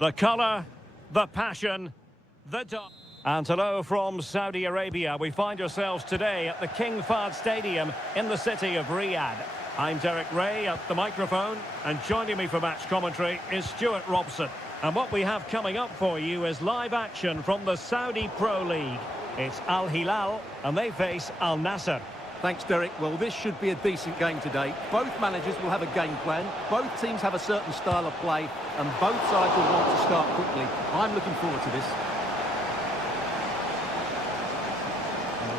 The colour, the passion, the... And hello from Saudi Arabia. We find ourselves today at the King Fahd Stadium in the city of Riyadh. I'm Derek Ray at the microphone, and joining me for match commentary is Stuart Robson. And what we have coming up for you is live action from the Saudi Pro League. It's Al Hilal, and they face Al Nassr. Thanks, Derek. Well, this should be a decent game today. Both managers will have a game plan. Both teams have a certain style of play, and both sides will want to start quickly. I'm looking forward to this.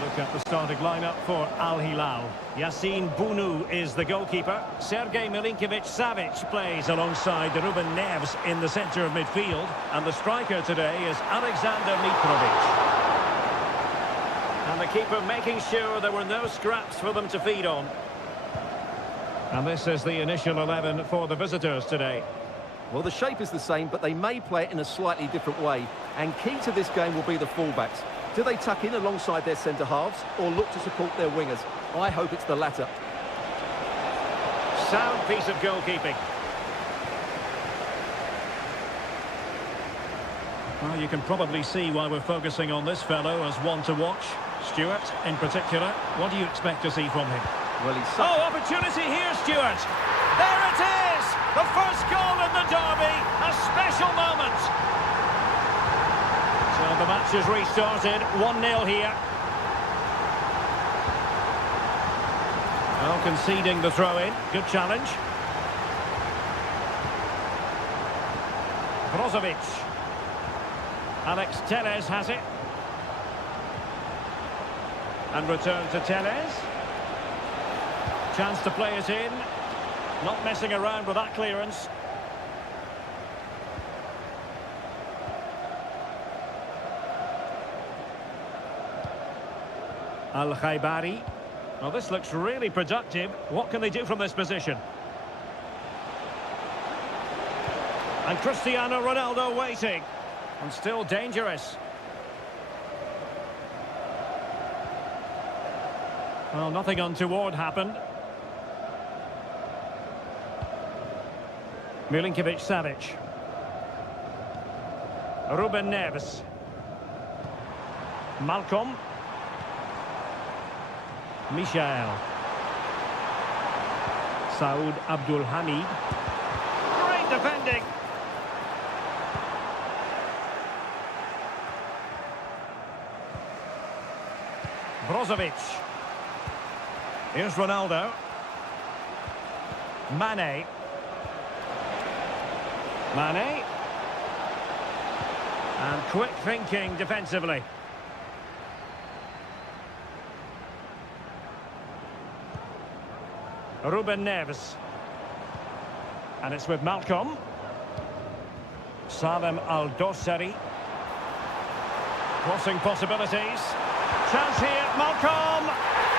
Look at the starting lineup for Al Hilal. Yassine Bounou is the goalkeeper. Sergej Milinkovic-Savic plays alongside Ruben Neves in the centre of midfield. And the striker today is Alexander Mitrovic. And the keeper making sure there were no scraps for them to feed on. And this is the initial 11 for the visitors today. Well, the shape is the same, but they may play it in a slightly different way. And key to this game will be the fullbacks. Do they tuck in alongside their centre-halves or look to support their wingers? I hope it's the latter. Sound piece of goalkeeping. Well, you can probably see why we're focusing on this fellow as one to watch. Stuart, in particular, what do you expect to see from him? Well, he's Oh, opportunity here, Stuart! There it is! The first goal in the derby! A special moment! So the match has restarted, 1-0 here. Well, conceding the throw-in. Good challenge. Brozovic. Alex Telles has it. And return to Telles. Chance to play it in. Not messing around with that clearance. Al-Khaibari. Well, this looks really productive. What can they do from this position? And Cristiano Ronaldo waiting. And still dangerous. Well, nothing untoward happened. Milinkovic-Savic. Ruben Neves. Malcolm. Michael. Saud Abdul Hamid. Great defending. Brozovic. Here's Ronaldo. Mane. Mane. And quick thinking defensively. Ruben Neves. And it's with Malcolm. Salem Al-Dossari. Crossing possibilities. Chance here, Malcolm.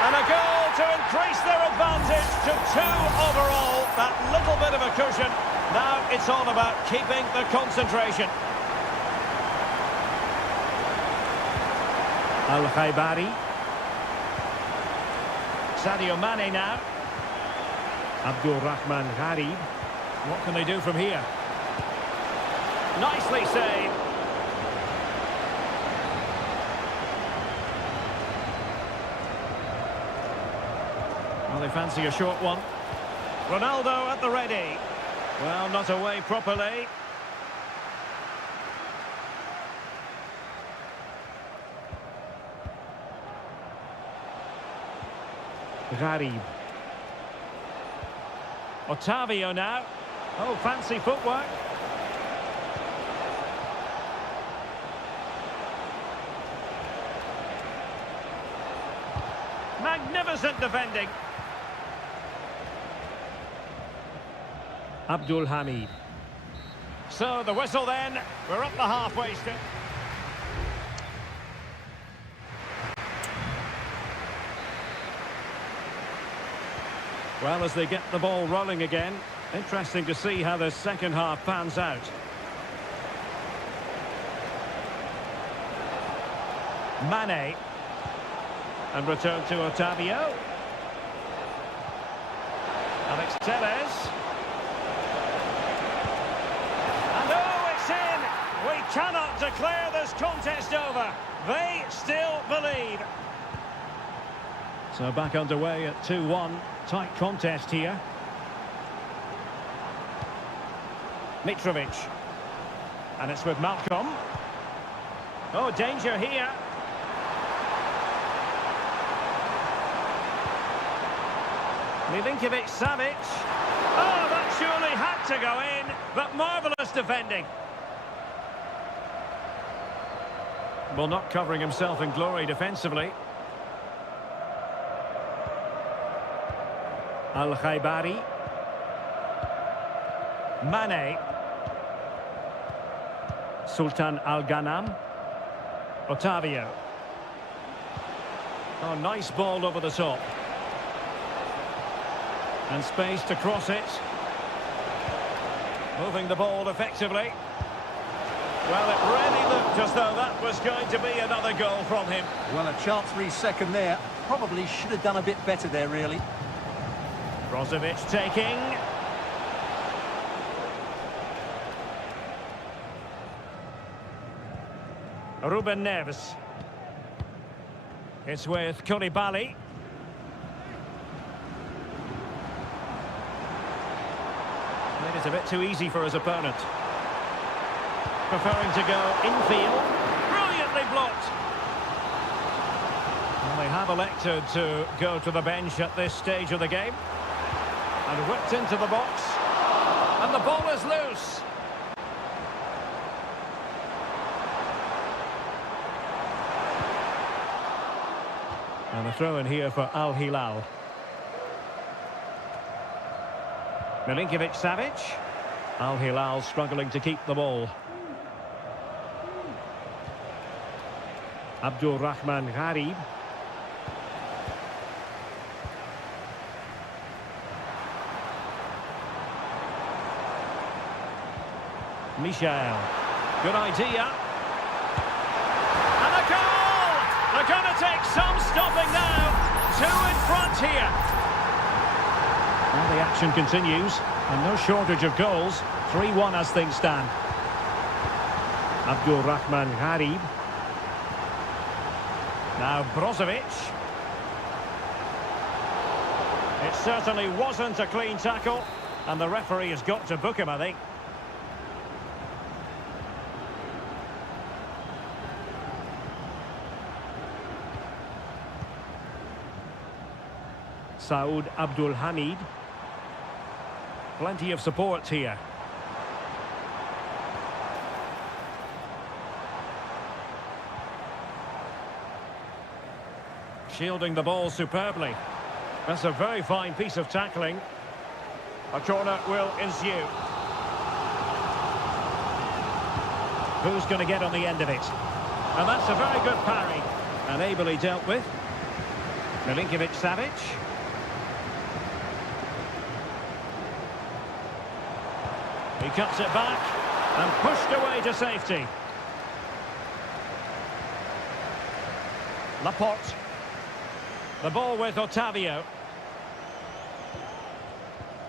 And a goal to increase their advantage to 2 overall. That little bit of a cushion. Now it's all about keeping the concentration. Al-Khaibari. Sadio Mane now. Abdul Rahman Gharib. What can they do from here? Nicely saved. Well, they fancy a short one. Ronaldo at the ready. Well, not away properly. Gharib. Otavio now. Oh, fancy footwork. Magnificent defending. Abdul Hamid. So the whistle then. We're up the halfway strip. Well, as they get the ball rolling again, interesting to see how the second half pans out. Mane. And return to Otavio. Alex Telles. And oh, it's in! We cannot declare this contest over. They still believe. So back underway at 2-1. Tight contest here. Mitrovic. And it's with Malcolm. Oh, danger here. Milinkovic-Savic. Oh, that surely had to go in, but marvellous defending. Well, not covering himself in glory defensively. Al-Khaibari. Mane. Sultan Al-Ghanam. Otavio. Oh, nice ball over the top. And space to cross it. Moving the ball effectively. Well, it really looked as though that was going to be another goal from him. Well, a chance for his second there. Probably should have done a bit better there, really. Brozovic taking. Ruben Neves. It's with Koulibaly. Made it a bit too easy for his opponent. Preferring to go infield. Brilliantly blocked. Well, they have elected to go to the bench at this stage of the game. And whipped into the box. And the ball is loose. And a throw in here for Al Hilal. Milinkovic-Savic. Al Hilal struggling to keep the ball. Abdul Rahman Gharib. Michel. Good idea. And a goal! They're going to take some stopping now. 2 in front here. Well, the action continues. And no shortage of goals. 3-1 as things stand. Abdul Rahman Gharib. Now Brozovic. It certainly wasn't a clean tackle. And the referee has got to book him, I think. Saud Abdul Hamid. Plenty of support here. Shielding the ball superbly. That's a very fine piece of tackling. A corner will ensue. Who's going to get on the end of it? And that's a very good parry. And ably dealt with. Milinkovic-Savic. He cuts it back and pushed away to safety. Laporte. The ball with Otavio.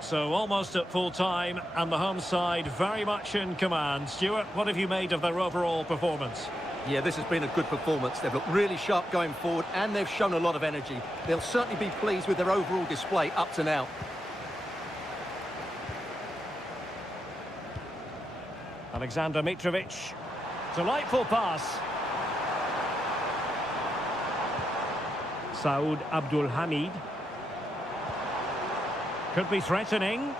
So almost at full time and the home side very much in command. Stuart, what have you made of their overall performance? Yeah, this has been a good performance. They've looked really sharp going forward and they've shown a lot of energy. They'll certainly be pleased with their overall display up to now. Alexander Mitrovic. Delightful pass. Saud Abdul Hamid. Could be threatening.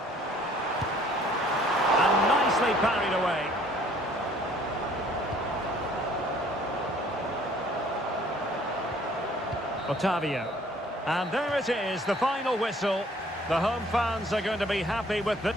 And nicely parried away. Otavio. And there it is, the final whistle. The home fans are going to be happy with it.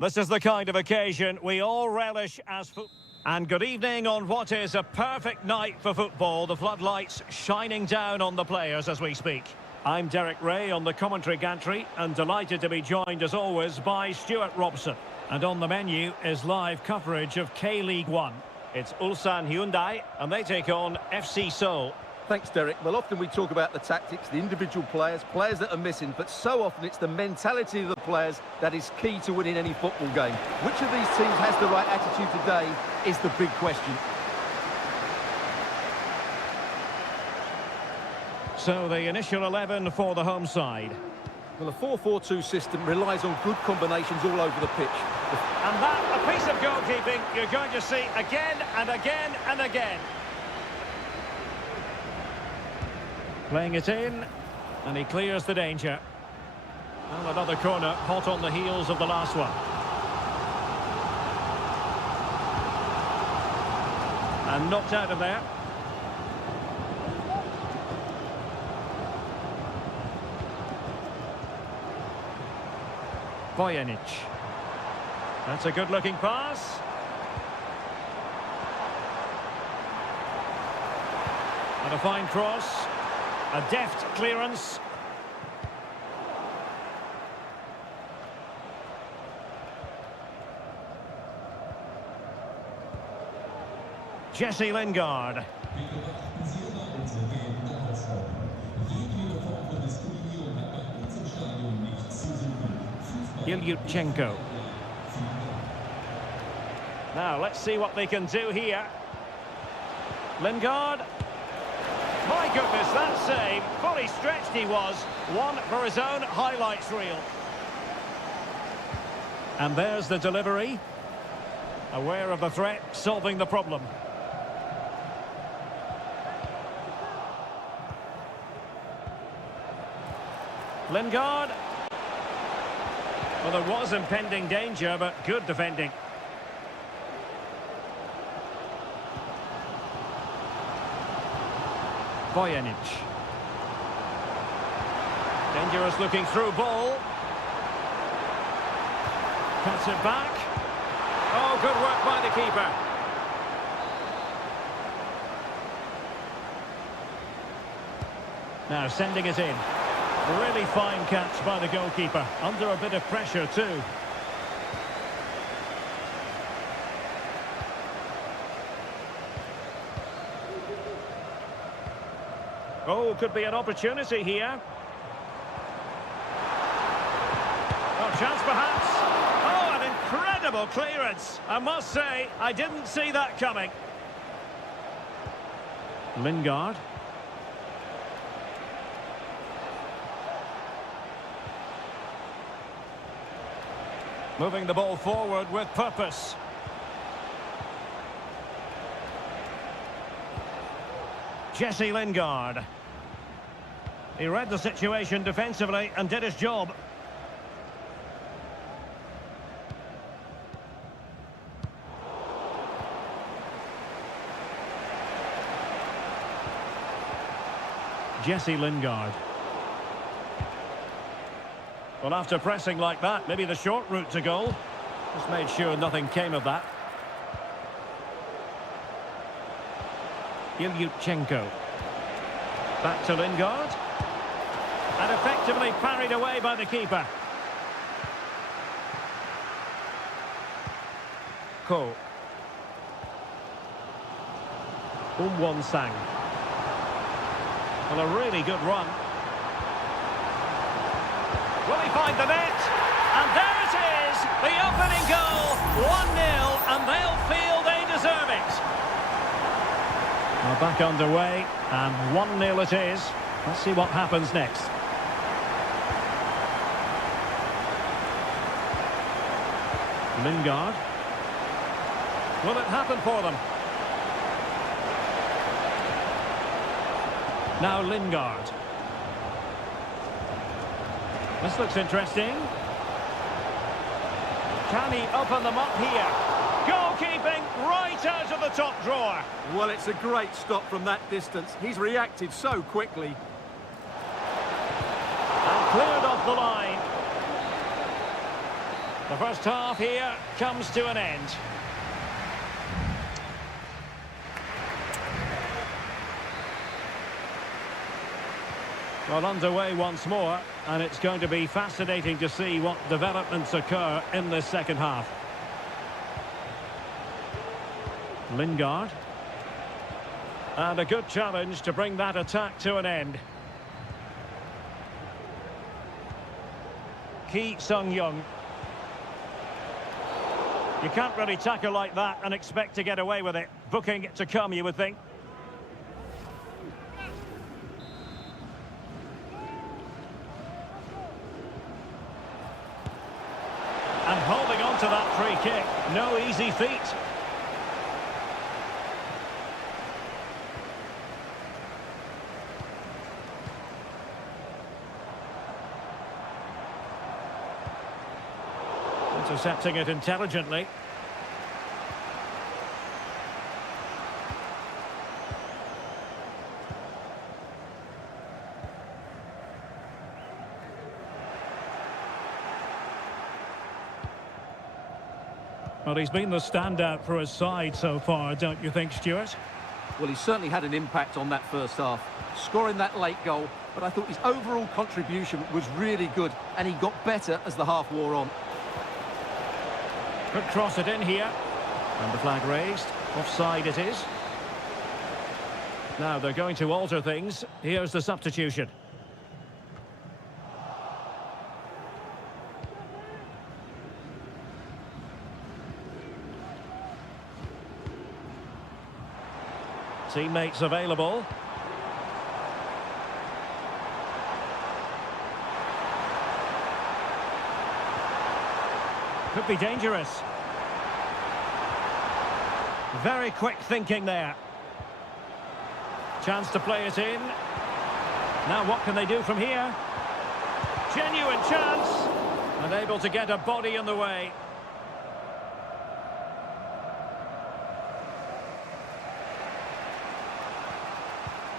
This is the kind of occasion we all relish as And good evening on what is a perfect night for football. The floodlights shining down on the players as we speak. I'm Derek Ray on the commentary gantry and delighted to be joined as always by Stuart Robson. And on the menu is live coverage of K-League 1. It's Ulsan Hyundai and they take on FC Seoul. Thanks, Derek. Well, often we talk about the tactics, the individual players that are missing, but so often it's the mentality of the players that is key to winning any football game. Which of these teams has the right attitude today is the big question. So the initial 11 for the home side. Well, a 4-4-2 system relies on good combinations all over the pitch. And that, a piece of goalkeeping you're going to see again and again and again. Playing it in, and he clears the danger. And another corner, hot on the heels of the last one. And knocked out of there. Bojanic. That's a good-looking pass. And a fine cross. A deft clearance. Jesse Lingard. Ilyutchenko. Now, let's see what they can do here. Lingard. My goodness, that save. Fully stretched he was. One for his own highlights reel. And there's the delivery. Aware of the threat, solving the problem. Lingard. Well, there was impending danger, but good defending. Bojanic. Dangerous looking through ball. Cuts it back. Oh, good work by the keeper. Now sending it in. Really fine catch by the goalkeeper. Under a bit of pressure too. Oh, could be an opportunity here. Oh, chance perhaps. Oh, an incredible clearance. I must say, I didn't see that coming. Lingard. Moving the ball forward with purpose. Jesse Lingard. He read the situation defensively and did his job. Jesse Lingard. Well, after pressing like that, maybe the short route to goal. Just made sure nothing came of that. Ilyutchenko. Back to Lingard. And effectively parried away by the keeper. Ko. Sang. Well, a really good run. Will he find the net? And there it is! The opening goal! 1-0, and they'll feel they deserve it. Well, back underway, and 1-0 it is. Let's see what happens next. Lingard. Will it happen for them? Now Lingard. This looks interesting. Can he open them up here? Goalkeeping right out of the top drawer. Well, it's a great stop from that distance. He's reacted so quickly. And cleared off the line. The first half here comes to an end. Well, underway once more, and it's going to be fascinating to see what developments occur in this second half. Lingard. And a good challenge to bring that attack to an end. Ki Sung-young. You can't really tackle like that and expect to get away with it. Booking to come, you would think. And holding on to that free kick. No easy feat. Intercepting it intelligently. Well, he's been the standout for his side so far, don't you think, Stuart? Well, he certainly had an impact on that first half, scoring that late goal, but I thought his overall contribution was really good, and he got better as the half wore on. Could cross it in here. And the flag raised. Offside it is. Now they're going to alter things. Here's the substitution. Teammates available. Could be dangerous. Very quick thinking there. Chance to play it in. Now what can they do from here? Genuine chance. And able to get a body in the way.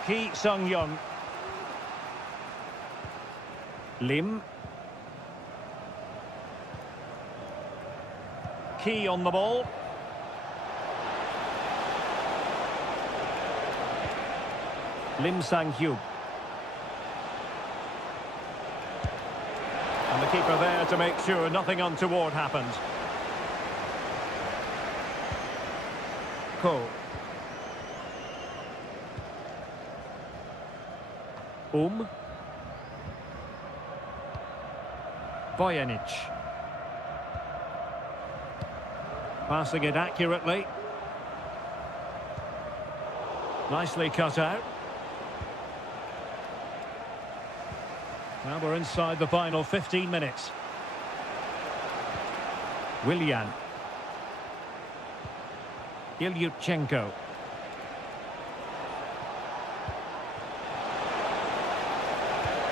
Ki Sung-young. Lim. Ki on the ball. Lim Sang-hyuk. And the keeper there to make sure nothing untoward happened. Ko. Bojanic. Passing it accurately. Nicely cut out. Now we're inside the final 15 minutes. Willian. Ilyutchenko.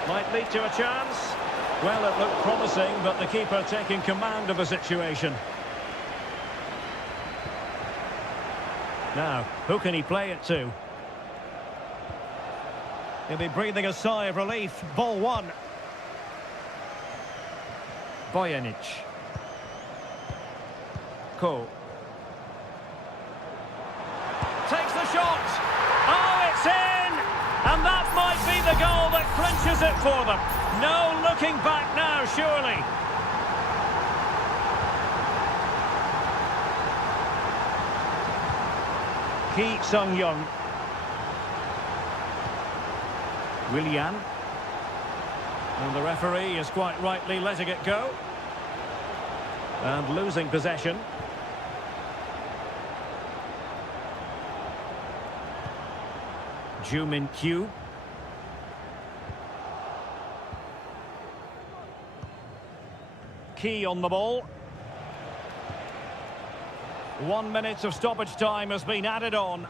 Might lead to a chance. Well, it looked promising, but the keeper taking command of the situation. Now, who can he play it to? He'll be breathing a sigh of relief. Ball one. Bojanic. Ko. Takes the shot. Oh, it's in! And that might be the goal that clinches it for them. No looking back now, surely. Ki Sung-young. Willian. And the referee is quite rightly letting it go. And losing possession. Ju Min-kyu. Ki on the ball. 1 minute of stoppage time has been added on.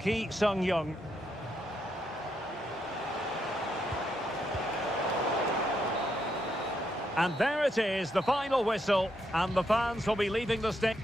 Ki Sung-young. And there it is, the final whistle, and the fans will be leaving the stadium.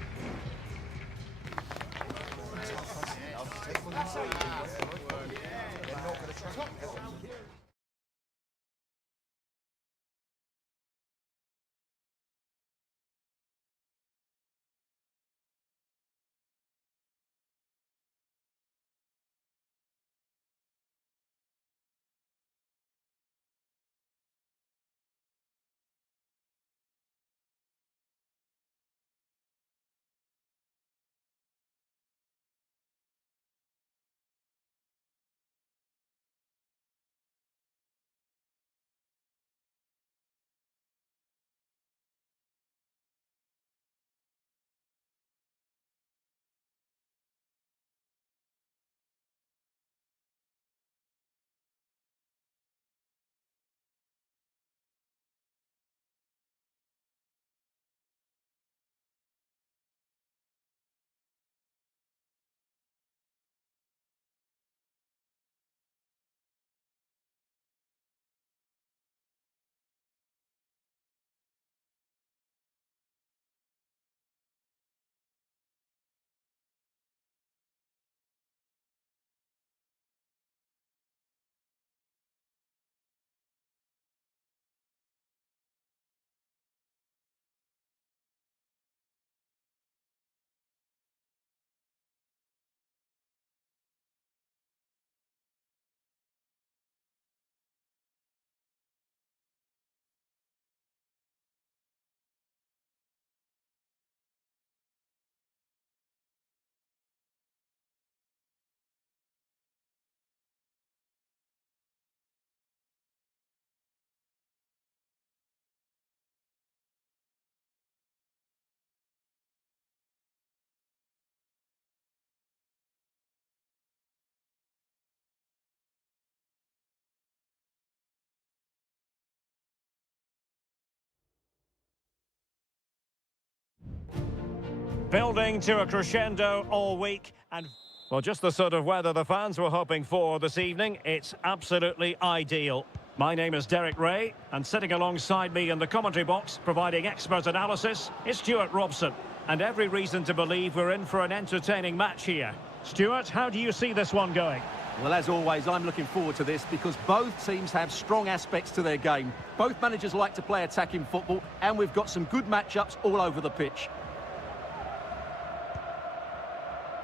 Building to a crescendo all week and... Well, just the sort of weather the fans were hoping for this evening. It's absolutely ideal. My name is Derek Ray, and sitting alongside me in the commentary box, providing expert analysis, is Stuart Robson. And every reason to believe we're in for an entertaining match here. Stuart, how do you see this one going? Well, as always, I'm looking forward to this because both teams have strong aspects to their game. Both managers like to play attacking football, and we've got some good matchups all over the pitch.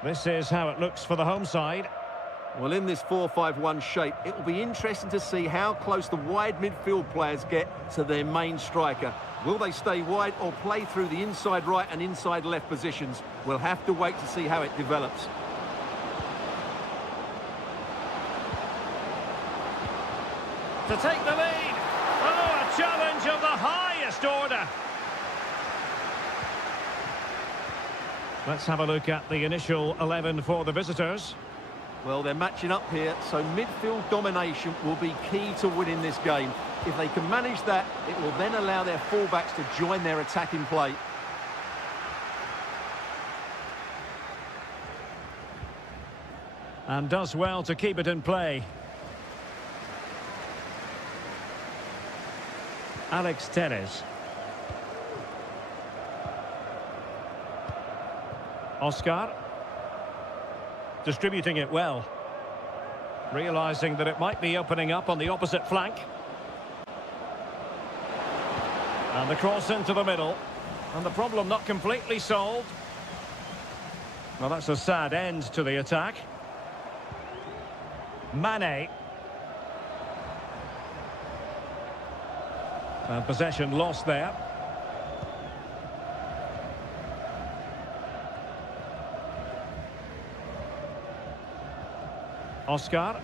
This is how it looks for the home side. Well, in this 4-5-1 shape, it will be interesting to see how close the wide midfield players get to their main striker. Will they stay wide or play through the inside right and inside left positions? We'll have to wait to see how it develops. To take the lead. Oh, a challenge of the highest order. Let's have a look at the initial 11 for the visitors. Well, they're matching up here, so midfield domination will be key to winning this game. If they can manage that, it will then allow their fullbacks to join their attacking play. And does well to keep it in play. Alex Telles. Oscar. Distributing it well. Realising that it might be opening up on the opposite flank. And the cross into the middle. And the problem not completely solved. Well, that's a sad end to the attack. Mane. And possession lost there. Oscar.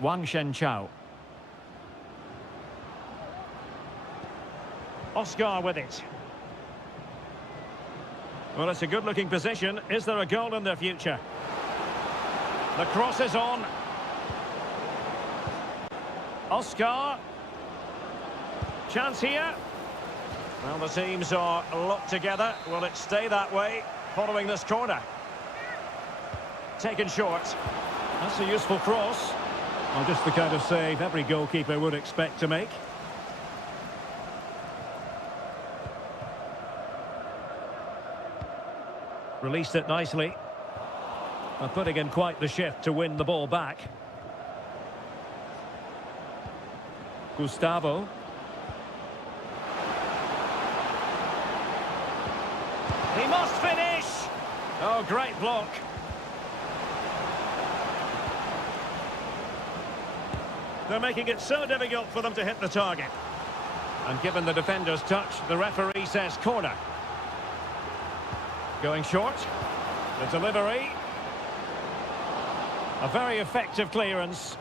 Wang Shenchao. Oscar with it. Well, it's a good-looking position. Is there a goal in the future? The cross is on. Oscar. Chance here. Well, the teams are locked together. Will it stay that way following this corner? Taken short. That's a useful cross. Well, just the kind of save every goalkeeper would expect to make. Released it nicely. And putting in quite the shift to win the ball back. Gustavo. He must finish! Oh, great block. They're making it so difficult for them to hit the target. And given the defender's touch, the referee says corner. Going short. The delivery. A very effective clearance.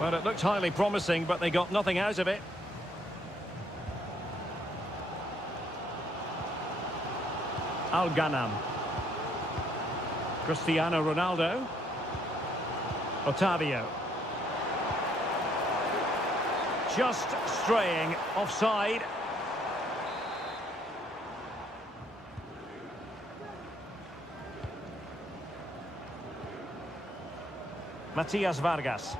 Well, it looked highly promising, but they got nothing out of it. Al-Ghanam. Cristiano Ronaldo. Otavio. Just straying offside. Matias Vargas.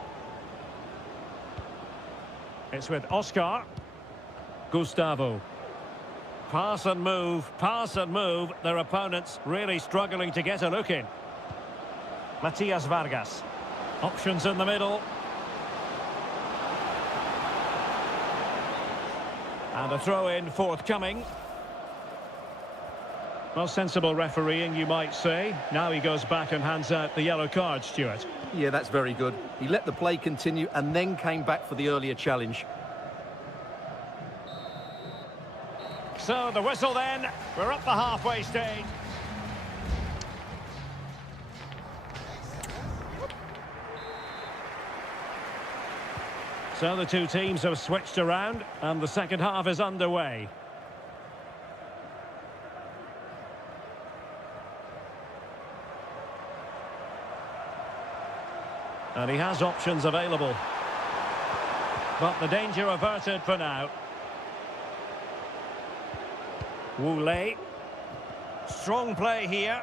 It's with Oscar. Gustavo. Pass and move, pass and move. Their opponents really struggling to get a look in. Matias Vargas. Options in the middle. And a throw-in forthcoming. Well, sensible refereeing, you might say. Now he goes back and hands out the yellow card, Stuart. Yeah, that's very good. He let the play continue and then came back for the earlier challenge. So the whistle then, we're up the halfway stage. So the two teams have switched around and the second half is underway. And he has options available. But the danger averted for now. Wu Lei. Strong play here.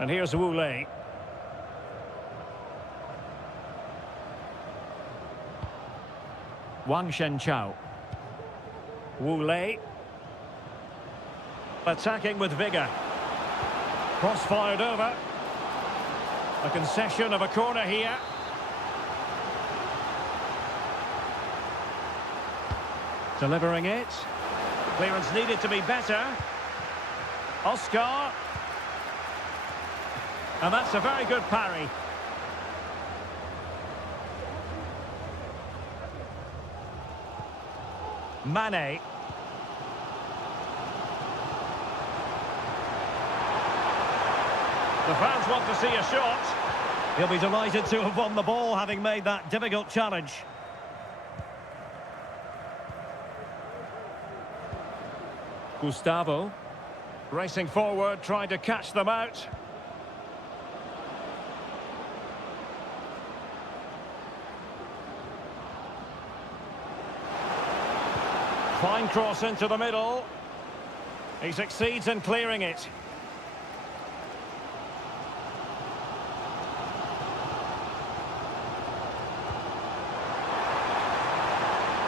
And here's Wu Lei. Wang Shenchao. Wu Lei. Attacking with vigour. Cross fired over. A concession of a corner here. Delivering it. Clearance needed to be better. Oscar. And that's a very good parry. Mane. The fans want to see a shot. He'll be delighted to have won the ball, having made that difficult challenge. Gustavo. Racing forward, trying to catch them out. Fine cross into the middle. He succeeds in clearing it.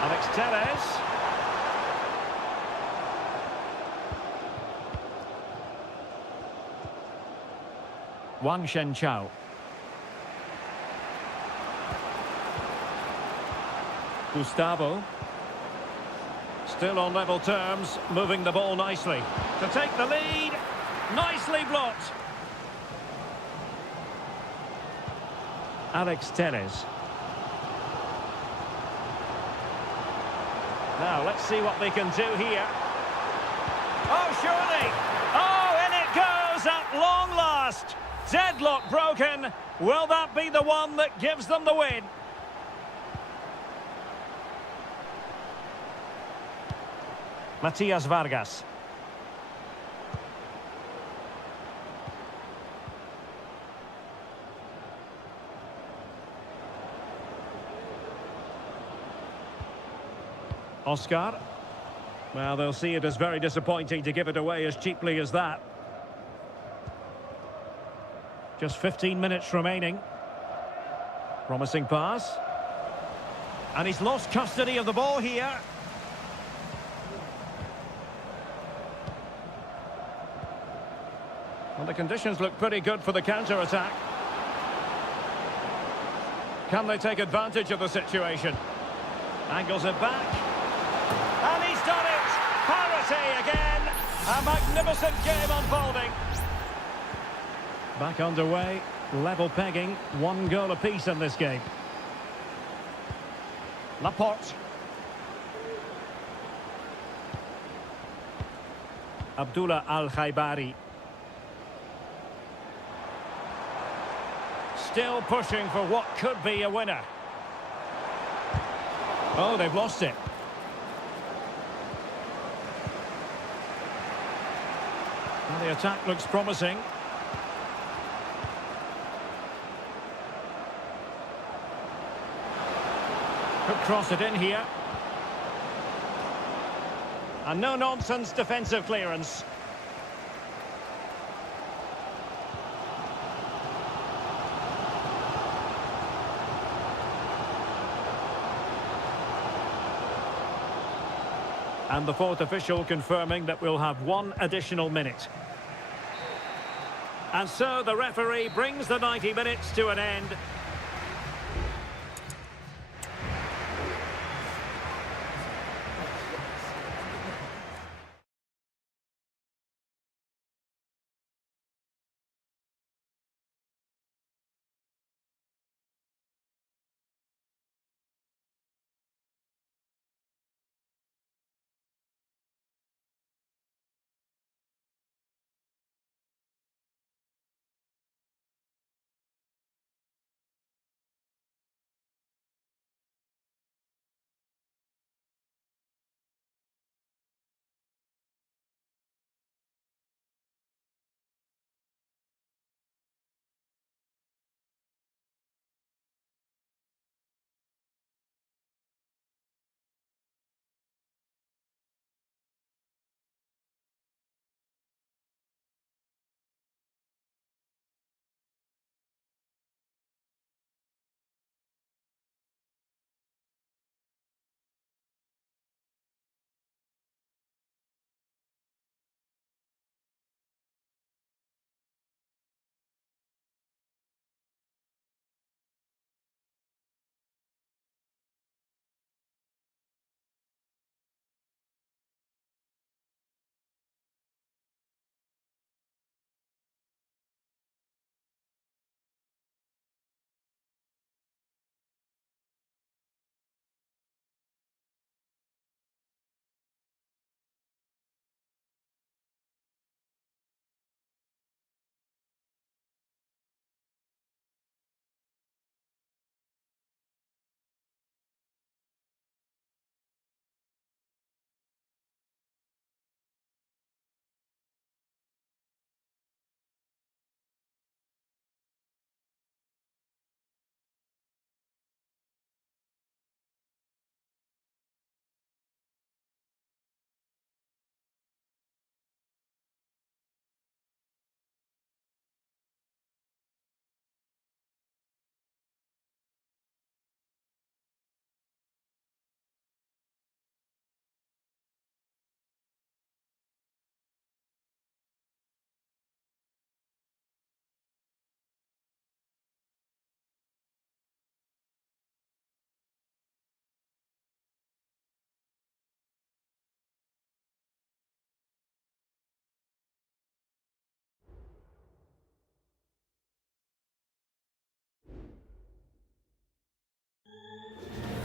Alex Telles. Wang Shenchao. Gustavo. Still on level terms, moving the ball nicely. To take the lead, nicely blocked. Alex Telles. Now, let's see what they can do here. Oh, surely! Oh, and it goes at long last! Deadlock broken. Will that be the one that gives them the win? Matias Vargas. Oscar. Well, they'll see it as very disappointing to give it away as cheaply as that. Just 15 minutes remaining. Promising pass. And he's lost custody of the ball here. Well, the conditions look pretty good for the counter-attack. Can they take advantage of the situation? Angles it back. And he's done it! Parity again! A magnificent game unfolding. Back underway, level pegging, 1 goal apiece in this game. Laporte. Abdullah Al-Khaibari. Still pushing for what could be a winner. Oh, they've lost it. Well, the attack looks promising. Could cross it in here. And no-nonsense defensive clearance. And the fourth official confirming that we'll have 1 additional minute. And so the referee brings the 90 minutes to an end.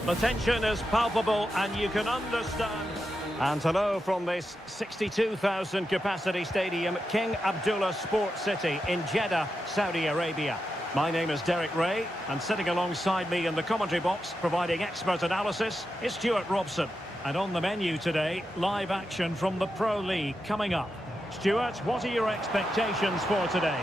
The tension is palpable and you can understand. And hello from this 62,000 capacity stadium, King Abdullah Sports City in Jeddah, Saudi Arabia. My name is Derek Ray, and sitting alongside me in the commentary box, providing expert analysis, is Stuart Robson. And on the menu today, live action from the Pro League coming up. Stuart, what are your expectations for today?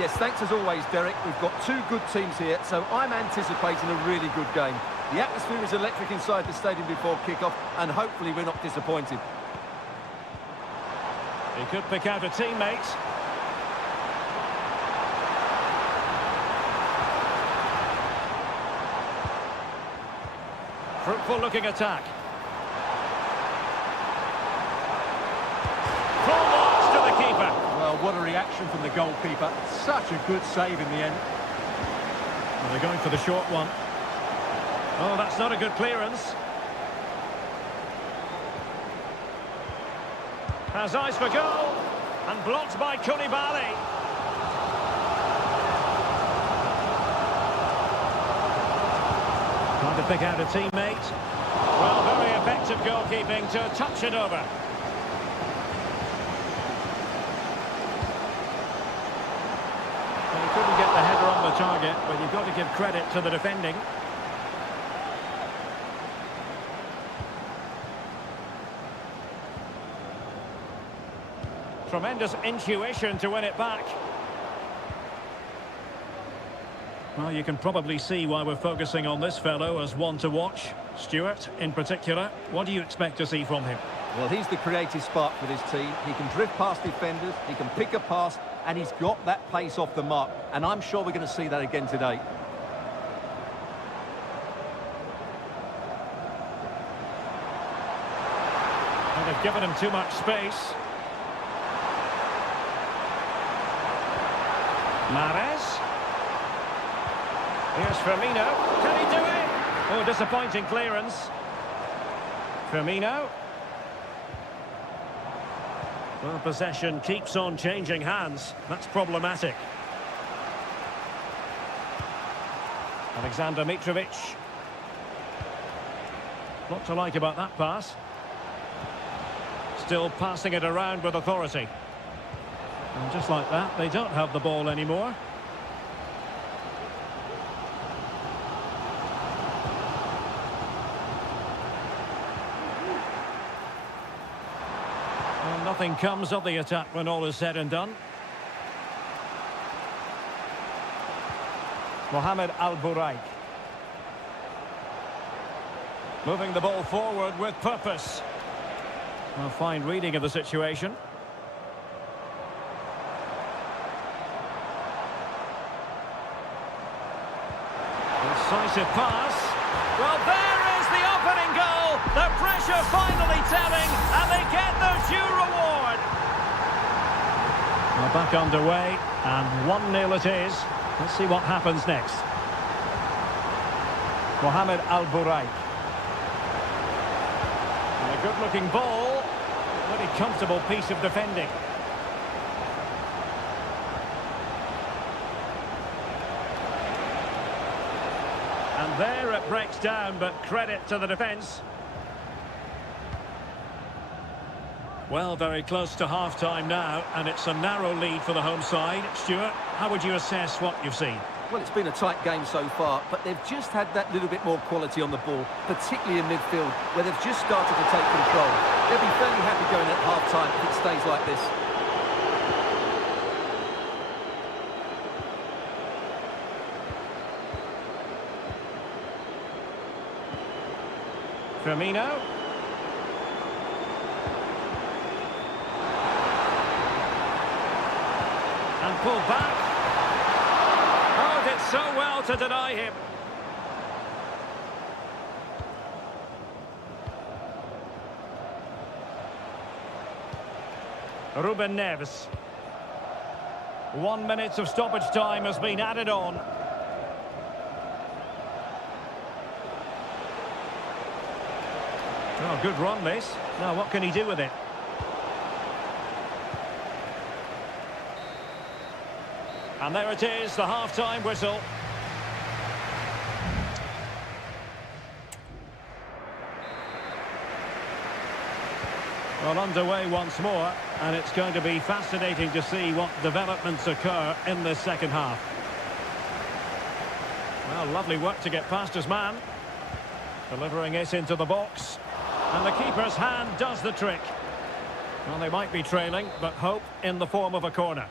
Yes, thanks as always, Derek. We've got two good teams here, so I'm anticipating a really good game. The atmosphere is electric inside the stadium before kick-off, and hopefully we're not disappointed. He could pick out a teammate. Fruitful-looking attack. Full marks to the keeper. Well, what a reaction from the goalkeeper. Such a good save in the end. Well, they're going for the short one. Oh, that's not a good clearance. Has eyes for goal. And blocked by Koulibaly. Trying to pick out a teammate. Well, very effective goalkeeping to touch it over. Well, he couldn't get the header on the target, but you've got to give credit to the defending. Tremendous intuition to win it back. Well, you can probably see why we're focusing on this fellow as one to watch. Stuart, in particular, what do you expect to see from him? Well, he's the creative spark for this team. He can drift past defenders, he can pick a pass, and he's got that pace off the mark. And I'm sure we're going to see that again today. And they've given him too much space. Mahrez. Here's Firmino. Can he do it? Oh, disappointing clearance. Firmino. Well, possession keeps on changing hands. That's problematic. Alexander Mitrovic. Lot to like about that pass. Still passing it around with authority. And just like that, they don't have the ball anymore. Well, nothing comes of the attack when all is said and done. Mohamed Al-Buraik. Moving the ball forward with purpose. A fine reading of the situation. Decisive pass. Well, there is the opening goal. The pressure finally telling, and they get their due reward. Well, back underway, and 1-0 it is. Let's see what happens next. Mohamed Al-Buraik. And a good-looking ball. A really comfortable piece of defending. And there it breaks down, but credit to the defence. Well, very close to half-time now, and it's a narrow lead for the home side. Stuart, how would you assess what you've seen? Well, it's been a tight game so far, but they've just had that little bit more quality on the ball, particularly in midfield, where they've just started to take control. They'll be fairly happy going at half-time if it stays like this. Firmino. And pulled back. Oh, did so well to deny him. Ruben Neves. 1 minute of stoppage time has been added on. Oh, good run, this. Now, what can he do with it? And there it is, the half-time whistle. Well, underway once more, and it's going to be fascinating to see what developments occur in this second half. Well, lovely work to get past his man. Delivering it into the box. And the keeper's hand does the trick. Well, they might be trailing, but hope in the form of a corner.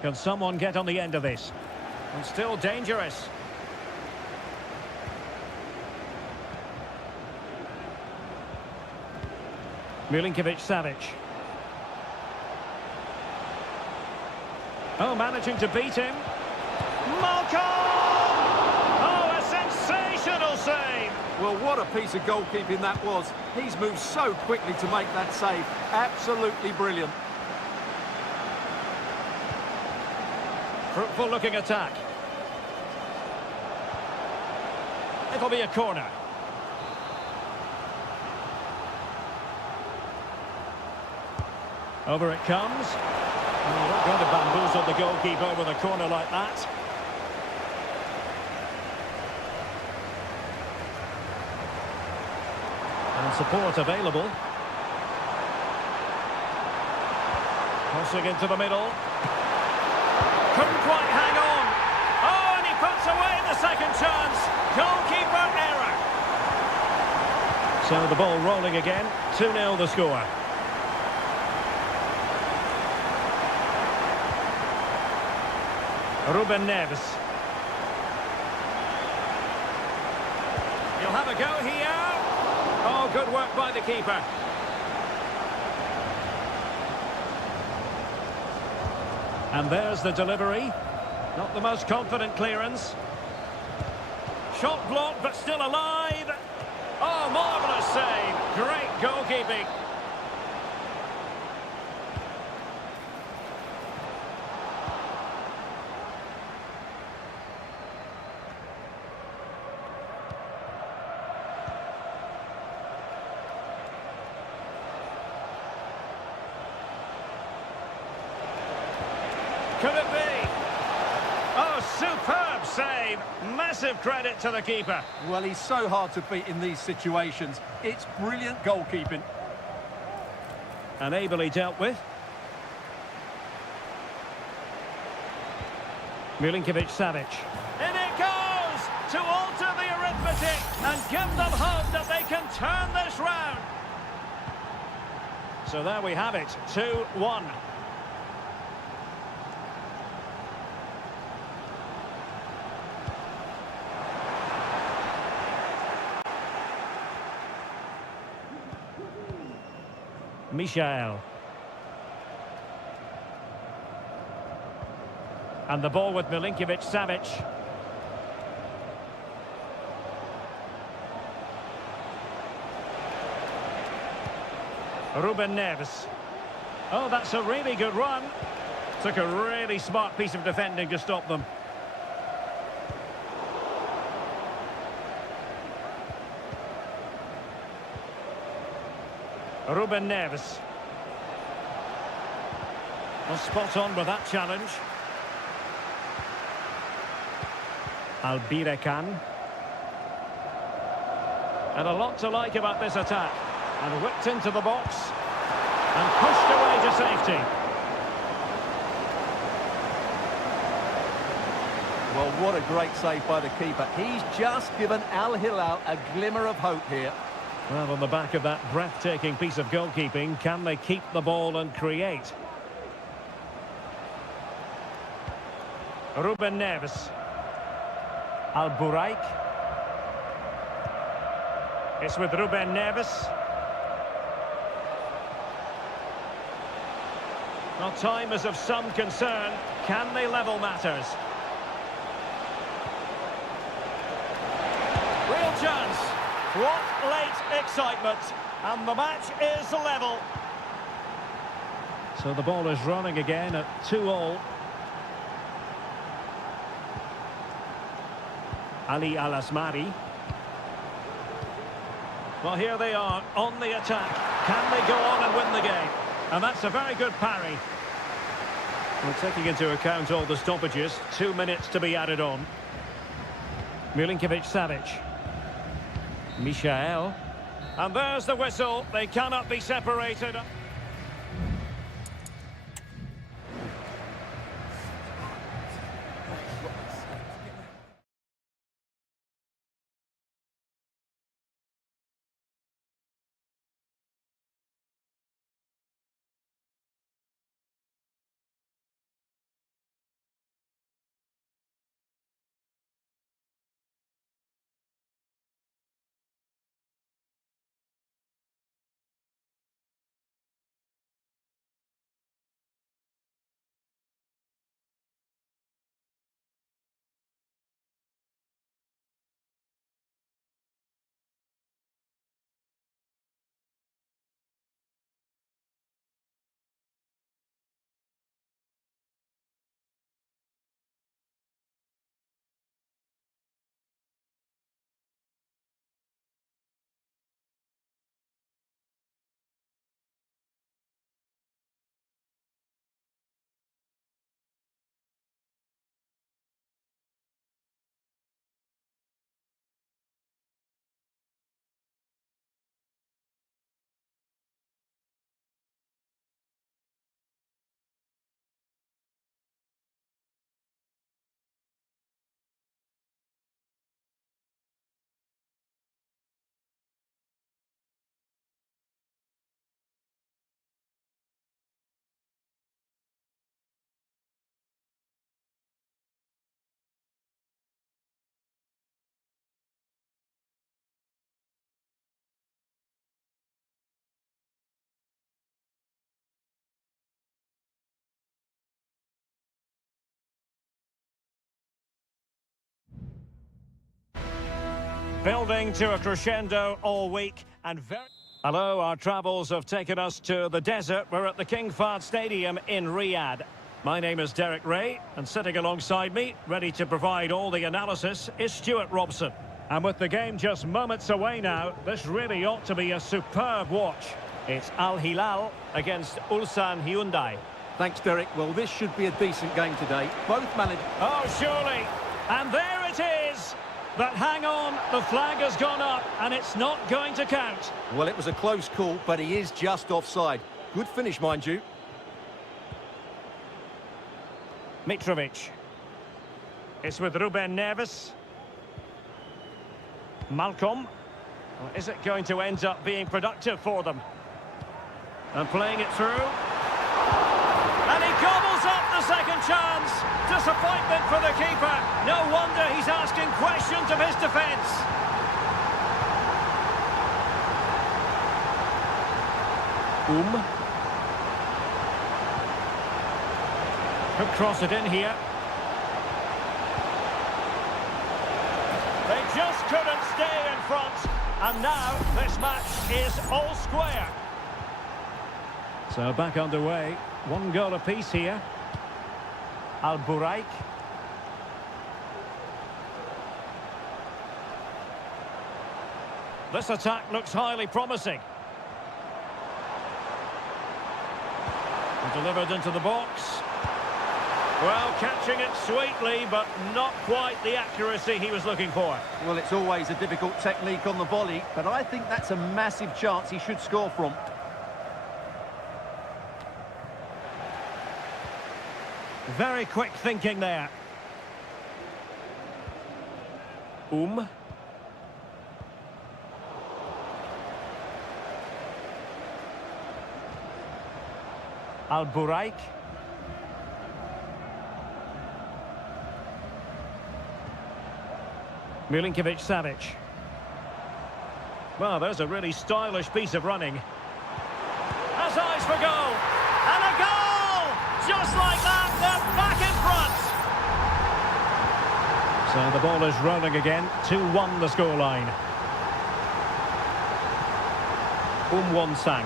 Can someone get on the end of this? And still dangerous. Milinkovic-Savic. Oh, managing to beat him. Malcolm! Oh, a sensational save! Well, what a piece of goalkeeping that was. He's moved so quickly to make that save. Absolutely brilliant. Fruitful looking attack. It'll be a corner. Over it comes. Oh, you're not going to bamboozle the goalkeeper with a corner like that. And support available. Crossing into the middle. Couldn't quite hang on. Oh, and he puts away the second chance. Goalkeeper error. So the ball rolling again. 2-0 the score. Ruben Neves. He'll have a go here. Oh, good work by the keeper. And there's the delivery. Not the most confident clearance. Shot blocked, but still alive. Oh, marvellous save. Great goalkeeping. Could it be? Oh, superb save. Massive credit to the keeper. Well, he's so hard to beat in these situations. It's brilliant goalkeeping. And ably dealt with. Milinkovic-Savic. In it goes to alter the arithmetic and give them hope that they can turn this round. So there we have it, 2-1. Michael. And the ball with Milinkovic-Savic. Ruben Neves. Oh, that's a really good run. Took a really smart piece of defending to stop them. Ruben Neves. Well, spot on with that challenge. Albirekan. And a lot to like about this attack. And whipped into the box. And pushed away to safety. Well, what a great save by the keeper. He's just given Al Hilal a glimmer of hope here. Well, on the back of that breathtaking piece of goalkeeping, can they keep the ball and create? Ruben Neves. Al-Buraik. It's with Ruben Neves. Well, time is of some concern. Can they level matters? Real chance. What late excitement. And the match is level. So the ball is running again at 2-2. Ali Al-Asmari. Well, here they are on the attack. Can they go on and win the game? And that's a very good parry. Well, taking into account all the stoppages, 2 minutes to be added on. Milinkovic-Savic. Michael. And there's the whistle. They cannot be separated. Building to a crescendo all week and very... Hello, our travels have taken us to the desert. We're at the King Fahd Stadium in Riyadh. My name is Derek Ray, and sitting alongside me, ready to provide all the analysis, is Stuart Robson. And with the game just moments away now, this really ought to be a superb watch. It's Al Hilal against Ulsan Hyundai. Thanks, Derek. Well, this should be a decent game today. Both managers... Oh, surely. And there it is. But hang on, the flag has gone up, and it's not going to count. Well, it was a close call, but he is just offside. Good finish, mind you. Mitrovic. It's with Ruben Neves. Malcolm. Well, is it going to end up being productive for them? And playing it through. And he gobbles up the second chance. Disappointment for the keeper. No wonder he's asking questions of his defence. Could cross it in here. They just couldn't stay in front. And now this match is all square. So back underway. One goal apiece here. Al-Buraik. This attack looks highly promising. And delivered into the box. Well, catching it sweetly, but not quite the accuracy he was looking for. Well, it's always a difficult technique on the volley, but I think that's a massive chance he should score from. Very quick thinking there. Al-Buraik. Milinkovic-Savic. Well, there's a really stylish piece of running. Has eyes for goal. And a goal! Just like that, they're back in front. So the ball is rolling again. 2-1 the scoreline. Won-sang.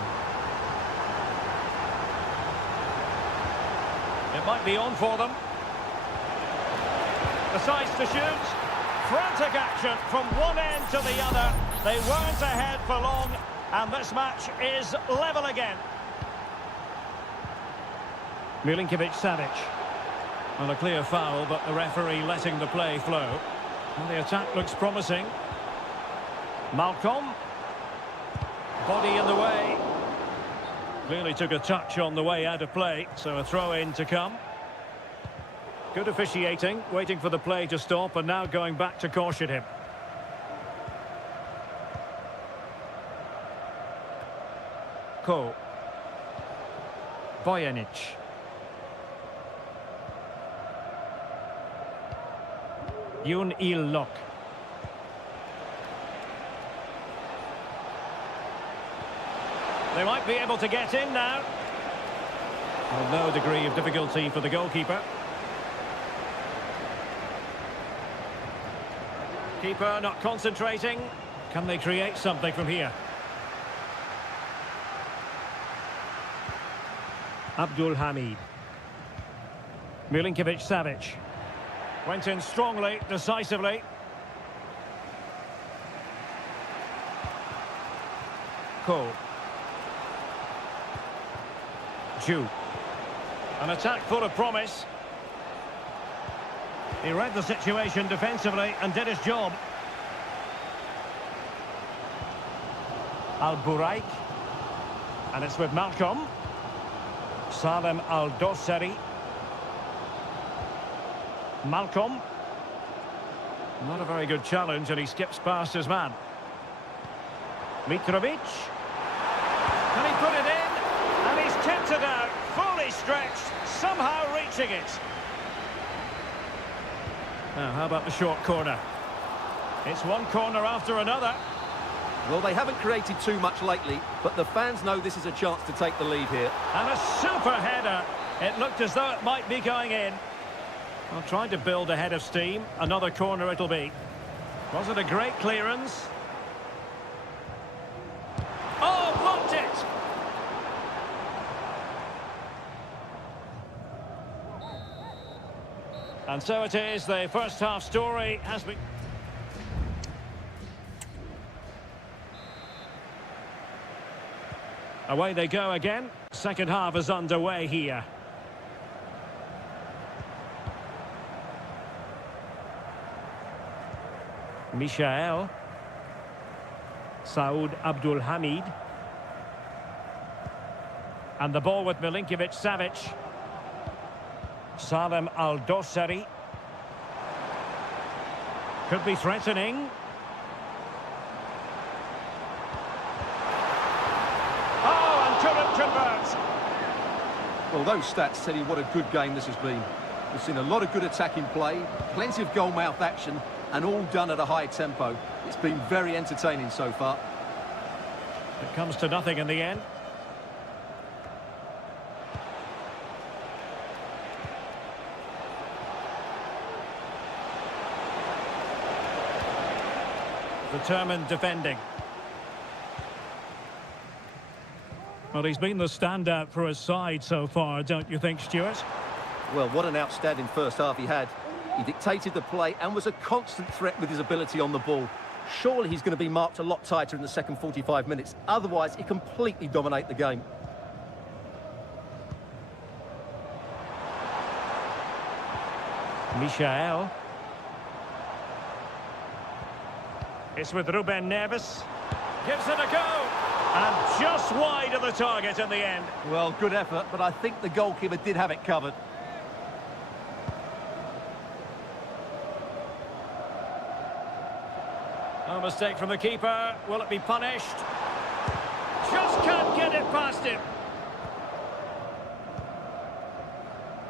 It might be on for them. Decides to shoot. Frantic action from one end to the other. They weren't ahead for long, and this match is level again. Milinkovic-Savic. Well, a clear foul, but the referee letting the play flow. Well, the attack looks promising. Malcolm. Body in the way. Clearly took a touch on the way out of play, so a throw-in to come. Good officiating, waiting for the play to stop and now going back to caution him. Ko. Bojanic. Yoon Il-lok. They might be able to get in now. Well, no degree of difficulty for the goalkeeper. Keeper not concentrating. Can they create something from here? Abdul Hamid. Milinkovic-Savic. Went in strongly, decisively. Ko. Ju. An attack full of promise. He read the situation defensively and did his job. Al-Buraik. And it's with Malcolm. Salem Al-Dosseri. Malcolm. Not a very good challenge, and he skips past his man. Mitrovic. Can he put it in? And he's kept it out, fully stretched, somehow reaching it. Now, how about the short corner? It's one corner after another. Well, they haven't created too much lately, but the fans know this is a chance to take the lead here. And a super header. It looked as though it might be going in. Well, trying to build a head of steam. Another corner it'll be. Was it a great clearance? Oh, blocked it! And so it is, the first half story has been... Away they go again. Second half is underway here. Michael. Saud Abdul Hamid. And the ball with Milinkovic-Savic. Salem Al-Dosseri. Could be threatening. Oh, and couldn't convert. Well, those stats tell you what a good game this has been. We've seen a lot of good attacking play, plenty of goal-mouth action, and all done at a high tempo. It's been very entertaining so far. It comes to nothing in the end. Determined defending. Well, he's been the standout for his side so far, don't you think, Stuart? Well, what an outstanding first half he had. He dictated the play and was a constant threat with his ability on the ball. Surely he's going to be marked a lot tighter in the second 45 minutes. Otherwise, he completely dominate the game. Michael. It's with Ruben Neves. Gives it a go. And just wide of the target in the end. Well, good effort, but I think the goalkeeper did have it covered. No mistake from the keeper. Will it be punished? Just can't get it past him.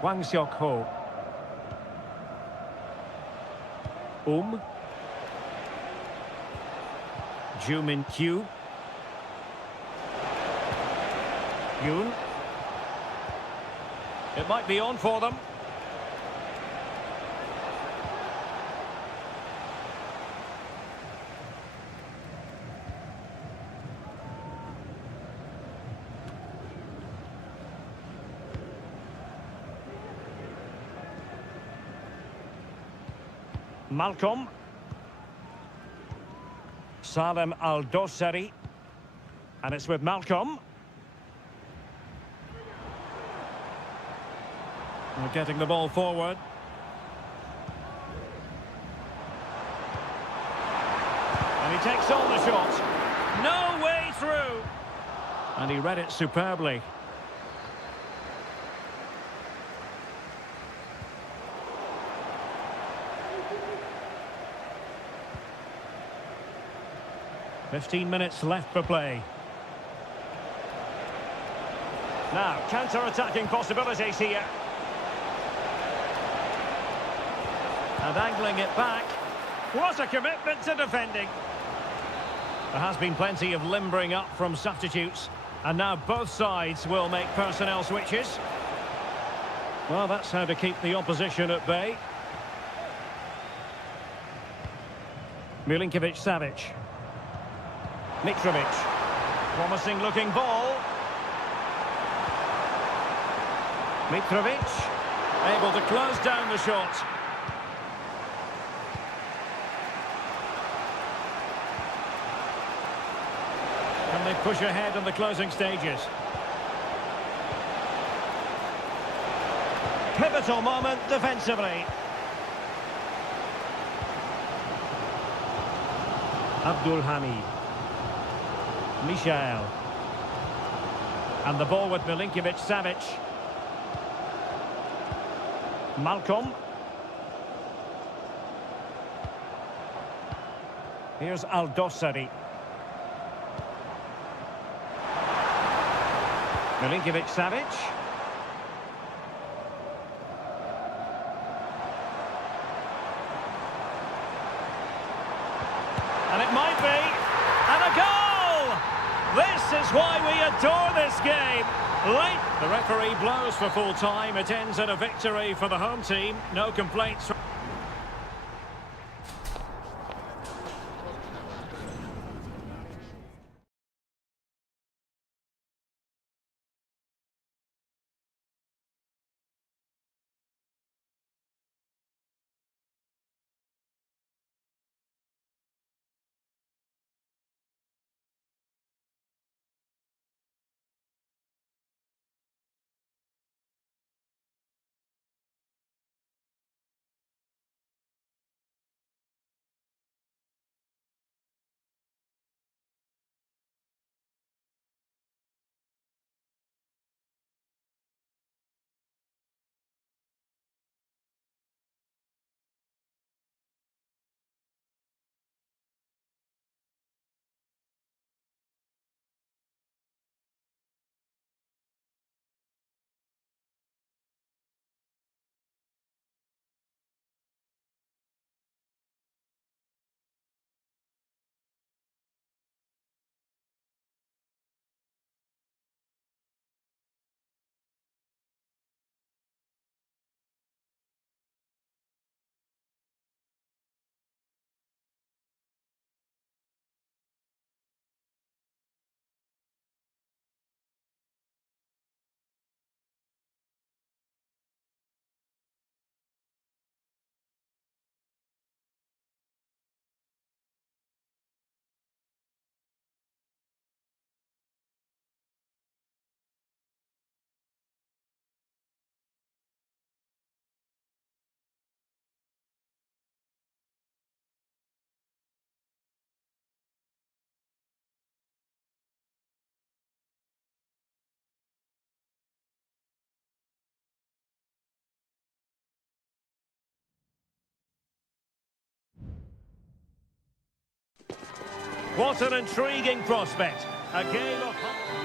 Wang Xiaoho. Ju Min Kyu. Yoon. It might be on for them. Malcolm. Salem Al-Dosseri. And it's with Malcolm. We're getting the ball forward. And he takes on the shot. No way through. And he read it superbly. "15 minutes left for play. Now, counter-attacking possibilities here. And angling it back. What a commitment to defending. There has been plenty of limbering up from substitutes. And now both sides will make personnel switches. Well, that's how to keep the opposition at bay. Milinkovic-Savic. Mitrovic. Promising looking ball. Mitrovic. Able to close down the shot. Can they push ahead in the closing stages? Pivotal moment defensively. Abdul Hamid. Michel. And the ball with Milinkovic-Savic. Malcolm. Here's Al-Dossari. Milinkovic-Savic. And it might be. And a goal! This is why we adore this game. Late. The referee blows for full time. It ends in a victory for the home team. No complaints. What an intriguing prospect. A game of...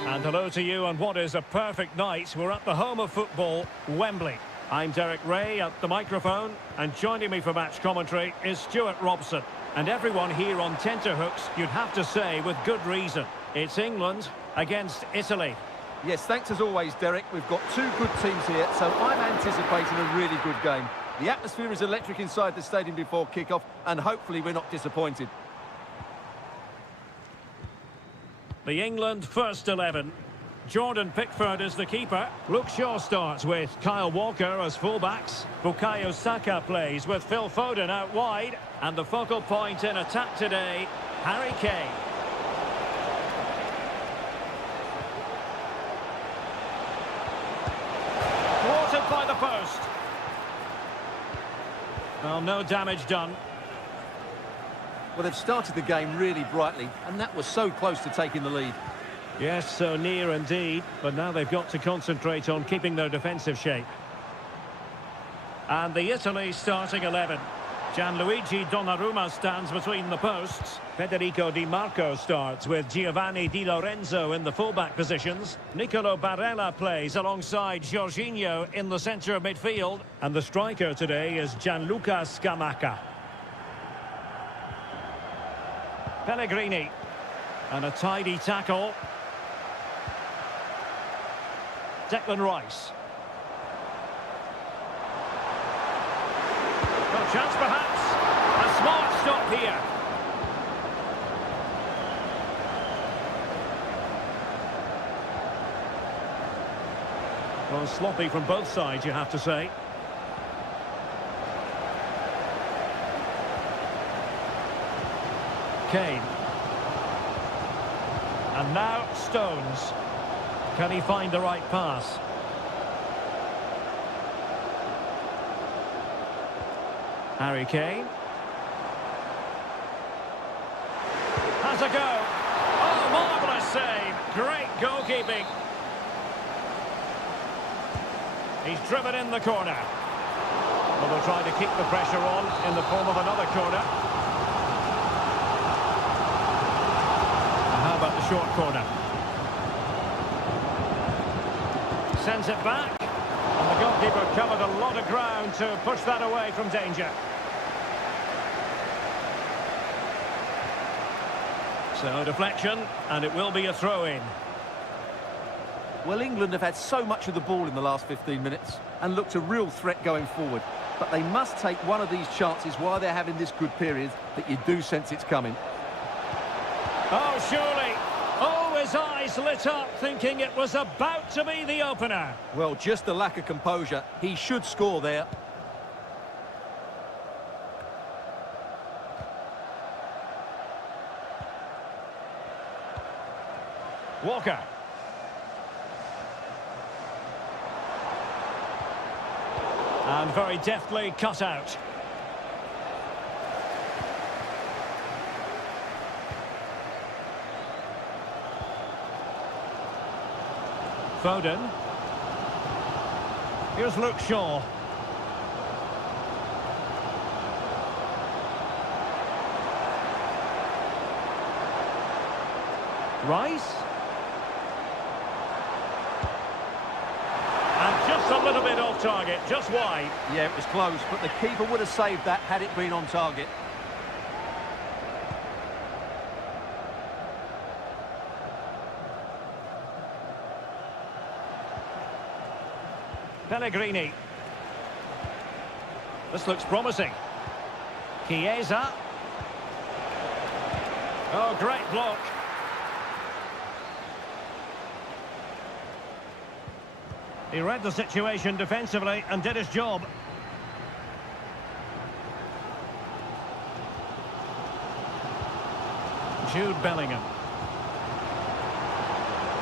And hello to you on what is a perfect night. We're at the home of football, Wembley. I'm Derek Ray at the microphone, and joining me for match commentary is Stuart Robson. And everyone here on tenterhooks, you'd have to say with good reason. It's England against Italy. Yes, thanks as always, Derek. We've got two good teams here, so I'm anticipating a really good game. The atmosphere is electric inside the stadium before kick-off, and hopefully we're not disappointed. The England first 11. Jordan Pickford is the keeper. Luke Shaw starts with Kyle Walker as fullbacks. Bukayo Saka plays with Phil Foden out wide. And the focal point in attack today, Harry Kane. Thwarted by the post. Well, no damage done. Well, they've started the game really brightly, and that was so close to taking the lead. Yes, so near indeed, but now they've got to concentrate on keeping their defensive shape. And the Italy starting 11. Gianluigi Donnarumma stands between the posts. Federico Di Marco starts with Giovanni Di Lorenzo in the fullback positions. Nicolo Barella plays alongside Jorginho in the centre of midfield. And the striker today is Gianluca Scamacca. Pellegrini. And a tidy tackle. Declan Rice. Well, chance perhaps. A smart stop here. Well, sloppy from both sides, you have to say. Kane. And now Stones. Can he find the right pass? Harry Kane. Has a go. Oh, marvellous save. Great goalkeeping. He's driven in the corner. Well, they'll try to keep the pressure on in the form of another corner. And how about the short corner? Sends it back. And the goalkeeper covered a lot of ground to push that away from danger. So, deflection, and it will be a throw-in. Well, England have had so much of the ball in the last 15 minutes and looked a real threat going forward. But they must take one of these chances while they're having this good period that you do sense it's coming. Oh, surely. Oh, his eyes lit up, thinking it was about to be the opener. Well, just the lack of composure. He should score there. Walker. And very deftly cut out. Foden. Here's Luke Shaw. Rice. And just a little bit off target, just wide. Yeah, it was close, but the keeper would have saved that had it been on target. Pellegrini. This looks promising. Chiesa. Oh, great block. He read the situation defensively and did his job. Jude Bellingham.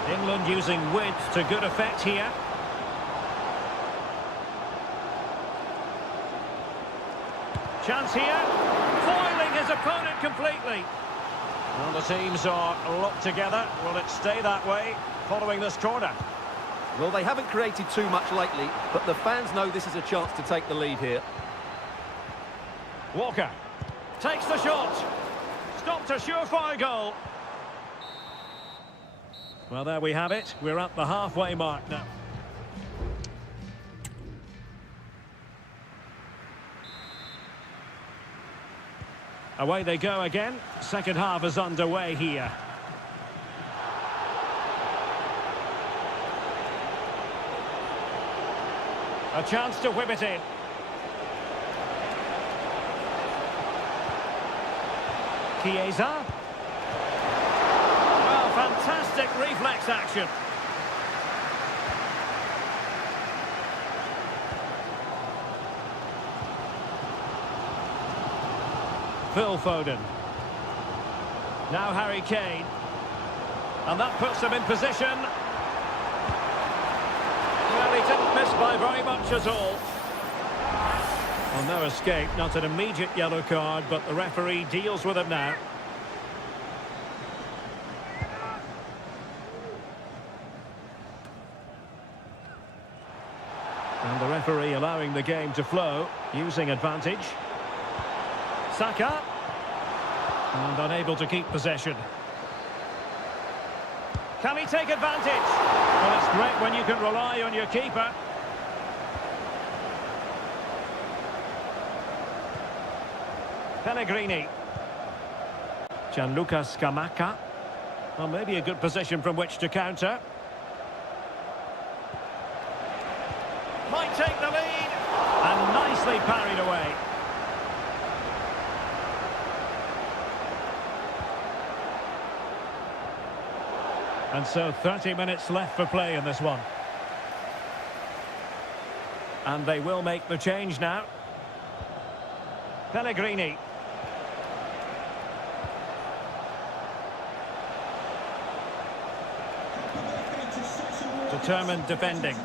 England using width to good effect here. Chance here. Foiling his opponent completely. Well, the teams are locked together. Will it stay that way following this corner? Well, they haven't created too much lately, but the fans know this is a chance to take the lead here. Walker takes the shot. Stopped a surefire goal. Well, there we have it. We're at the halfway mark now. Away they go again. Second half is underway here. A chance to whip it in. Chiesa. Well, fantastic reflex action. Phil Foden. Now Harry Kane. And that puts them in position. Well, he didn't miss by very much at all. Well, no escape, not an immediate yellow card, but the referee deals with it now. And the referee allowing the game to flow, using advantage. Saka. And unable to keep possession. Can he take advantage? Well, it's great when you can rely on your keeper. Pellegrini. Gianluca Scamacca. Well, maybe a good position from which to counter. Might take the lead. And nicely parried away. And so 30 minutes left for play in this one. And they will make the change now. Pellegrini. Determined defending.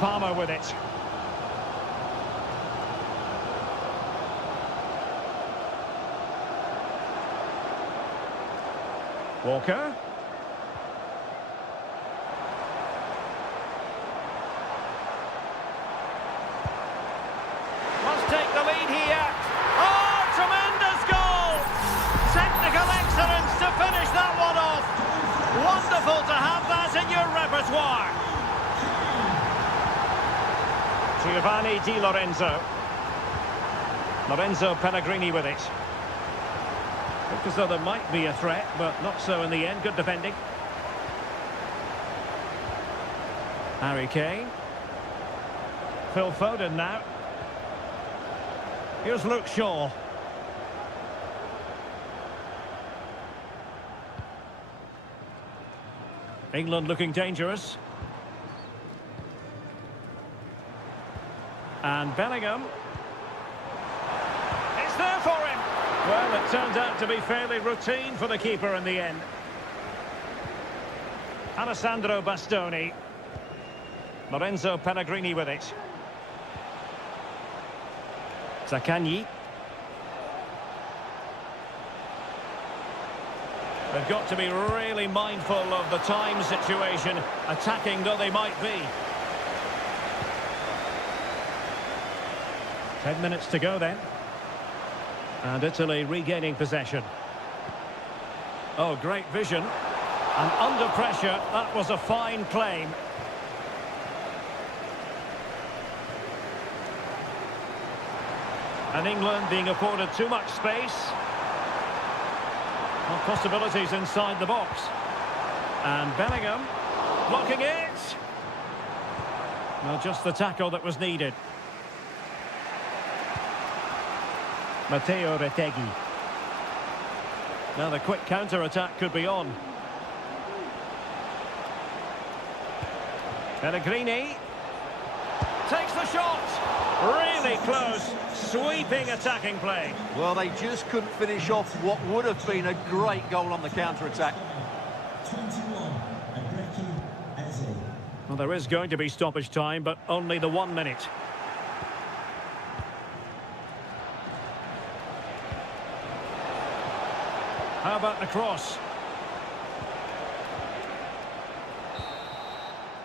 Palmer with it. Walker. Must take the lead here. Oh, tremendous goal! Technical excellence to finish that one off. Wonderful to have that in your repertoire. Giovanni Di Lorenzo. Lorenzo Pellegrini with it. Looked as though there might be a threat, but not so in the end. Good defending. Harry Kane. Phil Foden now. Here's Luke Shaw. England looking dangerous. And Bellingham. It's there for him. Well, it turned out to be fairly routine for the keeper in the end. Alessandro Bastoni. Lorenzo Pellegrini with it. Zaccagni. They've got to be really mindful of the time situation, attacking though they might be. 10 minutes to go then. And Italy regaining possession. Oh, great vision. And under pressure, that was a fine claim. And England being afforded too much space. Well, possibilities inside the box. And Bellingham blocking it. Well, just the tackle that was needed. Matteo Retegui. Now the quick counter-attack could be on. Pellegrini takes the shot. Really close. Sweeping attacking play. Well, they just couldn't finish off what would have been a great goal on the counter-attack. Well, there is going to be stoppage time, but only the 1 minute. How about the cross?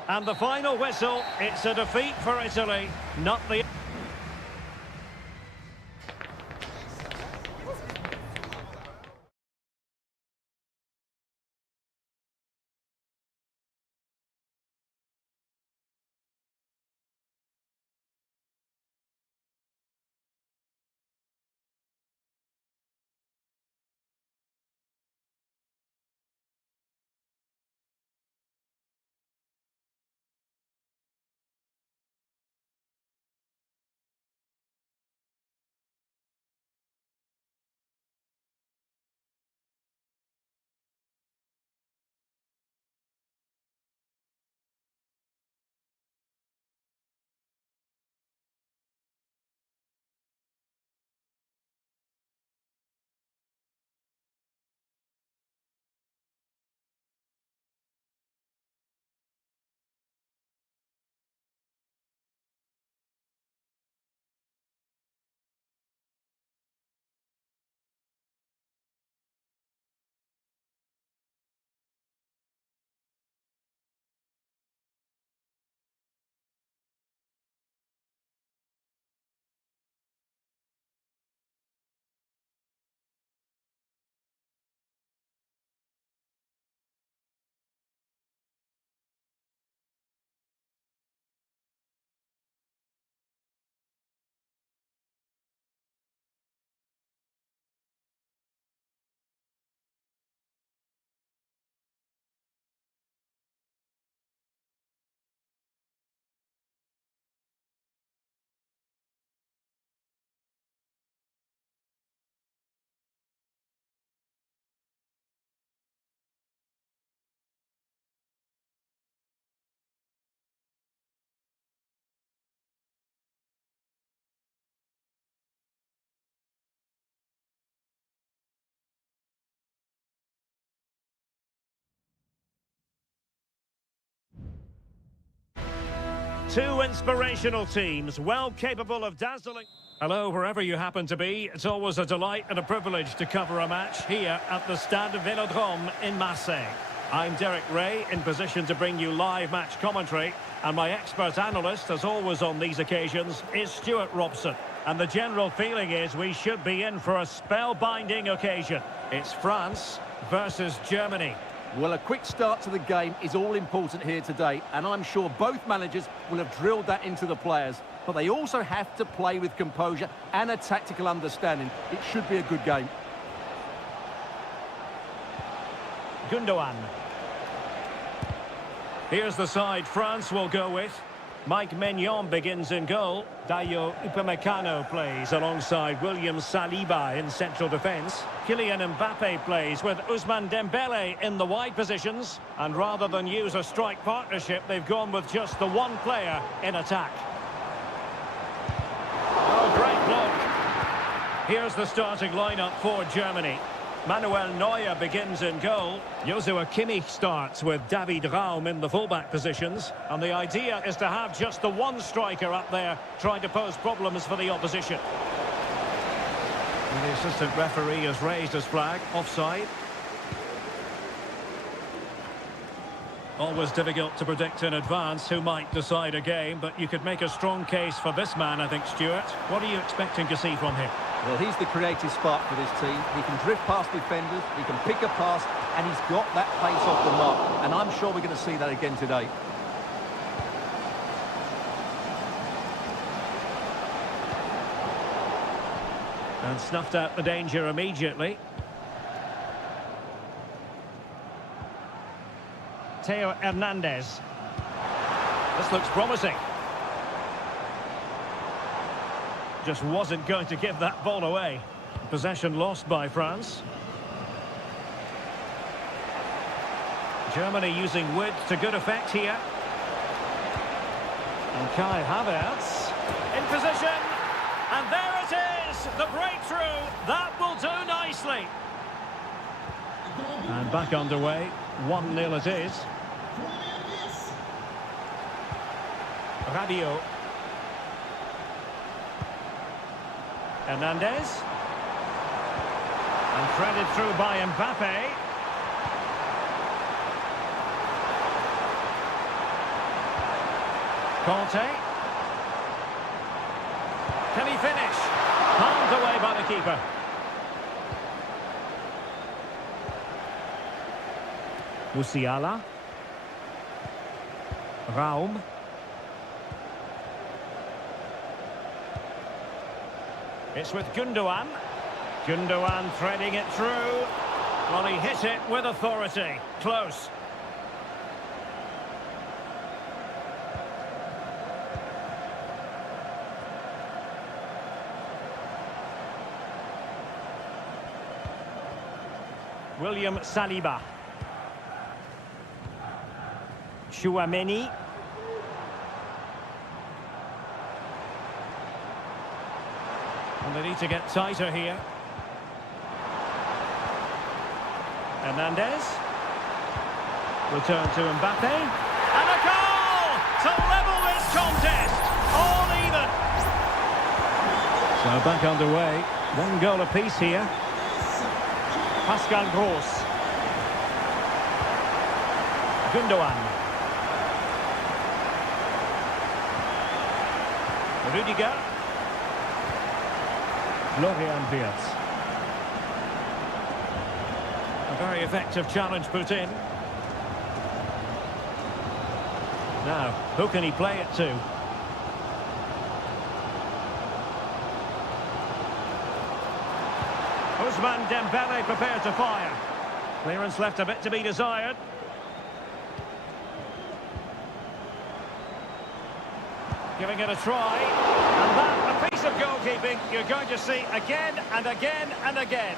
And the final whistle, it's a defeat for Italy, not the... Two inspirational teams, well capable of dazzling. Hello, wherever you happen to be. It's always a delight and a privilege to cover a match here at the Stade Vélodrome in Marseille. I'm Derek Ray, in position to bring you live match commentary, and my expert analyst, as always on these occasions, is Stuart Robson. And the general feeling is we should be in for a spellbinding occasion. It's France versus Germany. Well, a quick start to the game is all important here today, and I'm sure both managers will have drilled that into the players. But they also have to play with composure and a tactical understanding. It should be a good game. Gundogan. Here's the side France will go with. Mike Maignan begins in goal. Dayo Upamecano plays alongside William Saliba in central defence. Kylian Mbappe plays with Ousmane Dembele in the wide positions. And rather than use a strike partnership, they've gone with just the one player in attack. Oh, great block. Here's the starting lineup for Germany. Manuel Neuer begins in goal. Joshua Kimmich starts with David Raum in the fullback positions. And the idea is to have just the one striker up there trying to pose problems for the opposition. And the assistant referee has raised his flag. Offside. Always difficult to predict in advance who might decide a game, but you could make a strong case for this man, I think, Stuart. What are you expecting to see from him? Well, he's the creative spark for this team. He can drift past defenders, he can pick a pass, and he's got that pace off the mark. And I'm sure we're going to see that again today. And snuffed out the danger immediately. Theo Hernandez. This looks promising. Just wasn't going to give that ball away. Possession lost by France. Germany using width to good effect here. And Kai Havertz in position. And there it is, the breakthrough. That will do nicely. And back underway. 1-0 it is. Rabiot. Hernandez. And threaded through by Mbappe. Conte. Can he finish? Palmed away by the keeper. Musiala. Raum. It's with Gundogan. Gundogan threading it through. Well, he hit it with authority. Close. William Saliba. Chouameni. And they need to get tighter here. Hernandez. Return to Mbappe. And a goal to level this contest. All even. So back underway. One goal apiece here. Pascal Gross. Gundogan. Rudiger. Florian Wirtz. A very effective challenge put in. Now, who can he play it to? Ousmane Dembele prepared to fire. Clearance left a bit to be desired. Giving it a try. And that, a piece of goalkeeping you're going to see again and again and again.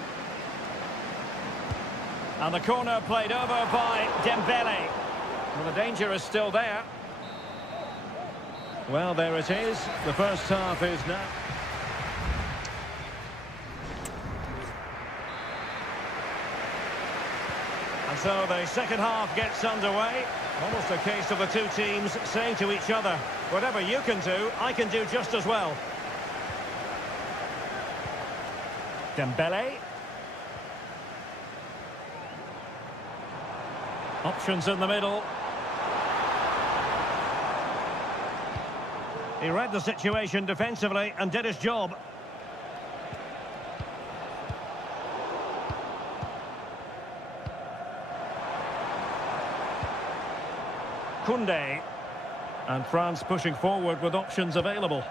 And the corner played over by Dembele. Well, the danger is still there. Well, there it is. The first half is now. And so the second half gets underway. Almost a case of the two teams saying to each other, whatever you can do, I can do just as well. Dembele. Options in the middle. He read the situation defensively and did his job. Koundé. And France pushing forward with options available.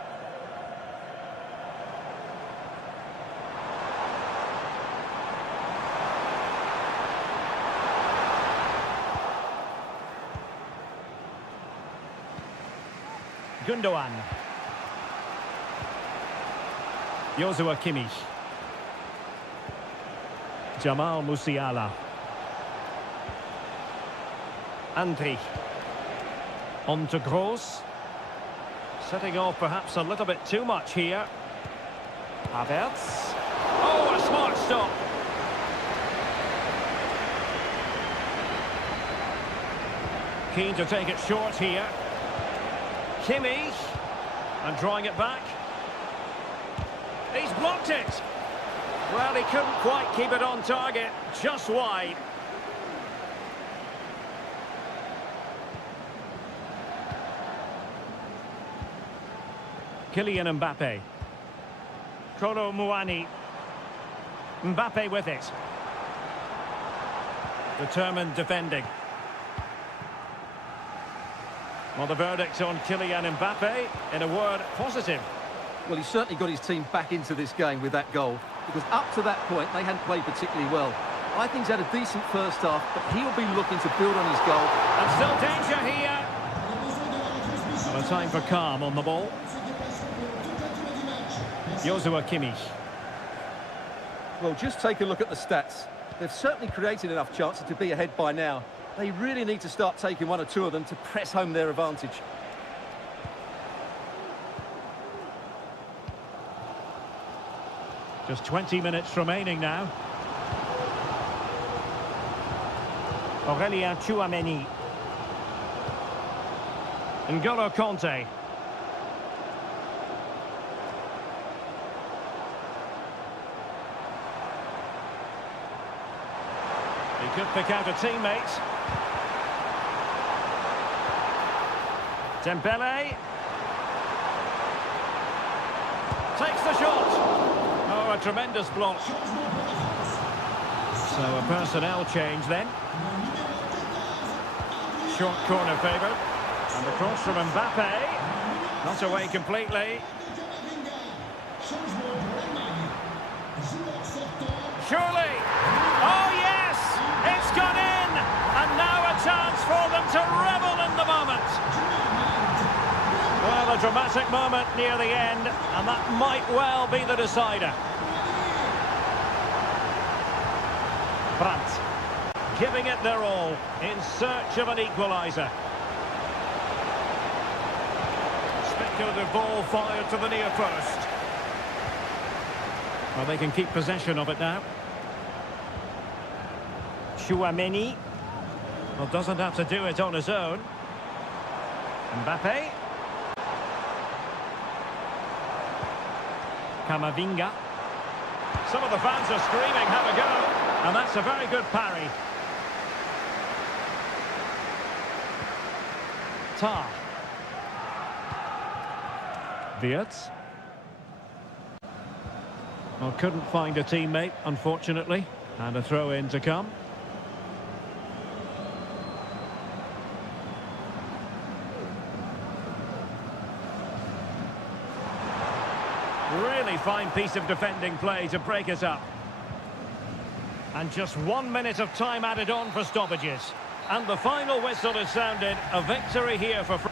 Gundogan. Joshua Kimmich. Jamal Musiala. Andri. On to Gross. Setting off perhaps a little bit too much here. Havertz. Oh, a smart stop. Keen to take it short here. Kimmich. And drawing it back. He's blocked it. Well, he couldn't quite keep it on target. Just wide. Kylian Mbappe. Kolo Muani. Mbappe with it. Determined defending. Well, the verdict on Kylian Mbappe, in a word, positive. Well, he certainly got his team back into this game with that goal, because up to that point, they hadn't played particularly well. I think he's had a decent first half, but he'll be looking to build on his goal. And still danger here. And a time for calm on the ball. Joshua Kimmich. Well, just take a look at the stats. They've certainly created enough chances to be ahead by now. They really need to start taking one or two of them to press home their advantage. Just 20 minutes remaining now. Aurélien Tchouameni. N'Golo Kanté. He could pick out a teammate. Dembele. Takes the shot. Oh, a tremendous block. So a personnel change then. Short corner favoured. And the cross from Mbappe. Not away completely. Surely. Oh, yes! It's gone in! And now a chance for them to revel in the moment. Well, a dramatic moment near the end, and that might well be the decider. Brandt, giving it their all, in search of an equaliser. Speculative ball fired to the near post. Well, they can keep possession of it now. Tchouameni. Well, doesn't have to do it on his own. Mbappe. Camavinga. Some of the fans are screaming, have a go. And that's a very good parry. Tar. Wirtz. Well, couldn't find a teammate, unfortunately. And a throw-in to come. Really fine piece of defending play to break us up. And just 1 minute of time added on for stoppages. And the final whistle is sounded. A victory here for France.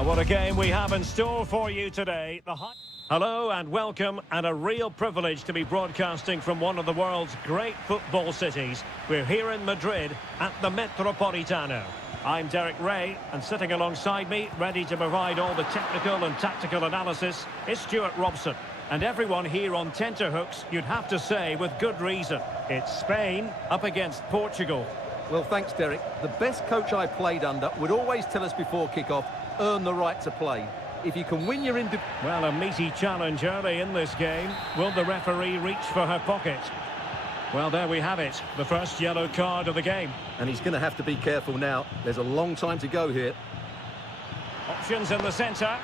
Well, what a game we have in store for you today. Hello and welcome, and a real privilege to be broadcasting from one of the world's great football cities. We're here in Madrid at the Metropolitano. I'm Derek Ray, and sitting alongside me, ready to provide all the technical and tactical analysis, is Stuart Robson. And everyone here on tenterhooks, you'd have to say with good reason. It's Spain up against Portugal. Well, thanks, Derek. The best coach I played under would always tell us before kick-off, earn the right to play. If you can win your Well, a meaty challenge early in this game. Will the referee reach for her pocket? Well, there we have it. The first yellow card of the game. And he's going to have to be careful now. There's a long time to go here. Options in the centre.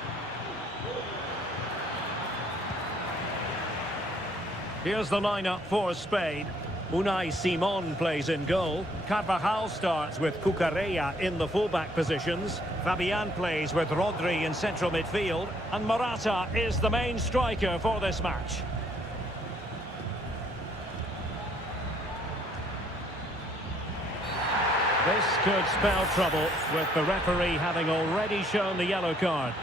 Here's the lineup for Spain. Unai Simon plays in goal. Carvajal starts with Cucurella in the fullback positions. Fabian plays with Rodri in central midfield. And Morata is the main striker for this match. This could spell trouble, with the referee having already shown the yellow card.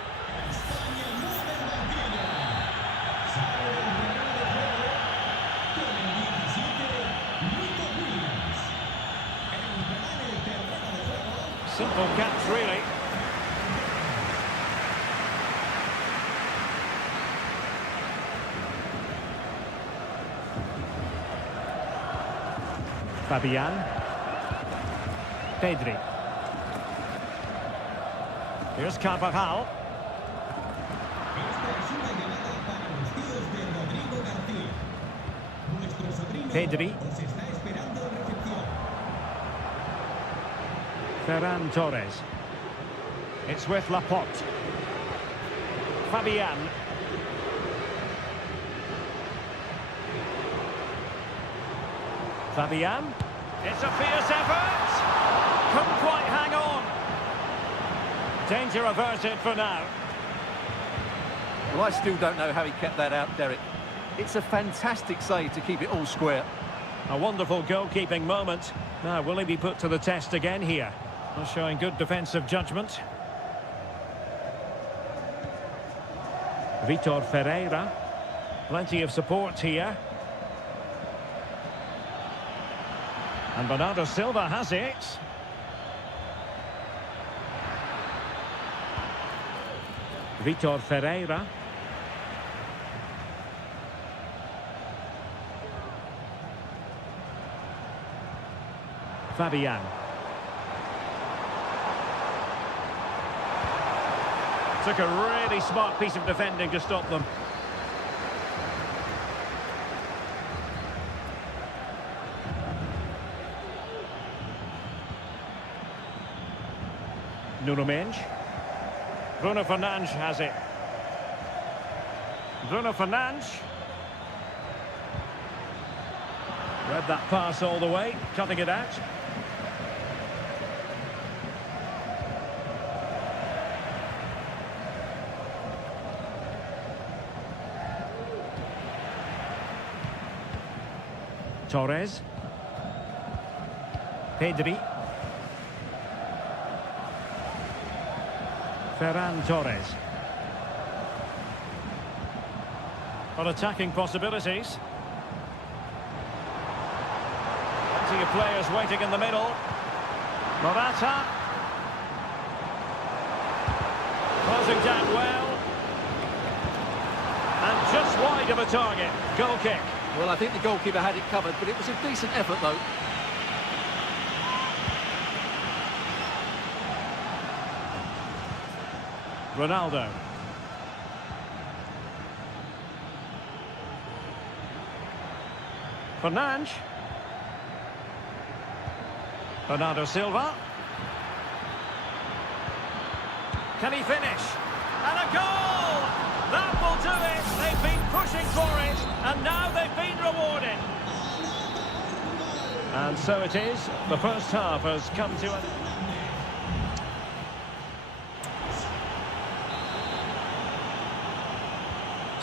Simple catch, really. Fabian. Pedri. Here's Carvajal. Pedri. Ferran Torres. It's with Laporte. Fabian. Fabian. It's a fierce effort. Couldn't quite hang on. Danger averted for now. Well, I still don't know how he kept that out, Derek. It's a fantastic save to keep it all square. A wonderful goalkeeping moment. Now, will he be put to the test again here? Well, showing good defensive judgment. Vitor Ferreira. Plenty of support here. And Bernardo Silva has it. Vitor Ferreira. Fabian. Took a really smart piece of defending to stop them. Nuno Mendes. Bruno Fernandes has it. Bruno Fernandes. Read that pass all the way, cutting it out. Torres. Pedri. Ferran Torres. On attacking possibilities. Plenty of players waiting in the middle. Morata. Closing down well. And just wide of a target. Goal kick. Well, I think the goalkeeper had it covered, but it was a decent effort, though. Ronaldo. Fernandes. Bernardo Silva. Can he finish? And a goal! That will do it! They've been pushing for it, and now they've been rewarded. And so it is. The first half has come to an...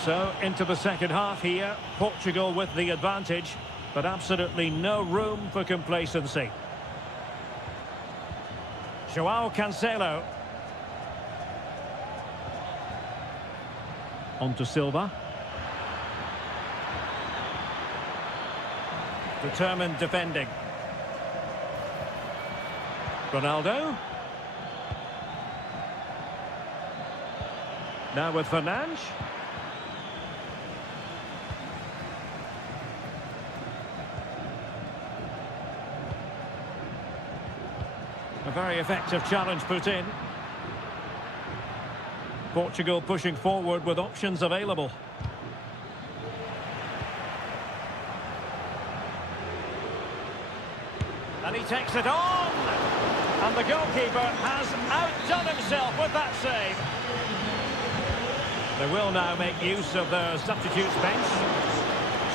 So, into the second half here. Portugal with the advantage, but absolutely no room for complacency. João Cancelo. On to Silva. Determined defending. Ronaldo. Now with Fernandes. A very effective challenge put in. Portugal pushing forward with options available. And he takes it on! And the goalkeeper has outdone himself with that save. They will now make use of their substitutes bench.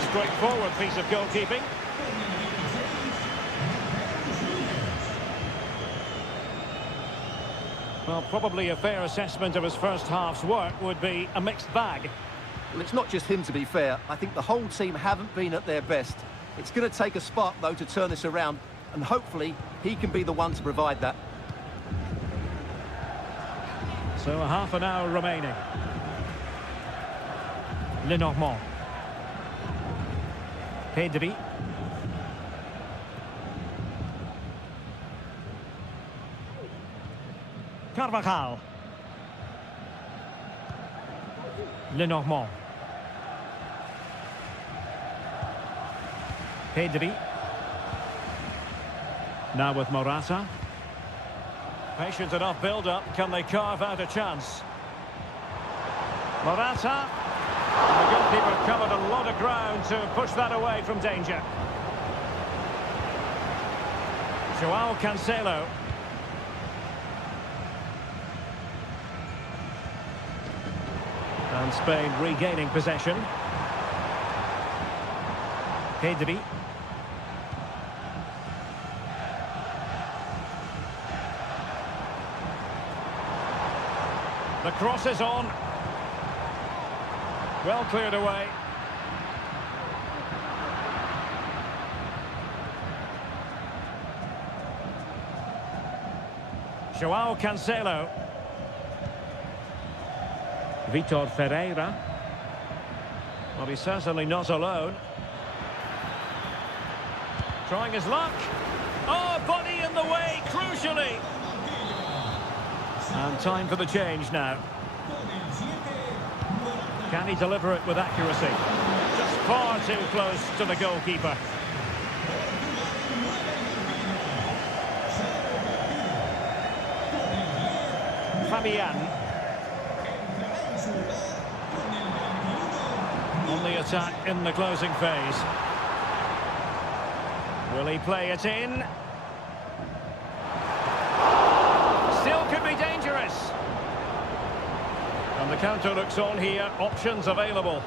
Straightforward piece of goalkeeping. Well, probably a fair assessment of his first half's work would be a mixed bag. Well, it's not just him, to be fair. I think the whole team haven't been at their best. It's going to take a spark, though, to turn this around, and hopefully he can be the one to provide that. So a half an hour remaining. Lenormand. Pedri. Carvajal. Lenormand. Pedri. Now with Morata. Patient enough build-up. Can they carve out a chance? Morata. And the goalkeeper covered a lot of ground to push that away from danger. Joao Cancelo. And Spain regaining possession. Pedri. The cross is on. Well cleared away. Joao Cancelo. Vitor Ferreira. Well, he's certainly not alone. Trying his luck. Oh, body in the way, crucially. And time for the change now. Can he deliver it with accuracy? Just far too close to the goalkeeper. Fabian. On the attack in the closing phase. Will he play it in? Still could be dangerous. And the counter looks on here. Options available.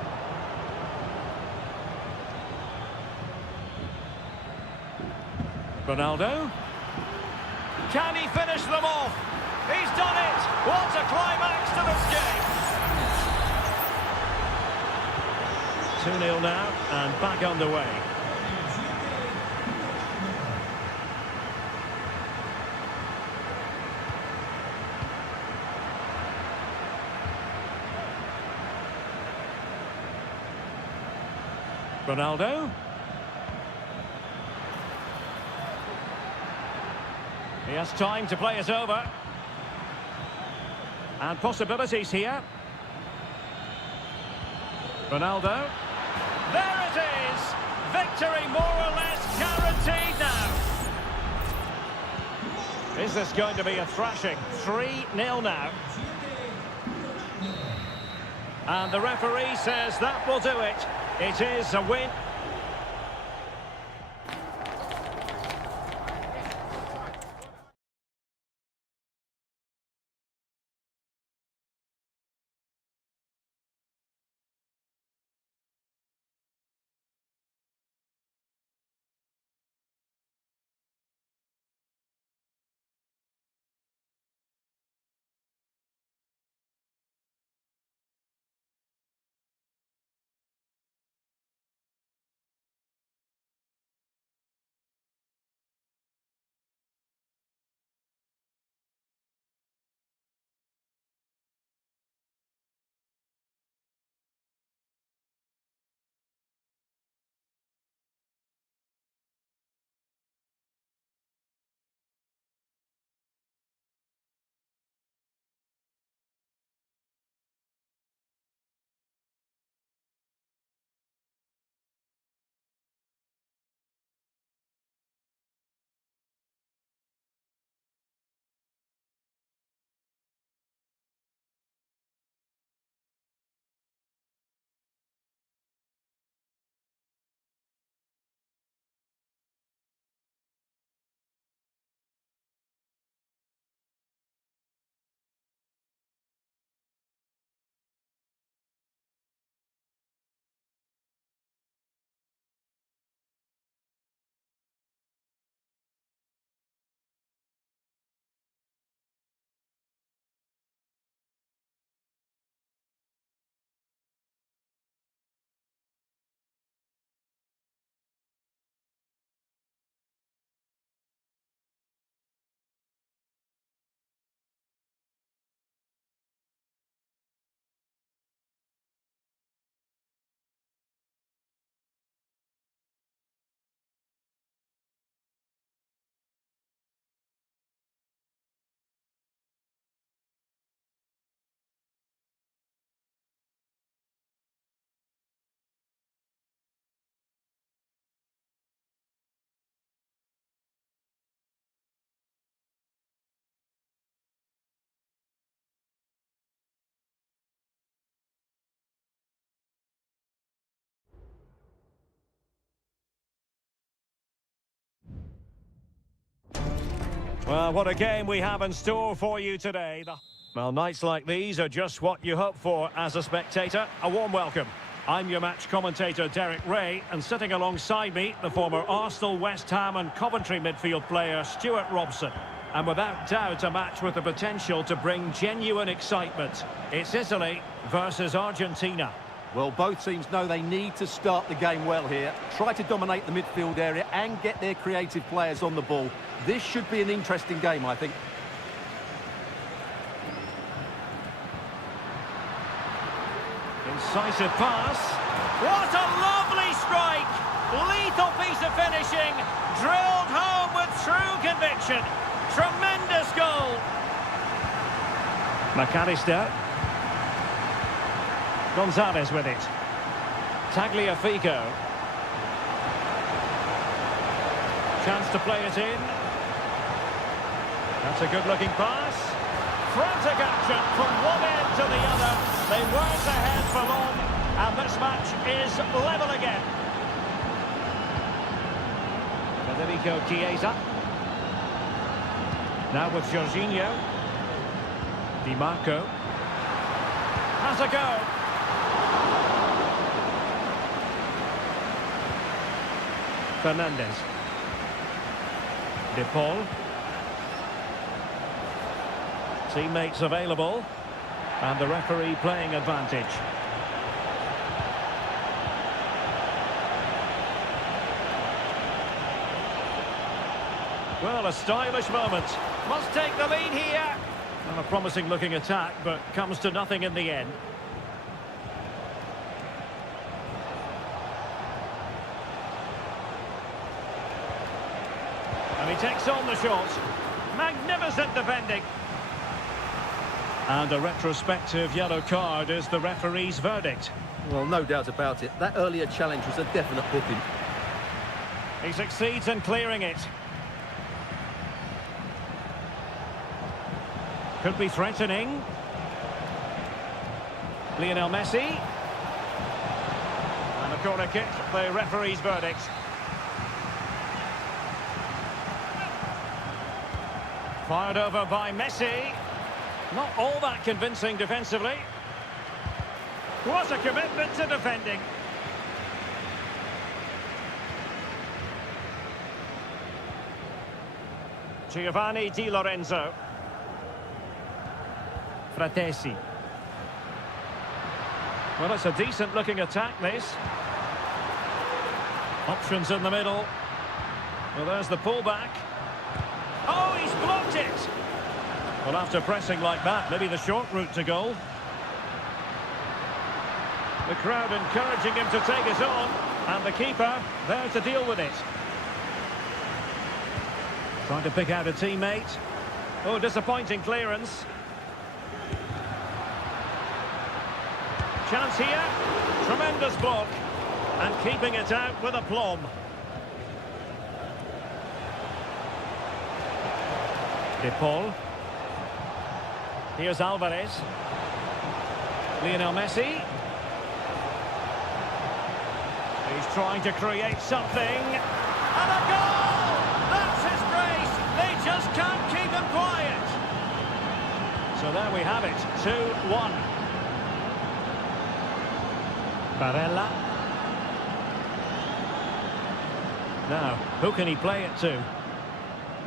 Ronaldo. Can he finish them off? He's done it! What a climax to this game! 2-0 now, and back underway. Ronaldo. He has time to play it over. And possibilities here. Ronaldo. There it is! Victory more or less guaranteed now. Is this going to be a thrashing? 3-0 now. And the referee says that will do it. It is a win. Well, what a game we have in store for you today. Well, nights like these are just what you hope for as a spectator. A warm welcome. I'm your match commentator, Derek Ray, and sitting alongside me, the former Arsenal, West Ham and Coventry midfield player, Stuart Robson. And without doubt, a match with the potential to bring genuine excitement. It's Italy versus Argentina. Well, both teams know they need to start the game well here. Try to dominate the midfield area and get their creative players on the ball. This should be an interesting game, I think. Incisive pass. What a lovely strike! Lethal piece of finishing. Drilled home with true conviction. Tremendous goal. McAllister. Gonzalez with it. Tagliafico. Chance to play it in. That's a good-looking pass. Frantic action from one end to the other. They weren't ahead for long, and this match is level again. Federico Chiesa. Now with Jorginho. Di Marco. Has a go. Fernandez. De Paul. Teammates available. And the referee playing advantage. Well, a stylish moment. Must take the lead here. And a promising looking attack, but comes to nothing in the end. And he takes on the shot. Magnificent defending. And a retrospective yellow card is the referee's verdict. Well, no doubt about it. That earlier challenge was a definite booking. He succeeds in clearing it. Could be threatening. Lionel Messi. And a corner kick, the referee's verdict. Fired over by Messi. Not all that convincing defensively. What a commitment to defending. Giovanni Di Lorenzo. Fratesi. Well, it's a decent looking attack, this. Options in the middle. Well, there's the pullback. Oh, he's blocked it! Well, after pressing like that, maybe the short route to goal. The crowd encouraging him to take it on, and the keeper there to deal with it. Trying to pick out a teammate. Oh, disappointing clearance. Chance here. Tremendous block. And keeping it out with aplomb. De Paul. Here's Alvarez. Lionel Messi. He's trying to create something. And a goal! That's his brace. They just can't keep him quiet. So there we have it. 2-1. Barella. Now, who can he play it to?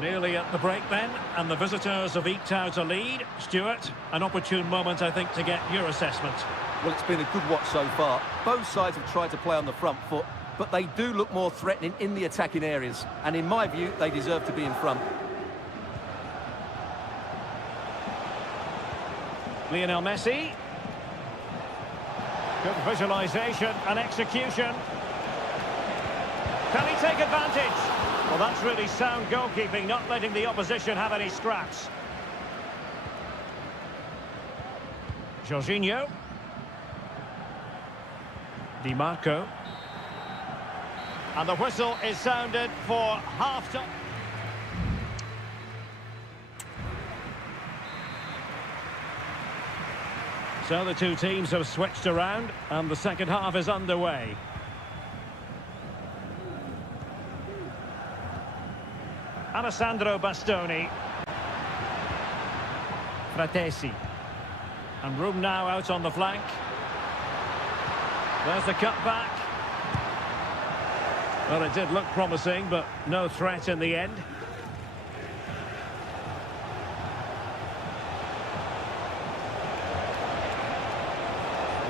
Nearly at the break then, and the visitors have eked out a lead. Stuart, an opportune moment, I think, to get your assessment. Well, it's been a good watch so far. Both sides have tried to play on the front foot, but they do look more threatening in the attacking areas. And in my view, they deserve to be in front. Lionel Messi. Good visualisation and execution. Can he take advantage? Well, that's really sound goalkeeping, not letting the opposition have any scraps. Jorginho. Di Marco. And the whistle is sounded for half-time. So the two teams have switched around, and the second half is underway. Alessandro Bastoni. Fratesi. And room now out on the flank. There's the cut back. Well, it did look promising, but no threat in the end.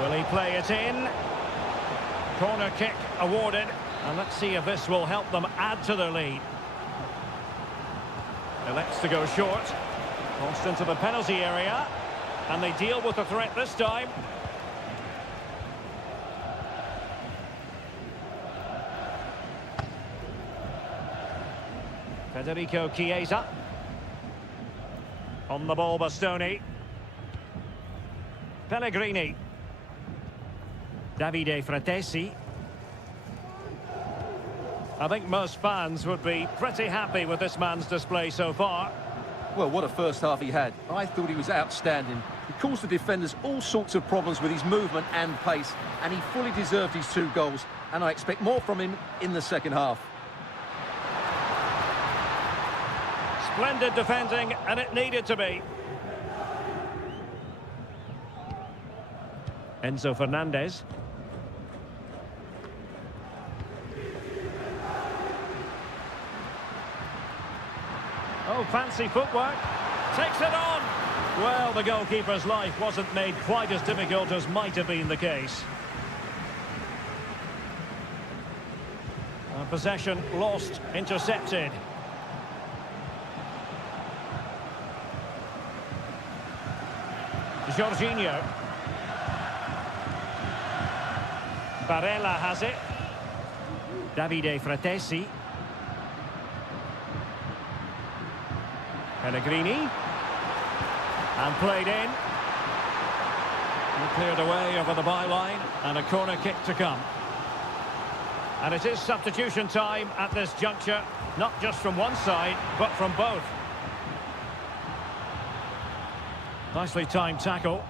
Will he play it in? Corner kick awarded. And let's see if this will help them add to their lead. Elects to go short. Crossed into the penalty area. And they deal with the threat this time. Federico Chiesa. On the ball, Bastoni. Pellegrini. Davide Fratesi. I think most fans would be pretty happy with this man's display so far. Well, what a first half he had. I thought he was outstanding. He caused the defenders all sorts of problems with his movement and pace, and he fully deserved his 2 goals, and I expect more from him in the second half. Splendid defending, and it needed to be. Enzo Fernandez. Oh, fancy footwork. Takes it on. Well, the goalkeeper's life wasn't made quite as difficult as might have been the case. Possession lost, intercepted. Jorginho. Barella has it. Davide Fratesi. Pellegrini. And played in. And cleared away over the byline. And a corner kick to come. And it is substitution time at this juncture. Not just from one side, but from both. Nicely timed tackle.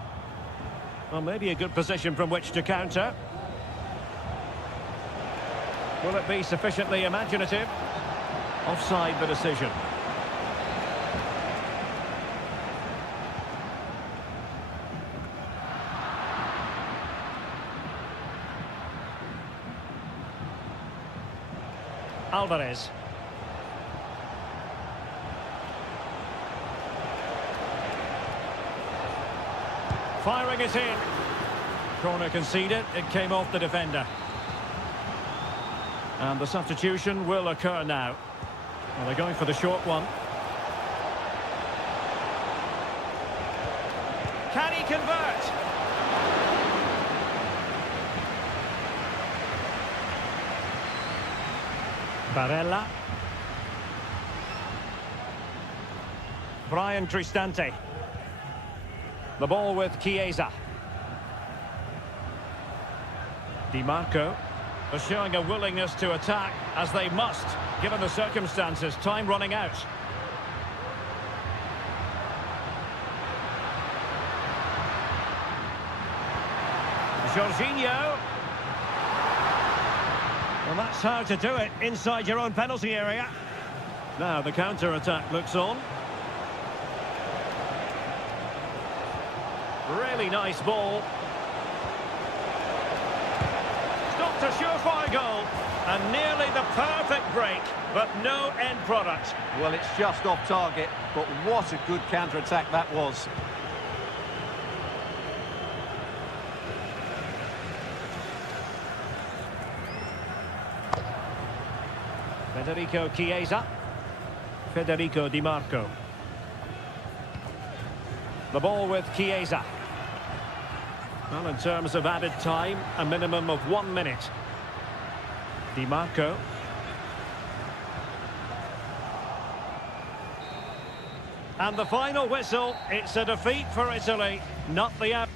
Well, maybe a good position from which to counter. Will it be sufficiently imaginative? Offside the decision. Alvarez. Firing it in. Corner conceded. It came off the defender. And the substitution will occur now. Well, they're going for the short one. Can he convert? Barella. Brian Cristante. The ball with Chiesa. Di Marco are showing a willingness to attack, as they must, given the circumstances. Time running out. Jorginho. Well, that's how to do it inside your own penalty area. Now the counter-attack looks on. Really nice ball. Stopped a surefire goal. And nearly the perfect break, but no end product. Well, it's just off target, but what a good counter-attack that was. Federico Chiesa. Federico Di Marco. The ball with Chiesa. Well, in terms of added time, a minimum of 1 minute. Di Marco. And the final whistle, it's a defeat for Italy, not the out.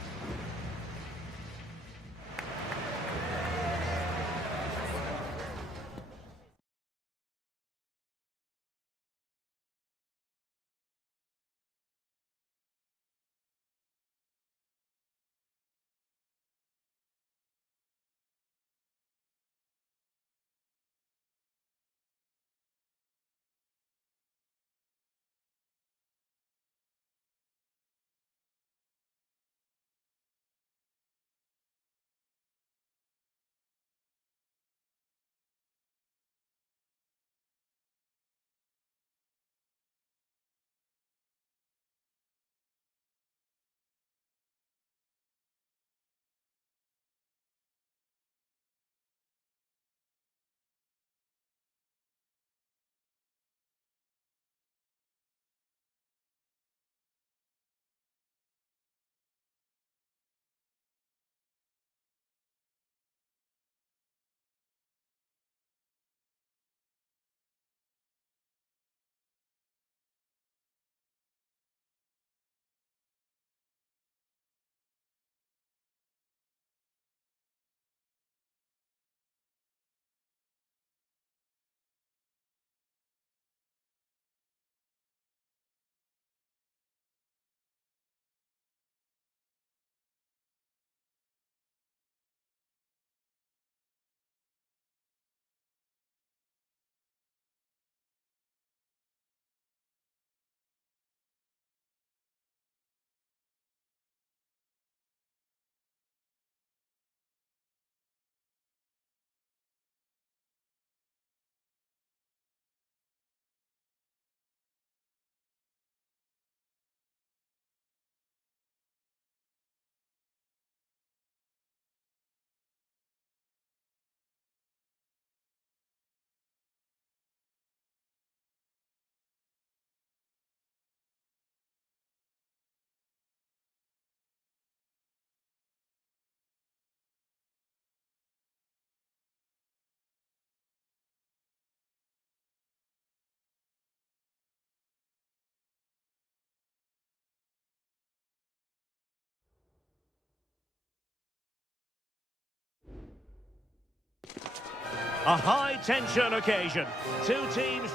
A high-tension occasion. Two teams...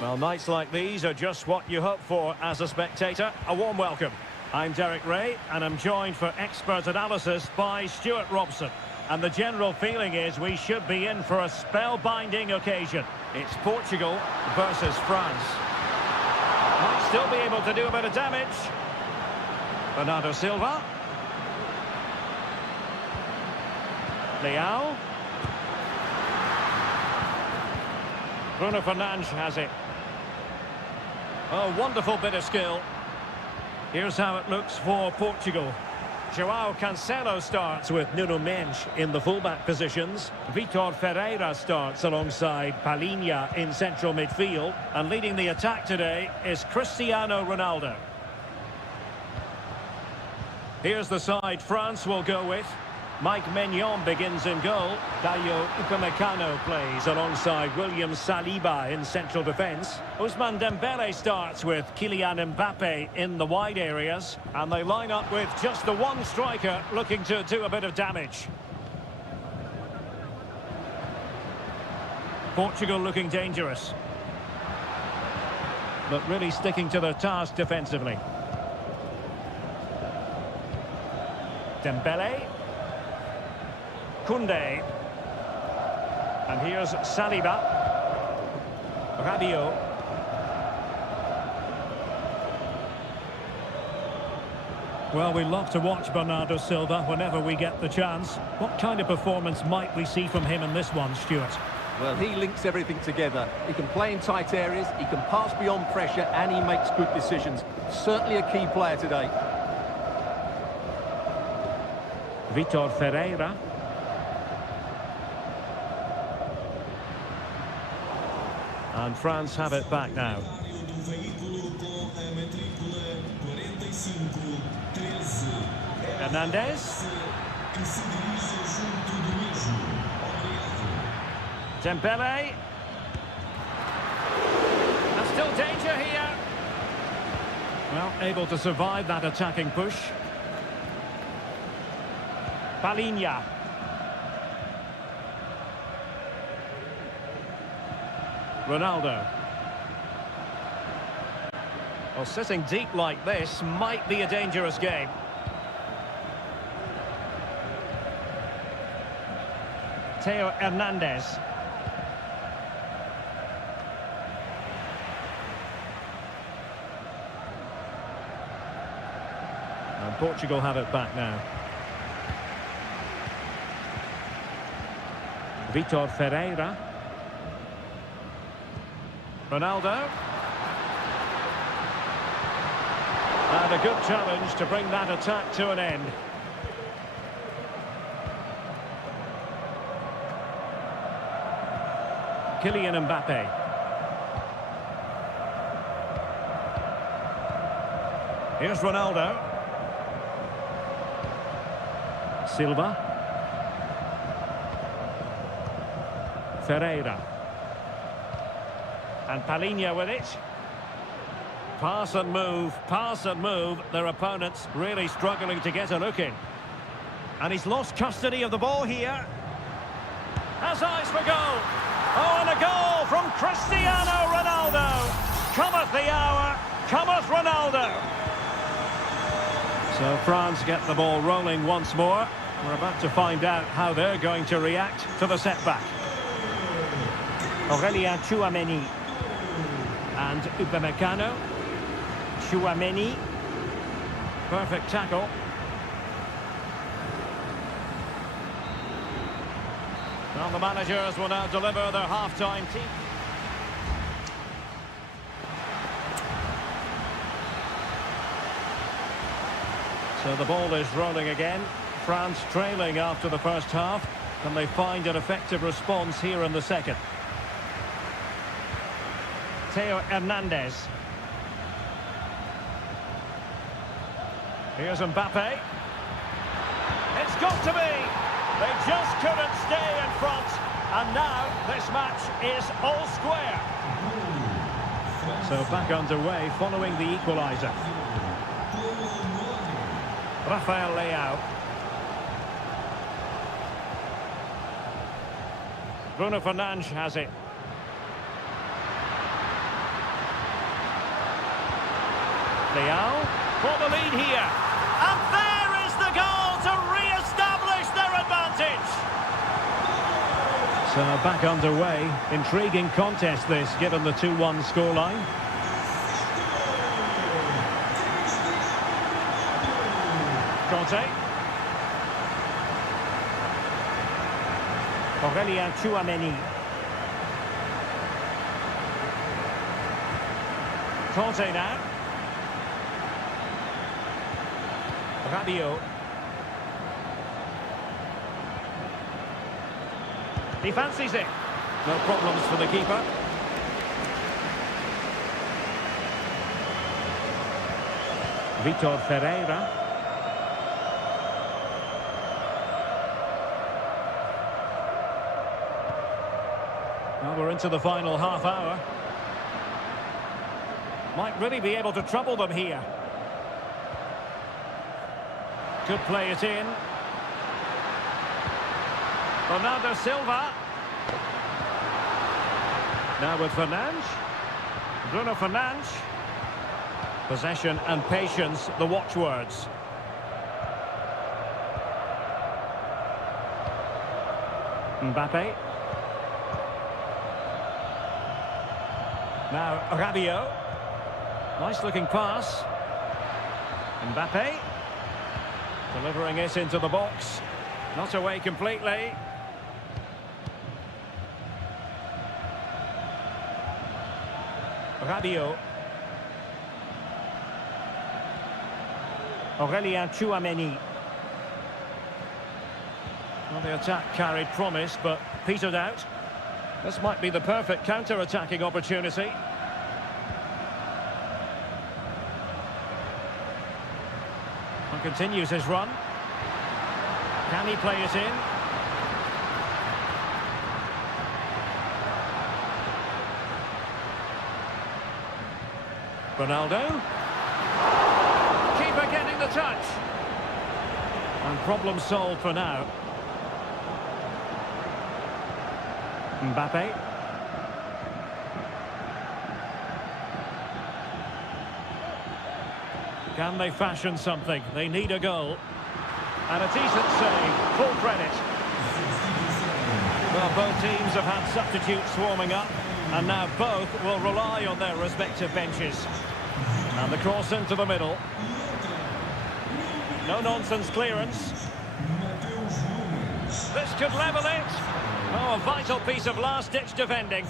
Well, nights like these are just what you hope for as a spectator. A warm welcome. I'm Derek Ray, and I'm joined for expert analysis by Stuart Robson. And the general feeling is we should be in for a spellbinding occasion. It's Portugal versus France. Might still be able to do a bit of damage. Bernardo Silva. Leao. Bruno Fernandes has it. Oh, wonderful bit of skill. Here's how it looks for Portugal. João Cancelo starts with Nuno Mendes in the fullback positions. Vitor Ferreira starts alongside Palhinha in central midfield. And leading the attack today is Cristiano Ronaldo. Here's the side France will go with. Mike Maignan begins in goal. Dayo Upamecano plays alongside William Saliba in central defence. Ousmane Dembele starts with Kylian Mbappe in the wide areas. And they line up with just the one striker looking to do a bit of damage. Portugal looking dangerous, but really sticking to their task defensively. Dembele. Koundé. And here's Saliba. Rabiot. Well, we love to watch Bernardo Silva whenever we get the chance. What kind of performance might we see from him in this one, Stuart? Well, he links everything together. He can play in tight areas, he can pass beyond pressure, and he makes good decisions. Certainly a key player today. Vitor Ferreira. And France have it back now. Hernandez. Dembele. There's still danger here. Well, able to survive that attacking push. Palhinha. Ronaldo. Well, sitting deep like this might be a dangerous game. Theo Hernandez. And Portugal have it back now. Vitor Ferreira. Ronaldo. And a good challenge to bring that attack to an end. Kylian Mbappe. Here's Ronaldo. Silva. Ferreira. And Palhinha with it. Pass and move. Their opponents really struggling to get a look in. And he's lost custody of the ball here. Has eyes for goal. Oh, and a goal from Cristiano Ronaldo. Cometh the hour, cometh Ronaldo. So France get the ball rolling once more. We're about to find out how they're going to react to the setback. Aurélien Tchouameni. And Upamecano. Tchouameni. Perfect tackle. Well, the managers will now deliver their half-time team. So the ball is rolling again. France trailing after the first half. Can they find an effective response here in the second? Theo Hernandez. Here's Mbappe. It's got to be! They just couldn't stay in front. And now this match is all square. So back underway following the equaliser. Rafael Leao. Bruno Fernandes has it. Leao for the lead here. And there is the goal to re-establish their advantage. So back underway. Intriguing contest this, given the 2-1 scoreline. Conte. Aurélien Tchouameni. Conte now. Rabiot. He fancies it. No problems for the keeper. Vitor Ferreira. Well, we're into the final half hour. Might really be able to trouble them here. Could play it in. Bernardo Silva. Now with Fernandes. Bruno Fernandes. Possession and patience, the watchwords. Mbappe. Now Rabiot. Nice looking pass. Mbappe. Delivering it into the box. Not away completely. Rabiot. Aurélien Tchouameni. Well, the attack carried promise, but petered out. This might be the perfect counter-attacking opportunity. And continues his run. Can he play it in? Ronaldo. Keeper getting the touch. And problem solved for now. Mbappe. Can they fashion something? They need a goal. And a decent save, full credit. Well, both teams have had substitutes warming up, and now both will rely on their respective benches. And the cross into the middle. No-nonsense clearance. This could level it. Oh, a vital piece of last-ditch defending.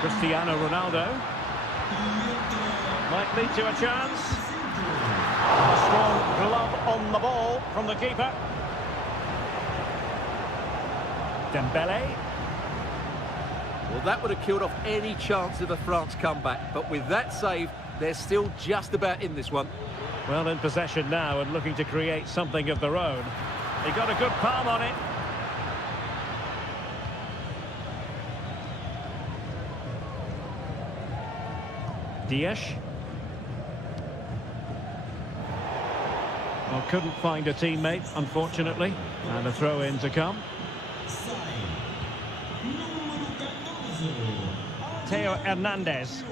Cristiano Ronaldo. Might lead to a chance. A strong glove on the ball from the keeper. Dembele. Well, that would have killed off any chance of a France comeback, but with that save, they're still just about in this one. Well, in possession now and looking to create something of their own. They got a good palm on it. Diaz. Well, couldn't find a teammate, unfortunately. And a throw-in to come. Theo Hernandez.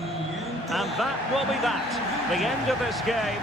And that will be that. The end of this game.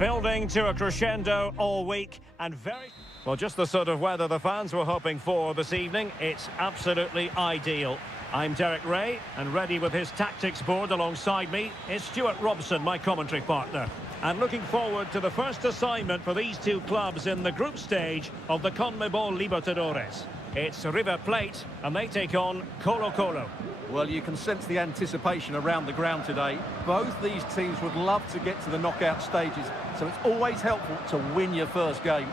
Building to a crescendo all week and very... Well, just the sort of weather the fans were hoping for this evening. It's absolutely ideal. I'm Derek Ray, and ready with his tactics board alongside me is Stuart Robson, my commentary partner. And looking forward to the first assignment for these two clubs in the group stage of the CONMEBOL Libertadores. It's River Plate, and they take on Colo-Colo. Well, you can sense the anticipation around the ground today. Both these teams would love to get to the knockout stages, so it's always helpful to win your first game.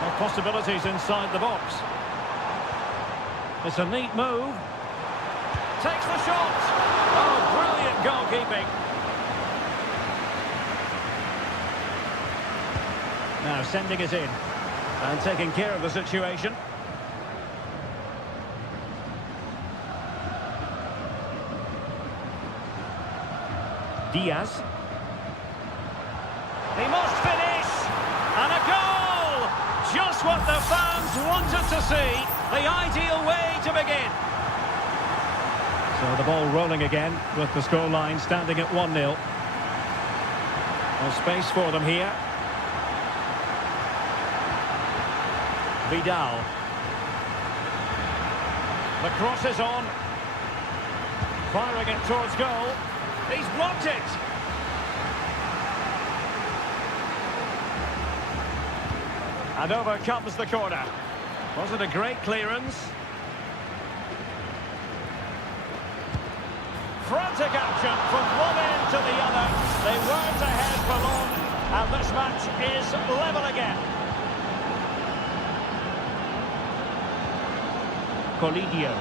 Well, possibilities inside the box. It's a neat move. Takes the shot. Oh, brilliant goalkeeping. Now sending it in and taking care of the situation. Diaz. He must finish. And a goal! Just what the fans wanted to see. The ideal way to begin. So the ball rolling again with the scoreline standing at 1-0. No space for them here. Vidal. The cross is on. Firing it towards goal. He's blocked it. And over comes the corner. Was it a great clearance? Frantic action from one end to the other. They weren't ahead for long, and this match is level again. Colidio.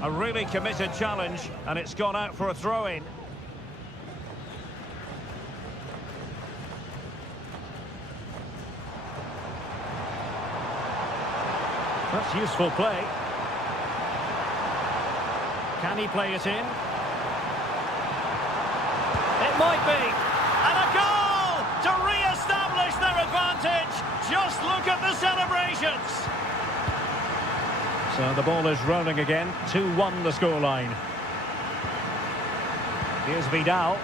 A really committed challenge, and it's gone out for a throw-in. That's useful play. Can he play it in? It might be. And a goal to re-establish their advantage. Just look at the celebrations. So the ball is rolling again. 2-1 the scoreline. Here's Vidal.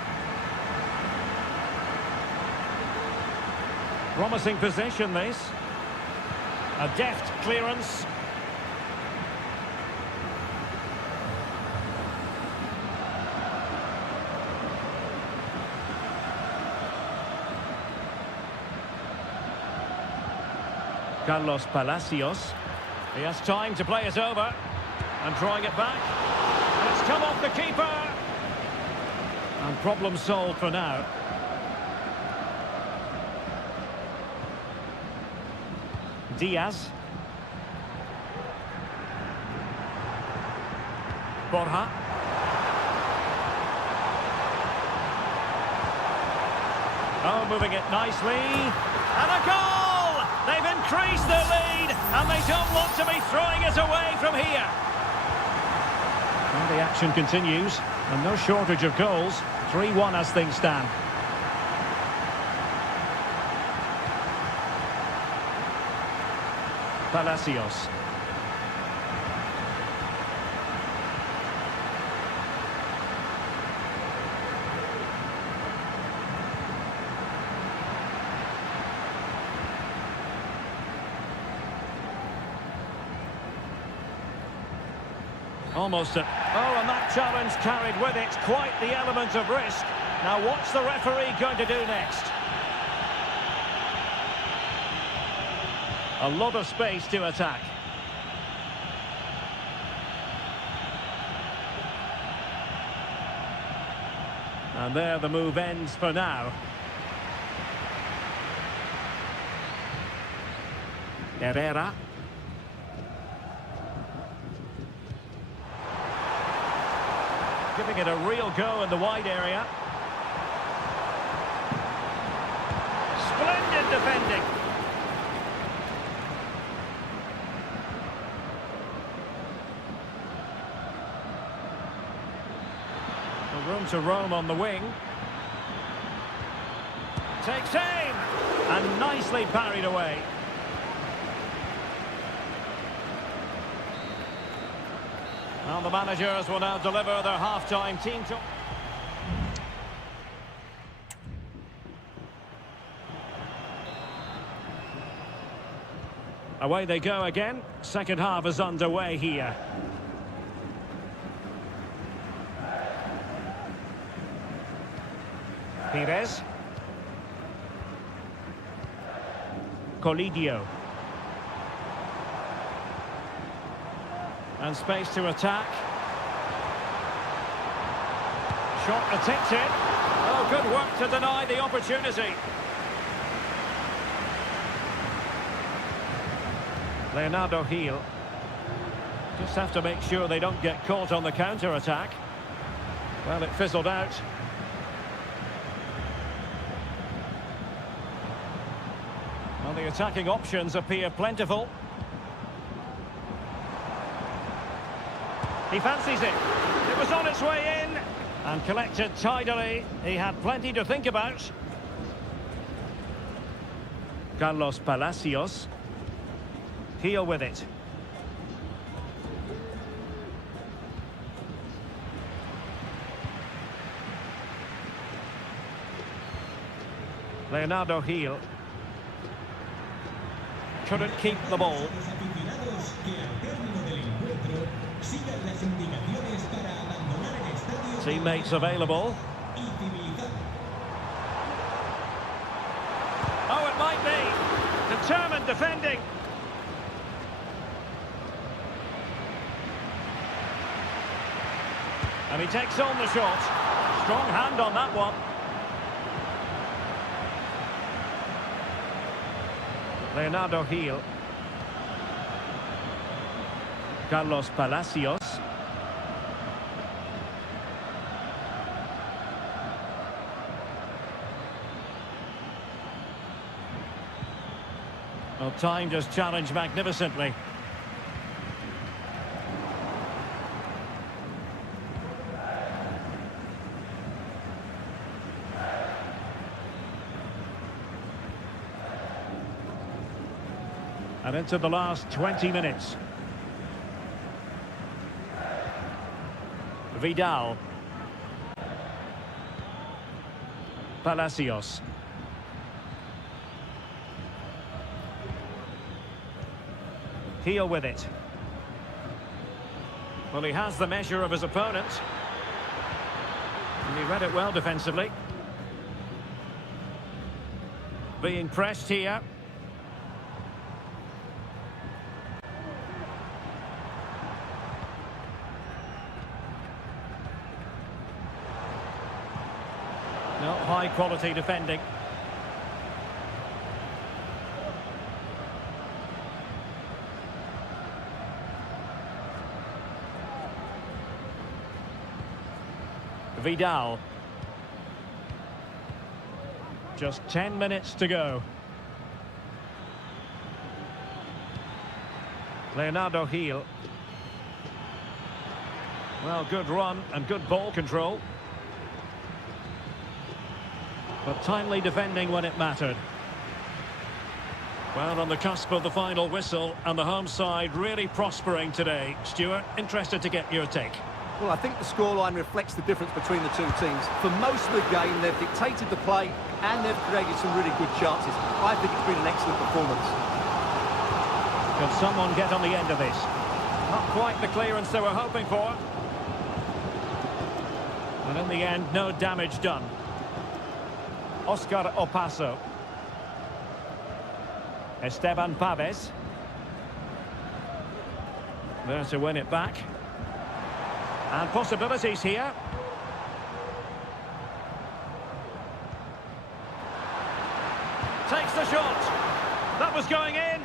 Promising possession, this. A deft clearance. Carlos Palacios. He has time to play it over. And drawing it back. And it's come off the keeper. And problem solved for now. Diaz. Borja. Oh, moving it nicely. And a goal! They've increased their lead, and they don't want to be throwing it away from here. And the action continues, and no shortage of goals. 3-1 as things stand. Palacios. Almost a... Oh, and that challenge carried with it quite the element of risk. Now what's the referee going to do next? A lot of space to attack. And there the move ends for now. Herrera. Giving it a real go in the wide area. Splendid defending. Room to roam on the wing. Takes aim! And nicely parried away. Well, the managers will now deliver their half-time team talk. Away they go again. Second half is underway here. Pires. Colidio. And space to attack. Shot attempted. Oh, good work to deny the opportunity. Leonardo Gil. Just have to make sure they don't get caught on the counter-attack. Well, it fizzled out. Well, the attacking options appear plentiful. He fancies it. It was on its way in. And collected tidily. He had plenty to think about. Carlos Palacios. Heel with it. Leonardo Gil. Couldn't keep the ball. Teammates available. Oh, it might be. Determined defending. And he takes on the shot. Strong hand on that one. Leonardo Gil. Carlos Palacios. Well, time just challenged magnificently. And into the last 20 minutes. Vidal. Palacios. Heel with it. Well, he has the measure of his opponent. And he read it well defensively. Being pressed here. No, high quality defending. Vidal. Just 10 minutes to go. Leonardo Gil. Well, good run and good ball control. But timely defending when it mattered. Well, on the cusp of the final whistle, and the home side really prospering today. Stuart, interested to get your take. Well, I think the scoreline reflects the difference between the two teams. For most of the game, they've dictated the play and they've created some really good chances. I think it's been an excellent performance. Can someone get on the end of this? Not quite the clearance they were hoping for. And in the end, no damage done. Oscar Opaso. Esteban Paves. There to win it back. And possibilities here. Takes the shot. That was going in.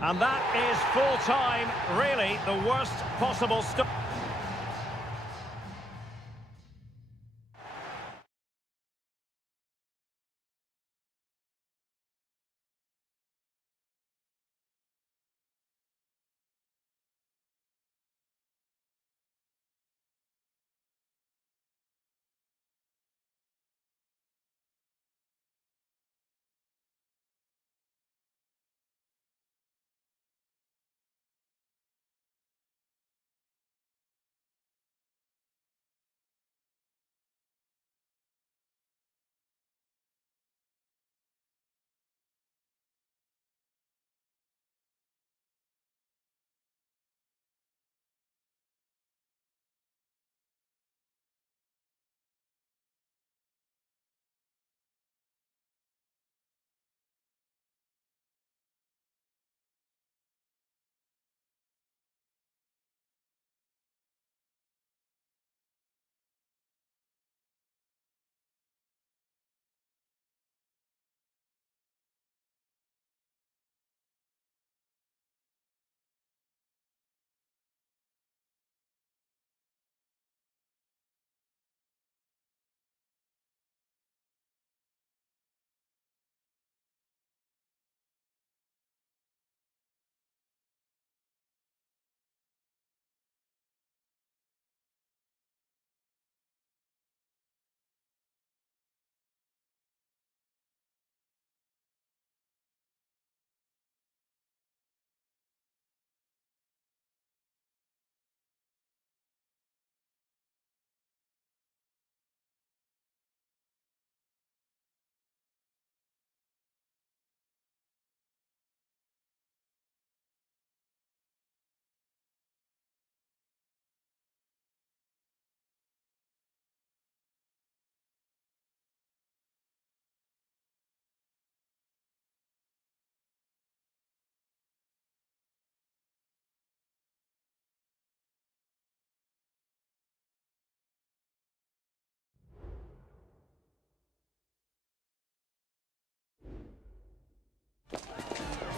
And that is full time. Really the worst possible start.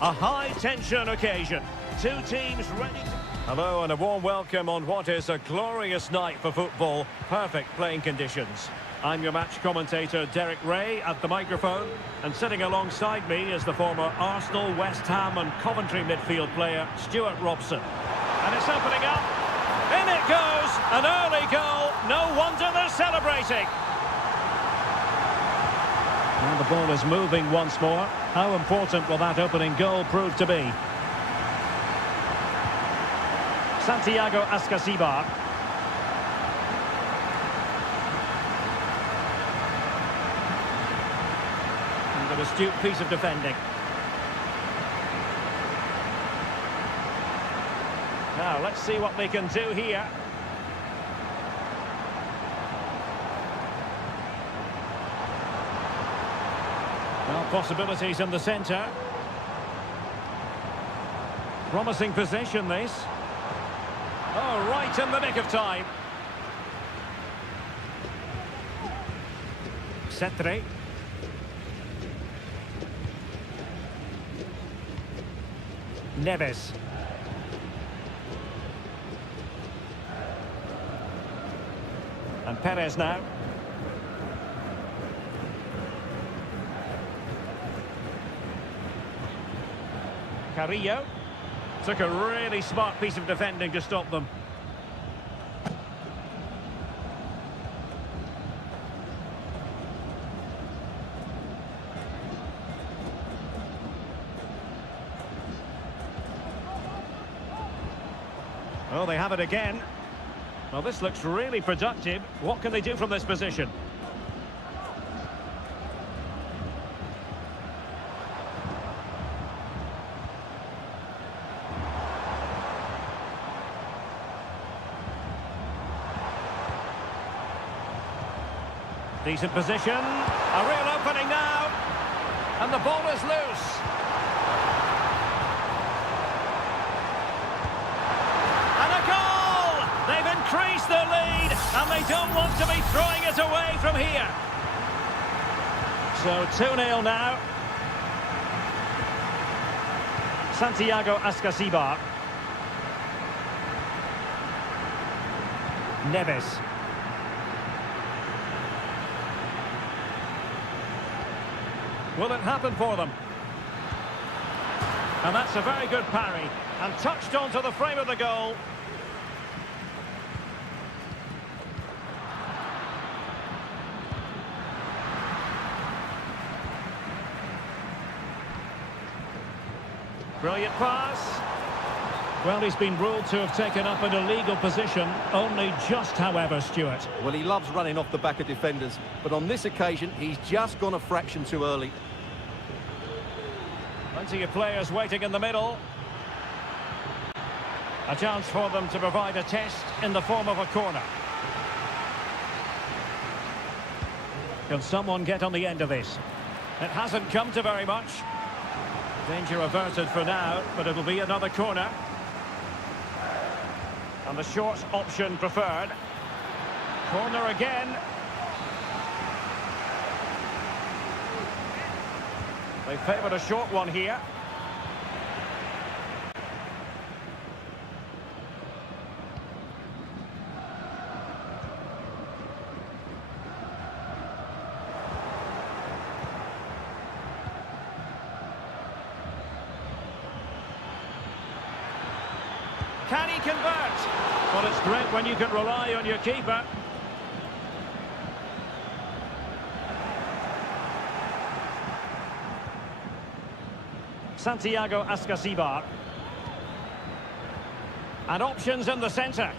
A high-tension occasion. Two teams ready to... Hello and a warm welcome on what is a glorious night for football. Perfect playing conditions. I'm your match commentator, Derek Ray, at the microphone. And sitting alongside me is the former Arsenal, West Ham and Coventry midfield player, Stuart Robson. And it's opening up. In it goes! An early goal. No wonder they're celebrating. And the ball is moving once more. How important will that opening goal prove to be? Santiago Ascasibar. And an astute piece of defending. Now, let's see what they can do here. Well, possibilities in the centre. Promising possession, this. Oh, right in the nick of time. Cetre. Neves. And Perez now. Carrillo. Took a really smart piece of defending to stop them. Oh, they have it again. Well, this looks really productive. What can they do from this position? Decent position. A real opening now. And the ball is loose. And a goal! They've increased their lead, and they don't want to be throwing it away from here. So 2-0 now. Santiago Ascasibar. Neves. Will it happen for them? And that's a very good parry. And touched onto the frame of the goal. Brilliant pass. Well, he's been ruled to have taken up an illegal position. Only just, however, Stuart. Well, he loves running off the back of defenders. But on this occasion, he's just gone a fraction too early. Plenty of players waiting in the middle. A chance for them to provide a test in the form of a corner. Can someone get on the end of this? It hasn't come to very much. Danger averted for now, but it'll be another corner. And the short option preferred. Corner again. They favoured a short one here. Can he convert? Well, it's great when you can rely on your keeper. Santiago Ascasibar. And options in the centre.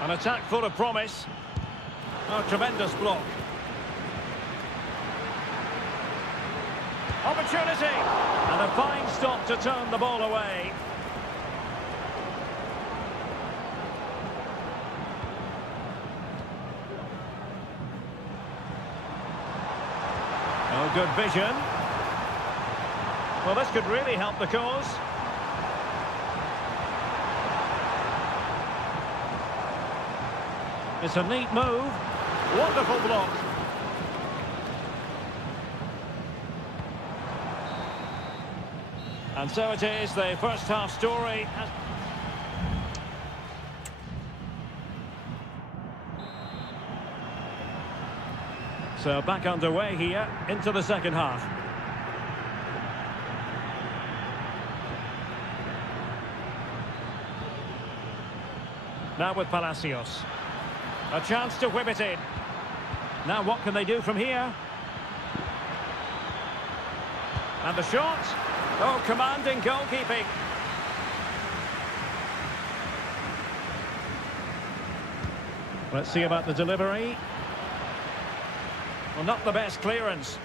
An attack full of promise. Oh, tremendous block. Opportunity! And a fine stop to turn the ball away. Oh, good vision. Well, this could really help the cause. It's a neat move. Wonderful block. And so it is, the first half story. So back underway here into the second half. Now with Palacios. A chance to whip it in. Now what can they do from here? And the shot. Oh, commanding goalkeeping. Let's see about the delivery. Well, not the best clearance.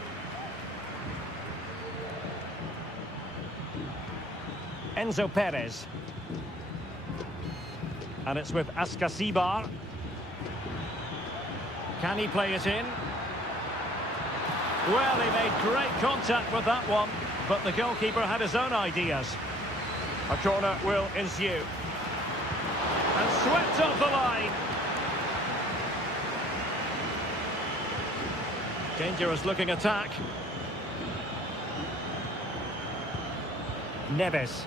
Enzo Perez. And it's with Ascasibar. Can he play it in? Well, he made great contact with that one, but the goalkeeper had his own ideas. A corner will ensue. And swept off the line. Dangerous looking attack. Neves.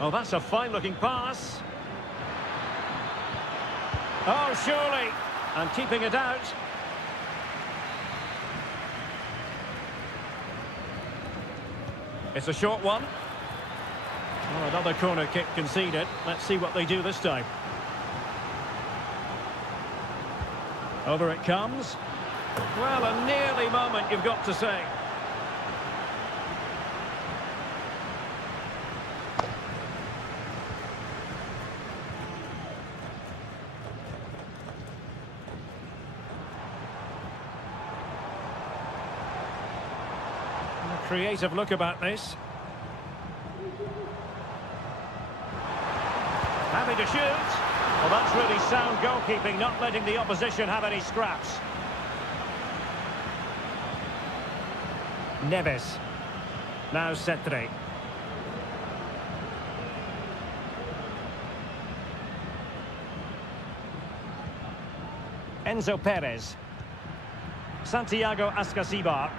Oh, that's a fine looking pass. Oh, surely. And keeping it out. It's a short one. Oh, another corner kick conceded. Let's see what they do this time. Over it comes. Well, a nearly moment, you've got to say. A creative look about this. Happy to shoot. Well, that's really sound goalkeeping, not letting the opposition have any scraps. Neves. Now Cetre. Enzo Perez. Santiago Ascasibar.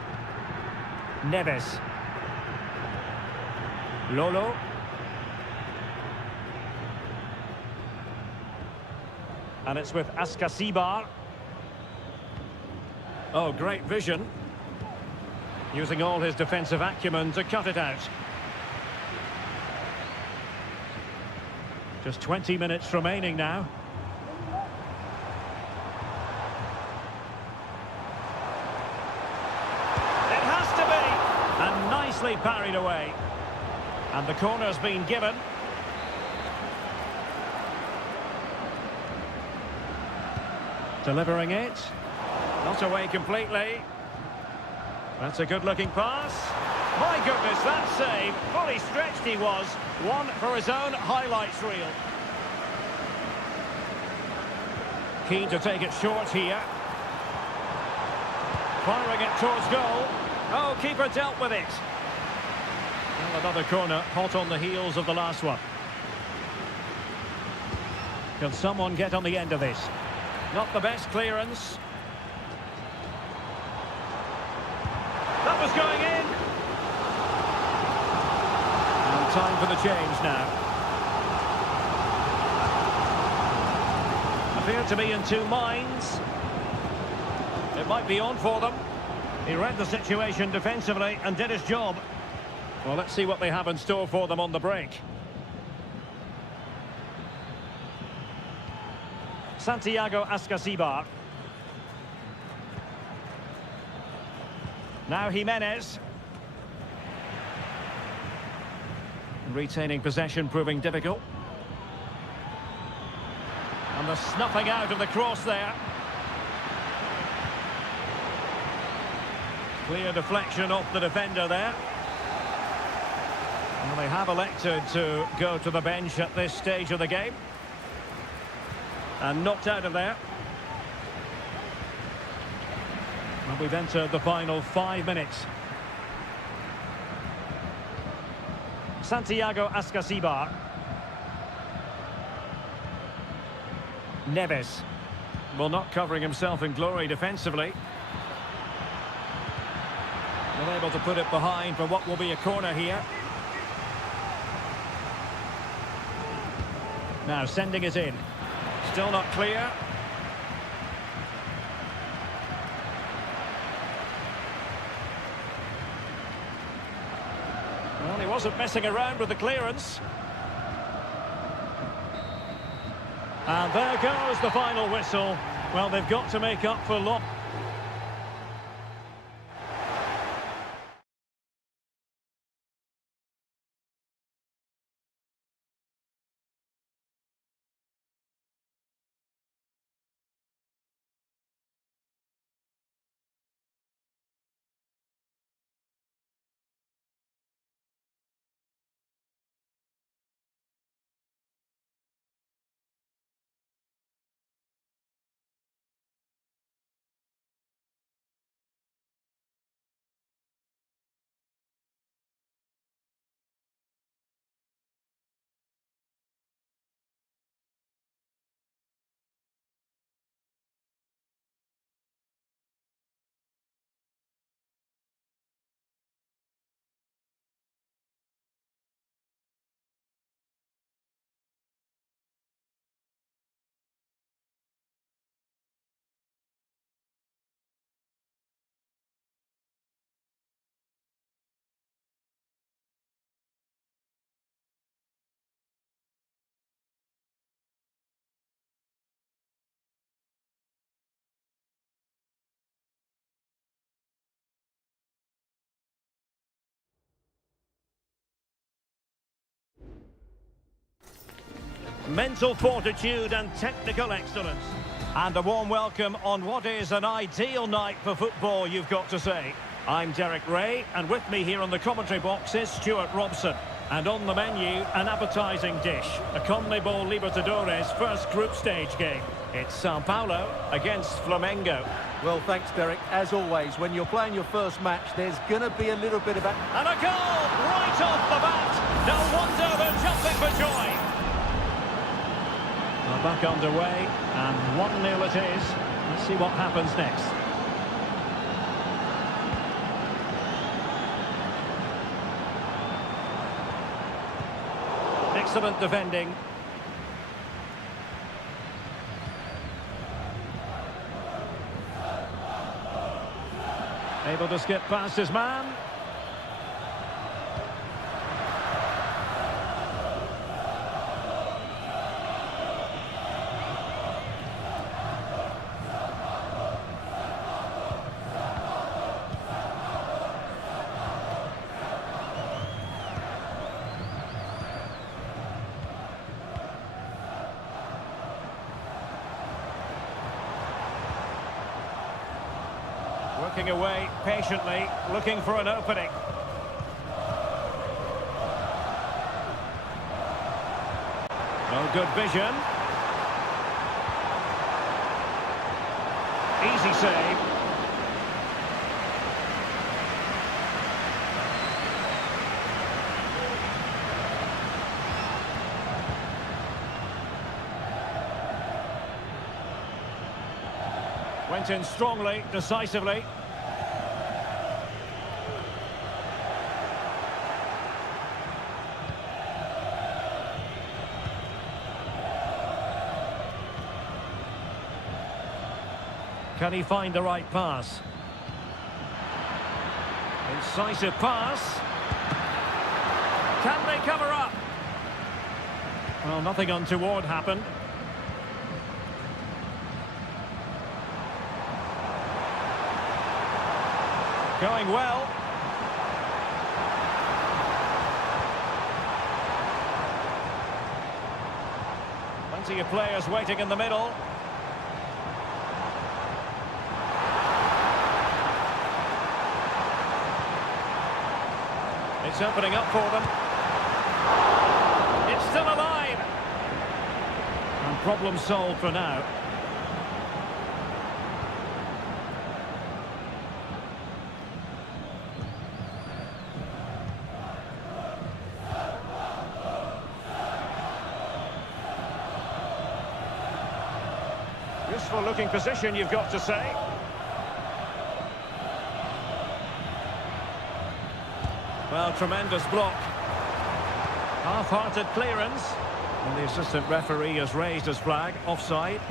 Neves. Lolo. And it's with Ascasibar. Oh, great vision. Using all his defensive acumen to cut it out. Just 20 minutes remaining now. It has to be! And nicely parried away. And the corner's been given. Delivering it. Not away completely. That's a good-looking pass. My goodness, that save. Fully stretched he was. One for his own highlights reel. Keen to take it short here. Firing it towards goal. Oh, keeper dealt with it. Well, another corner, hot on the heels of the last one. Can someone get on the end of this? Not the best clearance. That was going in. And time for the change now. Appear to be in two minds. It might be on for them. He read the situation defensively and did his job. Well, let's see what they have in store for them on the break. Santiago Ascasibar. Now Jimenez. Retaining possession proving difficult. And the snuffing out of the cross there. Clear deflection off the defender there. Well, they have elected to go to the bench at this stage of the game. And knocked out of there. Well, we've entered the final 5 minutes. Santiago Ascasibar. Neves. Well, not covering himself in glory defensively. Unable to put it behind for what will be a corner here. Now sending it in. Still not clear. Well, he wasn't messing around with the clearance. And there goes the final whistle. Well, they've got to make up for loss. Mental fortitude and technical excellence. And a warm welcome on what is an ideal night for football, you've got to say. I'm Derek Ray, and with me here on the commentary box is Stuart Robson. And on the menu, an appetising dish, a CONMEBOL Libertadores first group stage game. It's Sao Paulo against Flamengo. Well, thanks, Derek. As always, when you're playing your first match, there's going to be a little bit of a... And a goal right off the bat. No wonder they're jumping for joy. Well, back underway, and 1-0 it is. Let's see what happens next. Excellent defending. Able to skip past his man. Working away patiently, looking for an opening. No good vision. Easy save. Went in strongly, decisively. Can he find the right pass? Incisive pass. Can they cover up? Well, nothing untoward happened. Going well. Plenty of players waiting in the middle. It's opening up for them. It's still alive. And problem solved for now. Useful looking position, you've got to say. Well, tremendous block. Half-hearted clearance. And the assistant referee has raised his flag. Offside.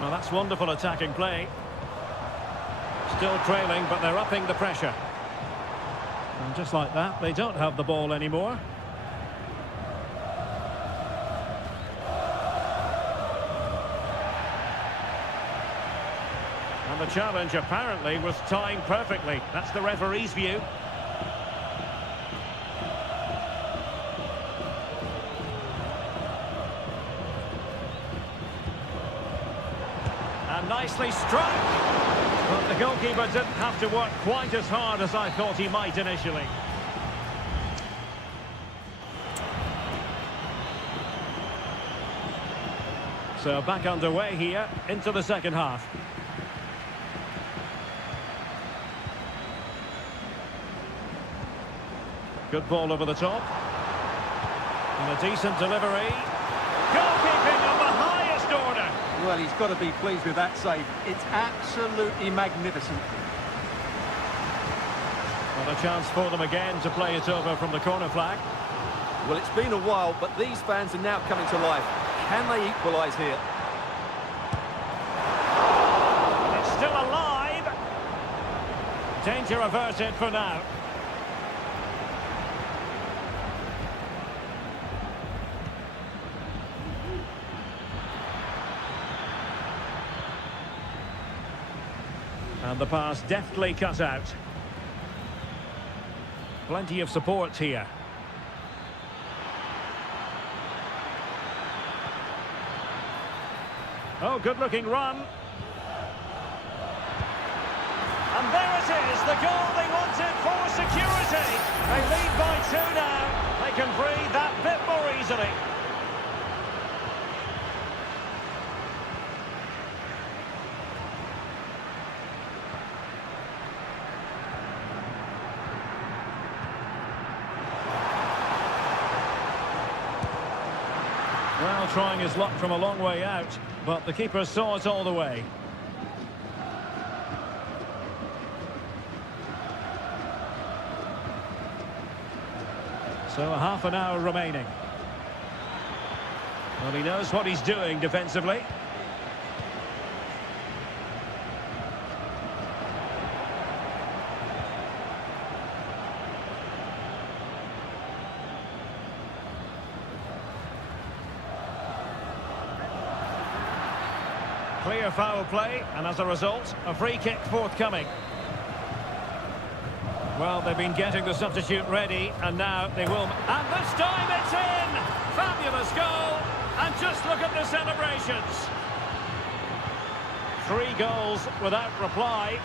Well, that's wonderful attacking play. Still trailing, but they're upping the pressure. And just like that, they don't have the ball anymore. And the challenge apparently was timed perfectly. That's the referee's view. And nicely struck. But the goalkeeper didn't have to work quite as hard as I thought he might initially. So back underway here into the second half. Good ball over the top. And a decent delivery. Goalkeeping of the highest order. Well, he's got to be pleased with that save. It's absolutely magnificent. Well, a chance for them again to play it over from the corner flag. Well, it's been a while, but these fans are now coming to life. Can they equalise here? It's still alive. Danger averted for now. And the pass deftly cut out. Plenty of support here. Oh, good-looking run. And there it is, the goal they wanted for security. They lead by 2 now. They can breathe that bit more easily. Well, trying his luck from a long way out, but the keeper saw it all the way. So a half an hour remaining. Well, he knows what he's doing defensively. Clear foul play, and as a result, a free kick forthcoming. Well, they've been getting the substitute ready, and now they will... And this time it's in! Fabulous goal! And just look at the celebrations. 3 goals without reply.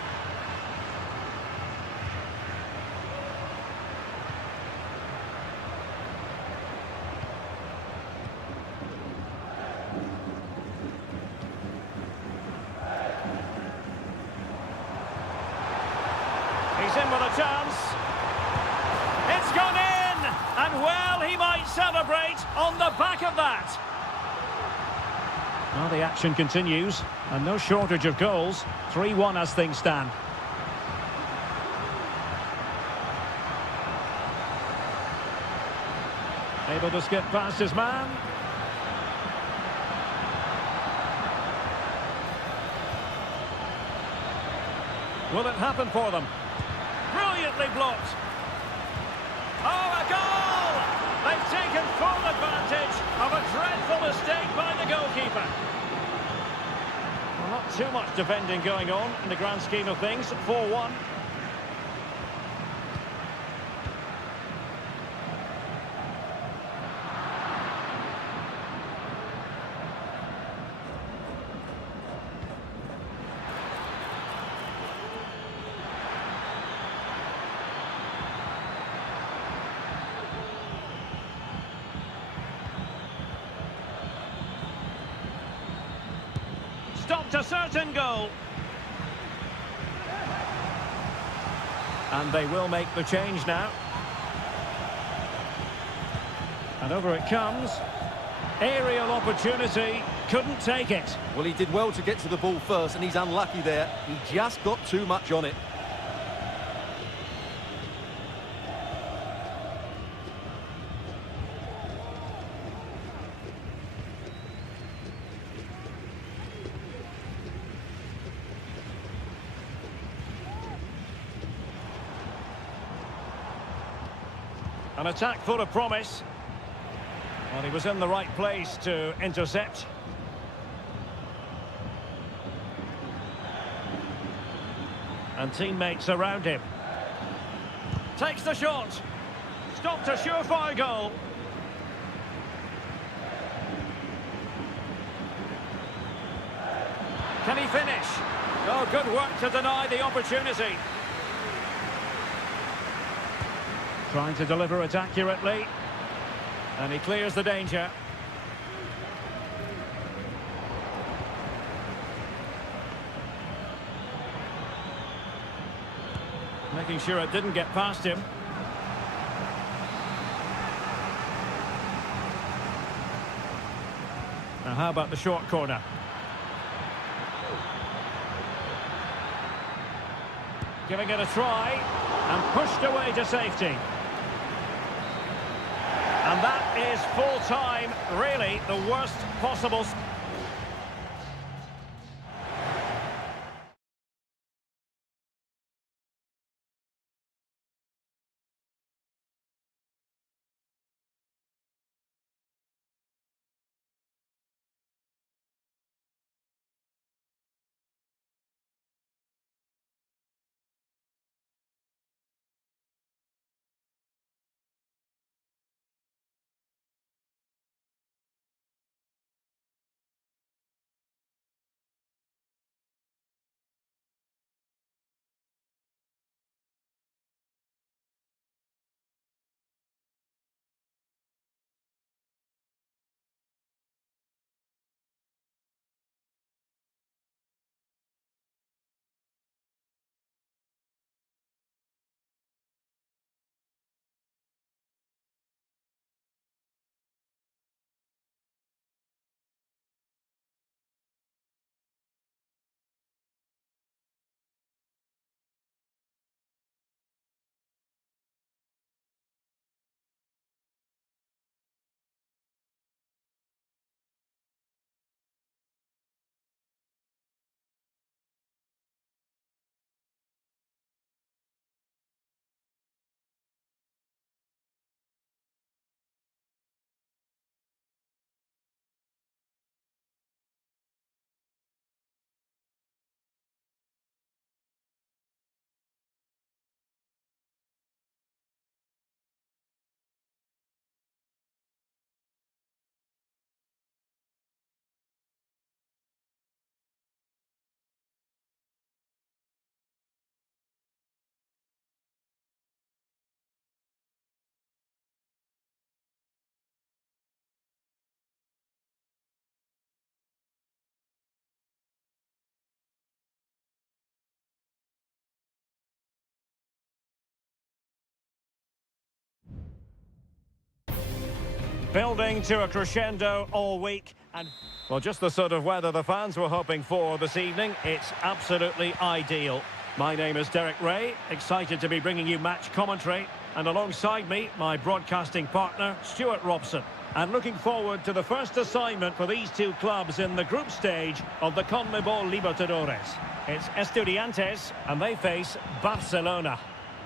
He's in with a chance. It's gone in! And well, he might celebrate on the back of that. Well, the action continues, and no shortage of goals. 3-1 as things stand. Able to skip past his man. Will it happen for them? Brilliantly blocked. Oh, a goal! They've taken full advantage of a dreadful mistake by the goalkeeper. Well, not too much defending going on in the grand scheme of things. 4-1. looked a certain goal. And they will make the change now. And over it comes. Aerial opportunity, couldn't take it. Well, he did well to get to the ball first, and he's unlucky there. He just got too much on it. An attack full of promise. Well, he was in the right place to intercept. And teammates around him. Takes the shot. Stopped a surefire goal. Can he finish? Oh, good work to deny the opportunity. Trying to deliver it accurately. And he clears the danger. Making sure it didn't get past him. Now how about the short corner? Giving it a try and pushed away to safety. And that is full time, really the worst possible. Building to a crescendo all week, and well, just the sort of weather the fans were hoping for this evening. It's absolutely ideal. My name is Derek Ray, excited to be bringing you match commentary, and alongside me, my broadcasting partner, Stuart Robson. And looking forward to the first assignment for these two clubs in the group stage of the CONMEBOL Libertadores. It's Estudiantes, and they face Barcelona.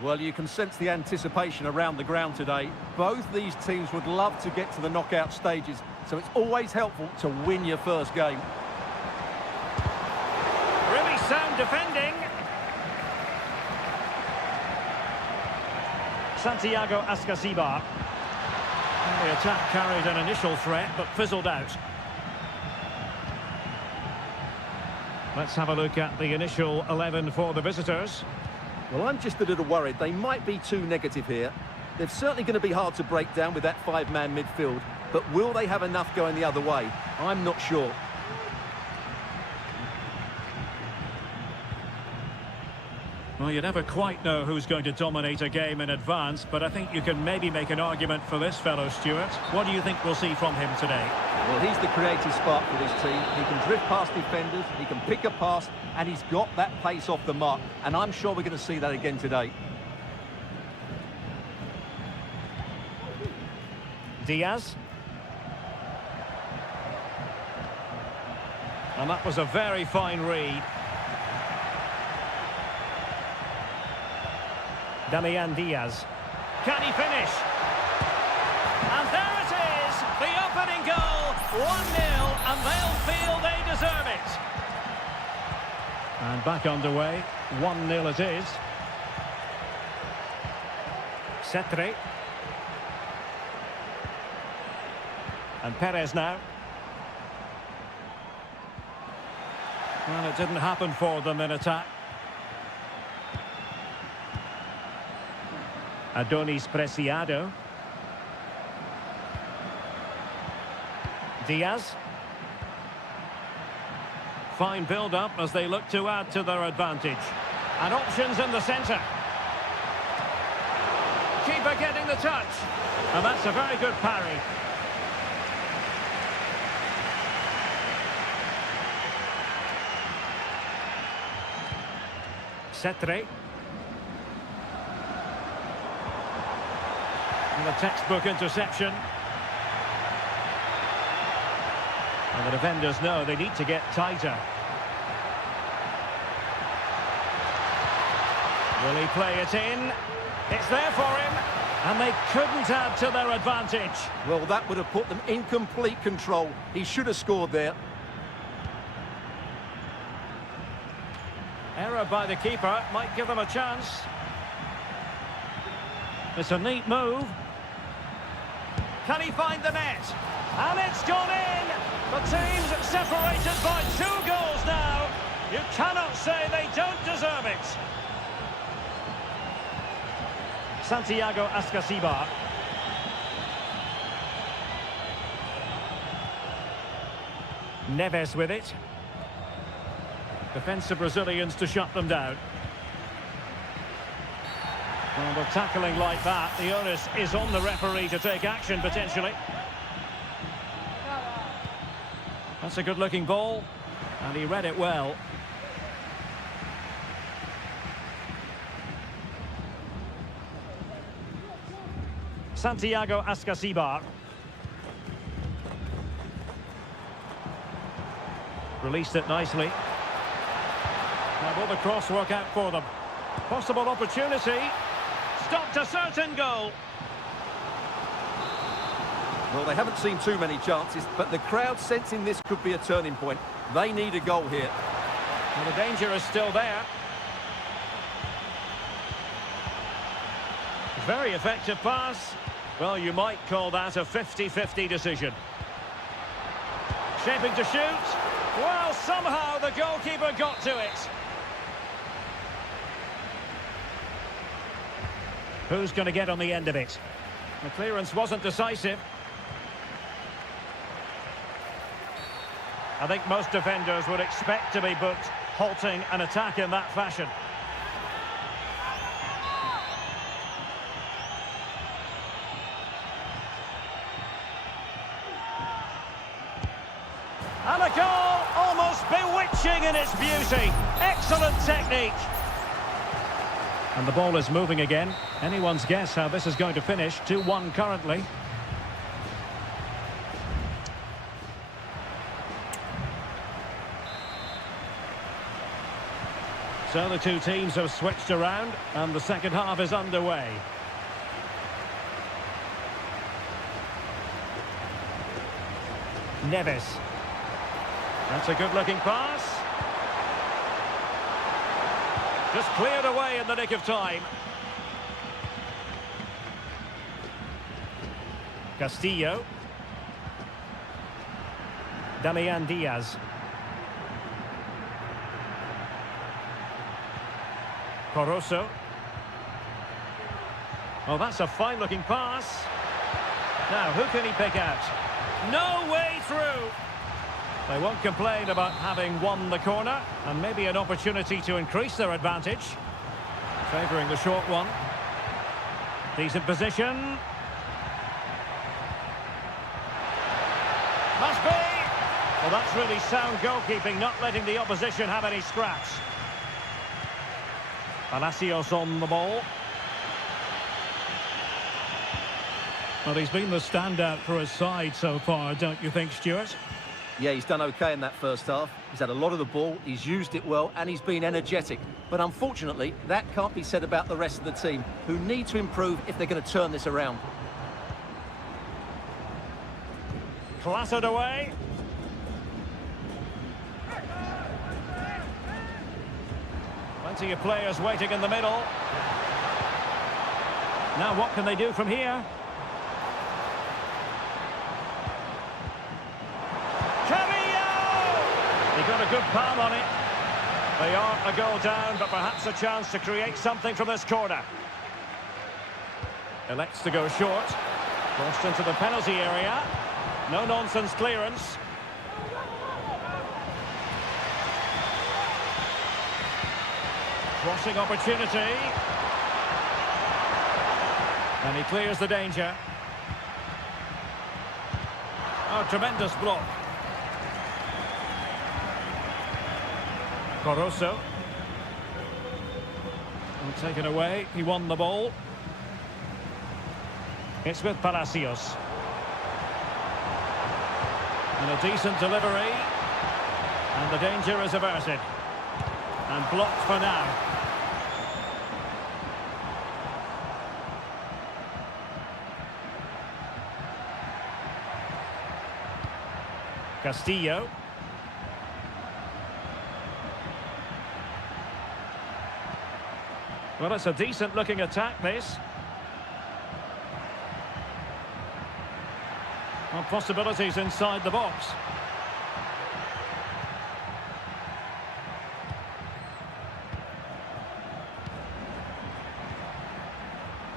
Well, you can sense the anticipation around the ground today. Both these teams would love to get to the knockout stages, so it's always helpful to win your first game. Really sound defending. Santiago Ascasibar. The attack carried an initial threat, but fizzled out. Let's have a look at the initial 11 for the visitors. Well, I'm just a little worried. They might be too negative here. They're certainly going to be hard to break down with that five-man midfield, but will they have enough going the other way? I'm not sure. Well, you never quite know who's going to dominate a game in advance, but I think you can maybe make an argument for this fellow, Stuart. What do you think we'll see from him today? Well, he's the creative spark for this team. He can drift past defenders, he can pick a pass, and he's got that pace off the mark. And I'm sure we're going to see that again today. Diaz. And that was a very fine read. Damian Diaz. Can he finish? And there it is, the opening goal, 1-0, and they'll feel they deserve it. And back underway, 1-0 it is. Cetre. And Perez now. Well, it didn't happen for them in attack. Adonis Preciado. Diaz. Fine build-up as they look to add to their advantage. And options in the centre. Keeper getting the touch. And that's a very good parry. Cetre. And a textbook interception. And the defenders know they need to get tighter. Will he play it in? It's there for him. And they couldn't add to their advantage. Well, that would have put them in complete control. He should have scored there. Error by the keeper might give them a chance. It's a neat move. Can he find the net? And it's gone in! The team's separated by 2 goals now. You cannot say they don't deserve it. Santiago Ascasibar. Neves with it. Defensive Brazilians to shut them down. Well, with tackling like that, the onus is on the referee to take action, potentially. That's a good-looking ball, and he read it well. Santiago Ascasibar. Released it nicely. Now will the cross work out for them? Possible opportunity. Stopped a certain goal. Well, they haven't seen too many chances, but the crowd sensing this could be a turning point. They need a goal here. Well, the danger is still there. Very effective pass. Well, you might call that a 50-50 decision. Shaping to shoot. Well, somehow the goalkeeper got to it. Who's going to get on the end of it? The clearance wasn't decisive. I think most defenders would expect to be booked halting an attack in that fashion. And a goal, almost bewitching in its beauty. Excellent technique. And the ball is moving again. Anyone's guess how this is going to finish. 2-1 currently. So the two teams have switched around and the second half is underway. Neves. That's a good-looking pass. Just cleared away in the nick of time. Castillo. Damian Diaz. Coroso. Oh, that's a fine-looking pass. Now, who can he pick out? No way through. They won't complain about having won the corner, and maybe an opportunity to increase their advantage. Favouring the short one. Decent position. Must be! Well, that's really sound goalkeeping, not letting the opposition have any scraps. Palacios on the ball. Well, he's been the standout for his side so far, don't you think, Stuart? Yeah, he's done okay in that first half. He's had a lot of the ball, he's used it well, and he's been energetic. But unfortunately, that can't be said about the rest of the team, who need to improve if they're going to turn this around. Clattered away. Plenty of players waiting in the middle. Now what can they do from here? He got a good palm on it. They are a goal down, but perhaps a chance to create something from this corner. Elects to go short. Crossed into the penalty area. No-nonsense clearance. Crossing opportunity. And he clears the danger. Oh, tremendous block. Caruso. Taken away. He won the ball. It's with Palacios. And a decent delivery. And the danger is averted. And blocked for now. Castillo. Well, it's a decent-looking attack, this. Well, possibilities inside the box.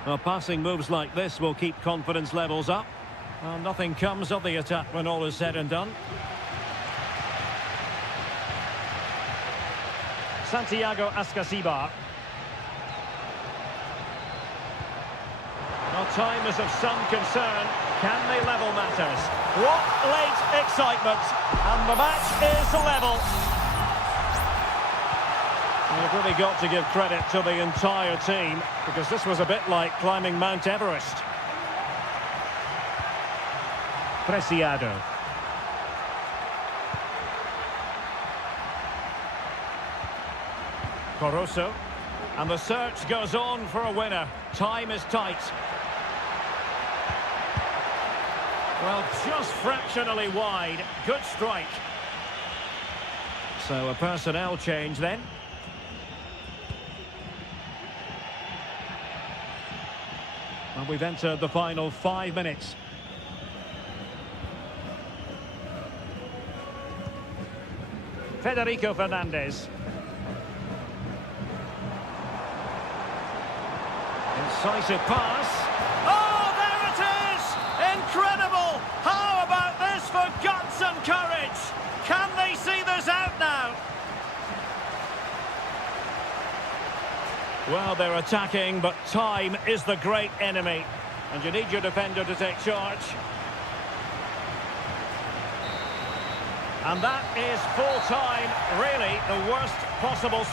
Well, passing moves like this will keep confidence levels up. Well, nothing comes of the attack when all is said and done. Santiago Ascasibar. Well, time is of some concern. Can they level matters? What late excitement! And the match is level. And you've really got to give credit to the entire team, because this was a bit like climbing Mount Everest. Preciado. Caruso. And the search goes on for a winner. Time is tight. Well, just fractionally wide. Good strike. So a personnel change then. And we've entered the final 5 minutes. Federico Fernandez. Incisive pass. Oh, there it is! Incredible! How about this for guts and courage? Can they see this out now? Well, they're attacking, but time is the great enemy. And you need your defender to take charge. And that is full time, really the worst possible...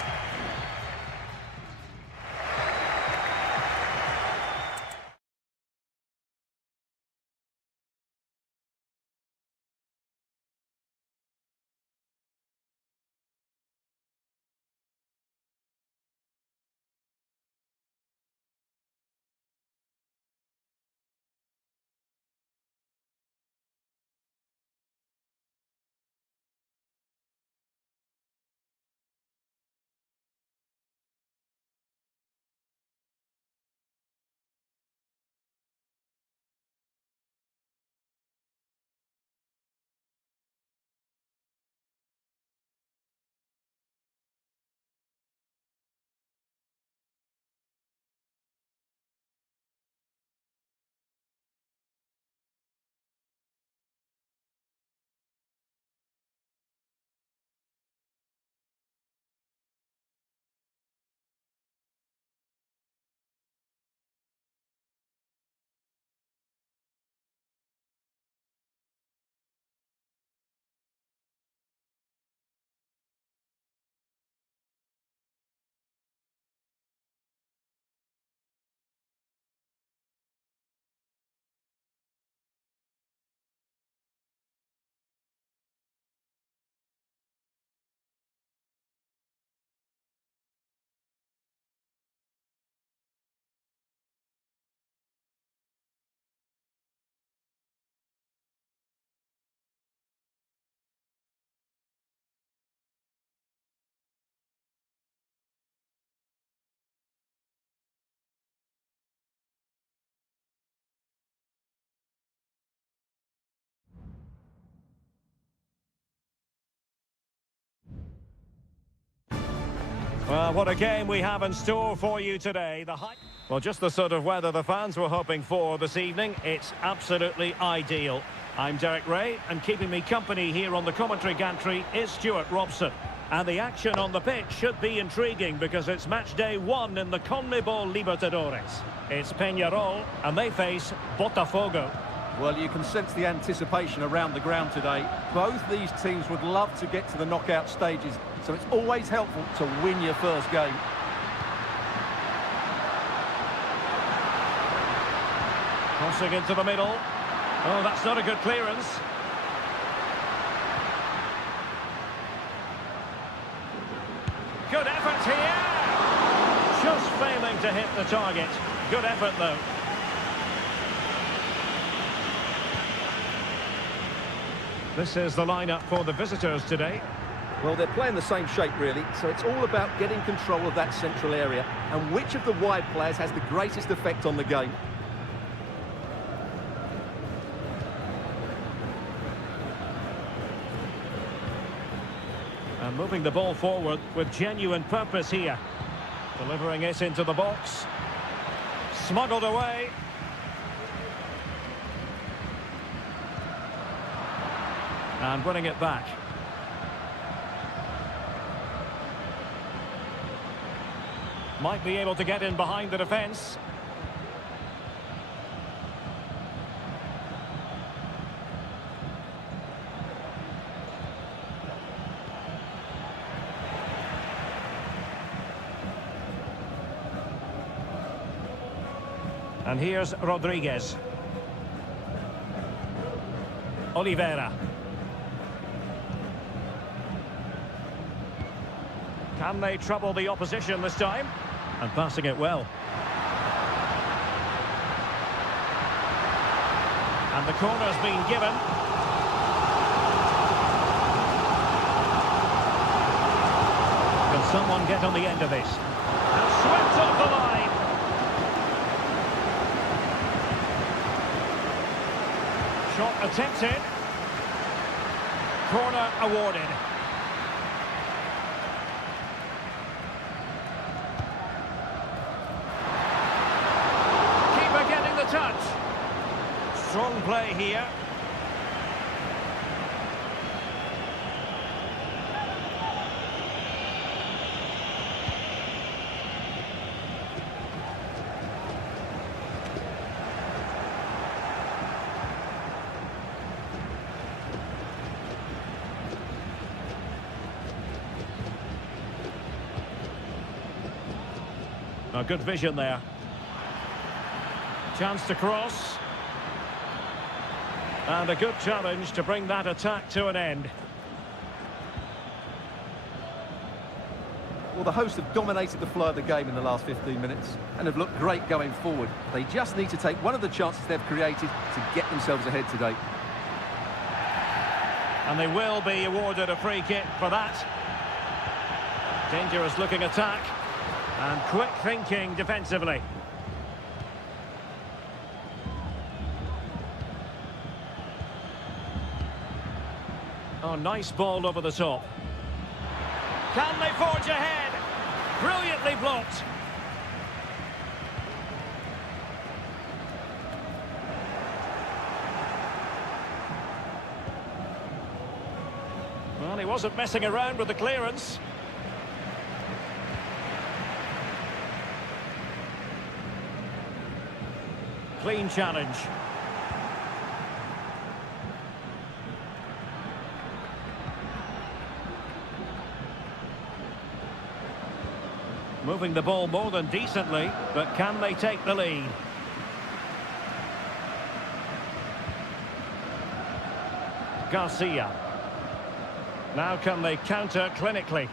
Well, what a game we have in store for you today. Well, just the sort of weather the fans were hoping for this evening. It's absolutely ideal. I'm Derek Ray, and keeping me company here on the commentary gantry is Stuart Robson. And the action on the pitch should be intriguing because it's match day 1 in the CONMEBOL Libertadores. It's Peñarol, and they face Botafogo. Well, you can sense the anticipation around the ground today. Both these teams would love to get to the knockout stages, so it's always helpful to win your first game. Crossing into the middle. Oh, that's not a good clearance. Good effort here. Just failing to hit the target. Good effort, though. This is the lineup for the visitors today. Well, they're playing the same shape, really, so it's all about getting control of that central area and which of the wide players has the greatest effect on the game. And moving the ball forward with genuine purpose here. Delivering it into the box. Smuggled away. And winning it back. Might be able to get in behind the defence. And here's Rodriguez. Oliveira. Can they trouble the opposition this time? And passing it well. And the corner's been given. Can someone get on the end of this? And swept off the line. Shot attempted. Corner awarded. Keeper getting the touch. Strong play here. A good vision there. Chance to cross. And a good challenge to bring that attack to an end. Well, the hosts have dominated the flow of the game in the last 15 minutes and have looked great going forward. They just need to take one of the chances they've created to get themselves ahead today. And they will be awarded a free kick for that. Dangerous looking attack. And quick thinking defensively. Oh, nice ball over the top. Can they forge ahead? Brilliantly blocked. Well, he wasn't messing around with the clearance. Clean challenge. Moving the ball more than decently, but can they take the lead? Garcia. Now can they counter clinically?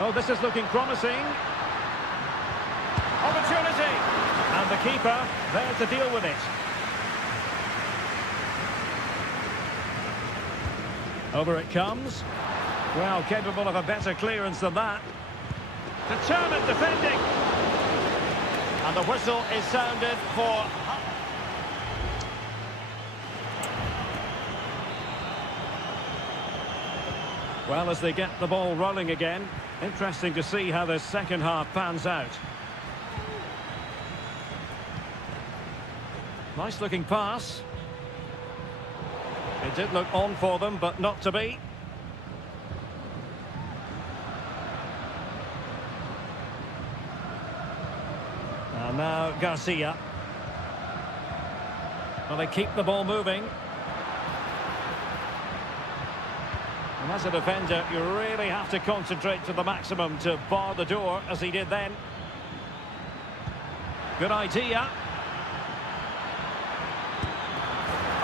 Oh, this is looking promising. Opportunity! And the keeper there to deal with it. Over it comes. Well, capable of a better clearance than that. Determined defending. And the whistle is sounded for... Well, as they get the ball rolling again, interesting to see how the second half pans out. Nice looking pass. It did look on for them, but not to be. And now Garcia. Well, they keep the ball moving. And as a defender, you really have to concentrate to the maximum to bar the door, as he did then. Good idea.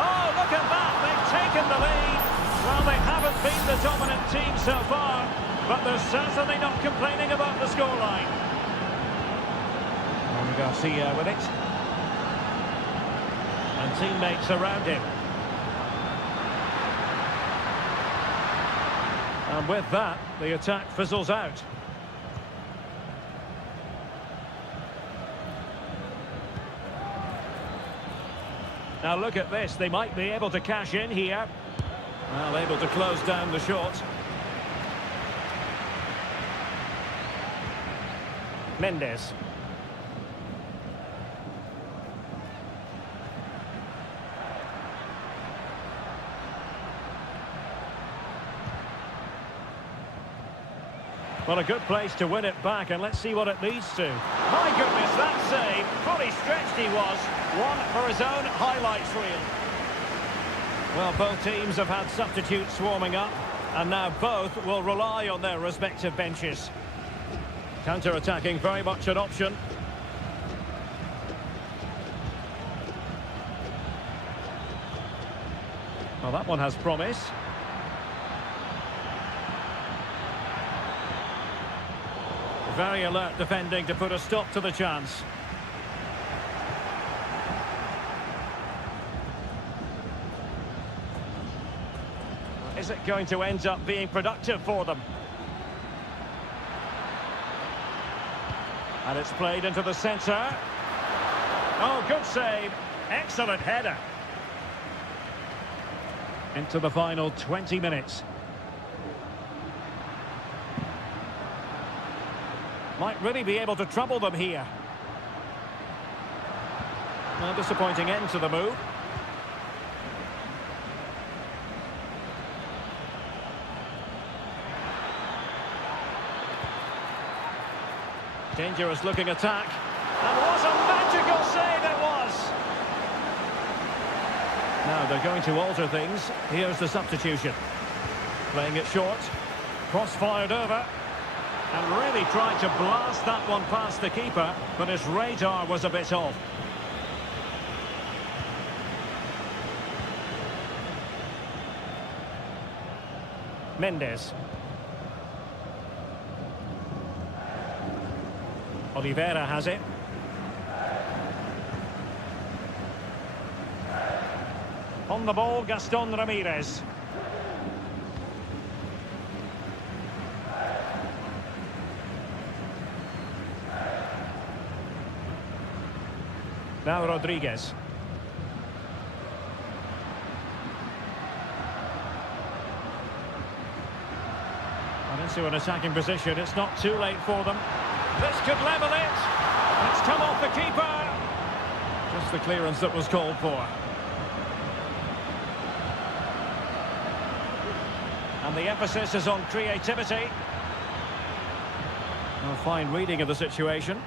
Oh, look at that! They've taken the lead. Well, they haven't been the dominant team so far, but they're certainly not complaining about the scoreline. And Garcia with it. And teammates around him. And with that, the attack fizzles out. Now look at this, they might be able to cash in here. Well, able to close down the shot. Mendes. Well, a good place to win it back, and let's see what it leads to. My goodness, that save. Fully stretched he was. One for his own highlights reel. Well, both teams have had substitutes swarming up, and now both will rely on their respective benches. Counter-attacking, very much an option. Well, that one has promise. Very alert defending to put a stop to the chance. Is it going to end up being productive for them? And it's played into the centre. Oh, good save. Excellent header. Into the final 20 minutes. Might really be able to trouble them here. A disappointing end to the move. Dangerous looking attack. And what a magical save it was! Now they're going to alter things. Here's the substitution. Playing it short. Cross-fired over. And really tried to blast that one past the keeper, but his radar was a bit off. Mendes. Oliveira has it. On the ball, Gaston Ramirez. Now Rodriguez. And into an attacking position. It's not too late for them. This could level it. It's come off the keeper. Just the clearance that was called for. And the emphasis is on creativity. A fine reading of the situation.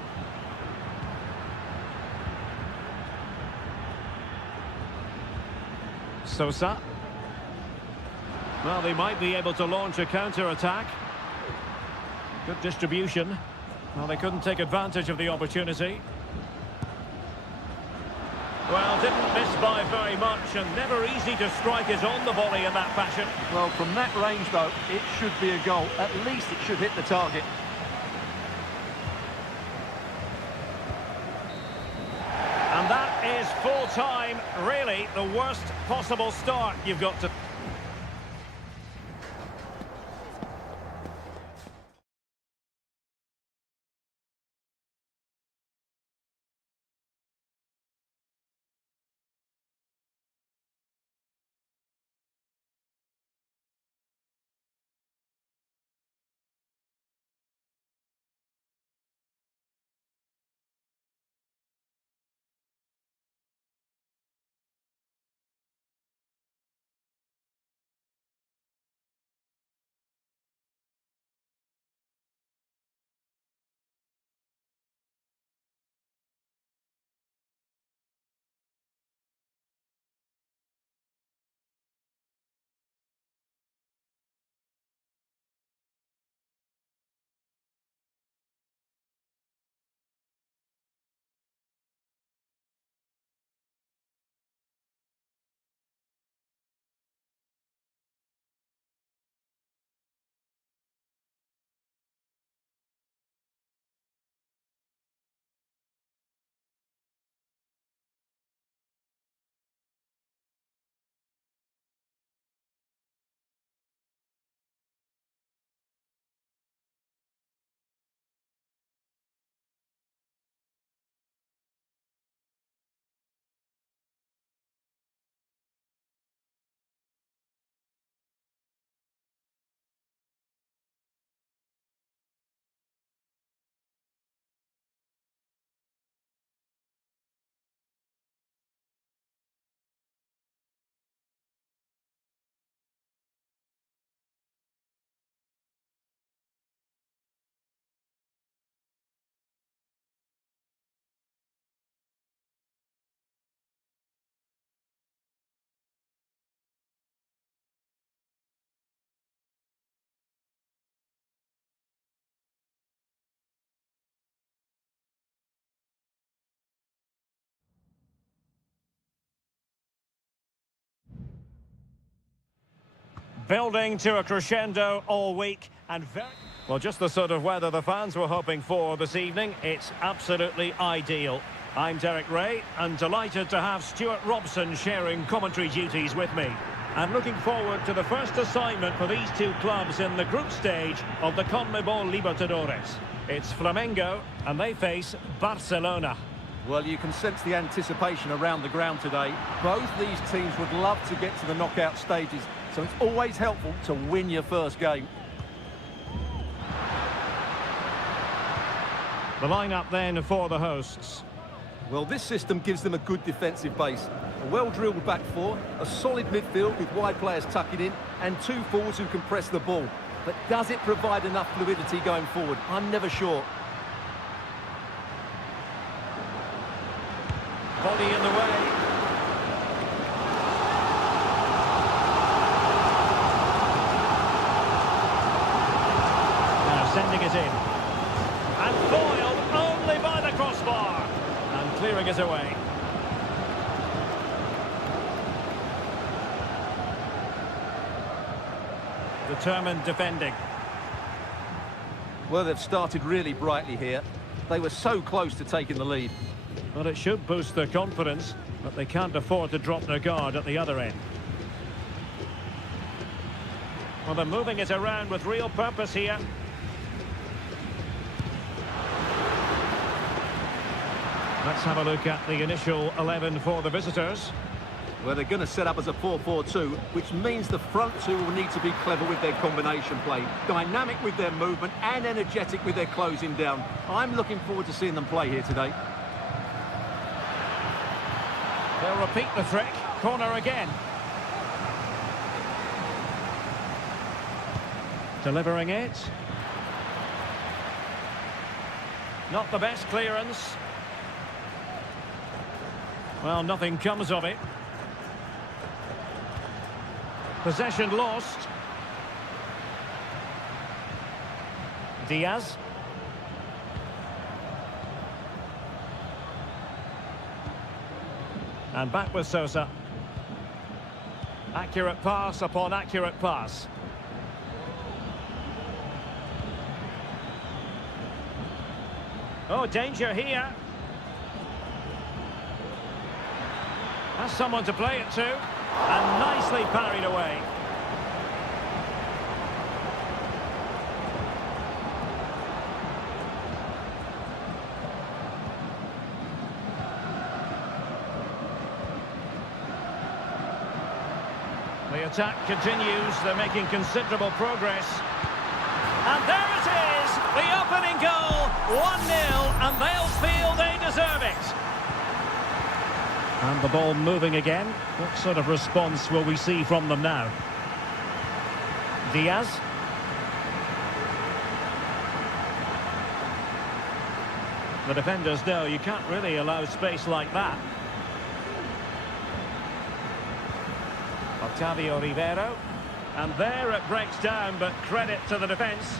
Sosa. Well, they might be able to launch a counter-attack. Good distribution. Well, they couldn't take advantage of the opportunity. Well, didn't miss by very much, and never easy to strike it on the volley in that fashion. Well, from that range, though, it should be a goal. At least it should hit the target. And that is full time. Really, the worst possible start you've got to... Building to a crescendo all week and very... Well, just the sort of weather the fans were hoping for this evening. It's absolutely ideal. I'm Derek Ray and delighted to have Stuart Robson sharing commentary duties with me. And looking forward to the first assignment for these two clubs in the group stage of the CONMEBOL Libertadores. It's Flamengo and they face Barcelona. Well, you can sense the anticipation around the ground today. Both these teams would love to get to the knockout stages, so it's always helpful to win your first game. The lineup then for the hosts. Well, this system gives them a good defensive base. A well-drilled back four, a solid midfield with wide players tucking in, and two forwards who can press the ball. But does it provide enough fluidity going forward? I'm never sure. Body in the way. Now sending it in. And foiled only by the crossbar. And clearing it away. Determined defending. Well, they've started really brightly here. They were so close to taking the lead. Well, it should boost their confidence, but they can't afford to drop their guard at the other end. Well, they're moving it around with real purpose here. Let's have a look at the initial 11 for the visitors. Well, they're going to set up as a 4-4-2, which means the front two will need to be clever with their combination play, dynamic with their movement and energetic with their closing down. I'm looking forward to seeing them play here today. They'll repeat the trick. Corner again. Delivering it. Not the best clearance. Well, nothing comes of it. Possession lost. Diaz. And back with Sosa. Accurate pass upon accurate pass. Oh, danger here. Has someone to play it to. And nicely parried away. The attack continues. They're making considerable progress. And there it is! The opening goal! 1-0, and they'll feel they deserve it. And the ball moving again. What sort of response will we see from them now? Diaz. The defenders know you can't really allow space like that. Octavio Rivero. And there it breaks down, but credit to the defence.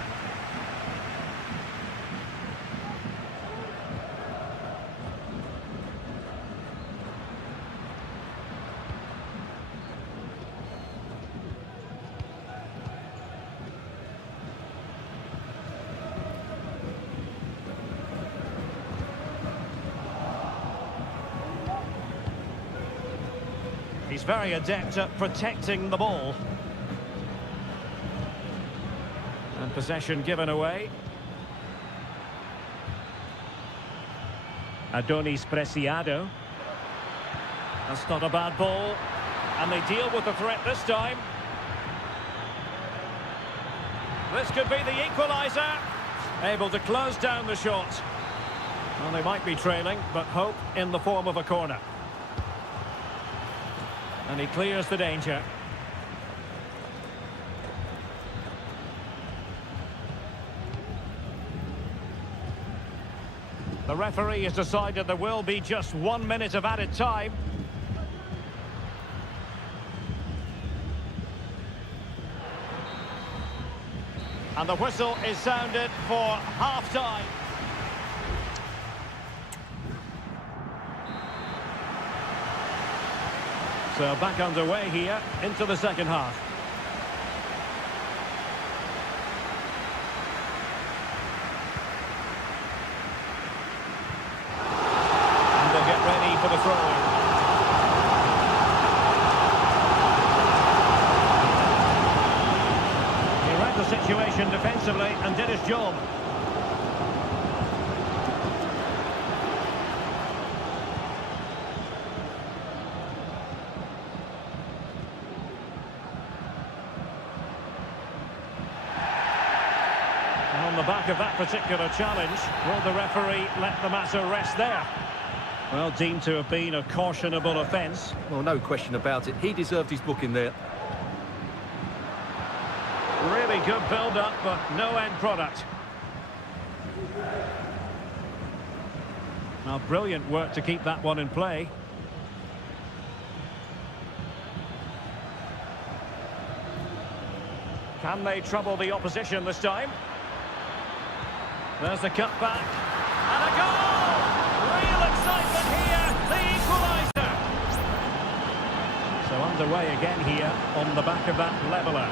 He's very adept at protecting the ball. And possession given away. Adonis Preciado. That's not a bad ball. And they deal with the threat this time. This could be the equaliser. Able to close down the shot. Well, they might be trailing, but hope in the form of a corner. And he clears the danger. The referee has decided there will be just 1 minute of added time. And the whistle is sounded for half-time. So back underway here into the second half. read the situation defensively and did his job. On the back of that particular challenge, will the referee let the matter rest there? Well, deemed to have been a cautionable offence. Well, no question about it. He deserved his booking there. Really good build-up, but no end product. Now, brilliant work to keep that one in play. Can they trouble the opposition this time? There's the cut back. And a goal! Real excitement here, the equaliser. So underway again here on the back of that leveller.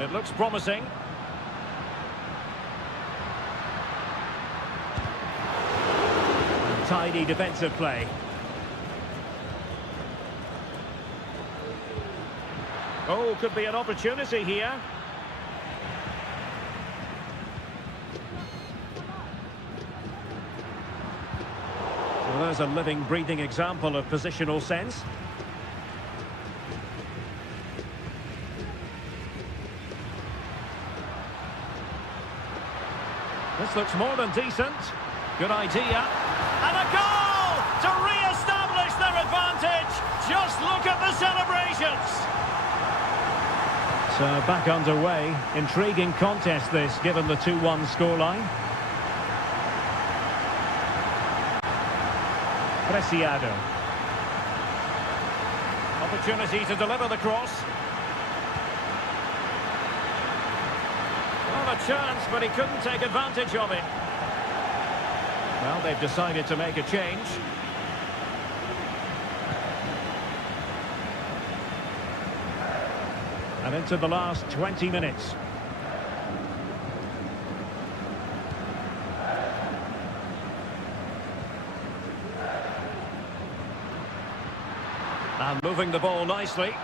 It looks promising. Tidy defensive play. Oh, could be an opportunity here. Well, there's a living, breathing example of positional sense. This looks more than decent. Good idea. And a goal to re-establish their advantage. Just look at the celebrations. So back underway. Intriguing contest this, given the 2-1 scoreline. Preciado. Opportunity to deliver the cross. Well, a chance, but he couldn't take advantage of it. Well, they've decided to make a change. And into the last 20 minutes. And moving the ball nicely.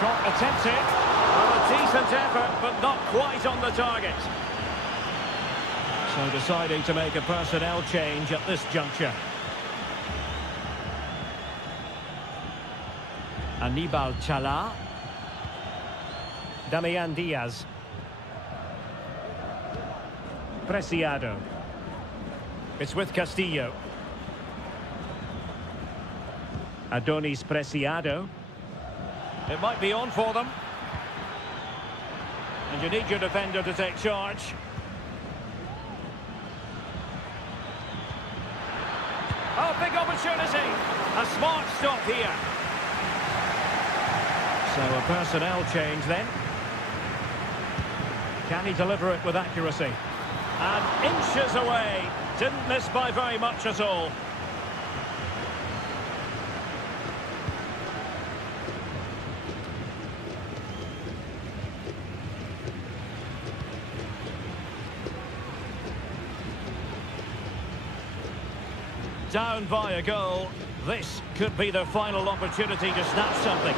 Shot attempted. Well, a decent effort, but not quite on the target. So deciding to make a personnel change at this juncture. Aníbal Chala. Damian Diaz. Preciado. It's with Castillo. Adonis Preciado. It might be on for them. And you need your defender to take charge. Oh, big opportunity. A smart stop here. So a personnel change then. Can he deliver it with accuracy? And inches away. Didn't miss by very much at all. Down by a goal. This could be their final opportunity to snatch something.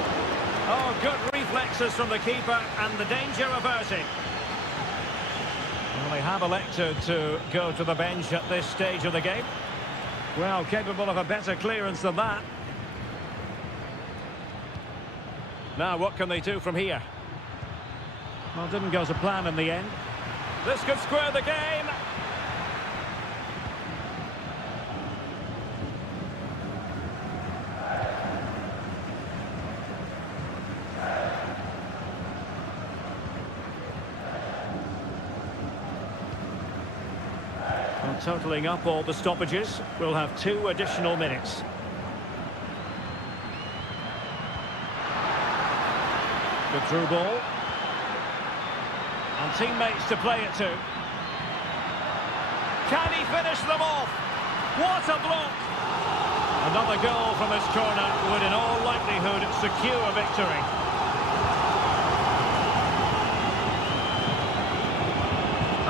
Oh, good reflexes from the keeper and the danger averted. Well, they have elected to go to the bench at this stage of the game. Well, capable of a better clearance than that. Now, what can they do from here? Well, didn't go to plan in the end. This could square the game. Totalling up all the stoppages, we'll have 2 additional minutes. Good through ball. And teammates to play it to. Can he finish them off? What a block! Another goal from this corner would in all likelihood secure victory.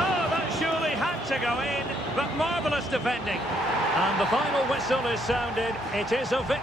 Oh, that surely to go in, but marvellous defending. And the final whistle is sounded. It is a victory.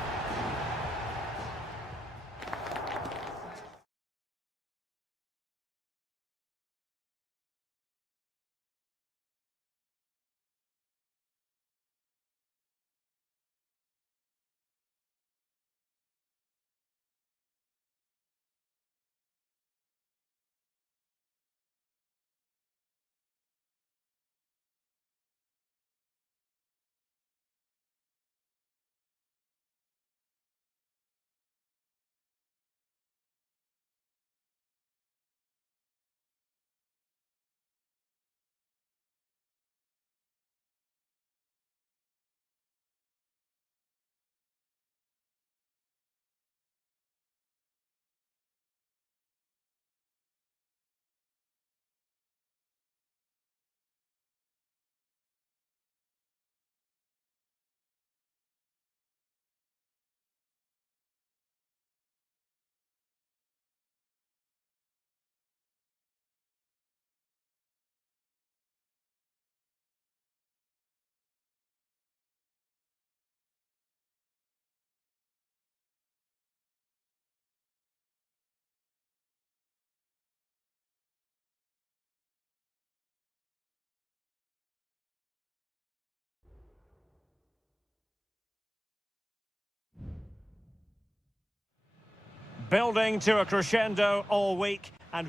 Building to a crescendo all week and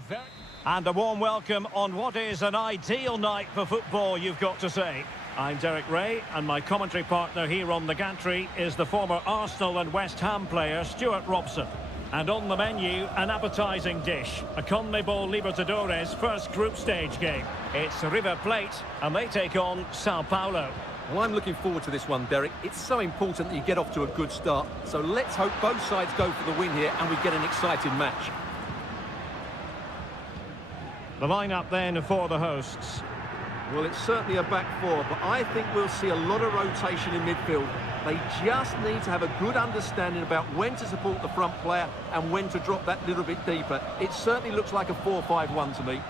a warm welcome on what is an ideal night for football, you've got to say. I'm Derek Ray, and my commentary partner here on the gantry is the former Arsenal and West Ham player Stuart Robson. And on the menu, an appetising dish, a CONMEBOL Libertadores first group stage game. It's River Plate, and they take on Sao Paulo. Well, I'm looking forward to this one, Derek. It's so important that you get off to a good start. So let's hope both sides go for the win here and we get an exciting match. The lineup then for the hosts. Well, it's certainly a back four, but I think we'll see a lot of rotation in midfield. They just need to have a good understanding about when to support the front player and when to drop that little bit deeper. It certainly looks like a 4-5-1 to me.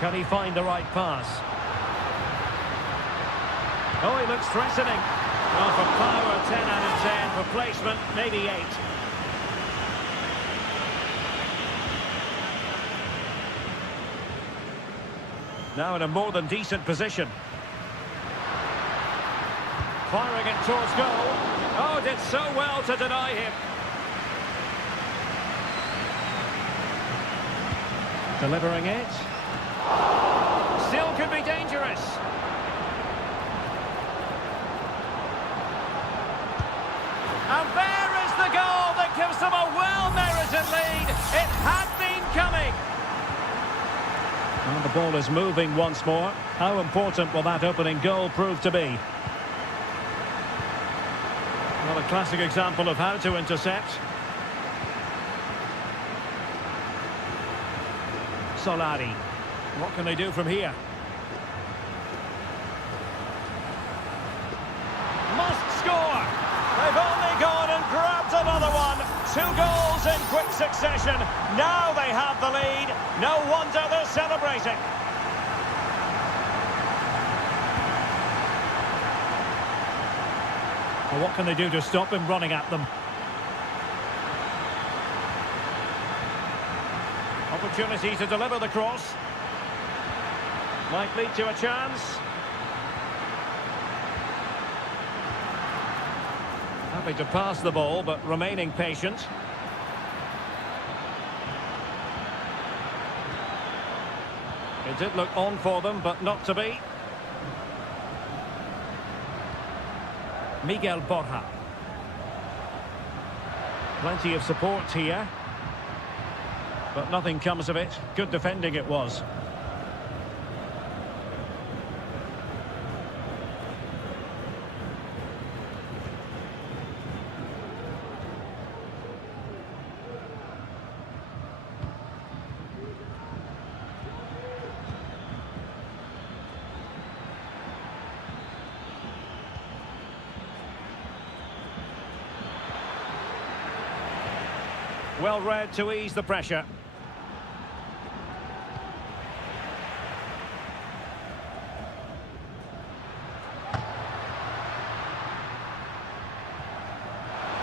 Can he find the right pass? Oh, he looks threatening. Oh, for power, 10 out of 10. For placement, maybe 8. Now in a more than decent position. Firing it towards goal. Oh, did so well to deny him. Delivering it. Still could be dangerous. And there is the goal that gives them a well-merited lead. It had been coming. And the ball is moving once more. How important will that opening goal prove to be? Well, a classic example of how to intercept. Solari. What can they do from here? Must score! They've only gone and grabbed another one. 2 goals in quick succession. Now they have the lead. No wonder they're celebrating. Well, what can they do to stop him running at them? Opportunity to deliver the cross. Might lead to a chance. Happy to pass the ball, but remaining patient. It did look on for them, but not to be. Miguel Borja. Plenty of support here. But nothing comes of it. Good defending it was. Well read to ease the pressure.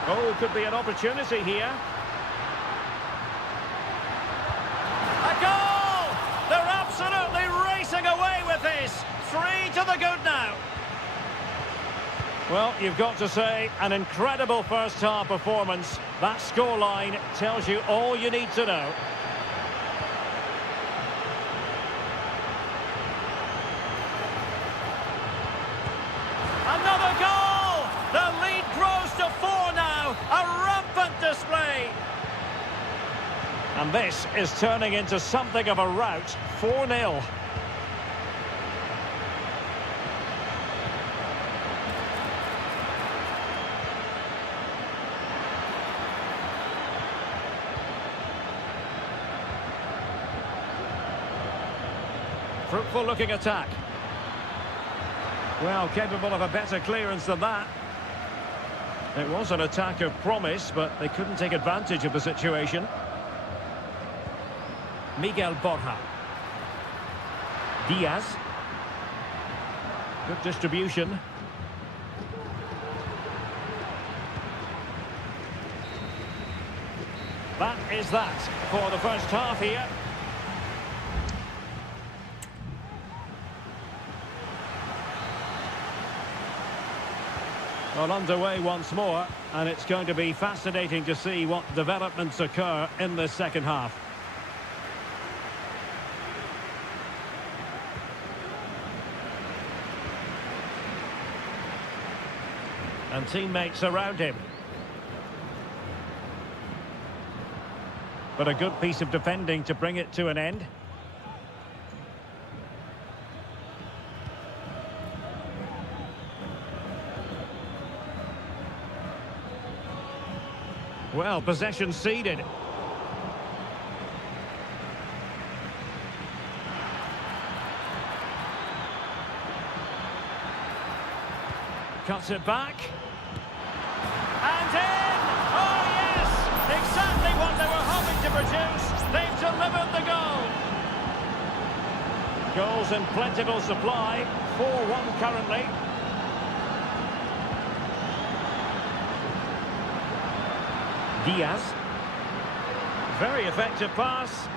Oh, could be an opportunity here. A goal! They're absolutely racing away with this. 3 to the good now. Well, you've got to say, an incredible first-half performance. That scoreline tells you all you need to know. Another goal! The lead grows to 4 now. A rampant display. And this is turning into something of a rout. 4-0. Fruitful looking attack. Well, capable of a better clearance than that. It was an attack of promise, but they couldn't take advantage of the situation. Miguel Borja. Diaz. Good distribution. That is that for the first half here. Well, underway once more, and it's going to be fascinating to see what developments occur in this second half. And teammates around him. But a good piece of defending to bring it to an end. Well, possession ceded. Cuts it back. And in! Oh, yes! Exactly what they were hoping to produce. They've delivered the goal. Goals in plentiful supply. 4-1 currently. Diaz. Very effective pass.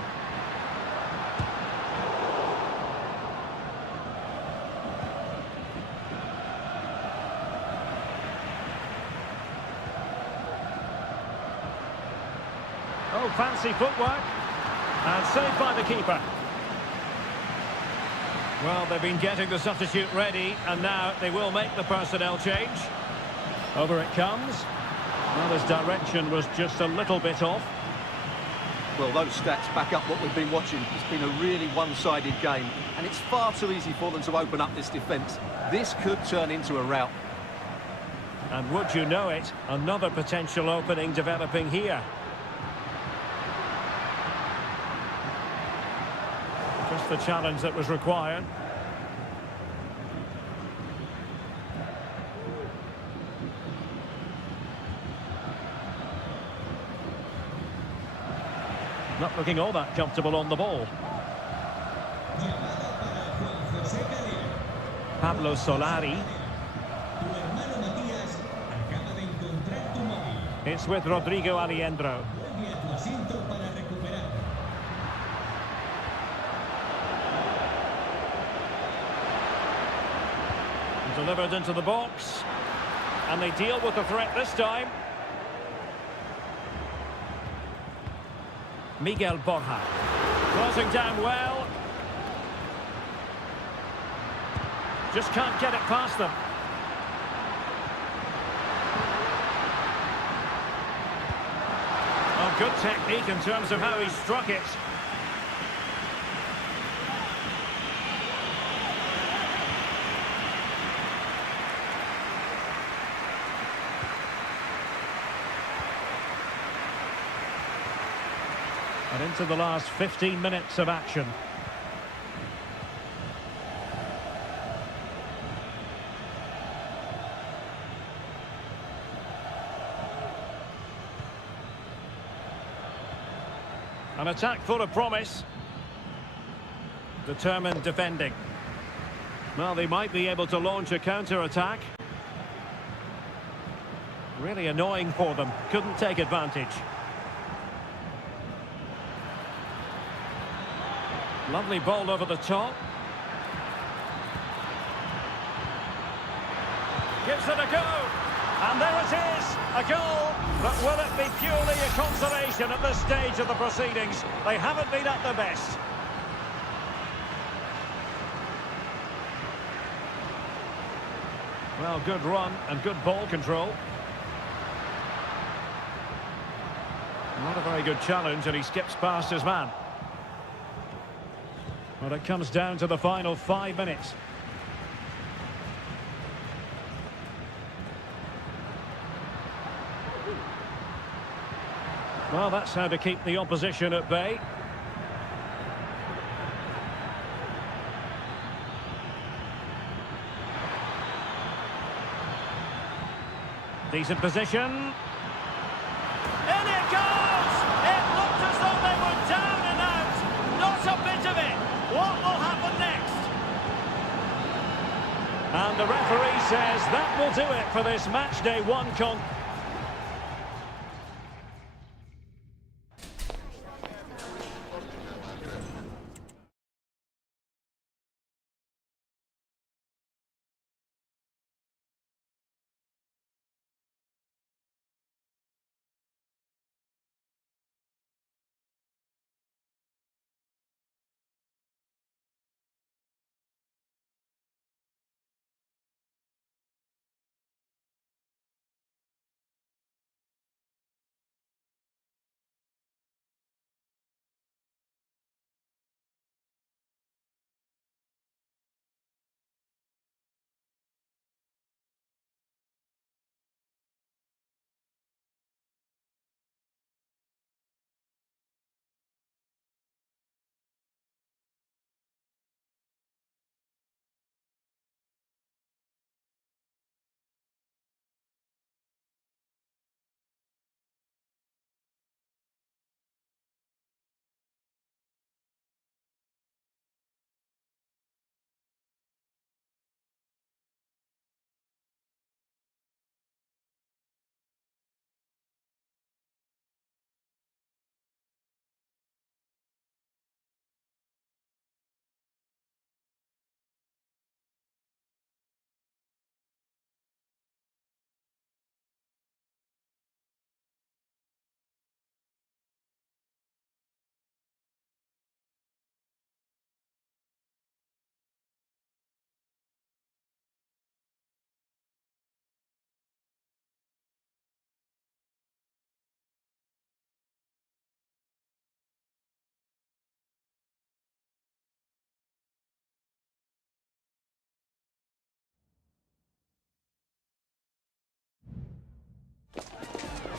Oh, fancy footwork. And saved by the keeper. Well, they've been getting the substitute ready, and now they will make the personnel change. Over it comes. Well, his direction was just a little bit off. Well, those stats back up what we've been watching. It's been a really one-sided game, and it's far too easy for them to open up this defence. This could turn into a rout. And would you know it, another potential opening developing here. Just the challenge that was required. Not looking all that comfortable on the ball. Pablo Solari. It's with Rodrigo Aliendro. Delivered into the box. And they deal with the threat this time. Miguel Borja. Closing down well. Just can't get it past them. Oh, good technique in terms of how he struck it. And into the last 15 minutes of action. An attack full of promise. Determined defending. Well, they might be able to launch a counter-attack. Really annoying for them. Couldn't take advantage. Lovely ball over the top. Gives it a go. And there it is, a goal. But will it be purely a consolation at this stage of the proceedings? They haven't been at their best. Well, good run and good ball control. Not a very good challenge, and he skips past his man. Well, it comes down to the final 5 minutes. Well, that's how to keep the opposition at bay. Decent position. In it goes! It looked as though they were down and out. Not a bit of it. What will happen next? And the referee says that will do it for this match day 1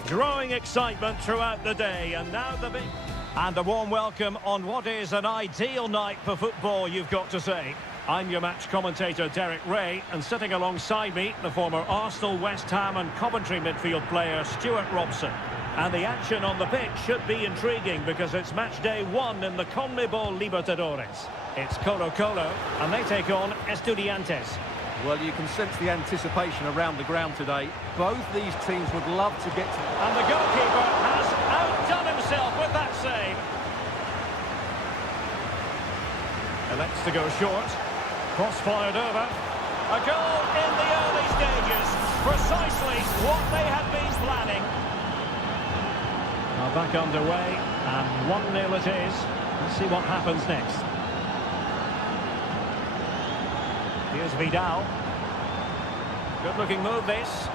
Growing excitement throughout the day, and now the big... And a warm welcome on what is an ideal night for football, you've got to say. I'm your match commentator, Derek Ray, and sitting alongside me, the former Arsenal, West Ham and Coventry midfield player, Stuart Robson. And the action on the pitch should be intriguing because it's match day 1 in the CONMEBOL Libertadores. It's Colo-Colo, and they take on Estudiantes. Well, you can sense the anticipation around the ground today. Both these teams would love to get to... And the goalkeeper has outdone himself with that save. Elects to go short. Cross fired over. A goal in the early stages. Precisely what they had been planning. Now back underway, and 1-0 it is. Let's see what happens next. Here's Vidal. Good looking move this.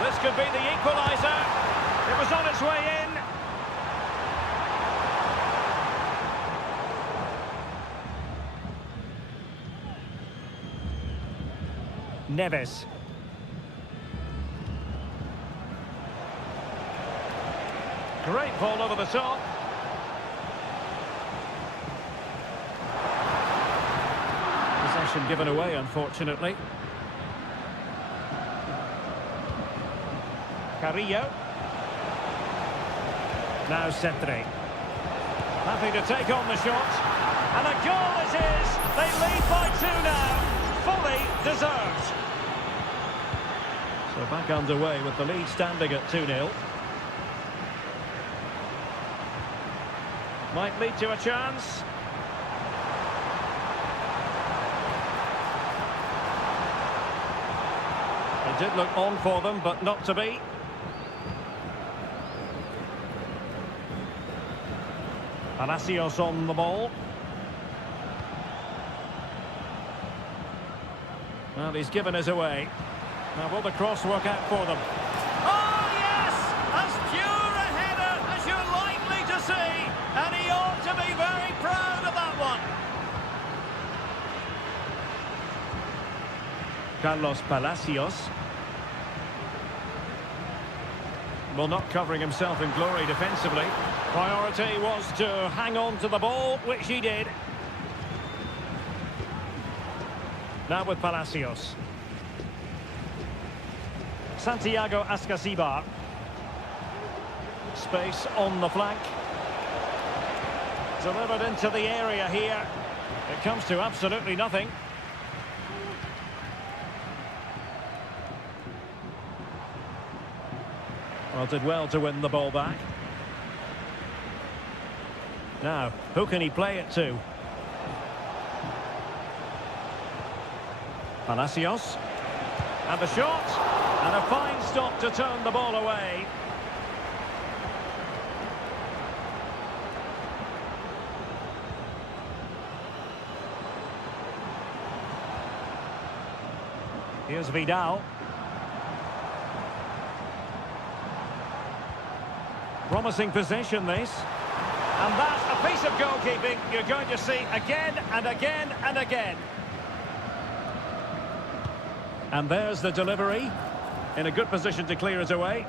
This could be the equaliser. It was on its way in. Neves. Great ball over the top. Possession given away, unfortunately. Carrillo. Now Cetre. Happy to take on the shot. And a goal it is! They lead by 2 now. Fully deserved. So back underway with the lead standing at 2-0. Might lead to a chance. It did look on for them, but not to be. Palacios on the ball. Well, he's given us away. Now will the cross work out for them? Oh, yes! As pure a header as you're likely to see. And he ought to be very proud of that one. Carlos Palacios. Well, not covering himself in glory defensively. Priority was to hang on to the ball, which he did. Now with Palacios. Santiago Ascasibar. Space on the flank. Delivered into the area here. It comes to absolutely nothing. Well, did well to win the ball back. Now, who can he play it to? Palacios. And the shot. And a fine stop to turn the ball away. Here's Vidal. Promising possession, this. And that's a piece of goalkeeping you're going to see again and again and again. And there's the delivery. In a good position to clear it away.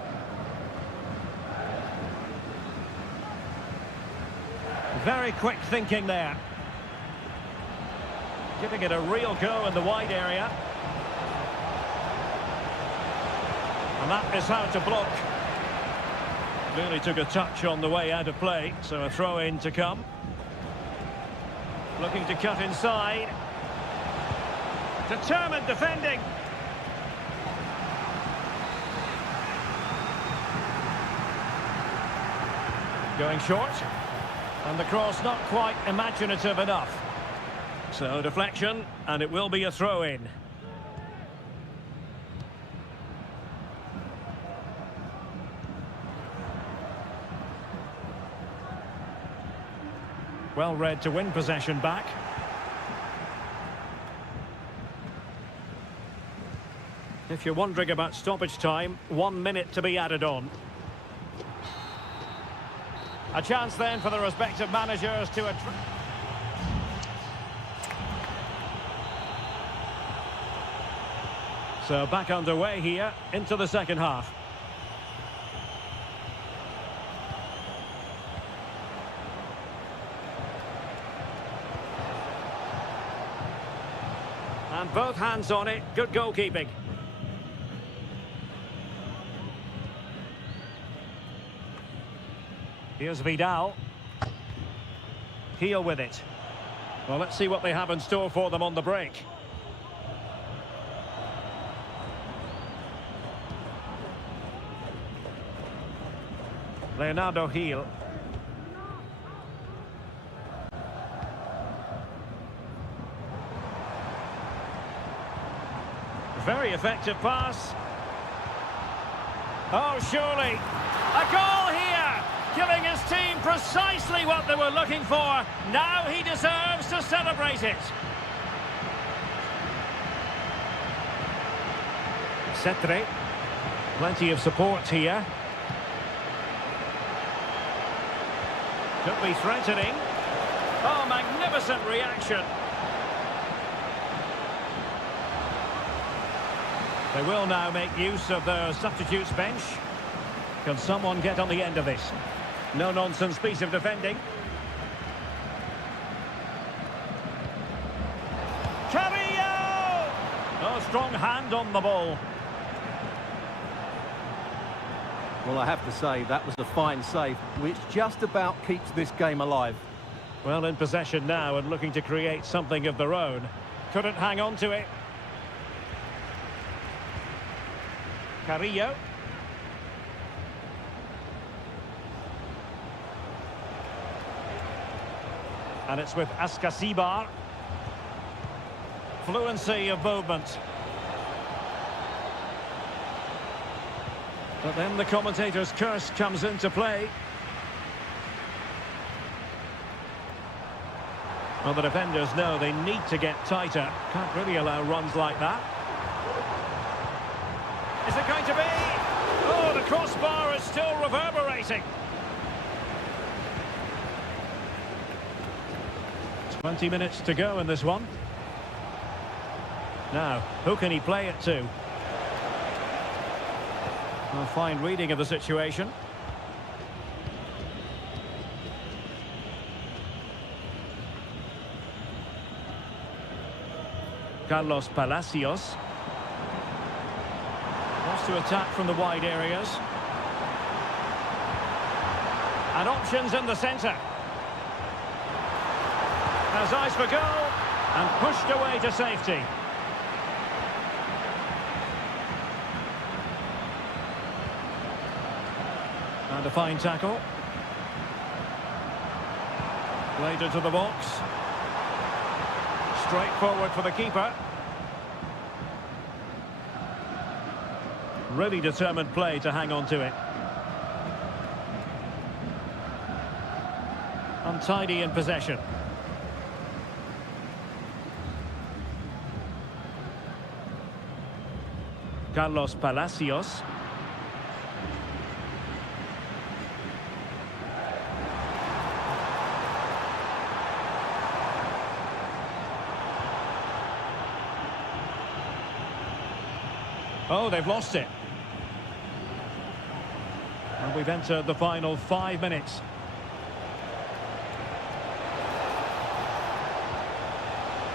Very quick thinking there. Giving it a real go in the wide area. And that is how to block. Really took a touch on the way out of play, so a throw-in to come. Looking to cut inside. Determined defending. Going short. And the cross not quite imaginative enough. So deflection, and it will be a throw-in. Well read to win possession back. If you're wondering about stoppage time, 1 minute to be added on. A chance then for the respective managers to... So back underway here into the second half. And both hands on it, good goalkeeping. Here's Vidal. Heel with it. Well, let's see what they have in store for them on the break. Leonardo Heel. Very effective pass. Oh, surely. A goal here, giving his team precisely what they were looking for. Now he deserves to celebrate it. Cetre. Plenty of support here. Could be threatening. Oh, magnificent reaction. They will now make use of the substitutes bench. Can someone get on the end of this? No-nonsense piece of defending. Carrillo! Oh, strong hand on the ball. Well, I have to say, that was a fine save, which just about keeps this game alive. Well, in possession now and looking to create something of their own. Couldn't hang on to it. Carrillo. And it's with Ascasibar. Fluency of movement. But then the commentator's curse comes into play. Well, the defenders know they need to get tighter. Can't really allow runs like that. Is it going to be? Oh, the crossbar is still reverberating. 20 minutes to go in this one. Now, who can he play it to? A fine reading of the situation. Carlos Palacios wants to attack from the wide areas. And options in the centre. Has eyes for goal and pushed away to safety. And a fine tackle. Played into the box. Straight forward for the keeper. Really determined play to hang on to it. Untidy in possession. Carlos Palacios. Oh, they've lost it. And we've entered the final 5 minutes.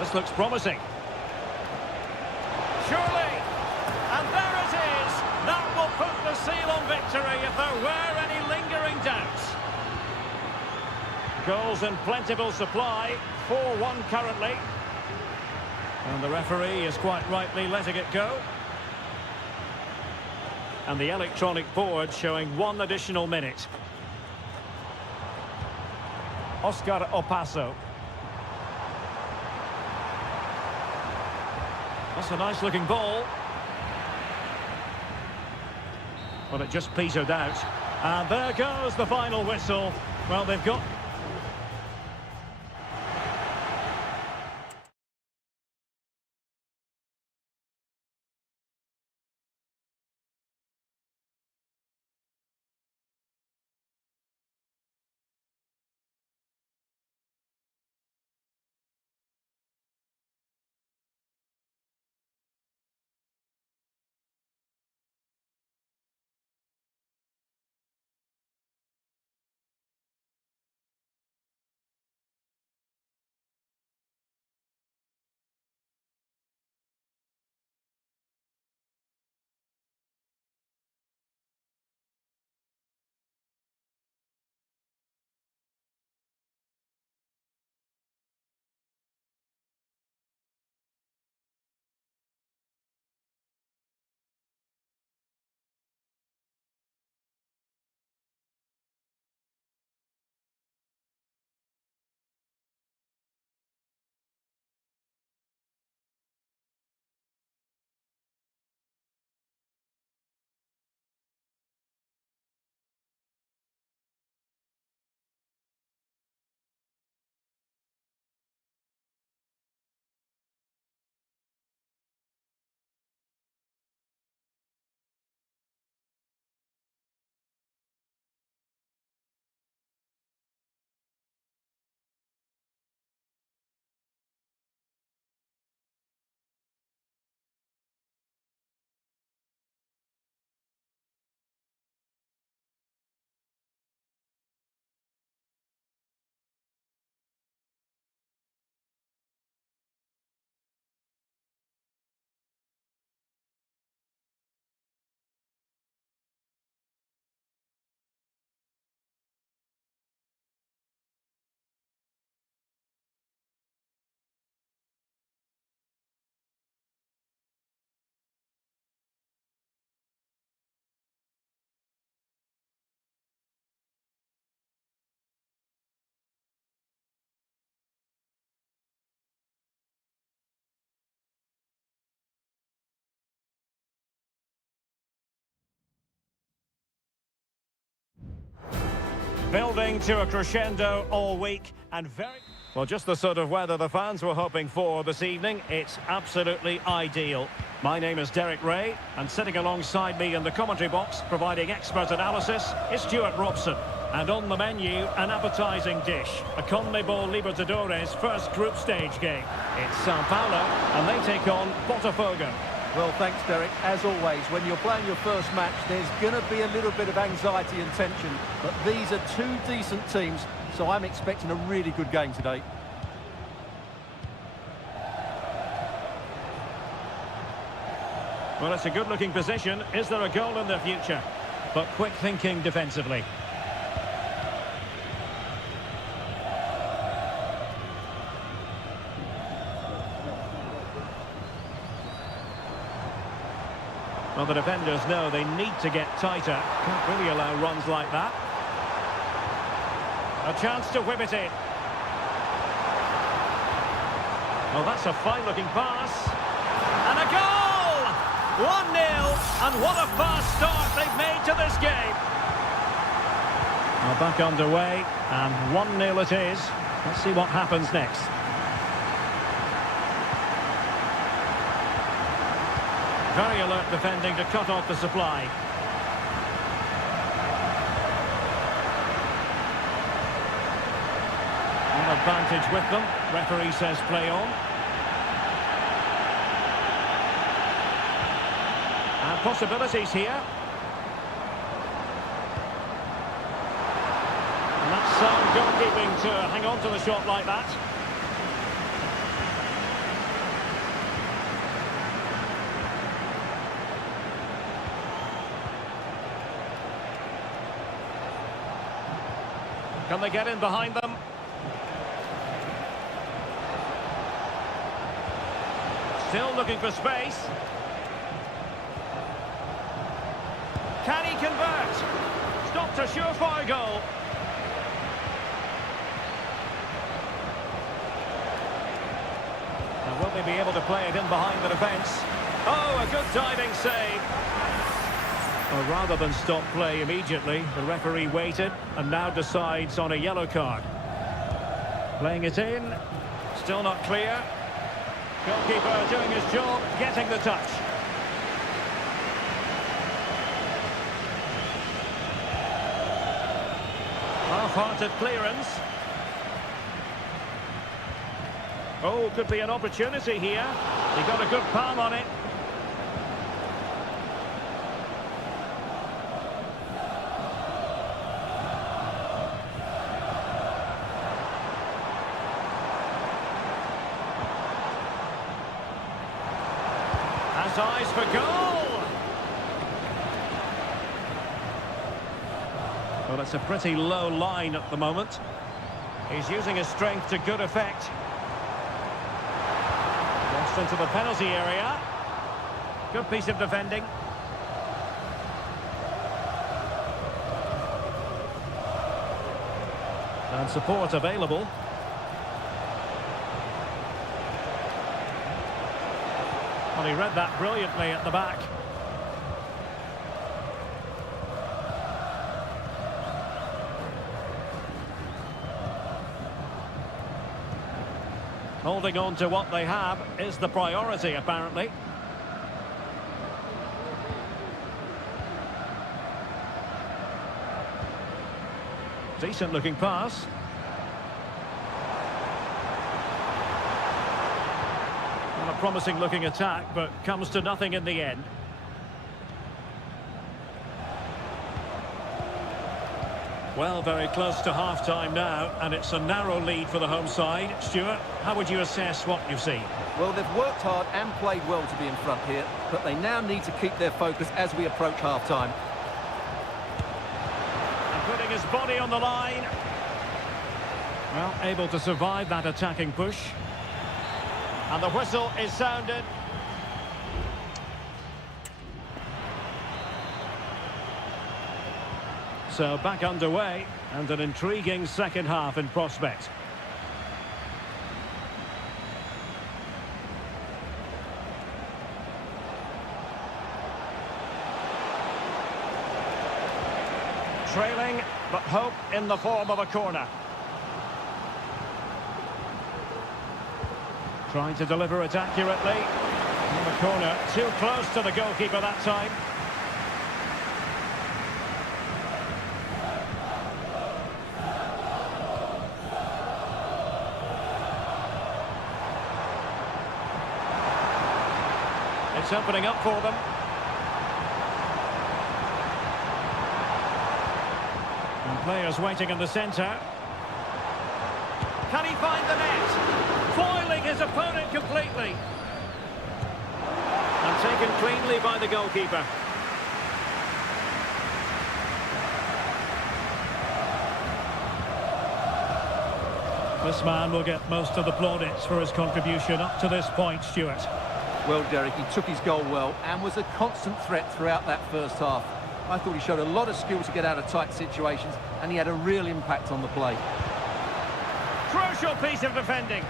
This looks promising. Surely! And there it is! That will put the seal on victory if there were any lingering doubts. Goals in plentiful supply. 4-1 currently. And the referee is quite rightly letting it go. And the electronic board showing 1 additional minute. Oscar Opaso. That's a nice looking ball. But it just petered out. And there goes the final whistle. Well, they've got Building to a crescendo all week and very... Well, just the sort of weather the fans were hoping for this evening. It's absolutely ideal. My name is Derek Ray, and sitting alongside me in the commentary box, providing expert analysis, is Stuart Robson. And on the menu, an appetising dish, a CONMEBOL Libertadores first group stage game. It's Sao Paulo, and they take on Botafogo. Well, thanks, Derek. As always, when you're playing your first match, there's going to be a little bit of anxiety and tension. But these are two decent teams, so I'm expecting a really good game today. Well, it's a good-looking position. Is there a goal in the future? But quick thinking defensively. Well, the defenders know they need to get tighter. Can't really allow runs like that. A chance to whip it in. Well, that's a fine-looking pass. And a goal! 1-0, and what a fast start they've made to this game. Well, back underway, and 1-0 it is. Let's see what happens next. Very alert defending to cut off the supply. An advantage with them. Referee says play on. And possibilities here. And that's sound goalkeeping to hang on to the shot like that. Can they get in behind them? Still looking for space. Can he convert? Stopped a surefire goal. And will they be able to play it in behind the defence? Oh, a good diving save. Well, rather than stop play immediately, the referee waited and now decides on a yellow card. Playing it in, still not clear. Goalkeeper doing his job, getting the touch. Half-hearted clearance. Oh, could be an opportunity here. He got a good palm on it. Has eyes for goal. Well, it's a pretty low line at the moment. He's using his strength to good effect. Walks into the penalty area. Good piece of defending. And support available. Well, he read that brilliantly at the back. Holding on to what they have is the priority, apparently. Decent looking pass. Well, a promising looking attack, but comes to nothing in the end. Well, very close to half-time now, and it's a narrow lead for the home side. Stuart, how would you assess what you've seen? Well, they've worked hard and played well to be in front here, but they now need to keep their focus as we approach half-time. And putting his body on the line. Well, able to survive that attacking push. And the whistle is sounded. So back underway, and an intriguing second half in prospect. Trailing, but hope in the form of a corner. Trying to deliver it accurately. In the corner, too close to the goalkeeper that time. It's opening up for them. And players waiting in the centre. Can he find the net? Foiling his opponent completely. And taken cleanly by the goalkeeper. This man will get most of the plaudits for his contribution up to this point, Stuart. Well, Derek, he took his goal well and was a constant threat throughout that first half. I thought he showed a lot of skill to get out of tight situations, and he had a real impact on the play. Crucial piece of defending.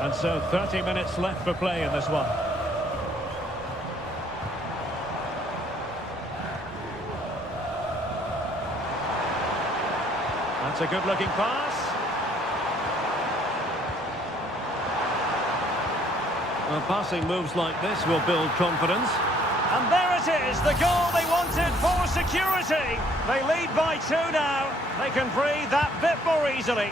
And so 30 minutes left for play in this one. That's a good-looking pass. Well, passing moves like this will build confidence. And there it is, the goal they wanted for security. They lead by 2 now. They can breathe that bit more easily.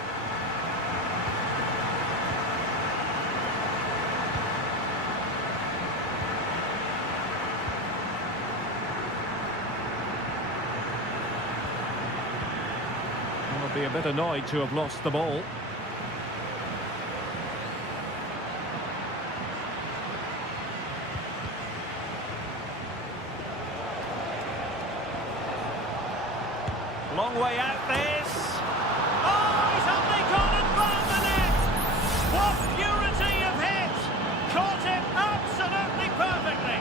They'll be a bit annoyed to have lost the ball. Long way out this. Oh, he's only gone and found the net. What purity of hit. Caught it absolutely perfectly.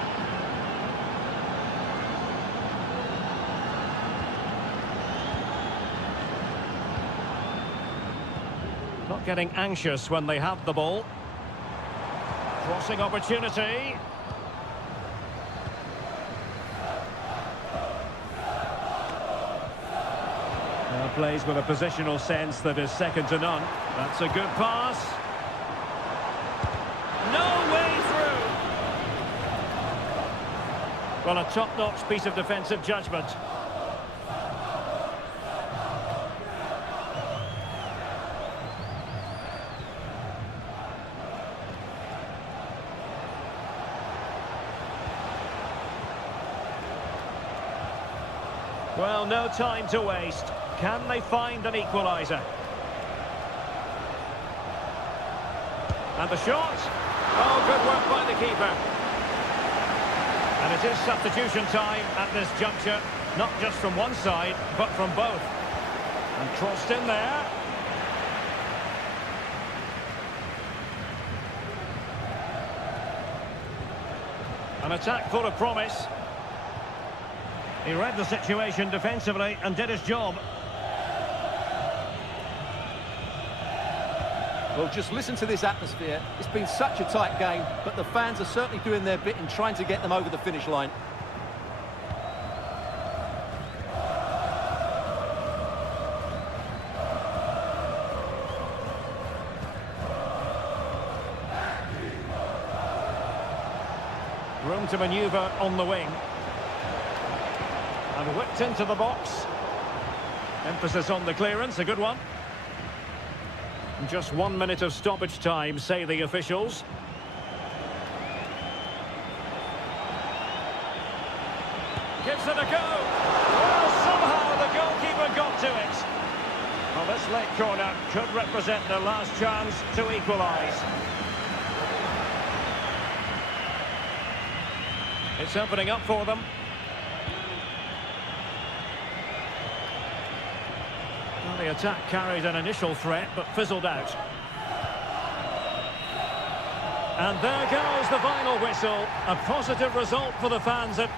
Not getting anxious when they have the ball. Crossing opportunity. Plays with a positional sense that is second to none. That's a good pass. No way through. Well, a top-notch piece of defensive judgment. Well, no time to waste. Can they find an equaliser? And the shot. Oh, good work by the keeper. And it is substitution time at this juncture. Not just from one side, but from both. And crossed in there. An attack full of promise. He read the situation defensively and did his job. Well, just listen to this atmosphere. It's been such a tight game, but the fans are certainly doing their bit in trying to get them over the finish line. Room to manoeuvre on the wing. And whipped into the box. Emphasis on the clearance, a good one. Just 1 minute of stoppage time, say the officials. Gives it a go. Well, somehow the goalkeeper got to it. Well, this late corner could represent their last chance to equalise. It's opening up for them. Well, the attack carried an initial threat, but fizzled out. And there goes the final whistle. A positive result for the fans at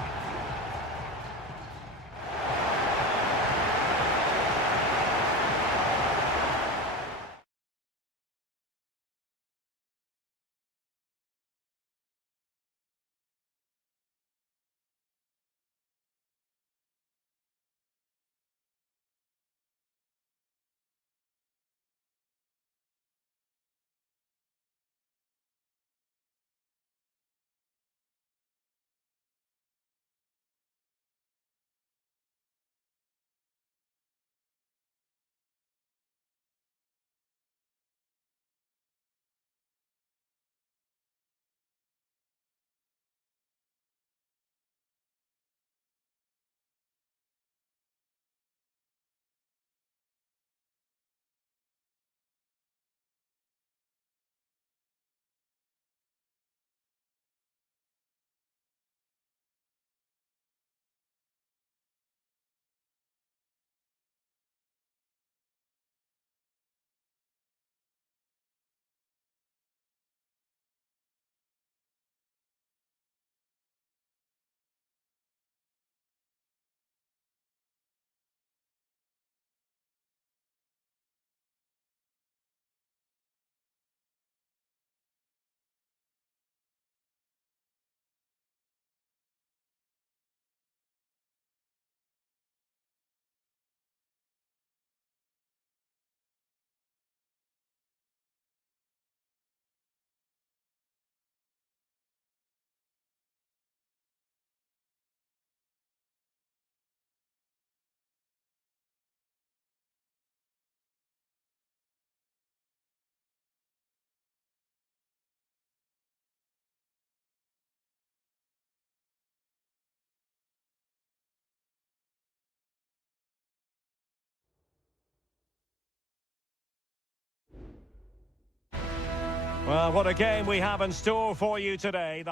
Well, what a game we have in store for you today.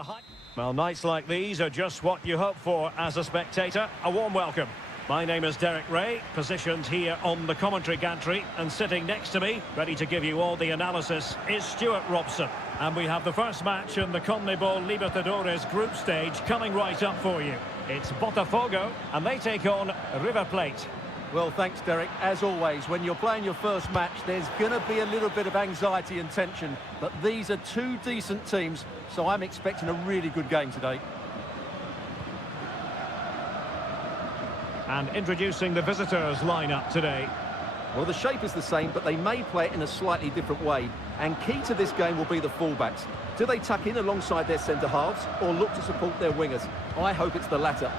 Well, nights like these are just what you hope for as a spectator. A warm welcome. My name is Derek Ray, positioned here on the commentary gantry, and sitting next to me, ready to give you all the analysis, is Stuart Robson. And we have the first match in the CONMEBOL Libertadores group stage coming right up for you. It's Botafogo, and they take on River Plate. Well, thanks, Derek. As always, when you're playing your first match, there's going to be a little bit of anxiety and tension. But these are two decent teams, so I'm expecting a really good game today. And introducing the visitors lineup today. Well, the shape is the same, but they may play it in a slightly different way. And key to this game will be the fullbacks. Do they tuck in alongside their centre-halves or look to support their wingers? I hope it's the latter.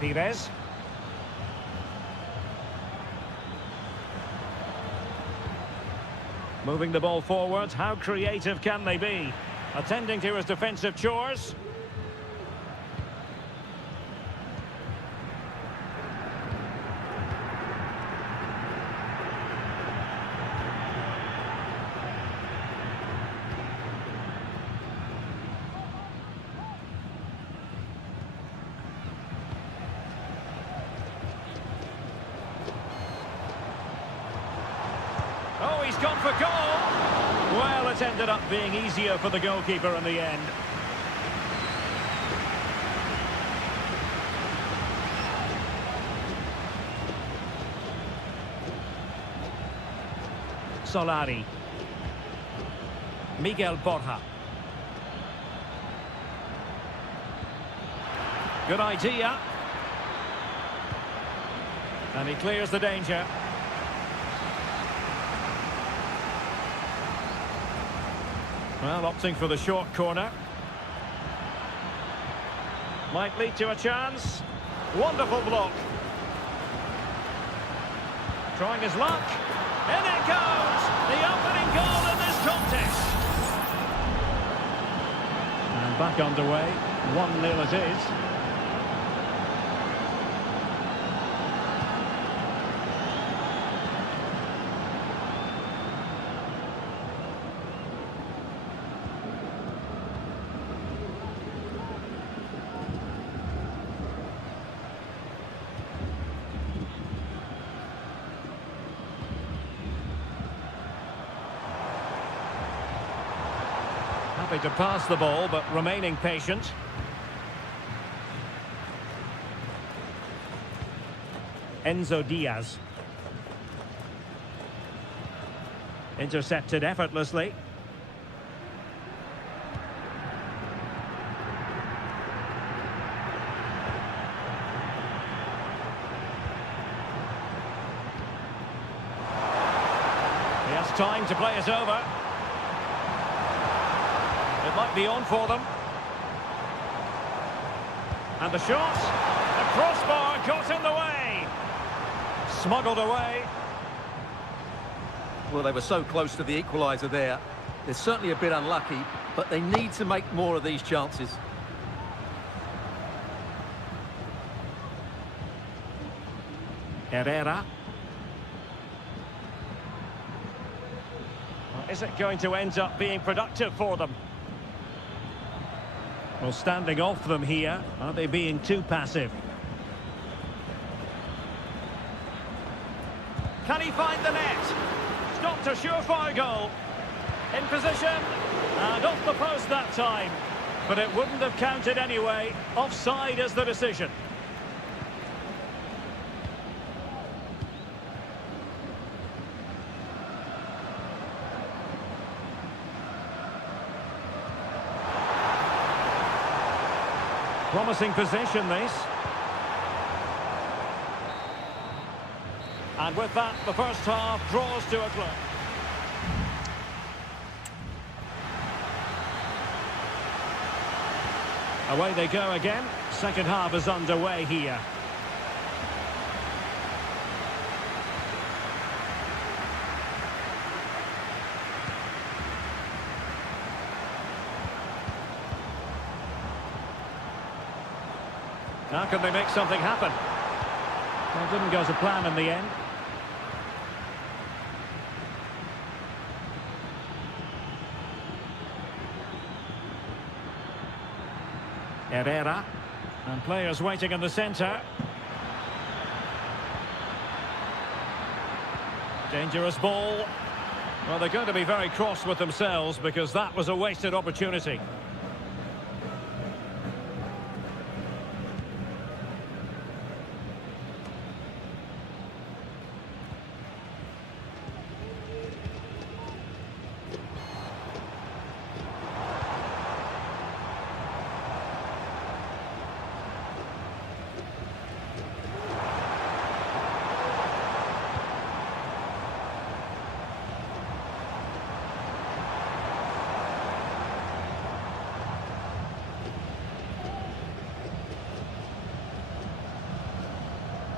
Pires. Moving the ball forward, how creative can they be? Attending to his defensive chores. Oh, he's gone for goal. Well, it ended up being easier for the goalkeeper in the end. Solari. Miguel Borja. Good idea. And he clears the danger. Well, opting for the short corner. Might lead to a chance. Wonderful block. Trying his luck. In it goes! The opening goal in this contest. And back underway. 1-0 it is. Happy to pass the ball, but remaining patient. Enzo Diaz. Intercepted effortlessly. He has time to play it over. It might be on for them. And the shot. The crossbar got in the way. Smuggled away. Well, they were so close to the equaliser there. They're certainly a bit unlucky, but they need to make more of these chances. Herrera. Is it going to end up being productive for them? Well, standing off them here, are they being too passive? Can he find the net? Stopped a surefire goal. In position, and off the post that time. But it wouldn't have counted anyway. Offside is the decision. Promising possession, this. And with that, the first half draws to a close. Away they go again. Second half is underway here. Now can they make something happen? Well, it didn't go to plan in the end. Herrera. And players waiting in the centre. Dangerous ball. Well, they're going to be very cross with themselves because that was a wasted opportunity.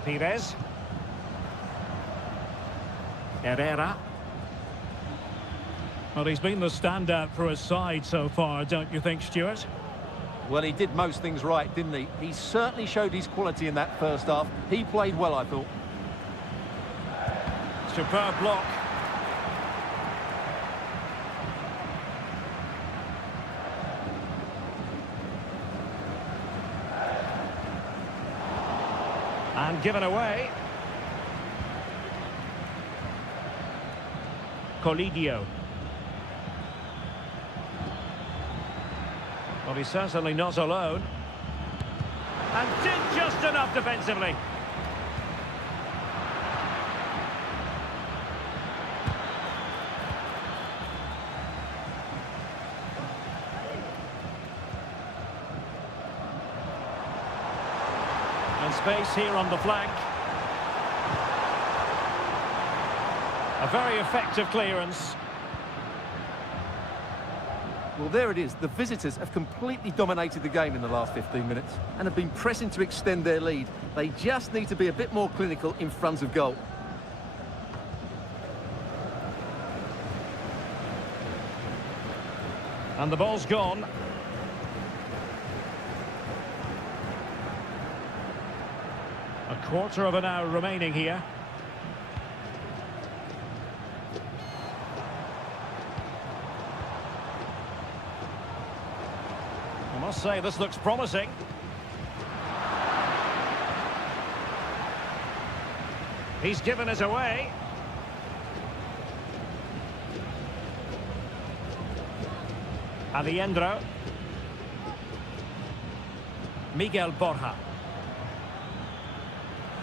Pires. Herrera. Well, he's been the standout for his side so far, don't you think, Stuart? Well, he did most things right, didn't he? He certainly showed his quality in that first half. He played well, I thought. Superb block. And given away. Colidio. Well, he's certainly not alone. And did just enough defensively. And space here on the flank. A very effective clearance. Well, there it is. The visitors have completely dominated the game in the last 15 minutes and have been pressing to extend their lead. They just need to be a bit more clinical in front of goal. And the ball's gone. A quarter of an hour remaining here. I must say, this looks promising. He's given it away. Aliendro. Miguel Borja.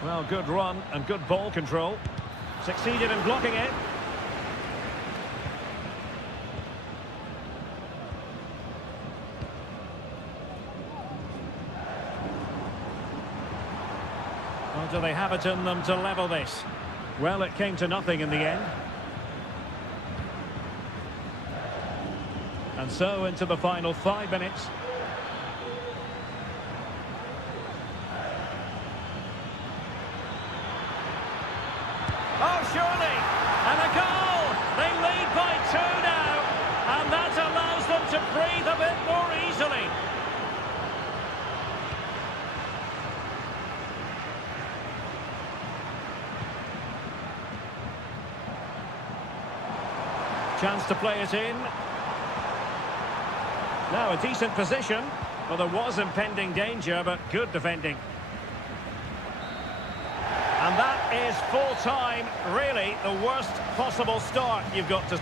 Well, good run and good ball control. Succeeded in blocking it. Or do they have it in them to level this? Well, it came to nothing in the end. And so into the final 5 minutes. Oh, surely! And a goal! They lead by 2 now. And that allows them to breathe a bit more easily. Chance to play it in. Now a decent position. Well, there was impending danger, but good defending. And that is full time. Really, the worst possible start you've got to...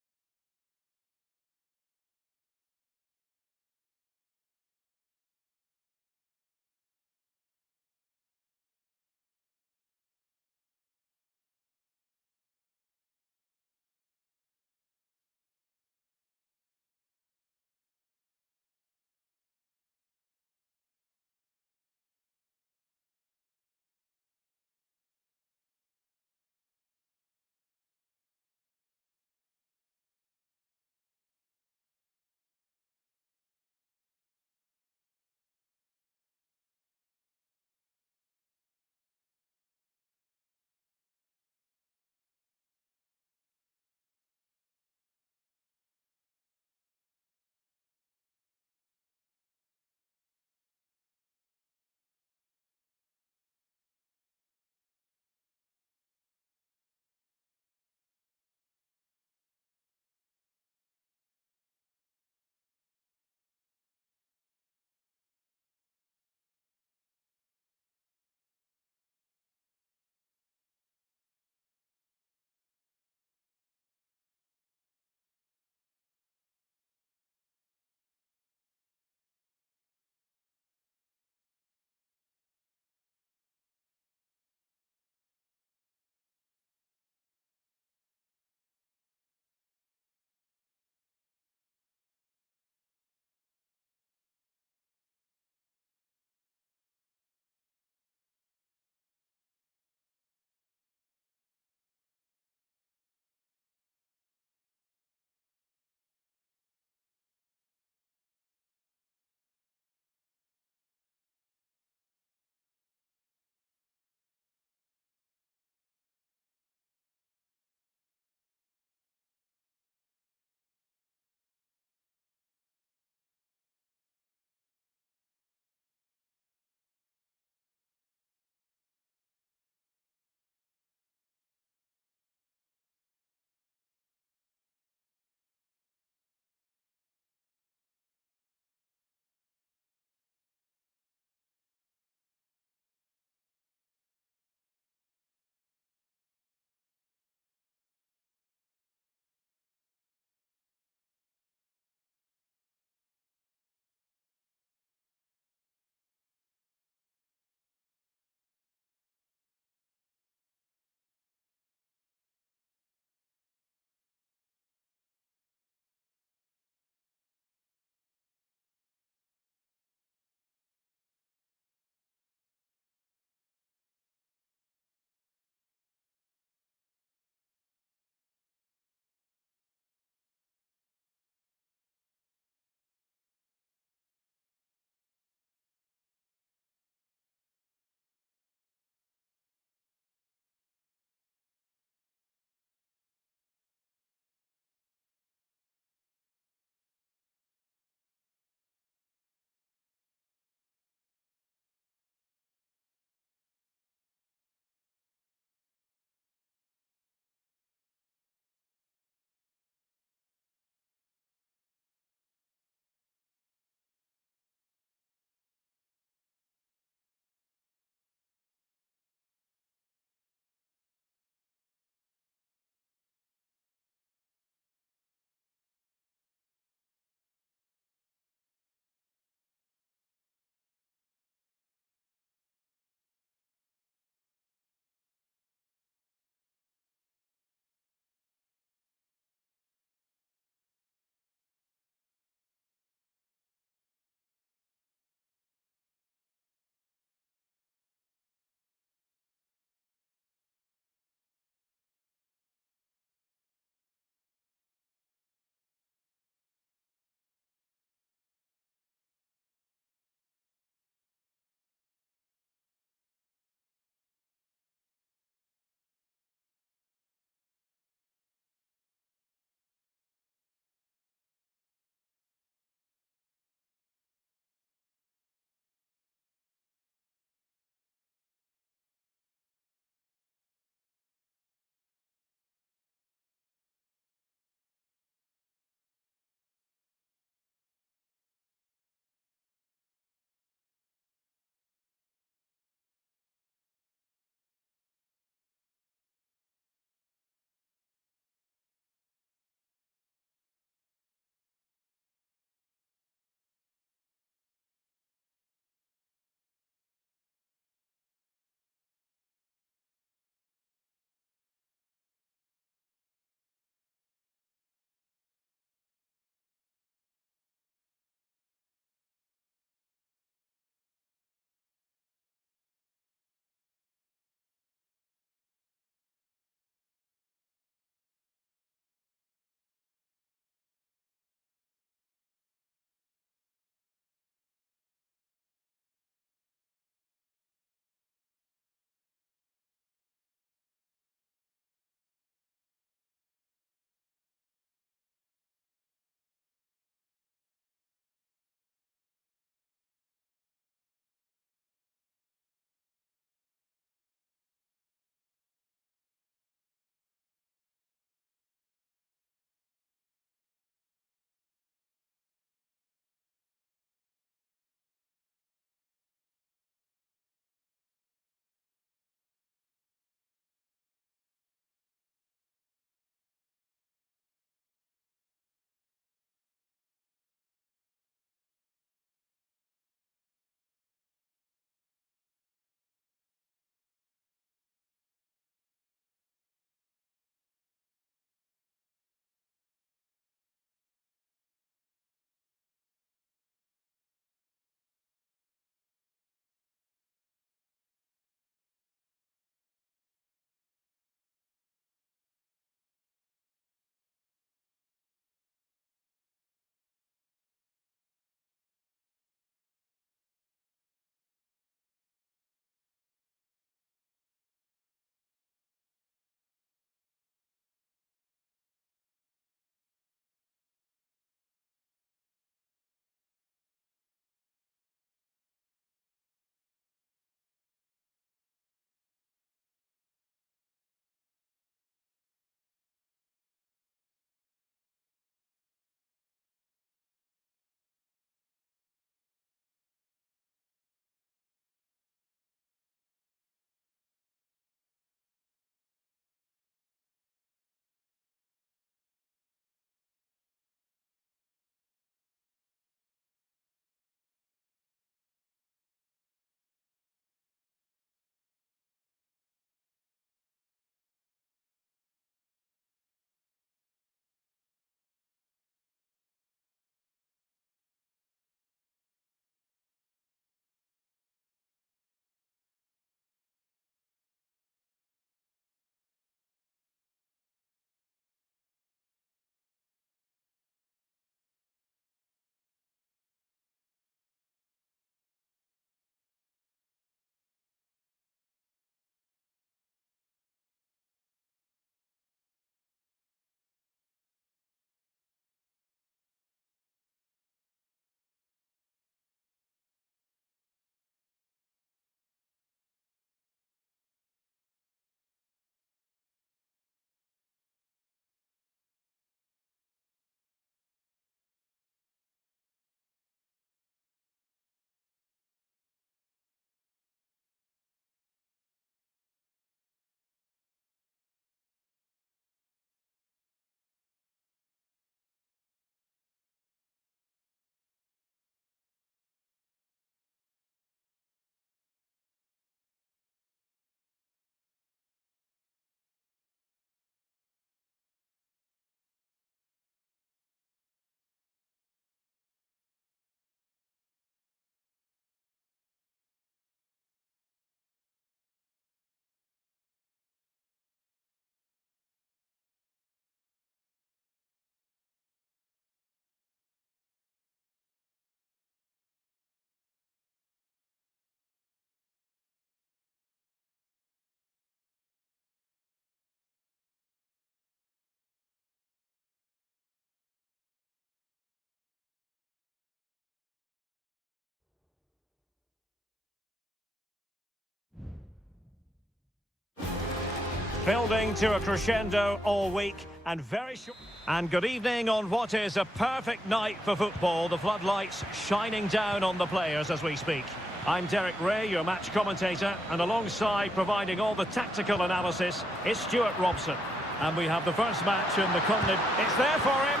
Building to a crescendo all week and very short. And good evening on what is a perfect night for football. The floodlights shining down on the players as we speak. I'm Derek Ray, your match commentator, and alongside providing all the tactical analysis is Stuart Robson. And we have the first match in the CONMEBOL. It's there for him.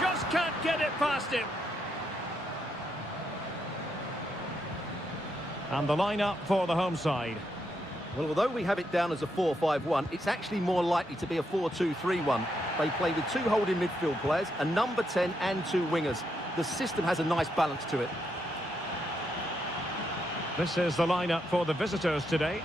Just can't get it past him. And the lineup for the home side. Well, although we have it down as a 4-5-1, it's actually more likely to be a 4-2-3-1. They play with two holding midfield players, a number 10 and two wingers. The system has a nice balance to it. This is the lineup for the visitors today.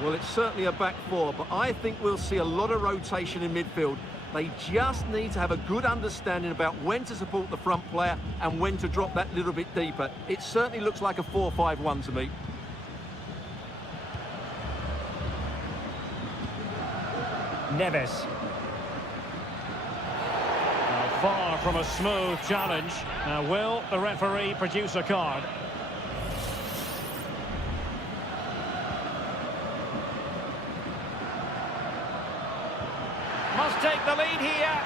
Well, it's certainly a back four, but I think we'll see a lot of rotation in midfield. They just need to have a good understanding about when to support the front player and when to drop that little bit deeper. It certainly looks like a 4-5-1 to me. Neves. Far from a smooth challenge. Now, will the referee produce a card? Must take the lead here.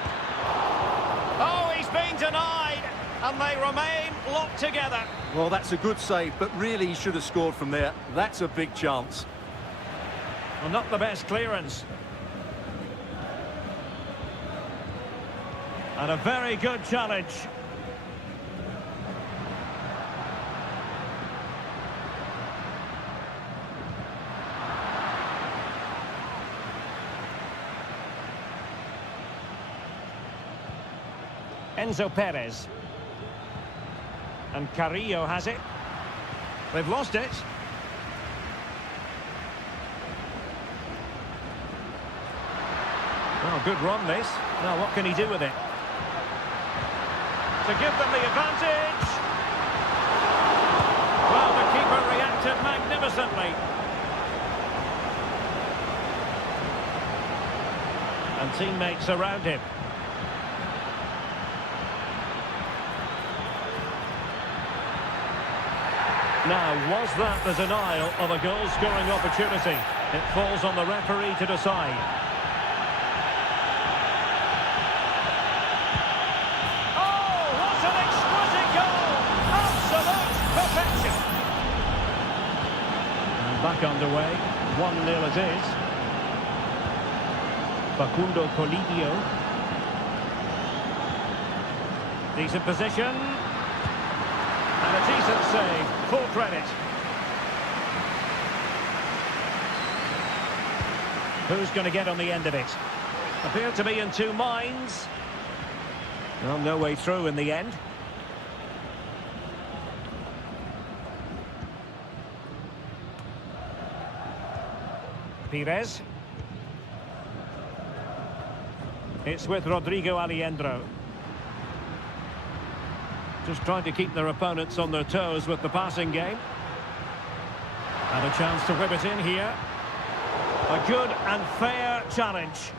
Oh, he's been denied. And they remain locked together. Well, that's a good save, but really he should have scored from there. That's a big chance. Well, not the best clearance. And a very good challenge. Enzo Perez. And Carrillo has it. They've lost it. Oh, good run this. Now what can he do with it? To give them the advantage. Well, the keeper reacted magnificently. And teammates around him. Now, was that the denial of a goal-scoring opportunity? It falls on the referee to decide. Back underway, 1-0 it is. Facundo Colidio. Decent position. And a decent save, full credit. Who's going to get on the end of it? Appeared to be in two minds. Well, no way through in the end. Pires. It's with Rodrigo Aliendro. Just trying to keep their opponents on their toes with the passing game. And a chance to whip it in here. A good and fair challenge.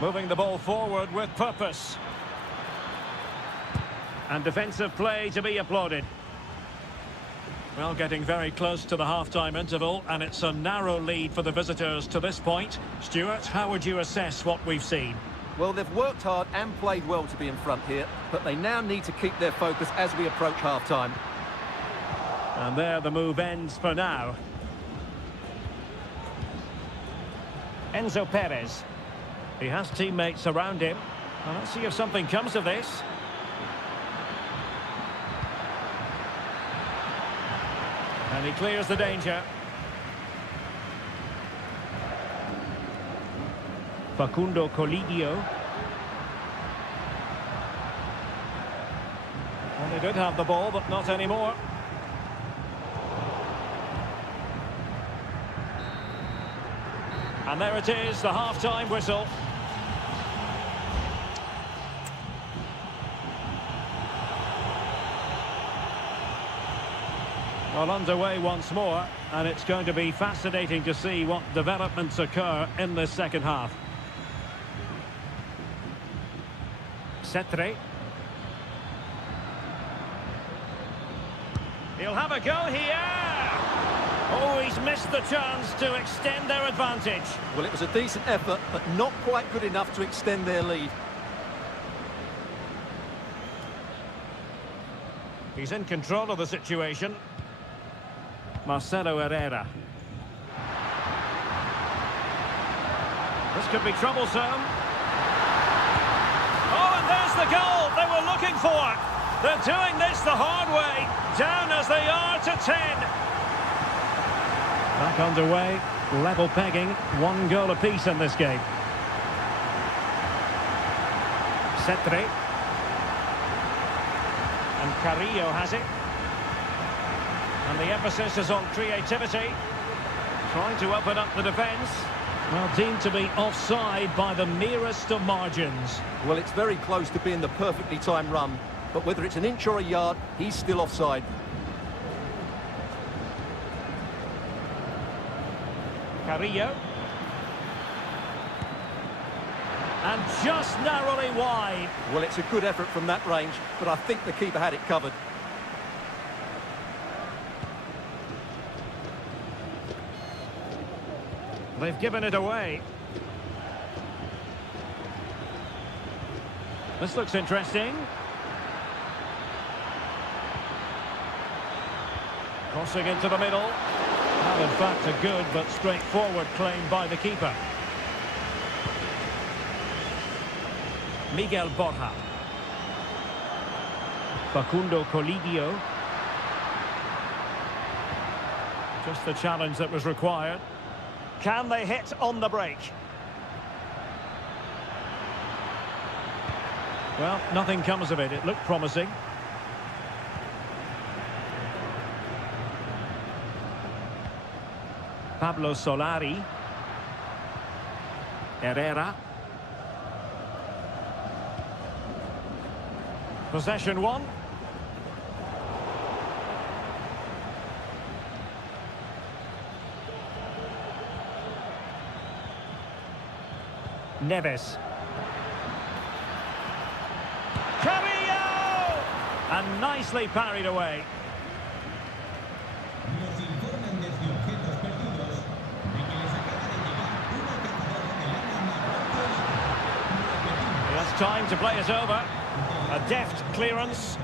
Moving the ball forward with purpose. And defensive play to be applauded. Well, getting very close to the half-time interval, and it's a narrow lead for the visitors to this point. Stuart, how would you assess what we've seen? Well, they've worked hard and played well to be in front here, but they now need to keep their focus as we approach half-time. And there the move ends for now. Enzo Perez. He has teammates around him. Well, let's see if something comes of this. And he clears the danger. Facundo Colidio. Well, they did have the ball, but not anymore. And there it is, the half-time whistle. Well, underway once more, and it's going to be fascinating to see what developments occur in this second half. Cetre. He'll have a go here. Oh, he's missed the chance to extend their advantage. Well, it was a decent effort, but not quite good enough to extend their lead. He's in control of the situation. Marcelo Herrera. This could be troublesome. Oh, and there's the goal they were looking for. They're doing this the hard way. Down as they are to 10. Back underway. Level pegging. 1 goal apiece in this game. Cetre. And Carrillo has it. And the emphasis is on creativity. Trying to open up the defence. Well, deemed to be offside by the merest of margins. Well, it's very close to being the perfectly timed run. But whether it's an inch or a yard, he's still offside. Carrillo. And just narrowly wide. Well, it's a good effort from that range, but I think the keeper had it covered. They've given it away. This looks interesting. Crossing into the middle. Well, in fact, a good but straightforward claim by the keeper. Miguel Borja. Facundo Colidio. Just the challenge that was required. Can they hit on the break? Well, nothing comes of it. It looked promising. Pablo Solari. Herrera. Possession one. Neves. Carrillo! And nicely parried away. He has time to play it over. A deft clearance.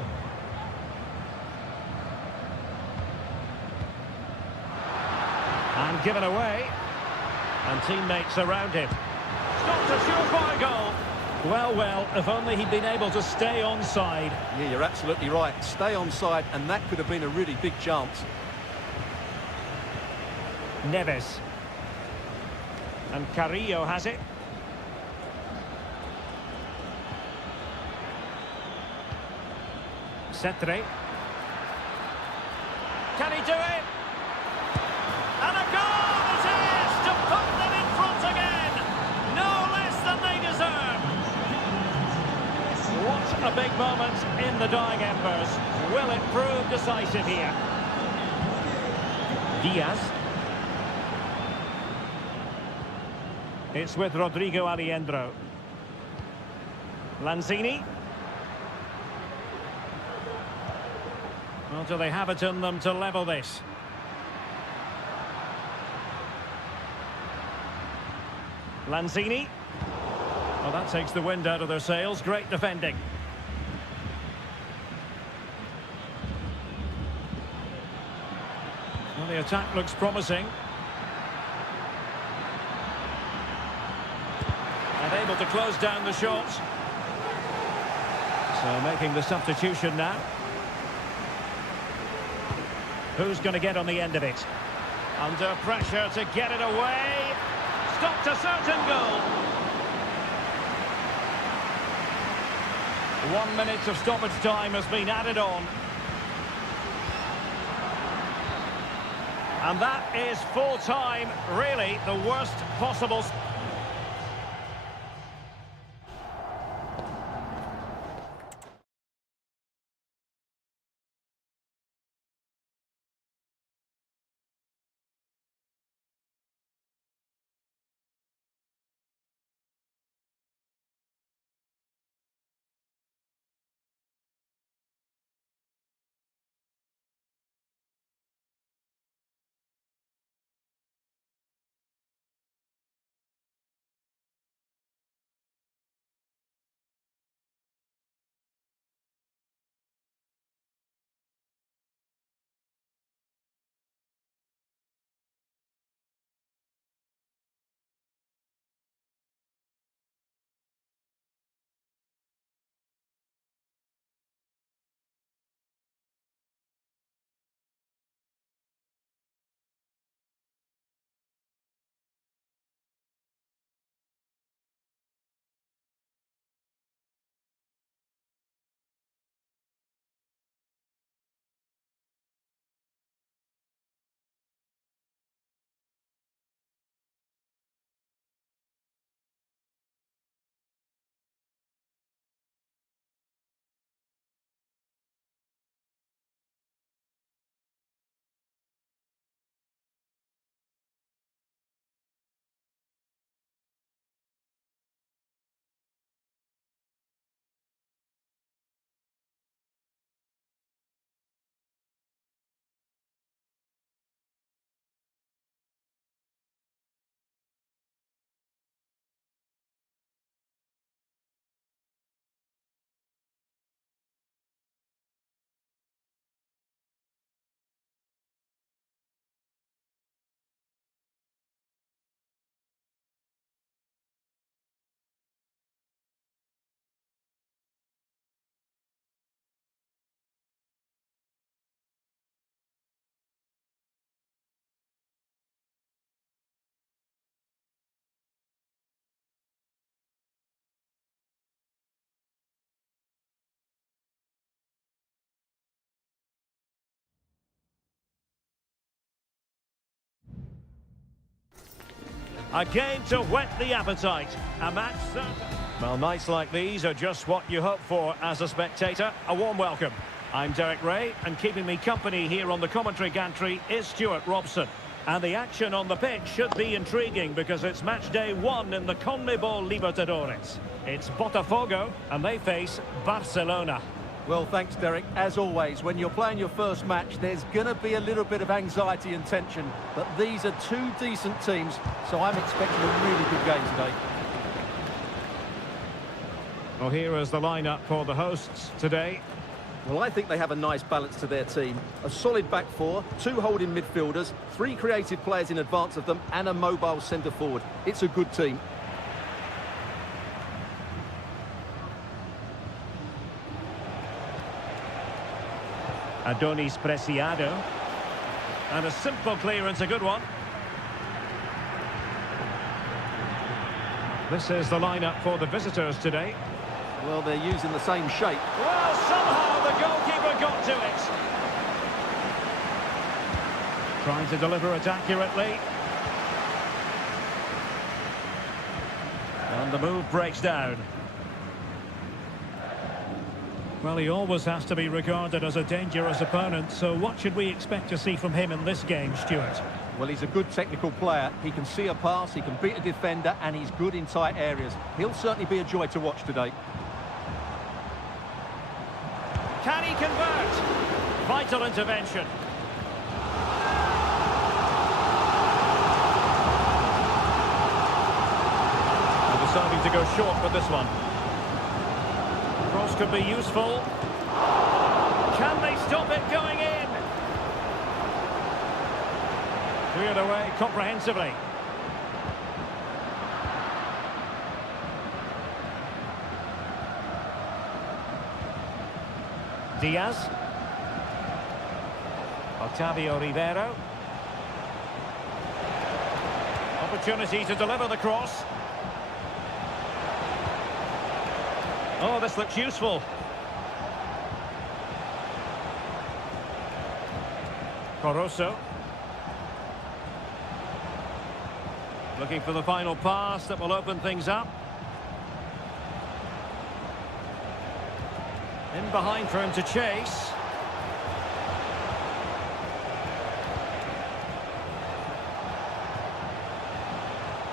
And given away. And teammates around him. Stopped a surefire goal. Well, well, if only he'd been able to stay onside. Yeah, you're absolutely right. Stay onside, and that could have been a really big chance. Neves. And Carrillo has it. Cetre. Can he do it? And a goal it is to put them in front again. No less than they deserve. What a big moment in the dying embers. Will it prove decisive here? Diaz. It's with Rodrigo Aliendro. Lanzini. Well, do they have it in them to level this? Lanzini. Well, that takes the wind out of their sails. Great defending. Well, the attack looks promising. And able to close down the shots. So making the substitution now. Who's going to get on the end of it? Under pressure to get it away. Stopped a certain goal. 1 minute of stoppage time has been added on. And that is full time. Really, the worst possible... A game to whet the appetite. A match certain. Well, nights like these are just what you hope for as a spectator. A warm welcome. I'm Derek Ray, and keeping me company here on the commentary gantry is Stuart Robson. And the action on the pitch should be intriguing because it's match day 1 in the CONMEBOL Libertadores. It's Botafogo, and they face Barcelona. Well, thanks, Derek. As always, when you're playing your first match, there's going to be a little bit of anxiety and tension. But these are two decent teams, so I'm expecting a really good game today. Well, here is the lineup for the hosts today. Well, I think they have a nice balance to their team. A solid back four, 2 holding midfielders, 3 creative players in advance of them, and a mobile centre-forward. It's a good team. Adonis Preciado. And a simple clearance, a good one. This is the lineup for the visitors today. Well, they're using the same shape. Well, somehow the goalkeeper got to it. Trying to deliver it accurately. And the move breaks down. Well, he always has to be regarded as a dangerous opponent, so what should we expect to see from him in this game, Stuart? Well, he's a good technical player. He can see a pass, he can beat a defender, and he's good in tight areas. He'll certainly be a joy to watch today. Can he convert? Vital intervention. And deciding to go short with this one. Cross could be useful. Can they stop it going in? Cleared away comprehensively. Diaz. Otavio Rivero. Opportunity to deliver the cross. Oh, this looks useful. Coroso. Looking for the final pass that will open things up. In behind for him to chase.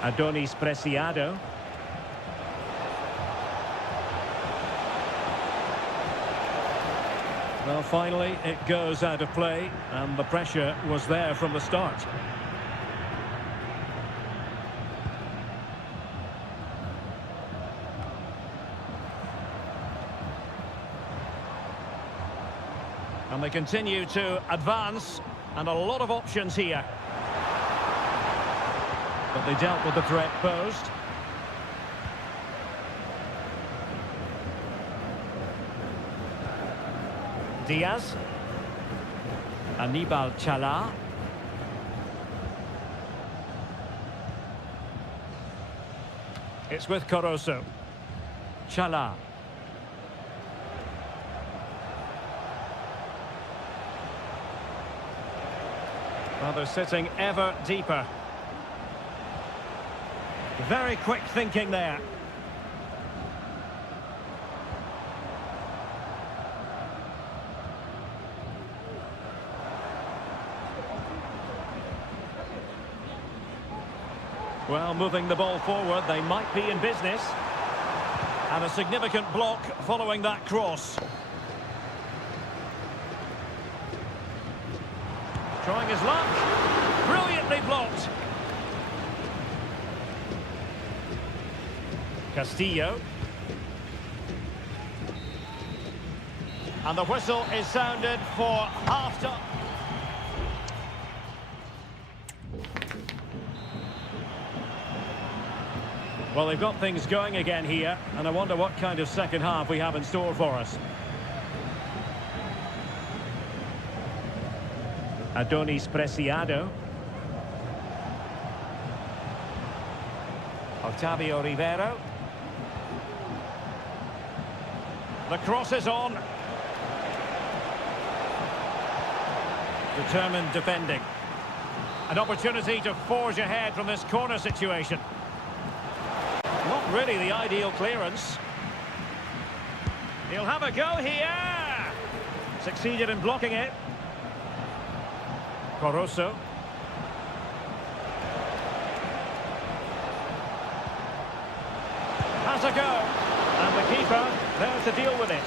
Adonis Preciado. Well, finally, it goes out of play, and the pressure was there from the start. And they continue to advance, and a lot of options here. But they dealt with the threat posed. Diaz. Anibal Chala. It's with Coroso. Chala. Well, they're sitting ever deeper. Very quick thinking there. Well, moving the ball forward, they might be in business. And a significant block following that cross. Trying his luck. Brilliantly blocked. Castillo. And the whistle is sounded for half-time. Well, they've got things going again here, and I wonder what kind of second half we have in store for us. Adonis Preciado. Otavio Rivero. The cross is on. Determined defending. An opportunity to forge ahead from this corner situation. Not really the ideal clearance. He'll have a go here. Succeeded in blocking it. Caruso. Has a go. And the keeper there to deal with it.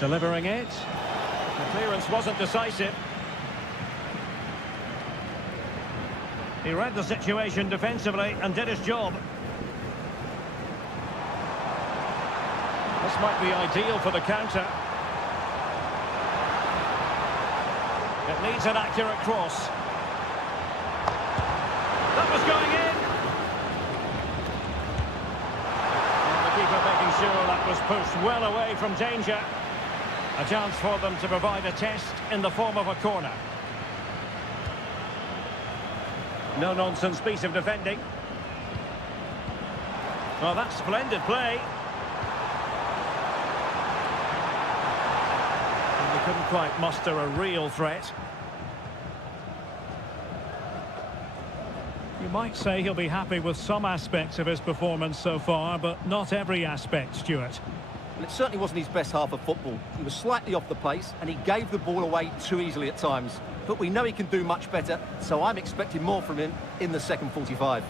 Delivering it. The clearance wasn't decisive. He read the situation defensively and did his job. This might be ideal for the counter. It needs an accurate cross. That was going in. And the keeper making sure that was pushed well away from danger. A chance for them to provide a test in the form of a corner. No-nonsense piece of defending. Well, that's splendid play. And they couldn't quite muster a real threat. You might say he'll be happy with some aspects of his performance so far, but not every aspect, Stuart. Well, it certainly wasn't his best half of football. He was slightly off the pace and he gave the ball away too easily at times. But we know he can do much better, so I'm expecting more from him in the second 45.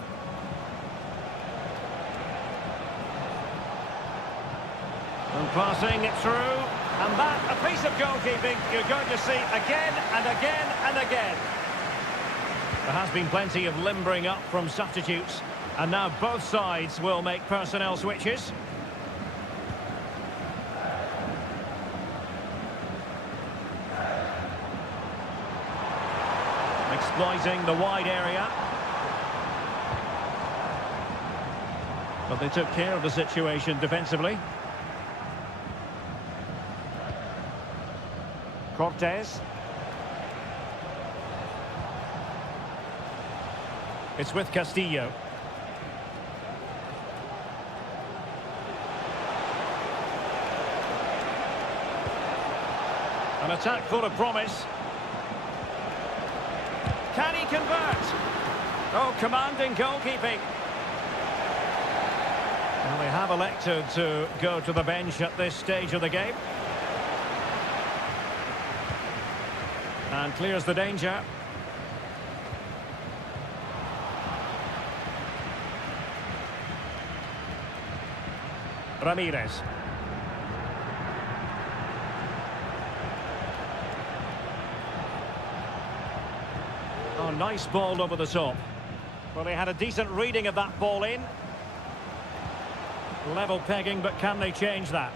And passing it through, and that, a piece of goalkeeping you're going to see again and again and again. There has been plenty of limbering up from substitutes, and now both sides will make personnel switches. Exploiting the wide area. But they took care of the situation defensively. Cortez. It's with Castillo. An attack full of promise. Can he convert? Oh, commanding goalkeeping. Well, they have elected to go to the bench at this stage of the game. And clears the danger. Ramirez. Oh, nice ball over the top. Well, they had a decent reading of that ball in. Level pegging, but can they change that?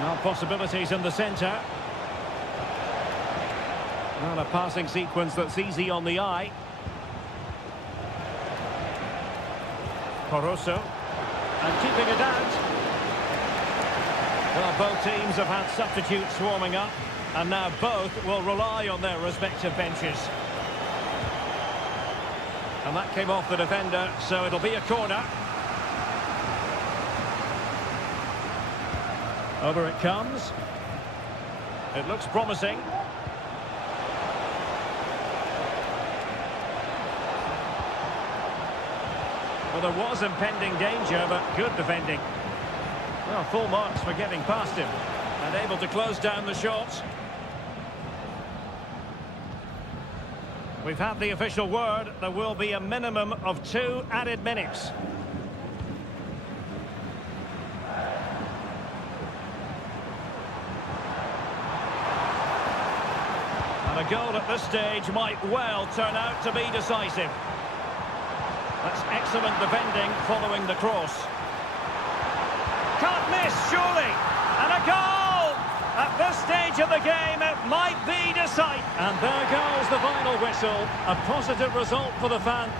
Now possibilities in the centre. Well, a passing sequence that's easy on the eye. Caruso. And keeping it out. Well, both teams have had substitutes warming up, and now both will rely on their respective benches. And that came off the defender, so it'll be a corner. Over it comes. It looks promising. Well, there was impending danger, but good defending. Well, full marks for getting past him and able to close down the shot. We've had the official word. There will be a minimum of 2 added minutes. And a goal at this stage might well turn out to be decisive. That's excellent defending following the cross. Can't miss, surely. And a goal! At this stage of the game, it might be decisive. And there goes the final whistle. A positive result for the fan.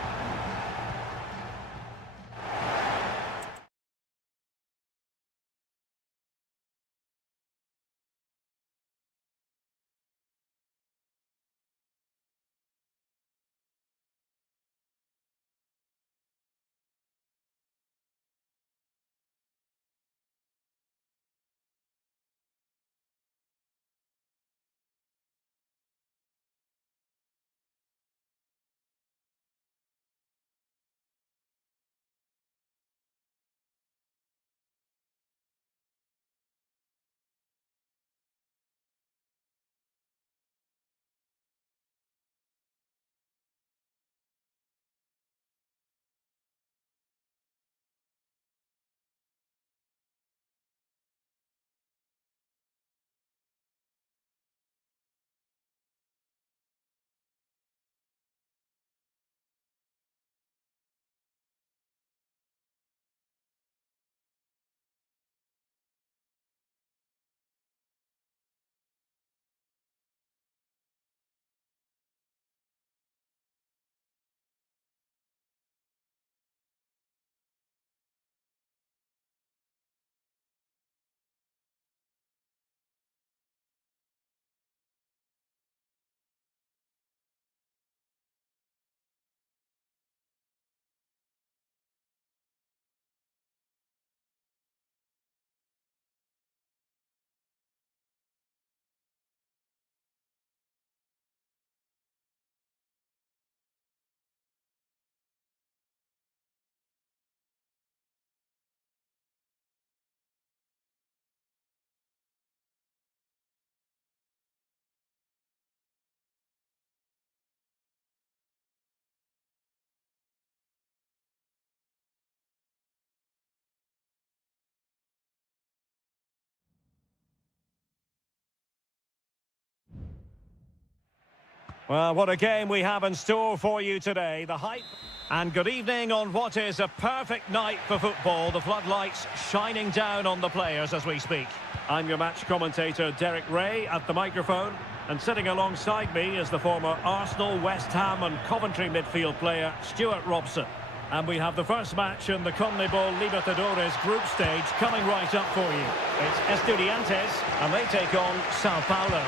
Well, what a game we have in store for you today. The hype. And good evening on what is a perfect night for football. The floodlights shining down on the players as we speak. I'm your match commentator, Derek Ray, at the microphone. And sitting alongside me is the former Arsenal, West Ham and Coventry midfield player, Stuart Robson. And we have the first match in the CONMEBOL Libertadores group stage coming right up for you. It's Estudiantes, and they take on Sao Paulo.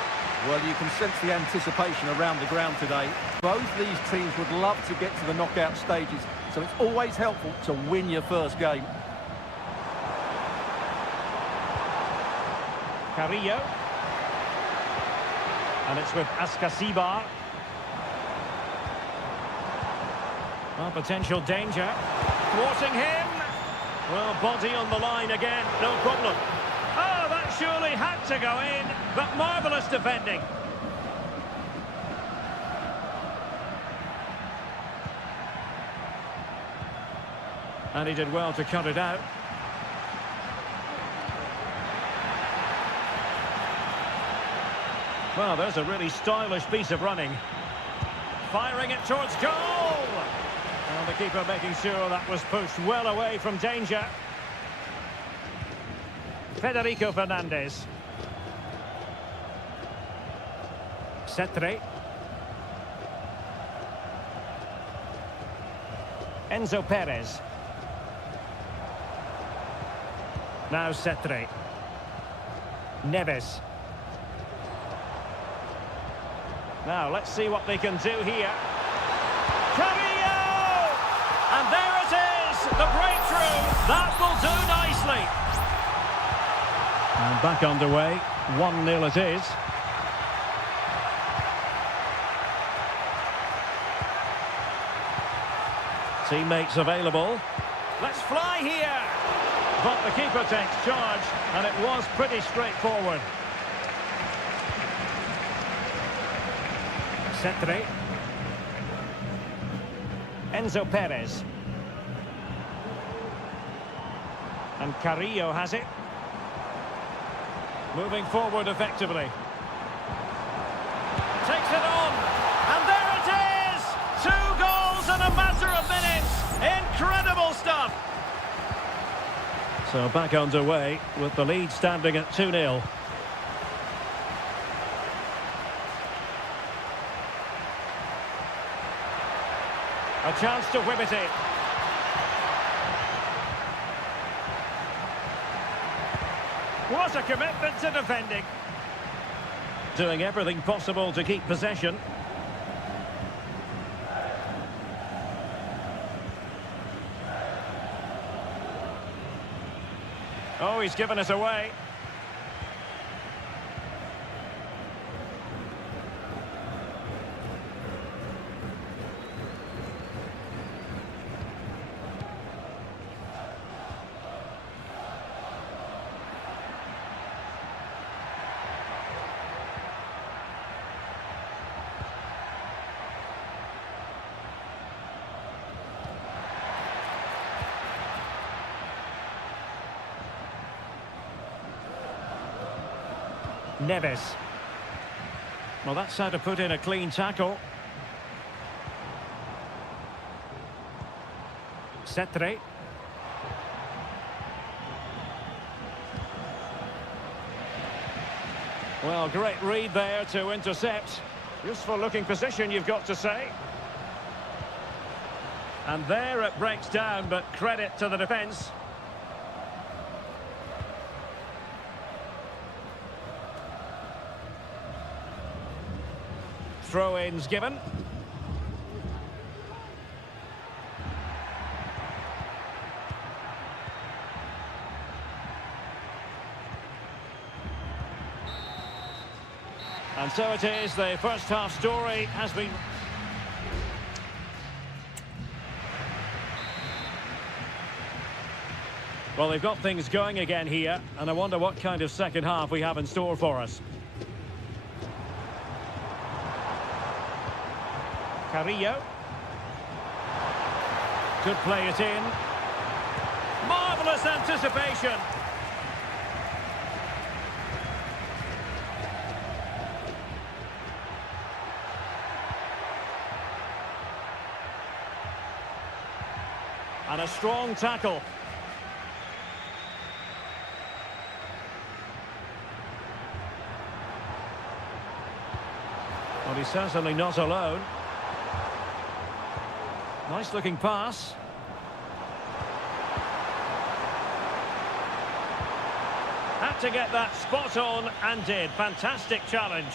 Well, you can sense the anticipation around the ground today. Both these teams would love to get to the knockout stages, so it's always helpful to win your first game. Carrillo. And it's with Ascasibar. Well, potential danger. Thwarting him. Well, body on the line again, no problem. Oh, that surely had to go in, but marvellous defending. And he did well to cut it out. Well, there's a really stylish piece of running. Firing it towards goal! And the keeper making sure that was pushed well away from danger. Federico Fernandez. Cetre. Enzo Perez. Now Cetre. Neves. Now, let's see what they can do here. Carrillo! And there it is, the breakthrough. That will do nicely. And back underway, 1-0 it is. Teammates available. Let's fly here. But the keeper takes charge, and it was pretty straightforward. Cetre. Enzo Perez. And Carrillo has it. Moving forward effectively. Takes it on. And there it is! 2 goals in a matter of minutes. Incredible stuff. So back underway with the lead standing at 2-0. A chance to whip it in. What a commitment to defending. Doing everything possible to keep possession. Oh, he's given it away. Neves. Well, that's how to put in a clean tackle. Cetre. Well, great read there to intercept. Useful looking position, you've got to say. And there it breaks down, but credit to the defence. Throw-ins given. And so it is, the first half story has been... Well, they've got things going again here, and I wonder what kind of second half we have in store for us. Carrillo. Could play it in. Marvellous anticipation. And a strong tackle. Well, he's certainly not alone. Nice looking pass. Had to get that spot on and did. Fantastic challenge.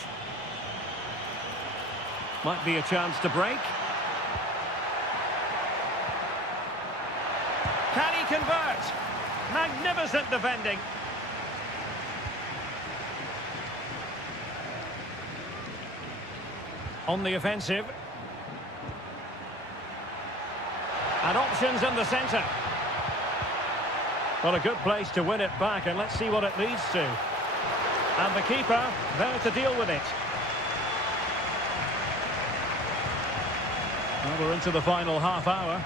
Might be a chance to break. Can he convert? Magnificent defending. On the offensive. And options in the centre. Well, a good place to win it back, and let's see what it leads to. And the keeper there to deal with it. Well, we're into the final half hour.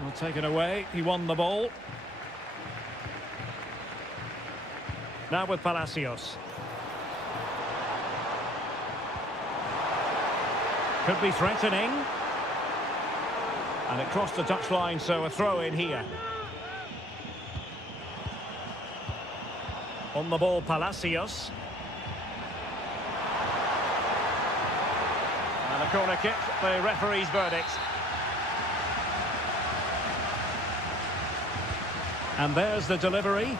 Well, taken away, he won the ball. Now with Palacios. Could be threatening. And it crossed the touchline, so a throw in here. On the ball, Palacios. And a corner kick, the referee's verdict. And there's the delivery.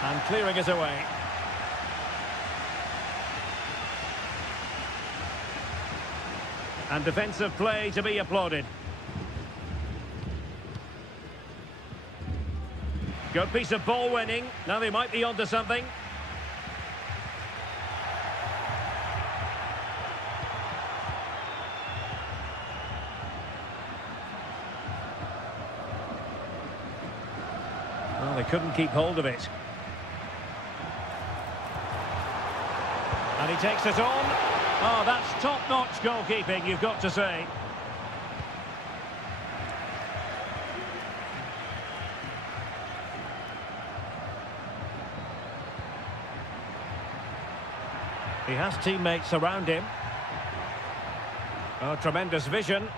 And clearing it away. And defensive play to be applauded. Good piece of ball winning. Now they might be onto something. Well, they couldn't keep hold of it. And he takes it on. Oh, that's top-notch goalkeeping, you've got to say. He has teammates around him. Oh, tremendous vision.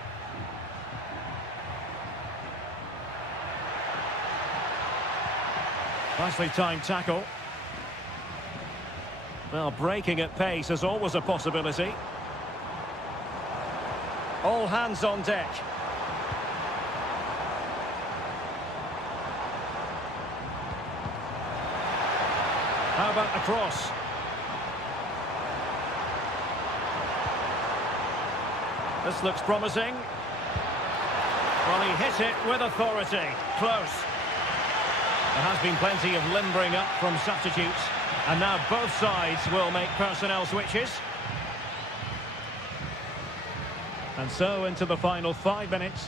Nicely timed tackle. Well, breaking at pace is always a possibility. All hands on deck. How about the cross? This looks promising. Well, he hit it with authority. Close. There has been plenty of limbering up from substitutes. And now both sides will make personnel switches. And so into the final 5 minutes.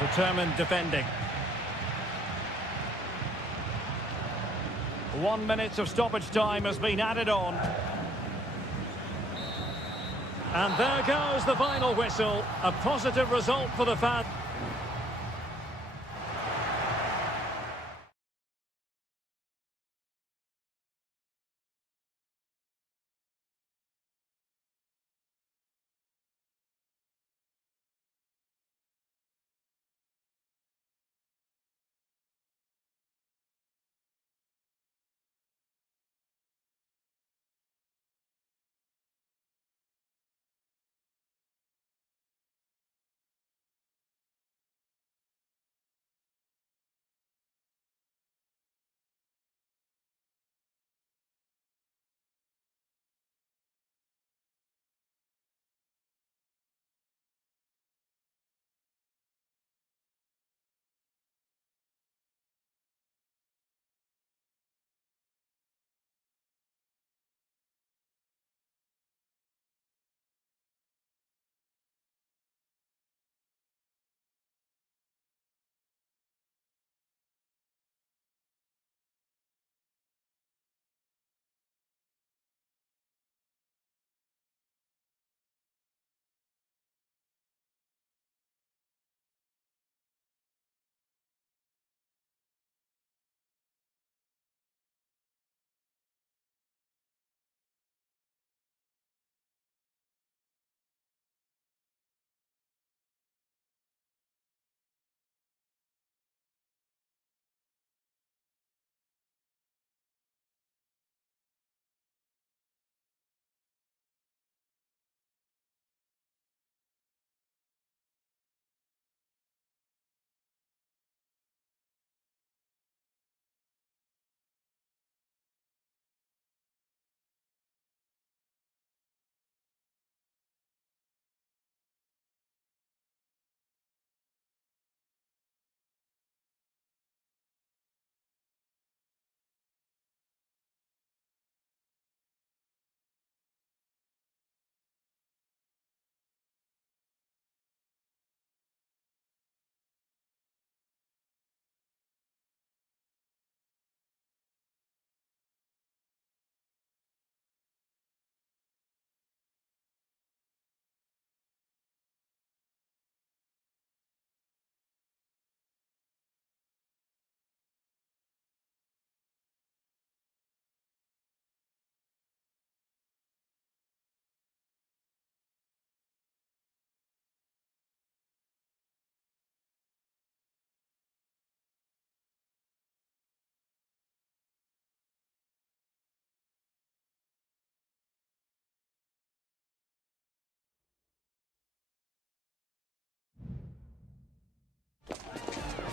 Determined defending. 1 minute of stoppage time has been added on. And there goes the final whistle. A positive result for the fans.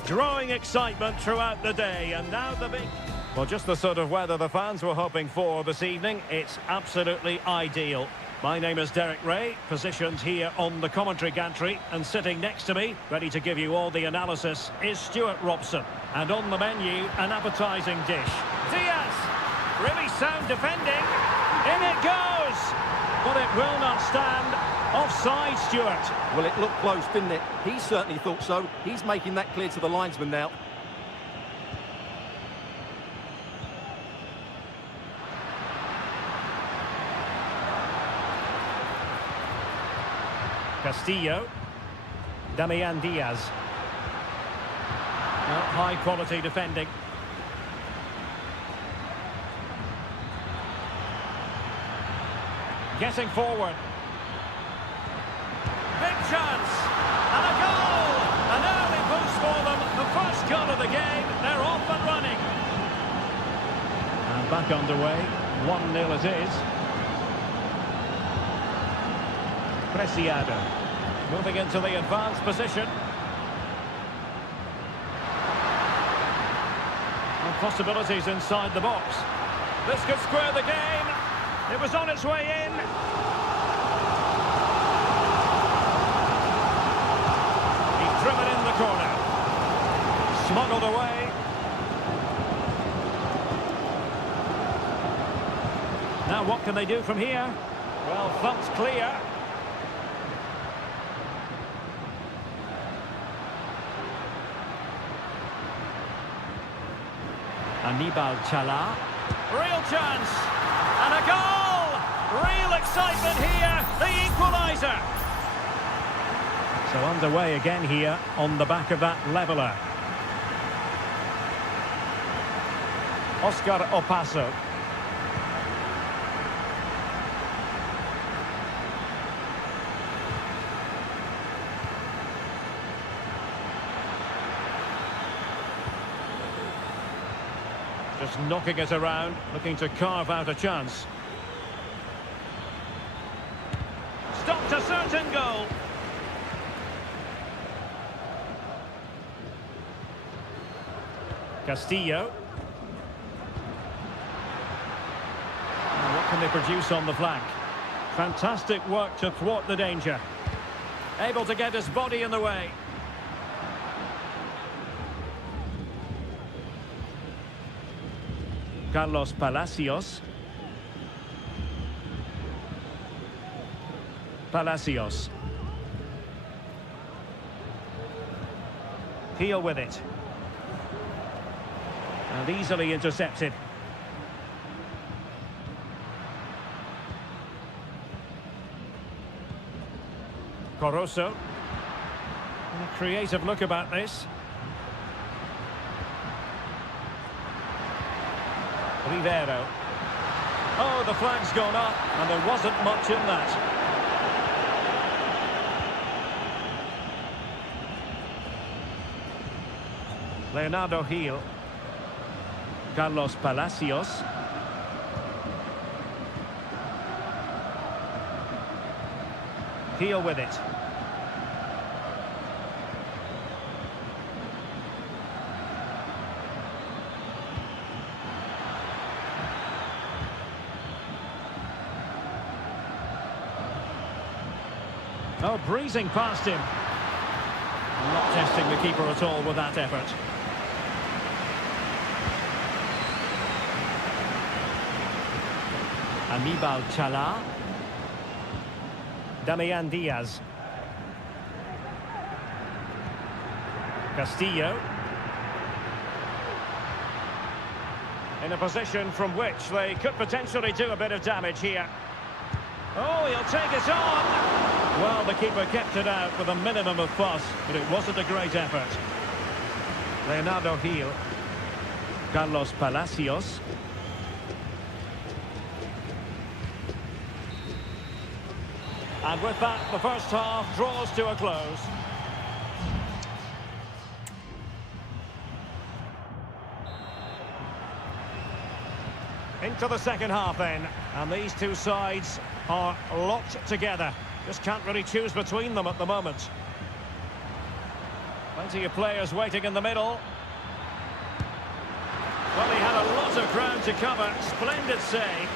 Drawing excitement throughout the day, and now the big... Well, just the sort of weather the fans were hoping for this evening. It's absolutely ideal. My name is Derek Ray, positioned here on the commentary gantry, and sitting next to me, ready to give you all the analysis, is Stuart Robson. And on the menu, an appetising dish. Diaz! Really sound defending. In it goes! But it will not stand. Offside, Stuart. Well, it looked close, didn't it? He certainly thought so. He's making that clear to the linesman now. Castillo. Damian Diaz. High quality defending. Getting forward. Big chance. And a goal. An early boost for them. The first goal of the game. They're off and running. And back underway. 1-0 it is. Preciado. Moving into the advanced position. And possibilities inside the box. This could square the game. It was on its way in. He's driven in the corner. Smuggled away. Now what can they do from here? Well, thumped clear. Anibal Chala. Real chance. And a goal! Real excitement here. The equaliser. So underway again here on the back of that leveller. Oscar Opaso. Just knocking it around, looking to carve out a chance. Stopped a certain goal. Castillo. And what can they produce on the flank? Fantastic work to thwart the danger. Able to get his body in the way. Carlos Palacios. Palacios. Heel with it. And easily intercepted. Coroso. A creative look about this. Rivero. Oh, the flag's gone up, and there wasn't much in that. Leonardo Gil. Carlos Palacios. Gil with it. Oh, breezing past him. Not testing the keeper at all with that effort. Anibal Chala. Damian Diaz. Castillo. In a position from which they could potentially do a bit of damage here. Oh, he'll take it on. Well, the keeper kept it out with a minimum of fuss, but it wasn't a great effort. Leonardo Gil. Carlos Palacios. And with that, the first half draws to a close. Into the second half then, and these two sides are locked together. Just can't really choose between them at the moment. Plenty of players waiting in the middle. Well, he had a lot of ground to cover. Splendid save.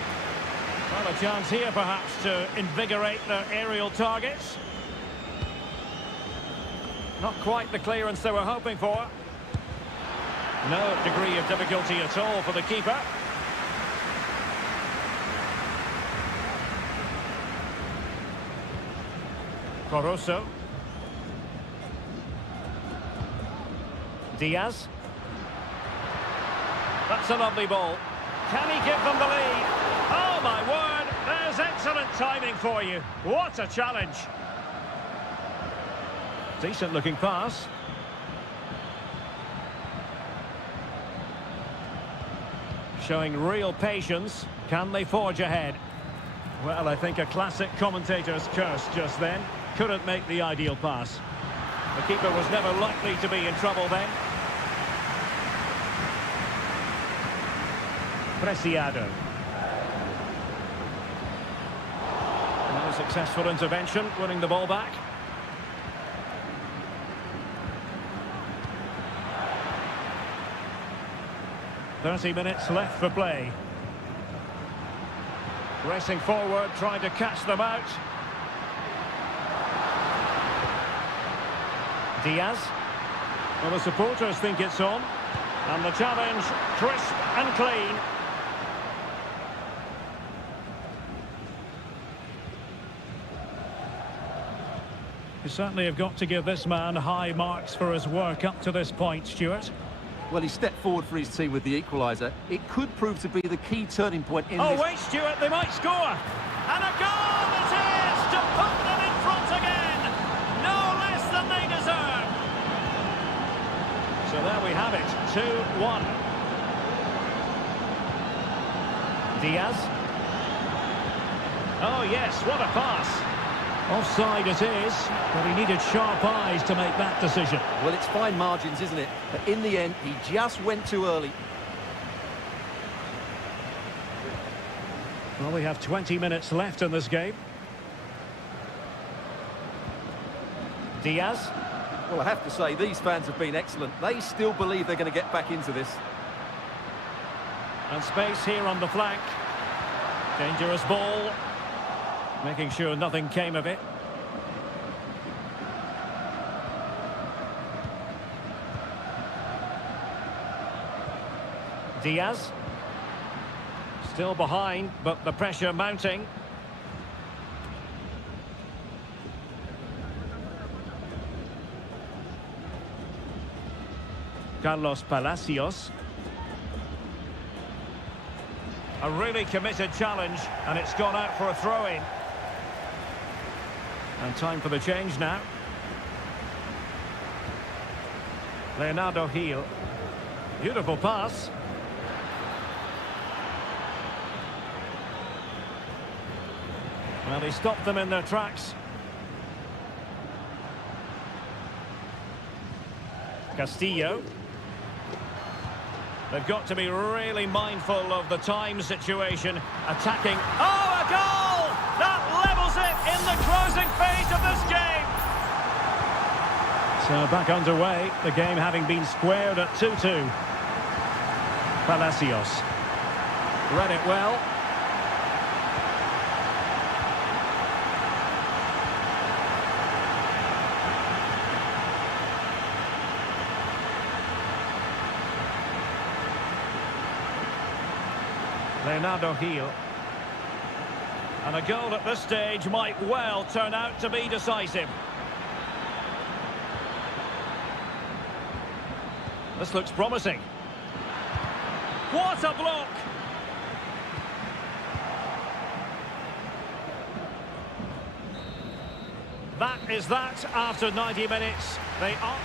Well, a chance here perhaps to invigorate their aerial targets. Not quite the clearance they were hoping for. No degree of difficulty at all for the keeper. Corosso. Diaz. That's a lovely ball. Can he give them the lead? Oh, my word! There's excellent timing for you. What a challenge. Decent-looking pass. Showing real patience. Can they forge ahead? Well, I think a classic commentator's curse just then. Couldn't make the ideal pass. The keeper was never likely to be in trouble then. Preciado. No successful intervention, winning the ball back. "30 minutes left for play." Racing forward, trying to catch them out. Diaz. Well, the supporters think it's on. And the challenge, crisp and clean. You certainly have got to give this man high marks for his work up to this point, Stuart. Well, he stepped forward for his team with the equaliser. It could prove to be the key turning point in this... Oh, wait, Stuart, they might score. And a goal it is to put them in front again. No less than they deserve. So there we have it, 2-1. Diaz. Oh, yes, what a pass. Offside it is, but he needed sharp eyes to make that decision. Well, it's fine margins, isn't it? But in the end, he just went too early. Well, we have 20 minutes left in this game. Diaz. Well, I have to say, these fans have been excellent. They still believe they're going to get back into this. And space here on the flank. Dangerous ball. Making sure nothing came of it. Diaz. Still behind, but the pressure mounting. Carlos Palacios. A really committed challenge, and it's gone out for a throw-in. And time for the change now. Leonardo Gil. Beautiful pass. Well, he stopped them in their tracks. Castillo. They've got to be really mindful of the time situation. Attacking. Oh, a goal! That levels it in the closing phase of this game. So back underway, the game having been squared at 2-2. Palacios. Read it well. Leonardo Gil. And a goal at this stage might well turn out to be decisive. This looks promising. What a block! That is that after 90 minutes. They are...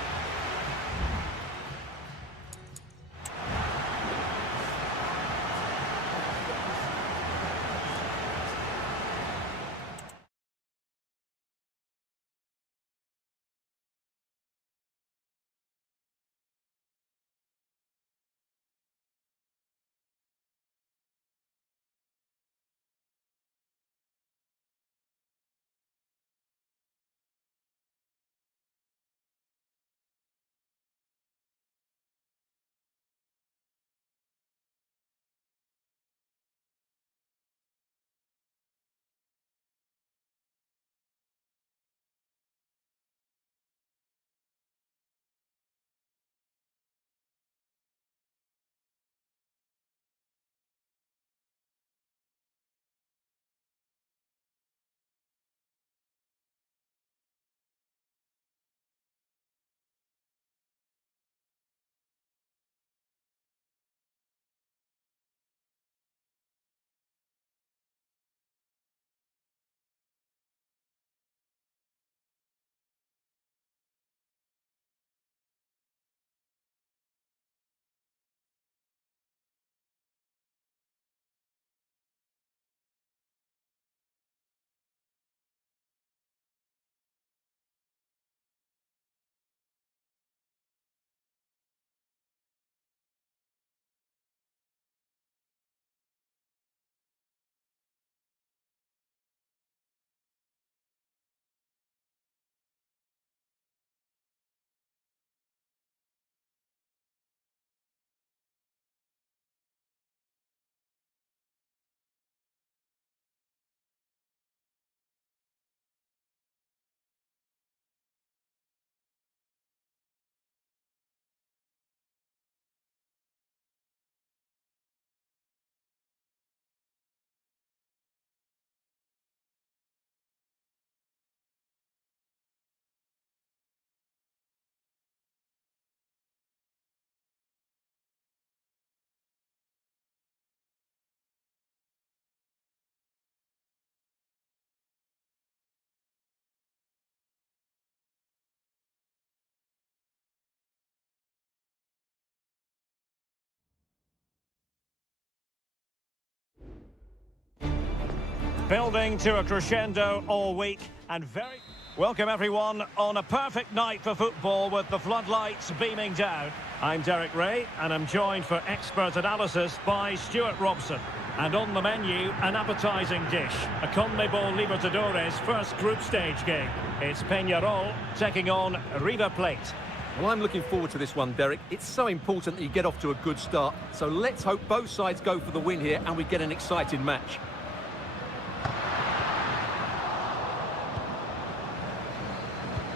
Building to a crescendo all week and very... Welcome everyone on a perfect night for football with the floodlights beaming down. I'm Derek Ray and I'm joined for expert analysis by Stuart Robson. And on the menu, an appetising dish, a CONMEBOL Libertadores first group stage game. It's Peñarol taking on River Plate. Well, I'm looking forward to this one, Derek. It's so important that you get off to a good start. So let's hope both sides go for the win here and we get an exciting match.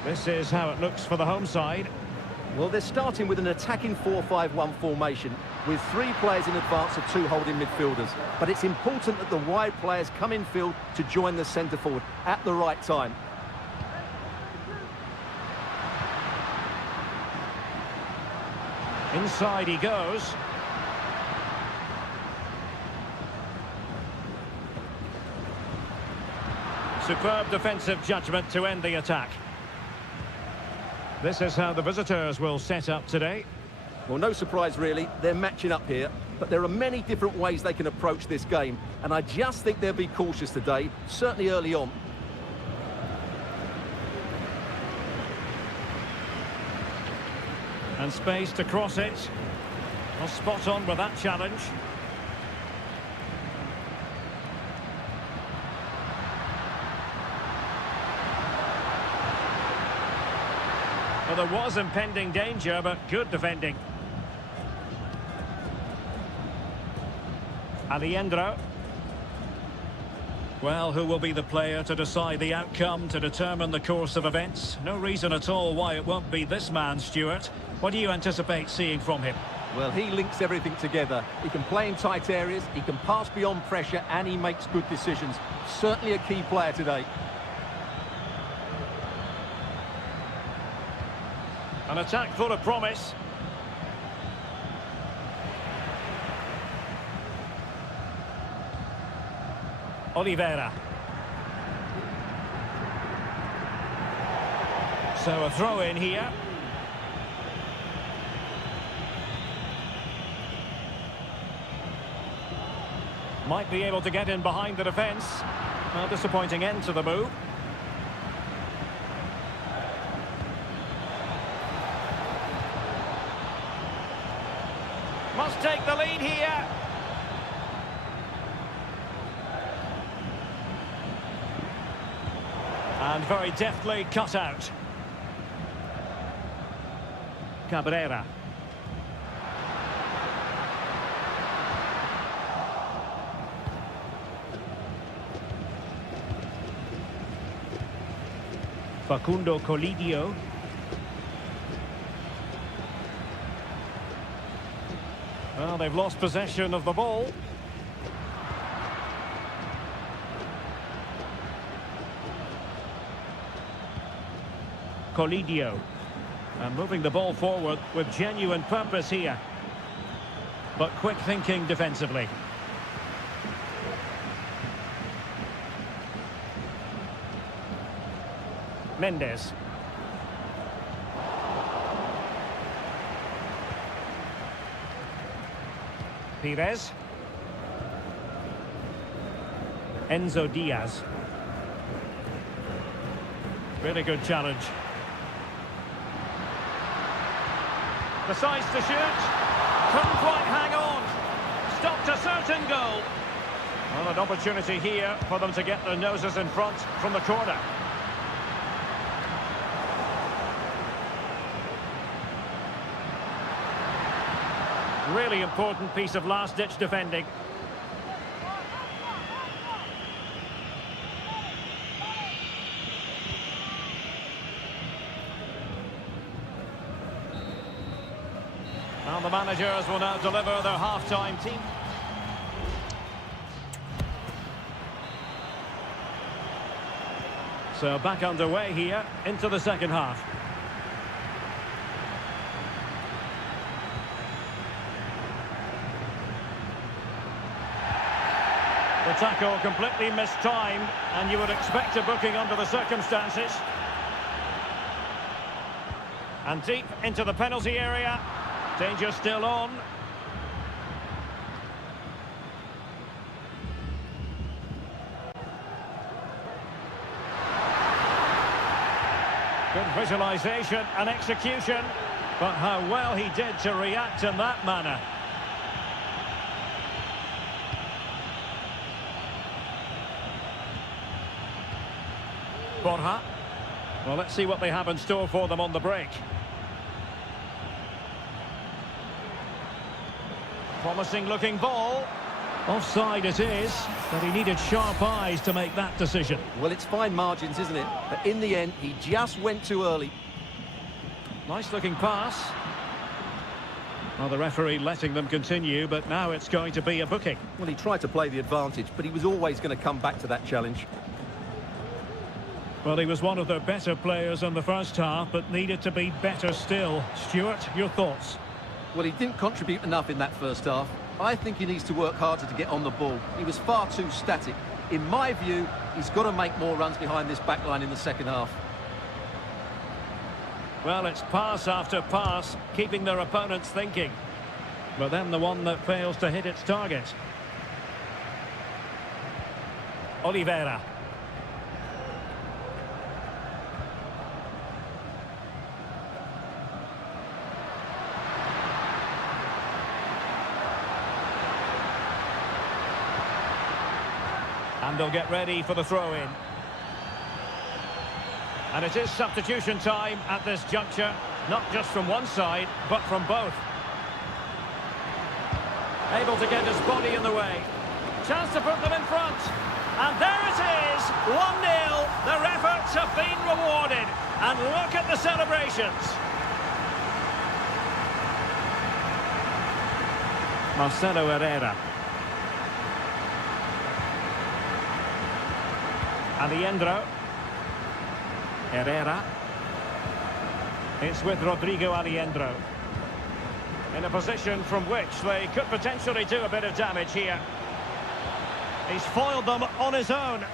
This is how it looks for the home side. Well, they're starting with an attacking 4-5-1 formation with 3 players in advance of 2 holding midfielders. But it's important that the wide players come in field to join the centre forward at the right time. Inside he goes. Superb defensive judgment to end the attack. This is how the visitors will set up today. Well, no surprise really, they're matching up here, but there are many different ways they can approach this game, and I just think they'll be cautious today, certainly early on. And space to cross it. Well, spot on with that challenge. Well, there was impending danger, but good defending. Alejandro. Well, who will be the player to decide the outcome, to determine the course of events? No reason at all why it won't be this man, Stuart. What do you anticipate seeing from him? Well, he links everything together. He can play in tight areas, he can pass beyond pressure, and he makes good decisions. Certainly a key player today. An attack full of promise. Oliveira. So a throw in here. Might be able to get in behind the defence. Well, disappointing end to the move. Must take the lead here. And very deftly cut out. Cabrera. Facundo Colidio. Well, they've lost possession of the ball. Colidio. And moving the ball forward with genuine purpose here. But quick thinking defensively. Mendes. Pires. Enzo Diaz. Really good challenge. Decides to shoot. Couldn't quite hang on. Stopped a certain goal. Well, an opportunity here for them to get their noses in front from the corner. Really important piece of last-ditch defending. Well, the managers will now deliver their half-time team. So back underway here into the second half. The tackle completely mistimed, and you would expect a booking under the circumstances. And deep into the penalty area. Danger still on. Good visualisation and execution. But how well he did to react in that manner. Borja. Well, let's see what they have in store for them on the break. Promising looking ball. Offside it is, but he needed sharp eyes to make that decision. Well, it's fine margins, isn't it? But in the end, he just went too early. Nice looking pass. Well, the referee letting them continue, but now it's going to be a booking. Well, he tried to play the advantage, but he was always going to come back to that challenge. Well, he was one of their better players in the first half, but needed to be better still. Stuart, your thoughts? Well, he didn't contribute enough in that first half. I think he needs to work harder to get on the ball. He was far too static. In my view, he's got to make more runs behind this back line in the second half. Well, it's pass after pass, keeping their opponents thinking. But then the one that fails to hit its target. Oliveira. And they'll get ready for the throw-in. And it is substitution time at this juncture, not just from one side, but from both. Able to get his body in the way. Chance to put them in front. And there it is, 1-0. Their efforts have been rewarded. And look at the celebrations. Marcelo Herrera. Alejandro. Herrera. It's with Rodrigo Alejandro. In a position from which they could potentially do a bit of damage here. He's foiled them on his own.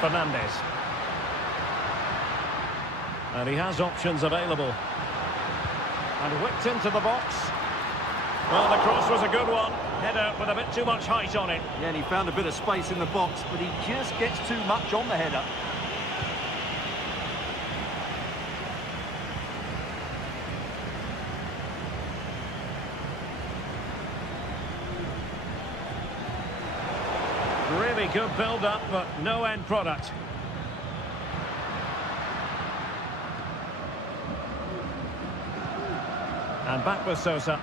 Fernandez. And he has options available. And whipped into the box. Well, the cross was a good one. Header with a bit too much height on it. Yeah, and he found a bit of space in the box, but he just gets too much on the header. Really good build-up, but no end product. And back with Sosa.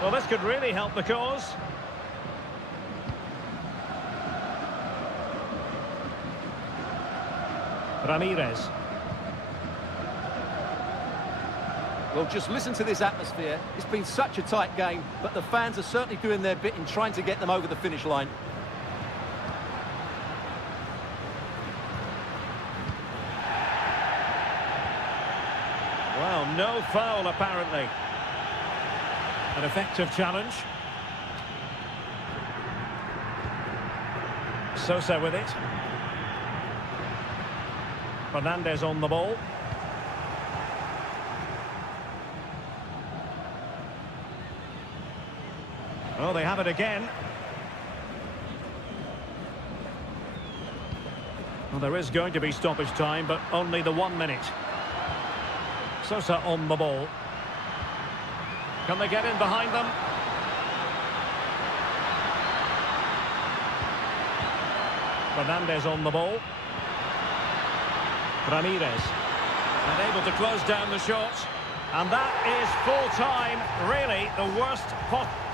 Well, this could really help the cause. Ramirez. Well, just listen to this atmosphere. It's been such a tight game, but the fans are certainly doing their bit in trying to get them over the finish line. Well, no foul, apparently. An effective challenge. Sosa with it. Fernandez on the ball. Oh, they have it again. Well, there is going to be stoppage time, but only the 1 minute. Sosa on the ball. Can they get in behind them? Fernandez on the ball. Ramirez. And able to close down the shot. And that is full time. Really the worst possible.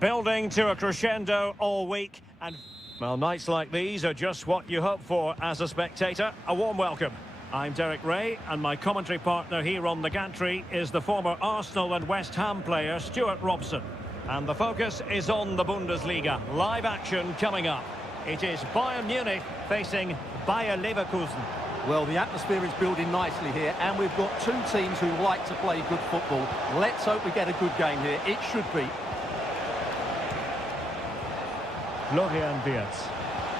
Building to a crescendo all week, and well, nights like these are just what you hope for as a spectator. A warm welcome. I'm Derek Ray, and my commentary partner here on the gantry is the former Arsenal and West Ham player Stuart Robson. And the focus is on the Bundesliga. Live action coming up. It is Bayern Munich facing Bayer Leverkusen. Well, the atmosphere is building nicely here, and we've got two teams who like to play good football. Let's hope we get a good game here. It should be. Florian Wirtz.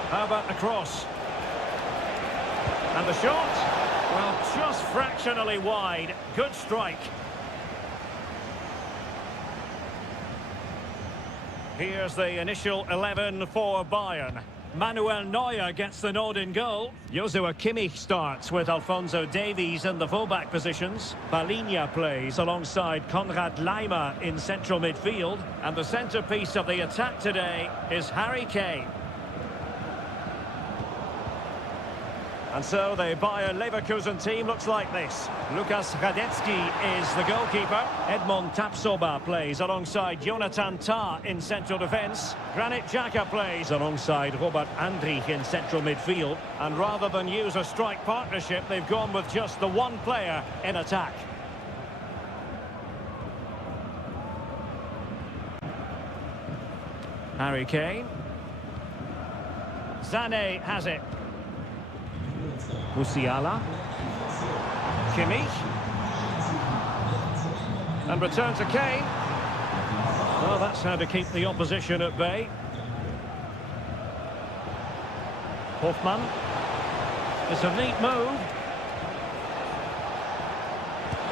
How about the cross? And the shot? Well, just fractionally wide. Good strike. Here's the initial 11 for Bayern. Manuel Neuer gets the nod in goal. Joshua Kimmich starts with Alphonso Davies in the fullback positions. Palinha plays alongside Konrad Laimer in central midfield. And the centrepiece of the attack today is Harry Kane. And so the Bayer Leverkusen team looks like this. Lukas Radetzky is the goalkeeper. Edmond Tapsoba plays alongside Jonathan Tah in central defence. Granit Xhaka plays alongside Robert Andrich in central midfield. And rather than use a strike partnership, they've gone with just the one player in attack. Harry Kane. Sané has it. Musiala. Kimmich. And return to Kane. Well, that's how to keep the opposition at bay. Hoffmann. It's a neat move.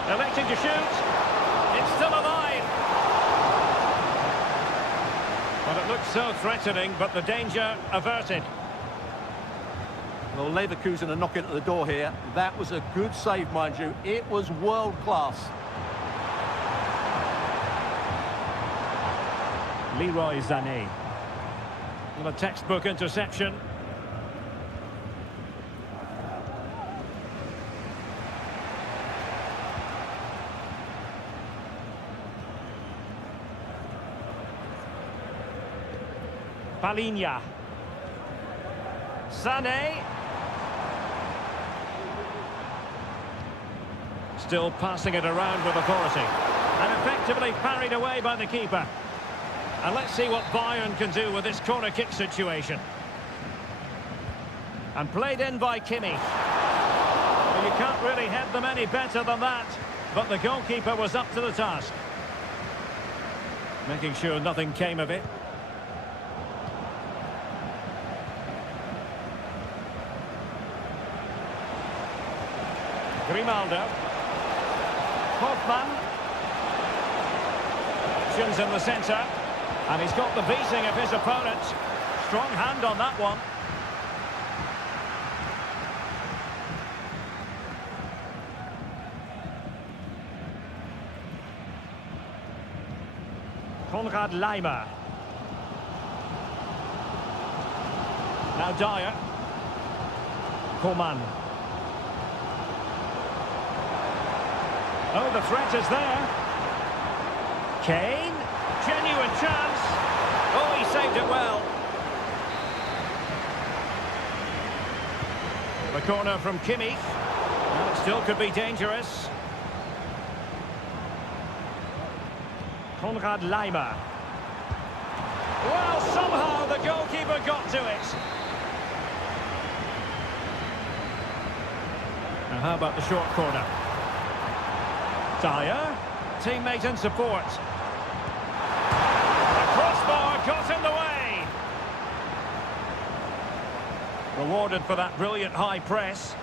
Electing to shoot. It's still alive. Well, it looks so threatening, but the danger averted. Well, Leverkusen are knocking at the door here. That was a good save, mind you. It was world class. Leroy Sané. Well, a textbook interception. Palinha. Sané. Still passing it around with authority. And effectively parried away by the keeper. And let's see what Bayern can do with this corner kick situation. And played in by Kimmich. Well, you can't really head them any better than that. But the goalkeeper was up to the task. Making sure nothing came of it. Grimaldo. Hoffmann. Options in the centre. And he's got the beating of his opponent. Strong hand on that one. Konrad Laimer. Now Dyer. Coman. Oh, the threat is there. Kane. Genuine chance. Oh, he saved it well. The corner from Kimmich. Well, it still could be dangerous. Konrad Laimer. Well, somehow the goalkeeper got to it. Now, how about the short corner? Dyer, teammate and support. The crossbar got in the way. Rewarded for that brilliant high press.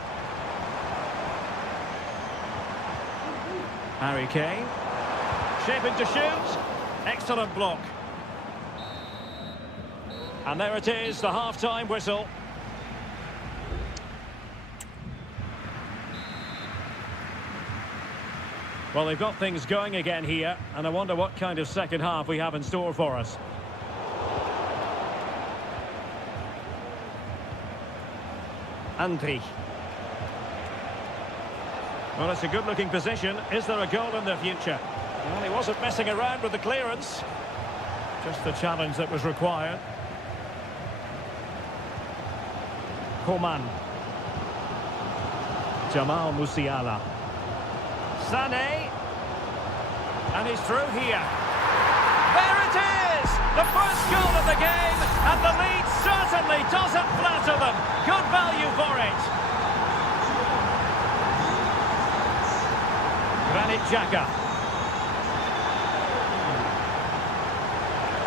Harry Kane. Shaping to shoot. Excellent block. And there it is, the half-time whistle. Well, they've got things going again here, and I wonder what kind of second half we have in store for us. Andrich. Well, it's a good-looking position. Is there a goal in the future? Well, he wasn't messing around with the clearance. Just the challenge that was required. Coman. Jamal Musiala. Sané. And he's through here. There it is! The first goal of the game, and the lead certainly doesn't flatter them. Good value for it. Granit Xhaka.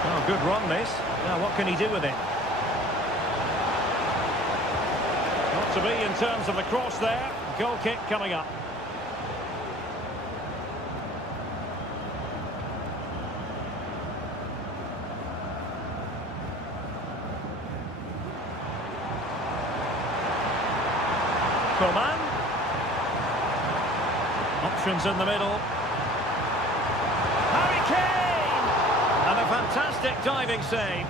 Oh, good run this. Now what can he do with it? Not to be in terms of the cross there. Goal kick coming up. Coman. Options in the middle. Harry Kane! And a fantastic diving save.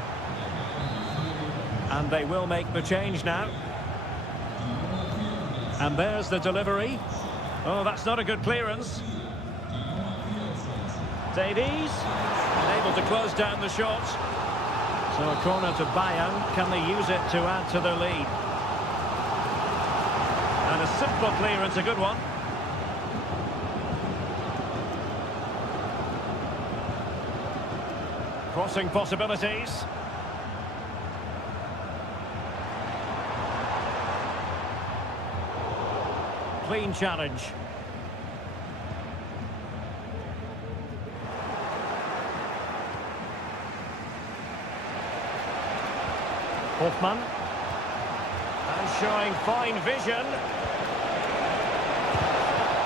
And they will make the change now. And there's the delivery. Oh, that's not a good clearance. Davies, unable to close down the shot. So a corner to Bayern. Can they use it to add to their lead? And a simple clearance, a good one. Crossing possibilities. Clean challenge. Hoffman. And showing fine vision.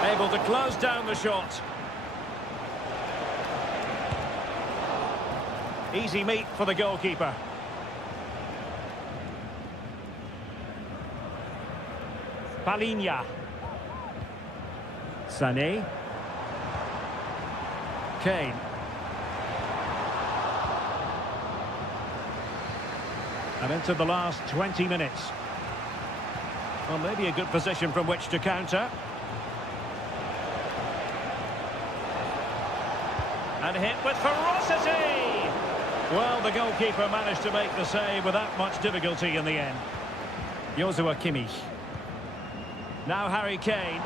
Able to close down the shot. Easy meat for the goalkeeper. Palinha. Sané. Kane. And into the last 20 minutes. Well, maybe a good position from which to counter. And hit with ferocity! Well, the goalkeeper managed to make the save without much difficulty in the end. Joshua Kimmich. Now Harry Kane.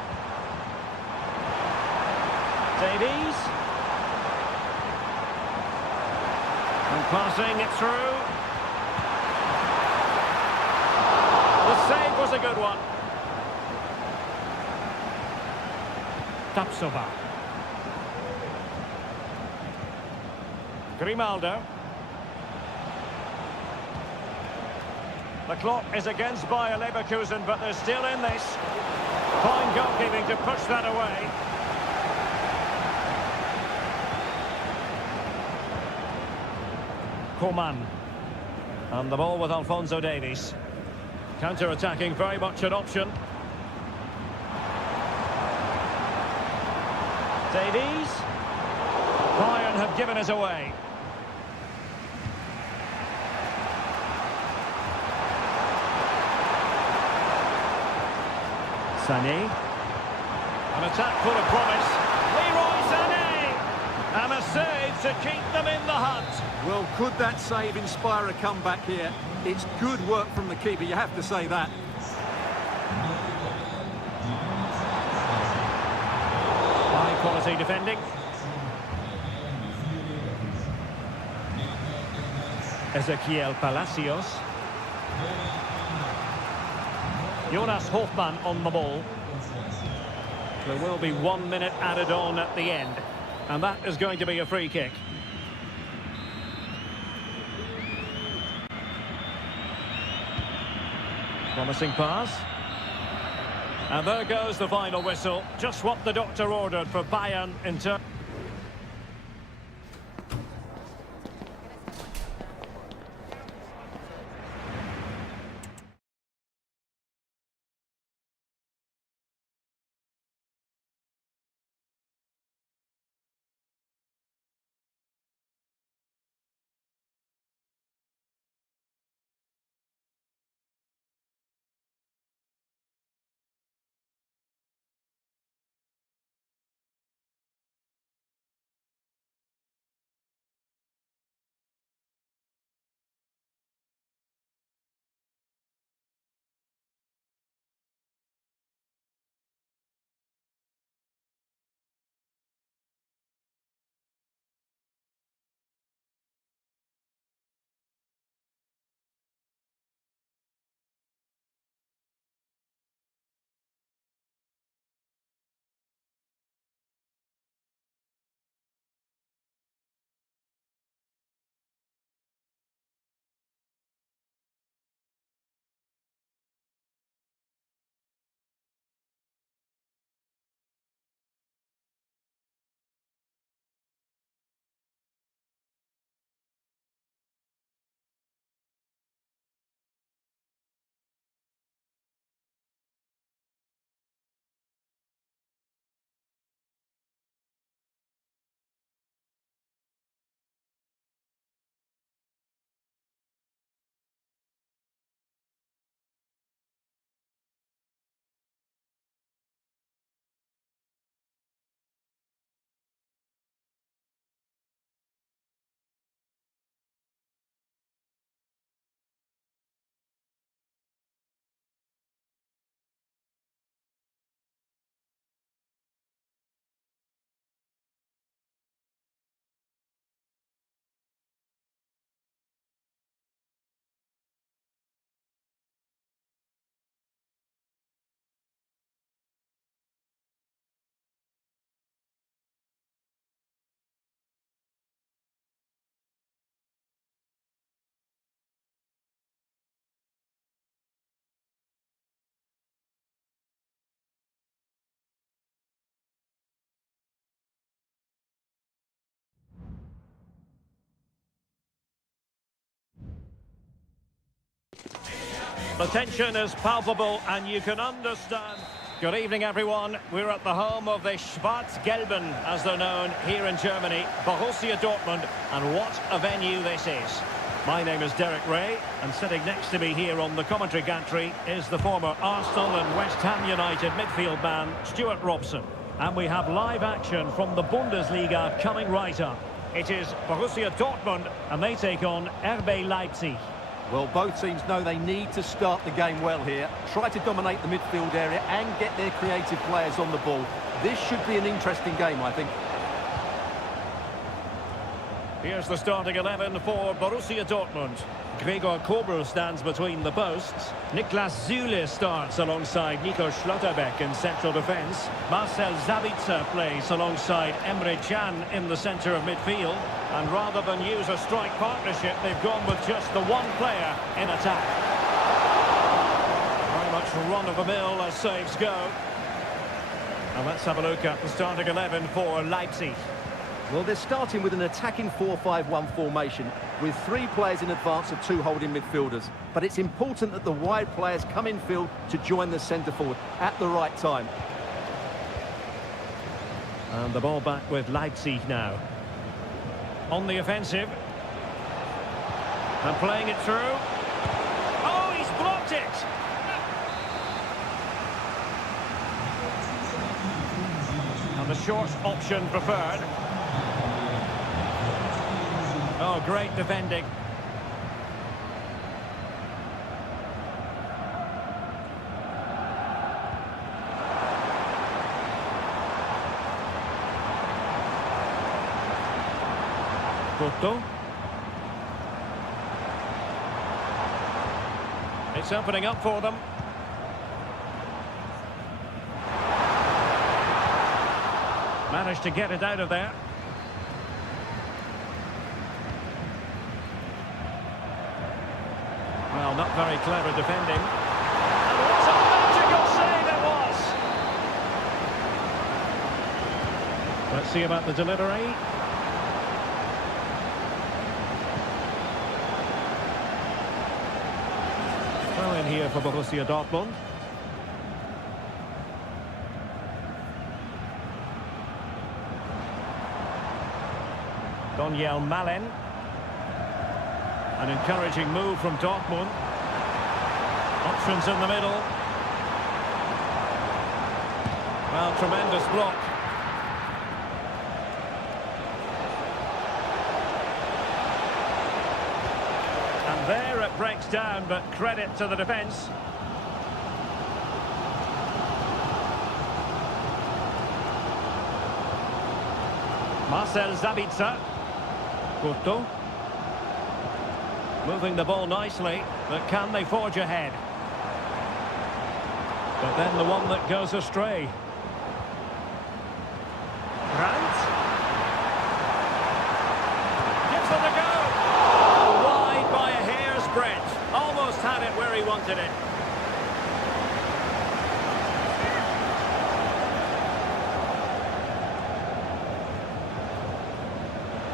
Davies. And passing it through. The save was a good one. Tapsoba. Grimaldo. The clock is against Bayer Leverkusen, but they're still in this. Fine goalkeeping to push that away. Coman. And the ball with Alphonso Davies. Counter-attacking, very much an option. Davies. Bayern have given us away. Sané. An attack full of promise. Leroy Sané! And a save to keep them in the hunt. Well, could that save inspire a comeback here? It's good work from the keeper, you have to say that. High quality defending. Ezequiel Palacios. Jonas Hoffman on the ball. There will be 1 minute added on at the end. And that is going to be a free kick. Promising pass. And there goes the final whistle. Just what the doctor ordered for Bayern in terms... The tension is palpable and you can understand. Good evening, everyone. We're at the home of the Schwarz-Gelben, as they're known here in Germany, Borussia Dortmund, and what a venue this is. My name is Derek Ray, and sitting next to me here on the commentary gantry is the former Arsenal and West Ham United midfield man, Stuart Robson. And we have live action from the Bundesliga coming right up. It is Borussia Dortmund, and they take on RB Leipzig. Well, both teams know they need to start the game well here. Try to dominate the midfield area and get their creative players on the ball. This should be an interesting game, I think. Here's the starting 11 for Borussia Dortmund. Gregor Kobel stands between the posts. Niklas Süle starts alongside Nico Schlotterbeck in central defence. Marcel Sabitzer plays alongside Emre Can in the centre of midfield. And rather than use a strike partnership, they've gone with just the one player in attack. Very much run-of-the-mill as saves go. And let's have a look at the starting 11 for Leipzig. Well, they're starting with an attacking 4-5-1 formation with 3 players in advance of 2 holding midfielders. But it's important that the wide players come in field to join the centre forward at the right time. And the ball back with Leipzig now. On the offensive. And playing it through. Oh, he's blocked it! And the short option preferred. Oh, great defending. Porto. It's opening up for them. Managed to get it out of there. Well, not very clever defending. And what a magical save it was! Let's see about the delivery. Well, in here for Borussia Dortmund. Daniel Malen. An encouraging move from Dortmund. Options in the middle. Well, tremendous block. And there it breaks down, but credit to the defence. Marcel Sabitzer. Porto. Moving the ball nicely, but can they forge ahead? But then the one that goes astray. Brandt. Gives it a go. Oh, wide by a hair's breadth. Almost had it where he wanted it.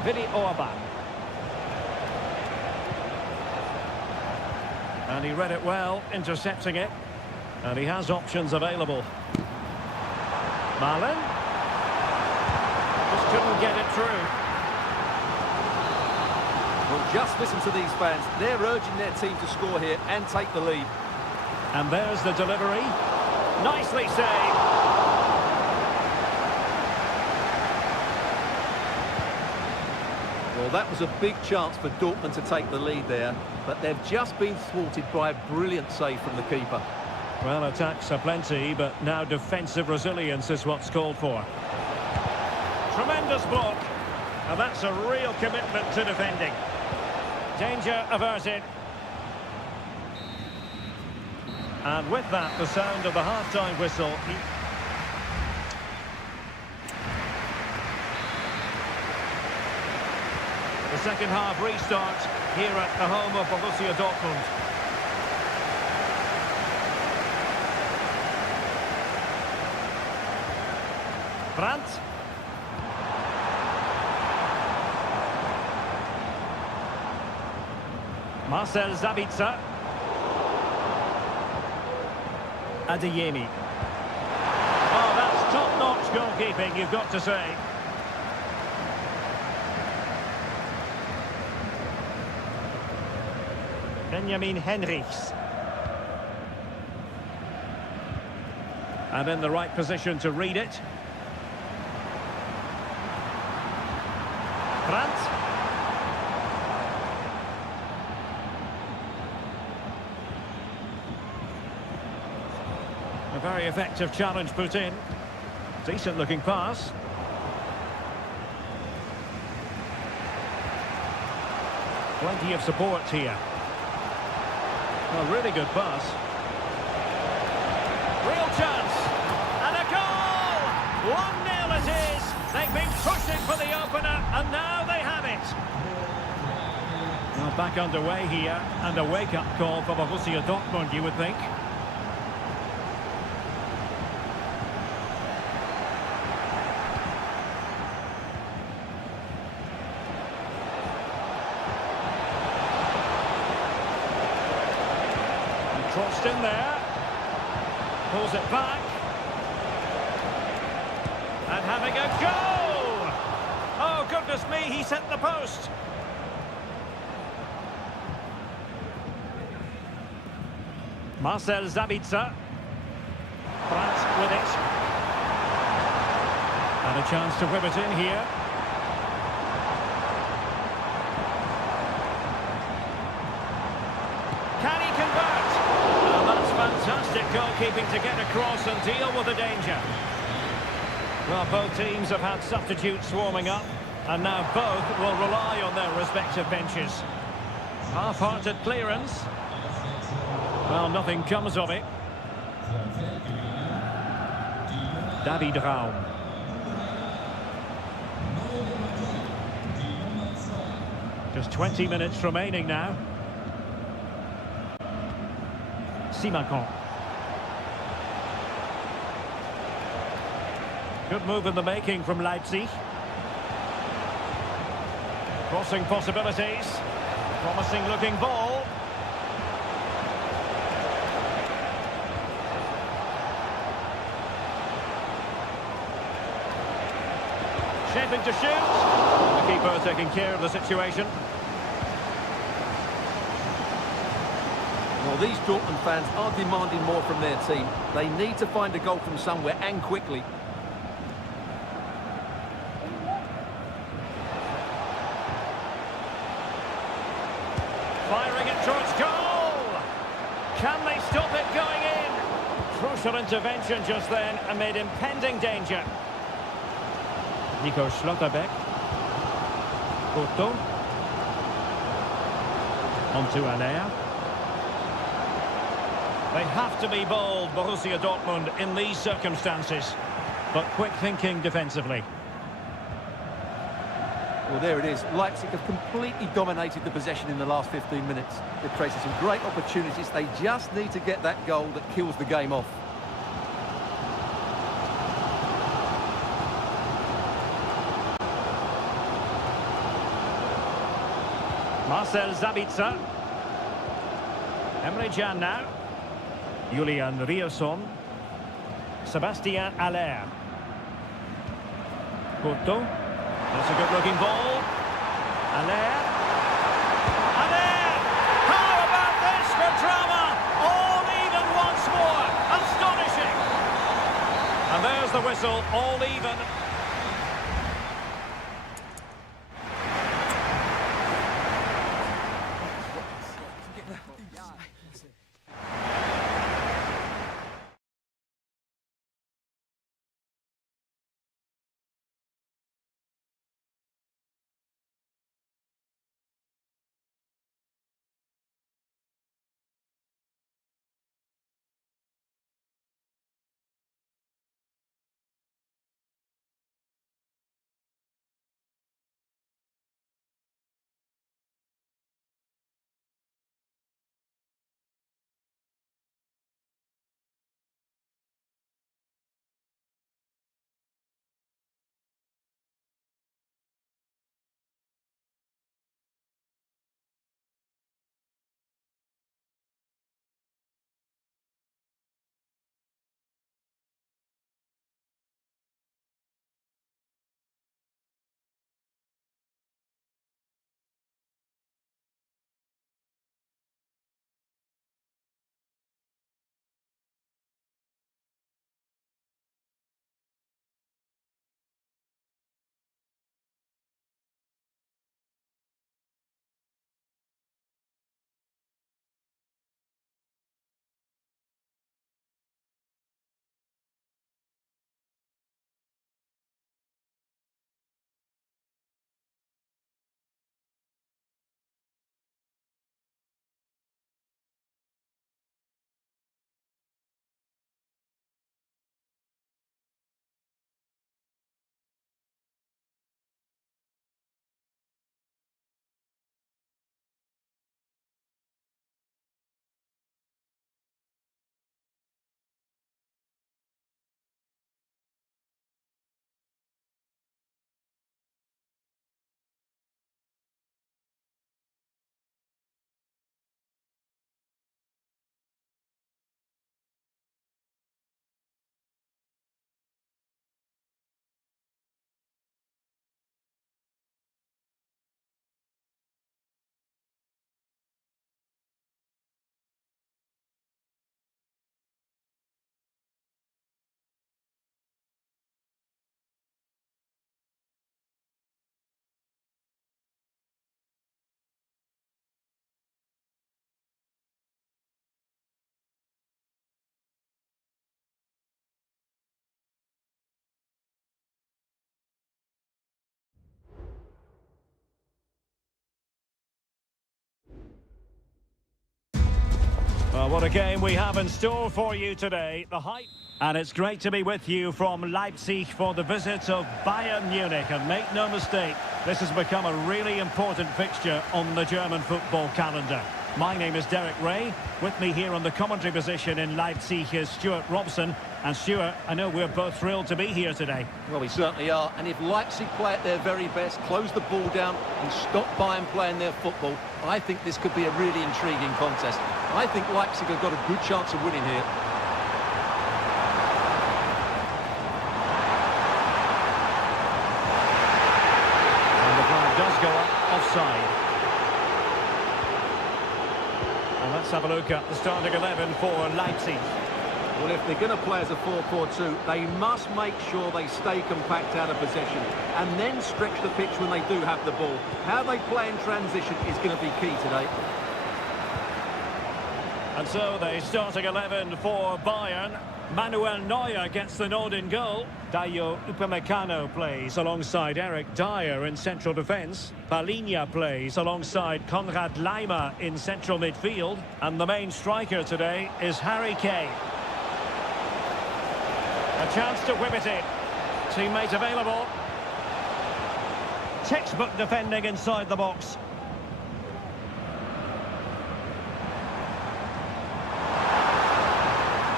Willi Orban. And he read it well, intercepting it. And he has options available. Malen. Just couldn't get it through. Well, just listen to these fans. They're urging their team to score here and take the lead. And there's the delivery. Nicely saved. Well, that was a big chance for Dortmund to take the lead there, but they've just been thwarted by a brilliant save from the keeper. Well, attacks are plenty, but now defensive resilience is what's called for. Tremendous block. And that's a real commitment to defending. Danger averted. And with that, the sound of the half-time whistle. The second half restarts here at the home of Borussia Dortmund. Brandt. Marcel Sabitzer. Adeyemi. Oh, that's top-notch goalkeeping, you've got to say. Benjamin Henrichs. And in the right position to read it. Brandt. A very effective challenge put in. Decent looking pass. Plenty of support here. A really good pass. Real chance. And a goal! 1-0 it is. They've been pushing for the opener, and now they have it. Well, back underway here, and a wake-up call for Borussia Dortmund, you would think. Crossed in there. Pulls it back. And having a go! Oh, goodness me, he sent the post. Marcel Sabitzer. Brandt with it. And a chance to whip it in here. Can he convert? Well, that's fantastic goalkeeping to get across and deal with the danger. Well, both teams have had substitutes warming up, and now both will rely on their respective benches. Half-hearted clearance. Well, nothing comes of it. David Raum. Just 20 minutes remaining now. Simakon. Good move in the making from Leipzig. Crossing possibilities. Promising looking ball. Shaping to shoot. The keeper taking care of the situation. Well, these Dortmund fans are demanding more from their team. They need to find a goal from somewhere and quickly. Firing it towards goal! Can they stop it going in? Crucial intervention just then amid impending danger. Nico Schlotterbeck. Porto. Onto Alea. They have to be bold, Borussia Dortmund, in these circumstances. But quick thinking defensively. Well, there it is. Leipzig have completely dominated the possession in the last 15 minutes. They've created some great opportunities. They just need to get that goal that kills the game off. Marcel Sabitzer. Emre Can now. Julian Rierson. Sebastian Aller. Porto. That's a good-looking ball. Aller. Aller! How about this for drama? All even once more. Astonishing. And there's the whistle, all even. what a game we have in store for you today. The hype. And it's great to be with you from Leipzig for the visit of Bayern Munich. And make no mistake, this has become a really important fixture on the German football calendar. My name is Derek Ray. With me here on the commentary position in Leipzig is Stuart Robson. And Stuart, I know we're both thrilled to be here today. Well, we certainly are. And if Leipzig play at their very best, close the ball down and stop Bayern playing their football, I think this could be a really intriguing contest. I think Leipzig have got a good chance of winning here. And the flag does go up offside. And let's have a look at the starting 11 for Leipzig. Well, if they're going to play as a 4-4-2, they must make sure they stay compact out of possession and then stretch the pitch when they do have the ball. How they play in transition is going to be key today. And so the starting 11 for Bayern. Manuel Neuer gets the nod in goal. Dayo Upamecano plays alongside Eric Dyer in central defence. Palhinha plays alongside Konrad Laimer in central midfield. And the main striker today is Harry Kane. A chance to whip it in. Teammate available. Textbook defending inside the box.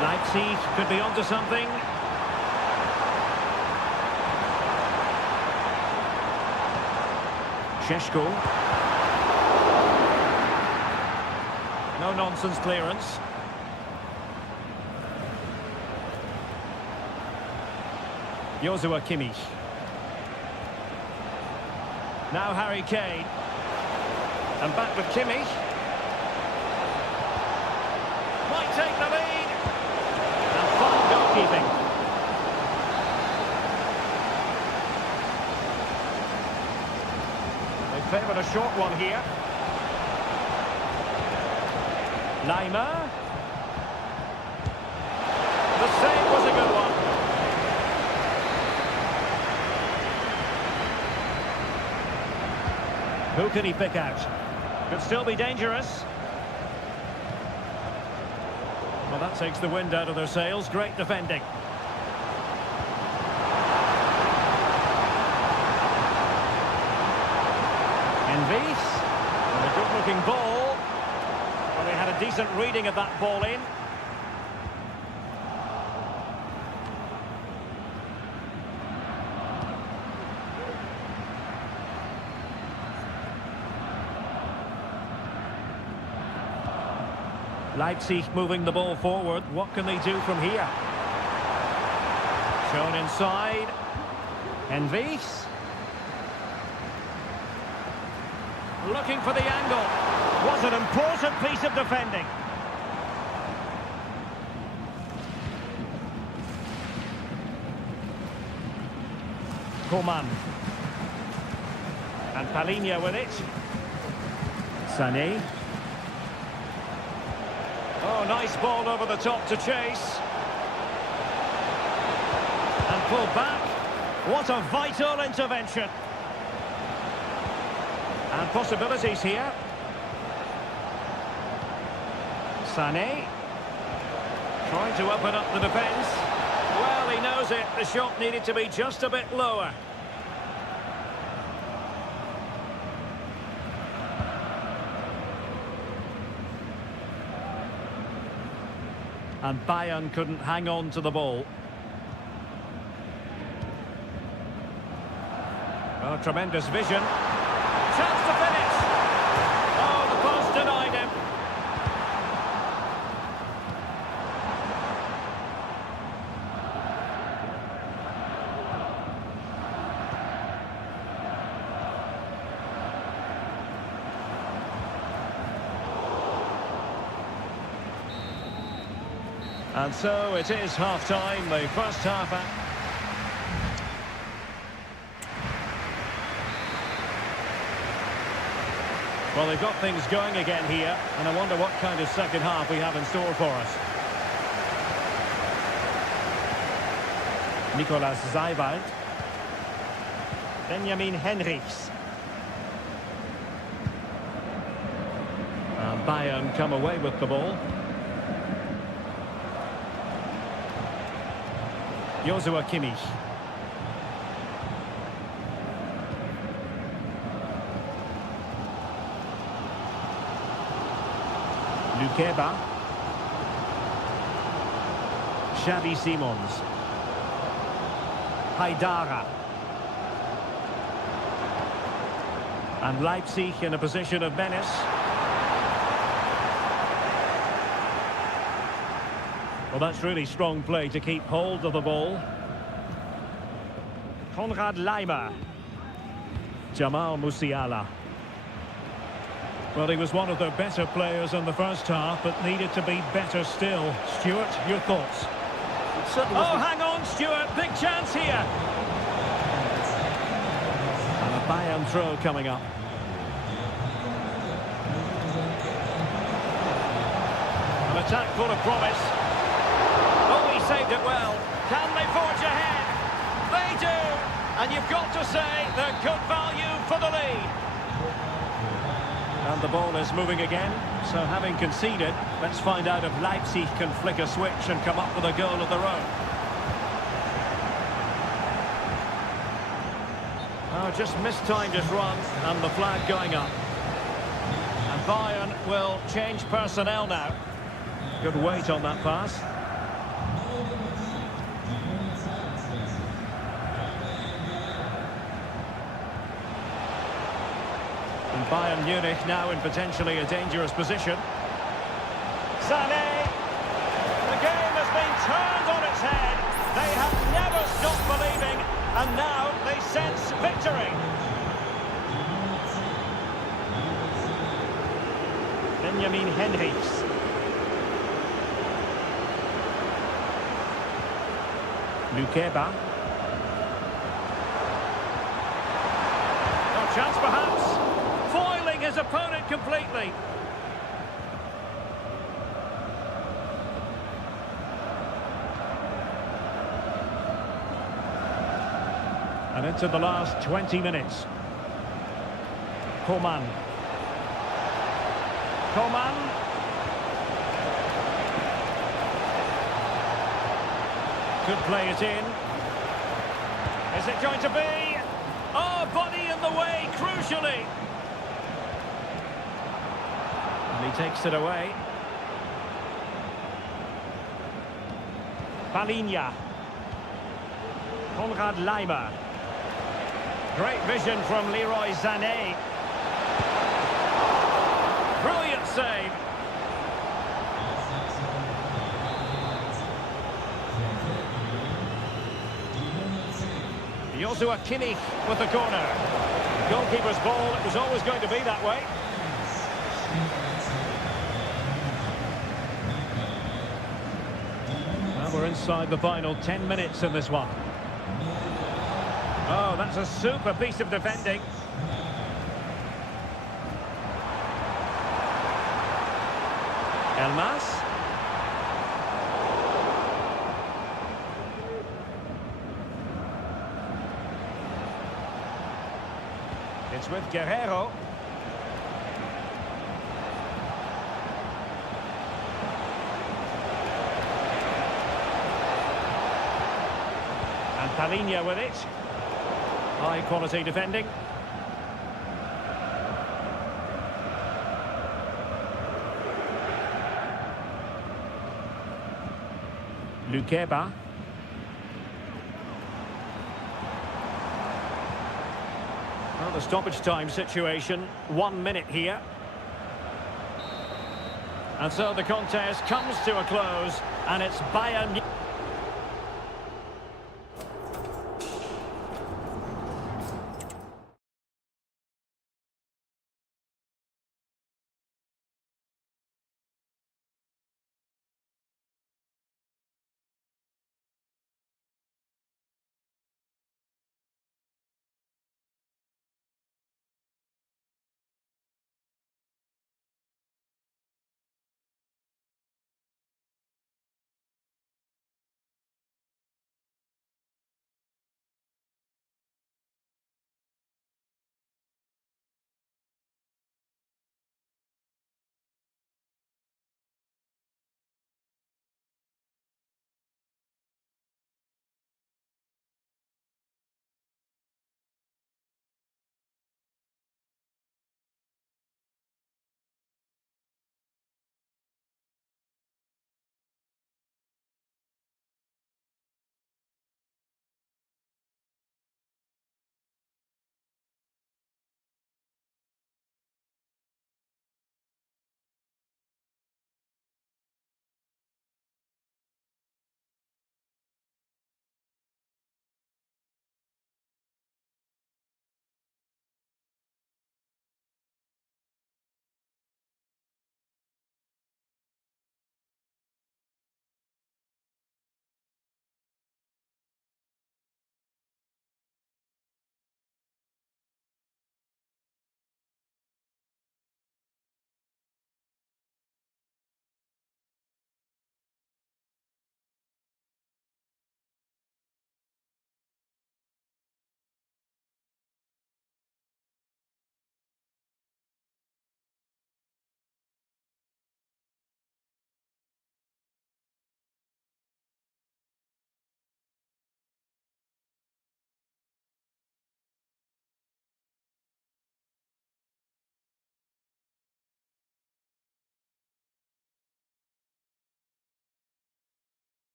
Leipzig could be onto something. Šeško. No nonsense clearance. Joshua Kimmich. Now Harry Kane. And back with Kimmich. Might take the lead. And fine goalkeeping. They favoured a short one here. Laimer. The save was a good one. Who can he pick out? Could still be dangerous. Well, that takes the wind out of their sails. Great defending. Envis. And a good-looking ball. Well, they had a decent reading of that ball in. Leipzig moving the ball forward. What can they do from here? Shown inside. Envis. Looking for the angle. Was an important piece of defending. Coman. And Palhinha with it. Sané. Oh, nice ball over the top to chase. And pull back. What a vital intervention. And possibilities here. Sané. Trying to open up the defence. Well, he knows it. The shot needed to be just a bit lower. And Bayern couldn't hang on to the ball. Oh, tremendous vision. Chance to finish. Oh, the post denied him. And so it is half-time, the first half. Well, they've got things going again here, and I wonder what kind of second half we have in store for us. Nicolas Zeiwald. Benjamin Henrichs. And Bayern come away with the ball. Joshua Kimmich. Lukeba. Xavi Simons. Haidara. And Leipzig in a position of menace. Well, that's really strong play to keep hold of the ball. Konrad Laimer. Jamal Musiala. Well, he was one of their better players in the first half, but needed to be better still. Stuart, your thoughts? Oh, hang on, Stuart. Big chance here. And a Bayern throw coming up. An attack full of promise. Oh, he saved it well. Can they forge ahead? They do. And you've got to say they're good value for the lead. And the ball is moving again. So having conceded, let's find out if Leipzig can flick a switch and come up with a goal of their own. Oh, just mistimed his run and the flag going up. And Bayern will change personnel now. Good weight on that pass. And Bayern Munich now in potentially a dangerous position. Sané! The game has been turned on its head. They have never stopped believing, and now they sense victory. Benjamin Henrichs. Lukeba. No chance perhaps. Foiling his opponent completely. And into the last 20 minutes. Coman. Could play it in. Is it going to be? Oh, body in the way, crucially. And he takes it away. Palinha. Konrad Laimer. Great vision from Leroy Sané. Brilliant save. Joshua Kimmich with the corner. Goalkeeper's ball, it was always going to be that way. Well, we're inside the final 10 minutes in this one. Oh, that's a super piece of defending. Elmas. It's with Guerrero. And Palinha with it. High quality defending. Lukeba. Well, the stoppage time situation, 1 minute here. And so the contest comes to a close, and it's Bayern.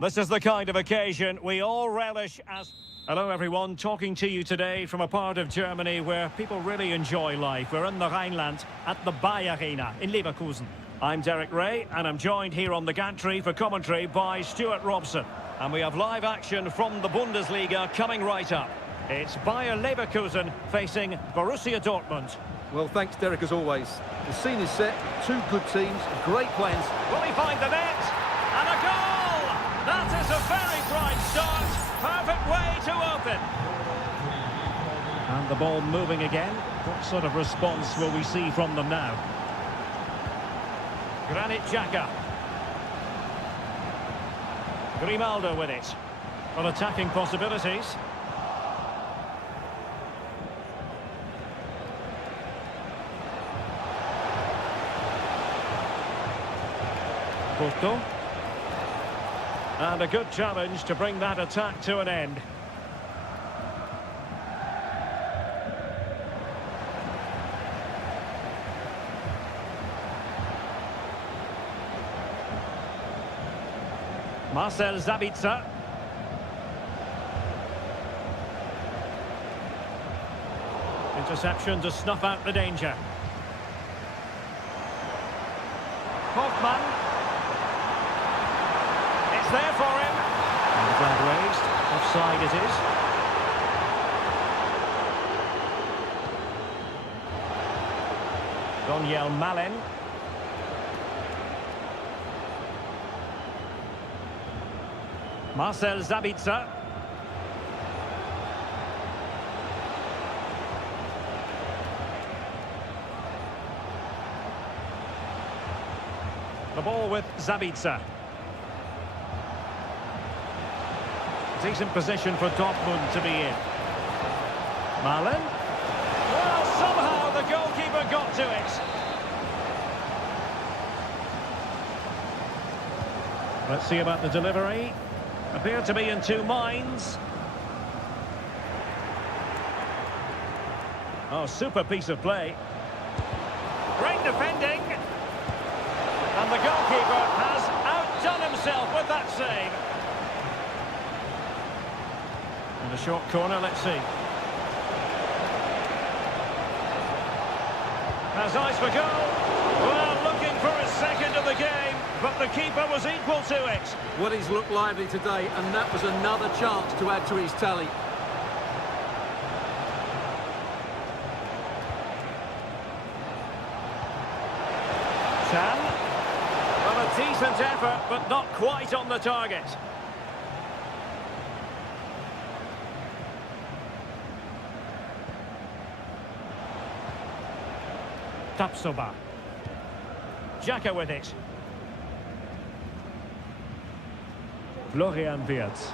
This is the kind of occasion we all relish as... Hello everyone, talking to you today from a part of Germany where people really enjoy life. We're in the Rhineland at the Bayer Arena in Leverkusen. I'm Derek Ray and I'm joined here on the gantry for commentary by Stuart Robson. And we have live action from the Bundesliga coming right up. It's Bayer Leverkusen facing Borussia Dortmund. Well, thanks, Derek, as always. The scene is set. Two good teams, great plans. Will he find the net? And a goal! That is a very bright start. Perfect way to open. And the ball moving again. What sort of response will we see from them now? Granit Xhaka. Grimaldo with it. Well, attacking possibilities. Porto. And a good challenge to bring that attack to an end. Marcel Sabitzer. Interception to snuff out the danger. Hoffman. It's there for him. And the flag raised. Offside it is. Daniel Malen. Marcel Sabitzer. The ball with Sabitzer. Decent position for Dortmund to be in. Malen. Well, somehow the goalkeeper got to it. Let's see about the delivery. Appear to be in two minds. Oh, super piece of play. Great defending. And the goalkeeper has outdone himself with that save. In the short corner, let's see. Has eyes for goal. Well, looking for his second of the game, but the keeper was equal to it. Well, he's looked lively today, and that was another chance to add to his tally. Chan. Well, a decent effort, but not quite on the target. Tapsoba. Xhaka with it. Florian Wirtz.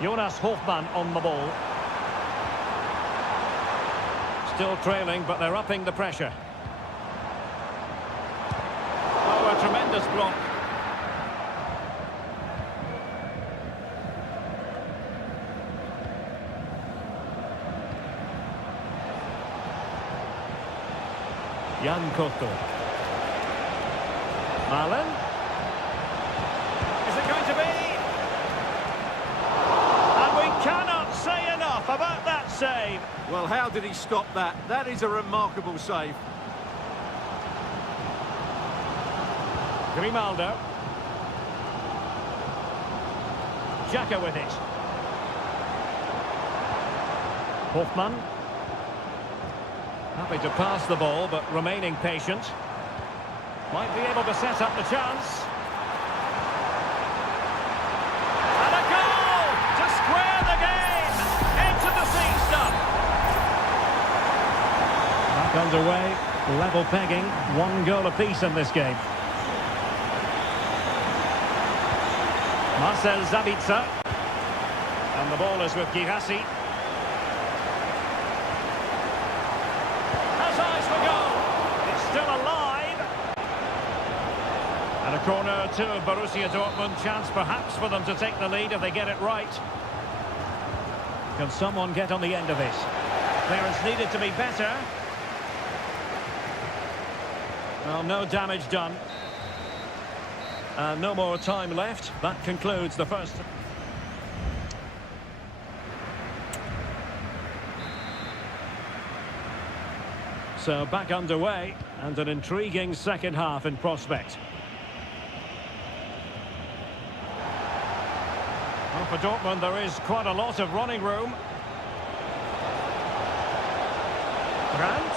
Jonas Hofmann on the ball. Still trailing, but they're upping the pressure. Oh, a tremendous block. Jan Koto. Malen. Is it going to be? And we cannot say enough about that save. Well, how did he stop that? That is a remarkable save. Grimaldo. Xhaka with it. Hoffmann. Happy to pass the ball, but remaining patient. Might be able to set up the chance. And a goal to square the game. Into the sea stuff. Back underway, level pegging, 1 goal apiece in this game. Marcel Sabitzer. And the ball is with Girassi. Still alive. And a corner to Borussia Dortmund. Chance perhaps for them to take the lead if they get it right. Can someone get on the end of this? Clearance needed to be better. Well, no damage done. And no more time left. That concludes the first. So back underway, and an intriguing second half in prospect. Well, for Dortmund, there is quite a lot of running room. Brandt.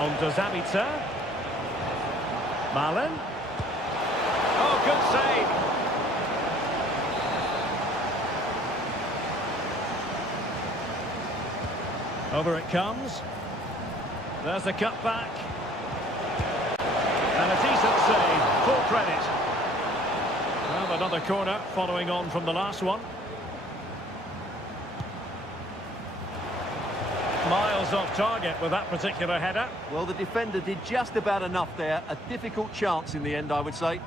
On to Zabitzer. Malen. Oh, good save. Over it comes. There's the cut back. And a decent save. Full credit. Well, another corner following on from the last one. Miles off target with that particular header. Well, the defender did just about enough there. A difficult chance in the end, I would say.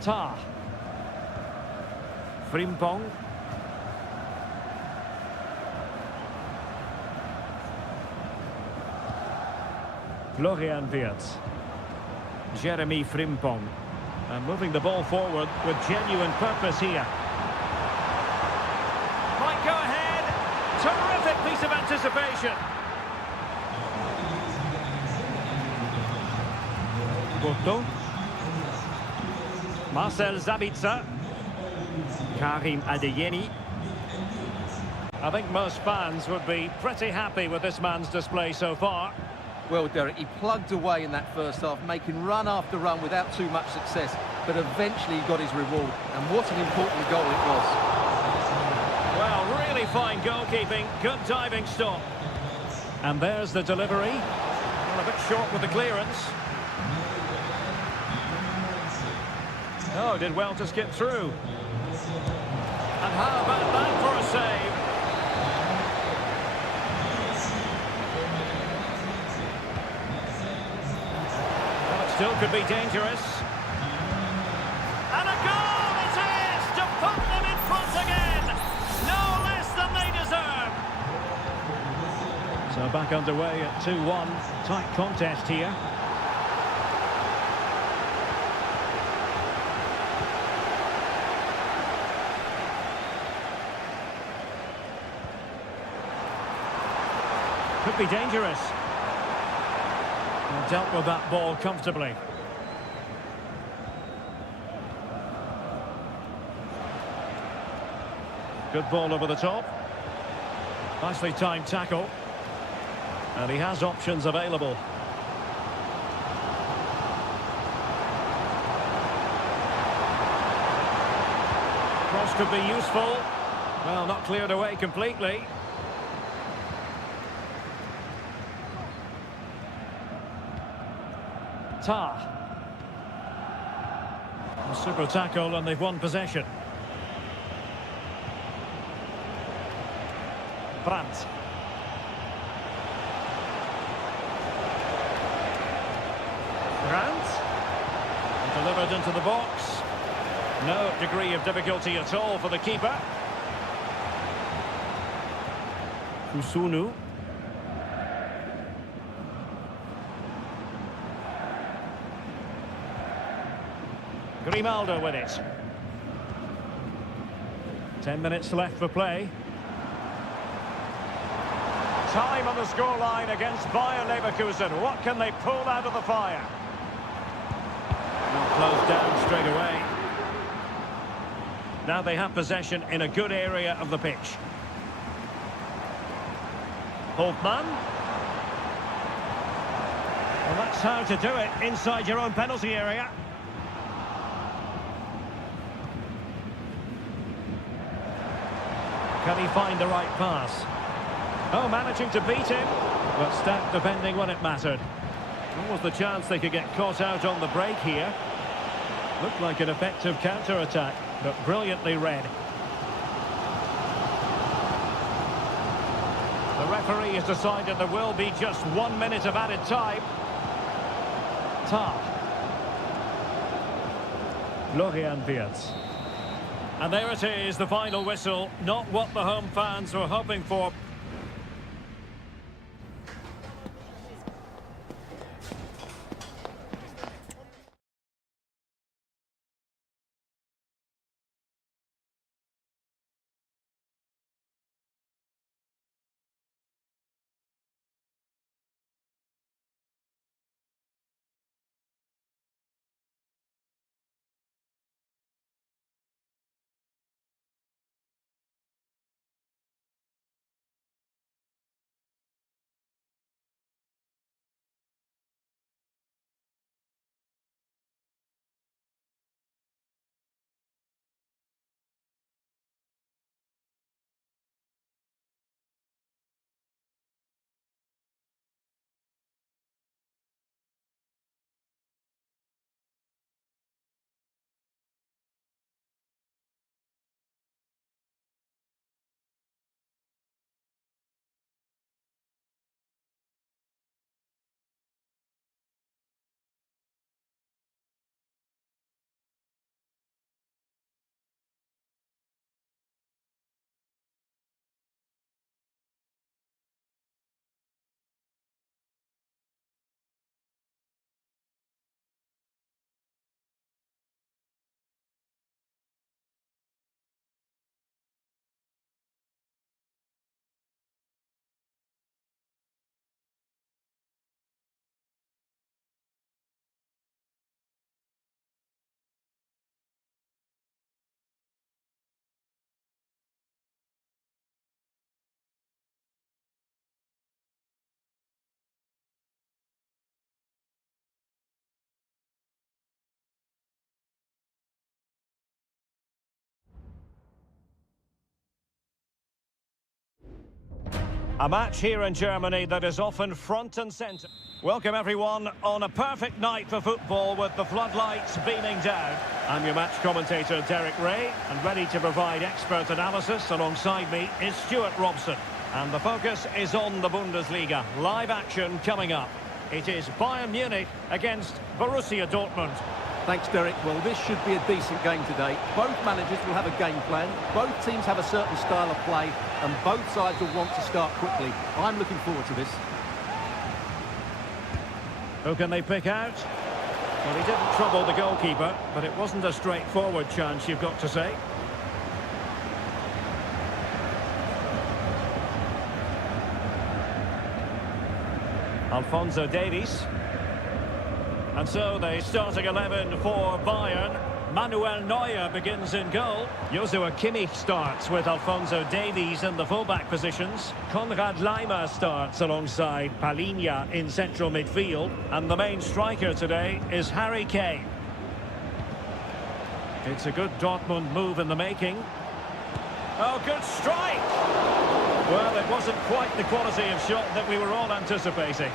Tah. Frimpong. Florian Wirtz. Jeremy Frimpong. And moving the ball forward with genuine purpose here. Might go ahead. Terrific piece of anticipation. Porto. Marcel Zabitzer. Karim Adeyemi. I think most fans would be pretty happy with this man's display so far. Well, Derek, he plugged away in that first half, making run after run without too much success, but eventually he got his reward, and what an important goal it was. Well, really fine goalkeeping, good diving stop. And there's the delivery. Well, a bit short with the clearance. Oh, did well to skip through. And how about that for a save? Still could be dangerous. And a goal it is to put them in front again. No less than they deserve. So back underway at 2-1. Tight contest here. Could be dangerous. Dealt with that ball comfortably. Good ball over the top. Nicely timed tackle. And he has options available. Cross could be useful. Well, not cleared away completely. Tah. A super tackle and they've won possession. Brandt. Brandt. And delivered into the box. No degree of difficulty at all for the keeper. Kusunu. Grimaldo with it. 10 minutes left for play. Time on the scoreline against Bayer Leverkusen. What can they pull out of the fire? Closed down straight away. Now they have possession in a good area of the pitch. Holtmann. Well, that's how to do it inside your own penalty area. Can he find the right pass? Oh, managing to beat him, but stacked defending when it mattered. What was the chance they could get caught out on the break here? Looked like an effective counter-attack, but brilliantly read. The referee has decided there will be just 1 minute of added time. Tah. Florian Wirtz. And there it is, the final whistle. Not what the home fans were hoping for. A match here in Germany that is often front and centre. Welcome everyone on a perfect night for football with the floodlights beaming down. I'm your match commentator Derek Ray, and ready to provide expert analysis alongside me is Stuart Robson. And the focus is on the Bundesliga. Live action coming up. It is Bayern Munich against Borussia Dortmund. Thanks, Derek. Well, this should be a decent game today. Both managers will have a game plan. Both teams have a certain style of play, and both sides will want to start quickly. I'm looking forward to this. Who can they pick out? Well, he didn't trouble the goalkeeper, but it wasn't a straightforward chance, you've got to say. Alphonso Davies. And so the starting 11 for Bayern. Manuel Neuer begins in goal. Joshua Kimmich starts with Alphonso Davies in the fullback positions. Konrad Laimer starts alongside Palhinha in central midfield. And the main striker today is Harry Kane. It's a good Dortmund move in the making. Oh, good strike! Well, it wasn't quite the quality of shot that we were all anticipating.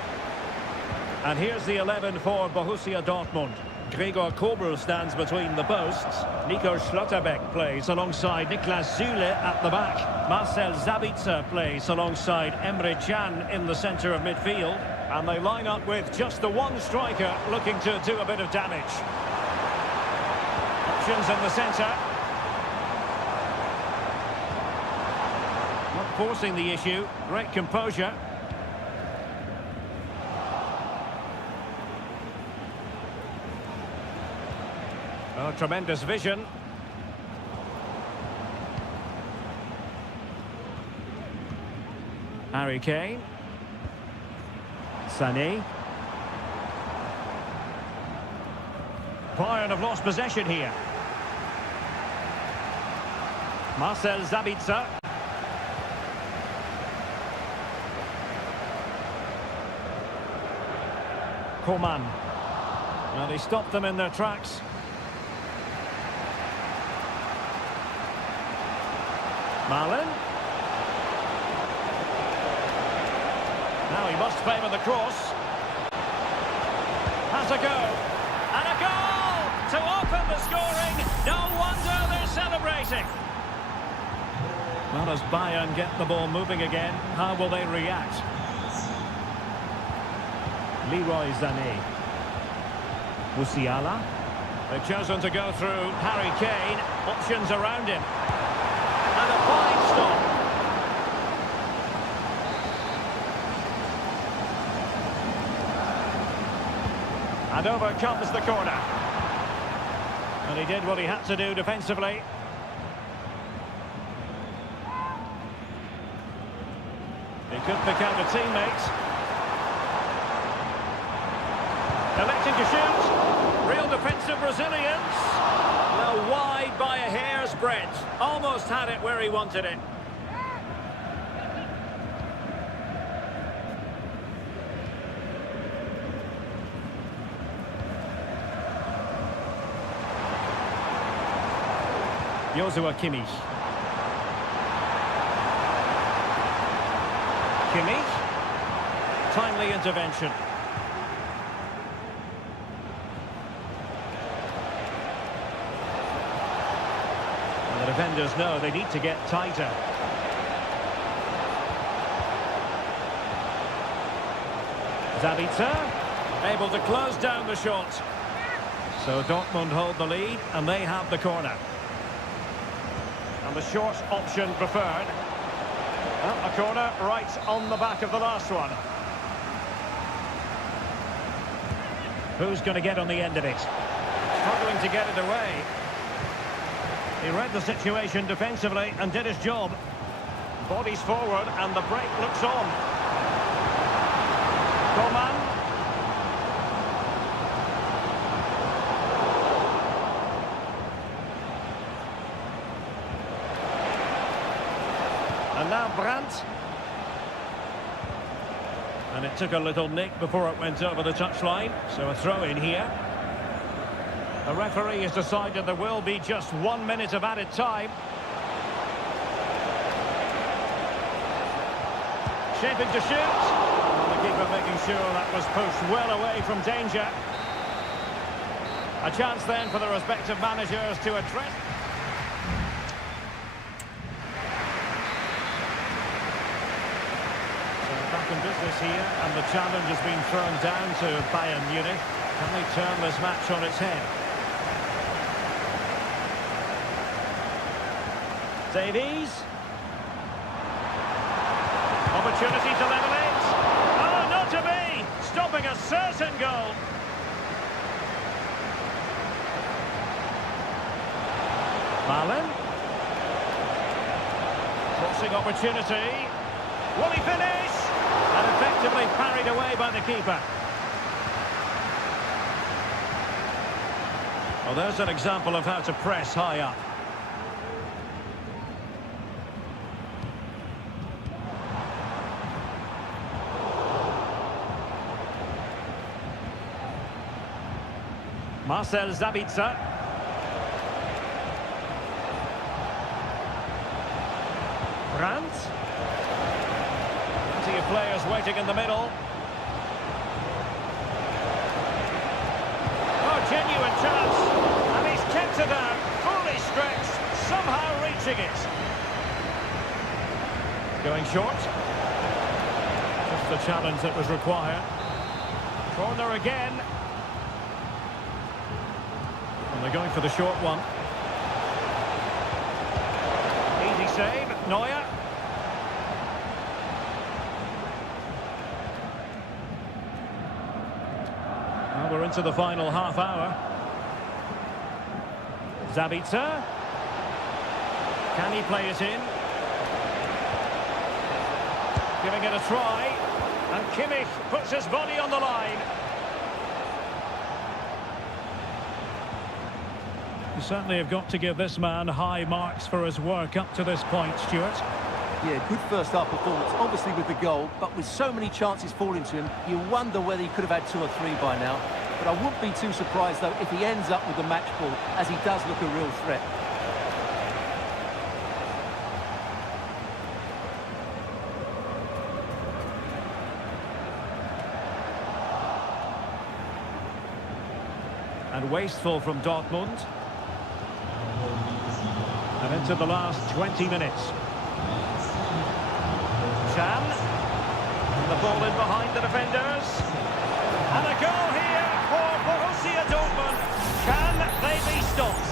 And here's the 11 for Borussia Dortmund. Gregor Kobel stands between the posts. Nico Schlotterbeck plays alongside Niklas Süle at the back. Marcel Sabitzer plays alongside Emre Can in the centre of midfield. And they line up with just the one striker looking to do a bit of damage. Options in the centre. Not forcing the issue. Great composure. Oh, tremendous vision. Harry Kane. Sané. Bayern have lost possession here. Marcel Sabitzer. Coman. Well, they stopped them in their tracks. Marlin. Now he must favour the cross. Has a go. And a goal to open the scoring. No wonder they're celebrating. Well, as Bayern get the ball moving again, how will they react? Leroy Sané. Musiala. They've chosen to go through Harry Kane. Options around him. And a fine stop. And over comes the corner. And he did what he had to do defensively. He could pick out a teammate. Electing to shoot. Real defensive resilience. Well, wide by a hair's breadth. Almost had it where he wanted it. Joshua Kimmich. Kimmich. Timely intervention. And the defenders know they need to get tighter. Sabitzer able to close down the shot. So Dortmund hold the lead and they have the corner. And the short option preferred. Well, a corner right on the back of the last one. Who's going to get on the end of it? Struggling to get it away. He read the situation defensively and did his job. Bodies forward and the break looks on. Coman. And now Brandt. And it took a little nick before it went over the touchline, so a throw in here. The referee has decided there will be just 1 minute of added time. Shaping to shoot. Well, the keeper making sure that was pushed well away from danger. A chance then for the respective managers to address. So back in business here, and the challenge has been thrown down to Bayern Munich. Can they turn this match on its head? Davies. Opportunity to level it. Oh, not to be! Stopping a certain goal. Malen. Crossing opportunity. Will he finish? And effectively parried away by the keeper. Well, there's an example of how to press high up. Marcel Sabitzer. Brandt. Plenty of players waiting in the middle. Oh, genuine chance. And he's kept it out, fully stretched, somehow reaching it. Going short. Just the challenge that was required. Corner again. And they're going for the short one. Easy save, Neuer. Well, we're into the final half hour. Sabitzer. Can he play it in? Giving it a try. And Kimmich puts his body on the line. You certainly have got to give this man high marks for his work up to this point, Stuart. Yeah, good first half performance, obviously with the goal, but with so many chances falling to him, you wonder whether he could have had 2 or 3 by now. But I wouldn't be too surprised, though, if he ends up with the match ball, as he does look a real threat. And wasteful from Dortmund. And into the last 20 minutes. Chan. The ball in behind the defenders. And a goal here for Borussia Dortmund. Can they be stopped?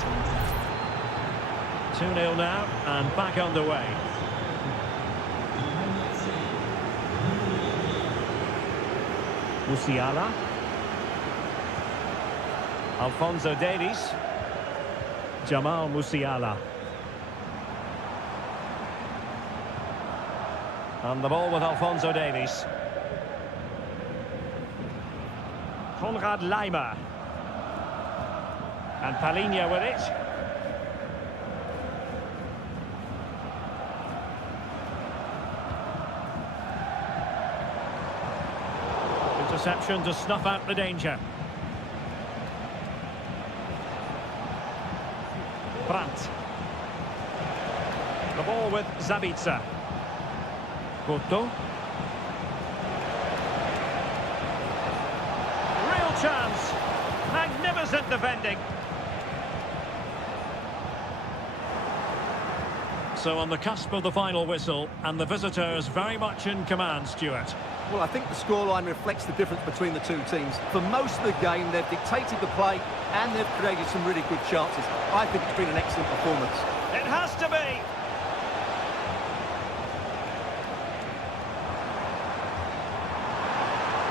2-0 now and back underway. Musiala. Alphonso Davies. Jamal Musiala. And the ball with Alphonso Davies. Konrad Laimer. And Palinha with it. Interception to snuff out the danger. Brandt. The ball with Sabitzer. Porto. Real chance. Magnificent defending. So on the cusp of the final whistle, and the visitors very much in command, Stuart. Well, I think the scoreline reflects the difference between the two teams. For most of the game, they've dictated the play and they've created some really good chances. I think it's been an excellent performance. It has to be.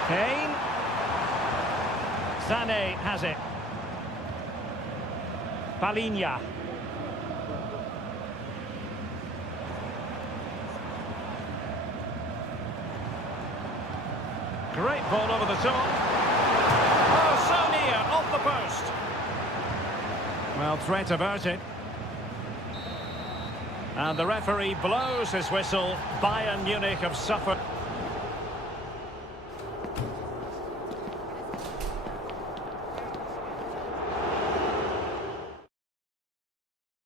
Kane. Sané has it. Palinha. Great ball over the top. Oh, so near, off the post. Well, threat averted. And the referee blows his whistle. Bayern Munich have suffered.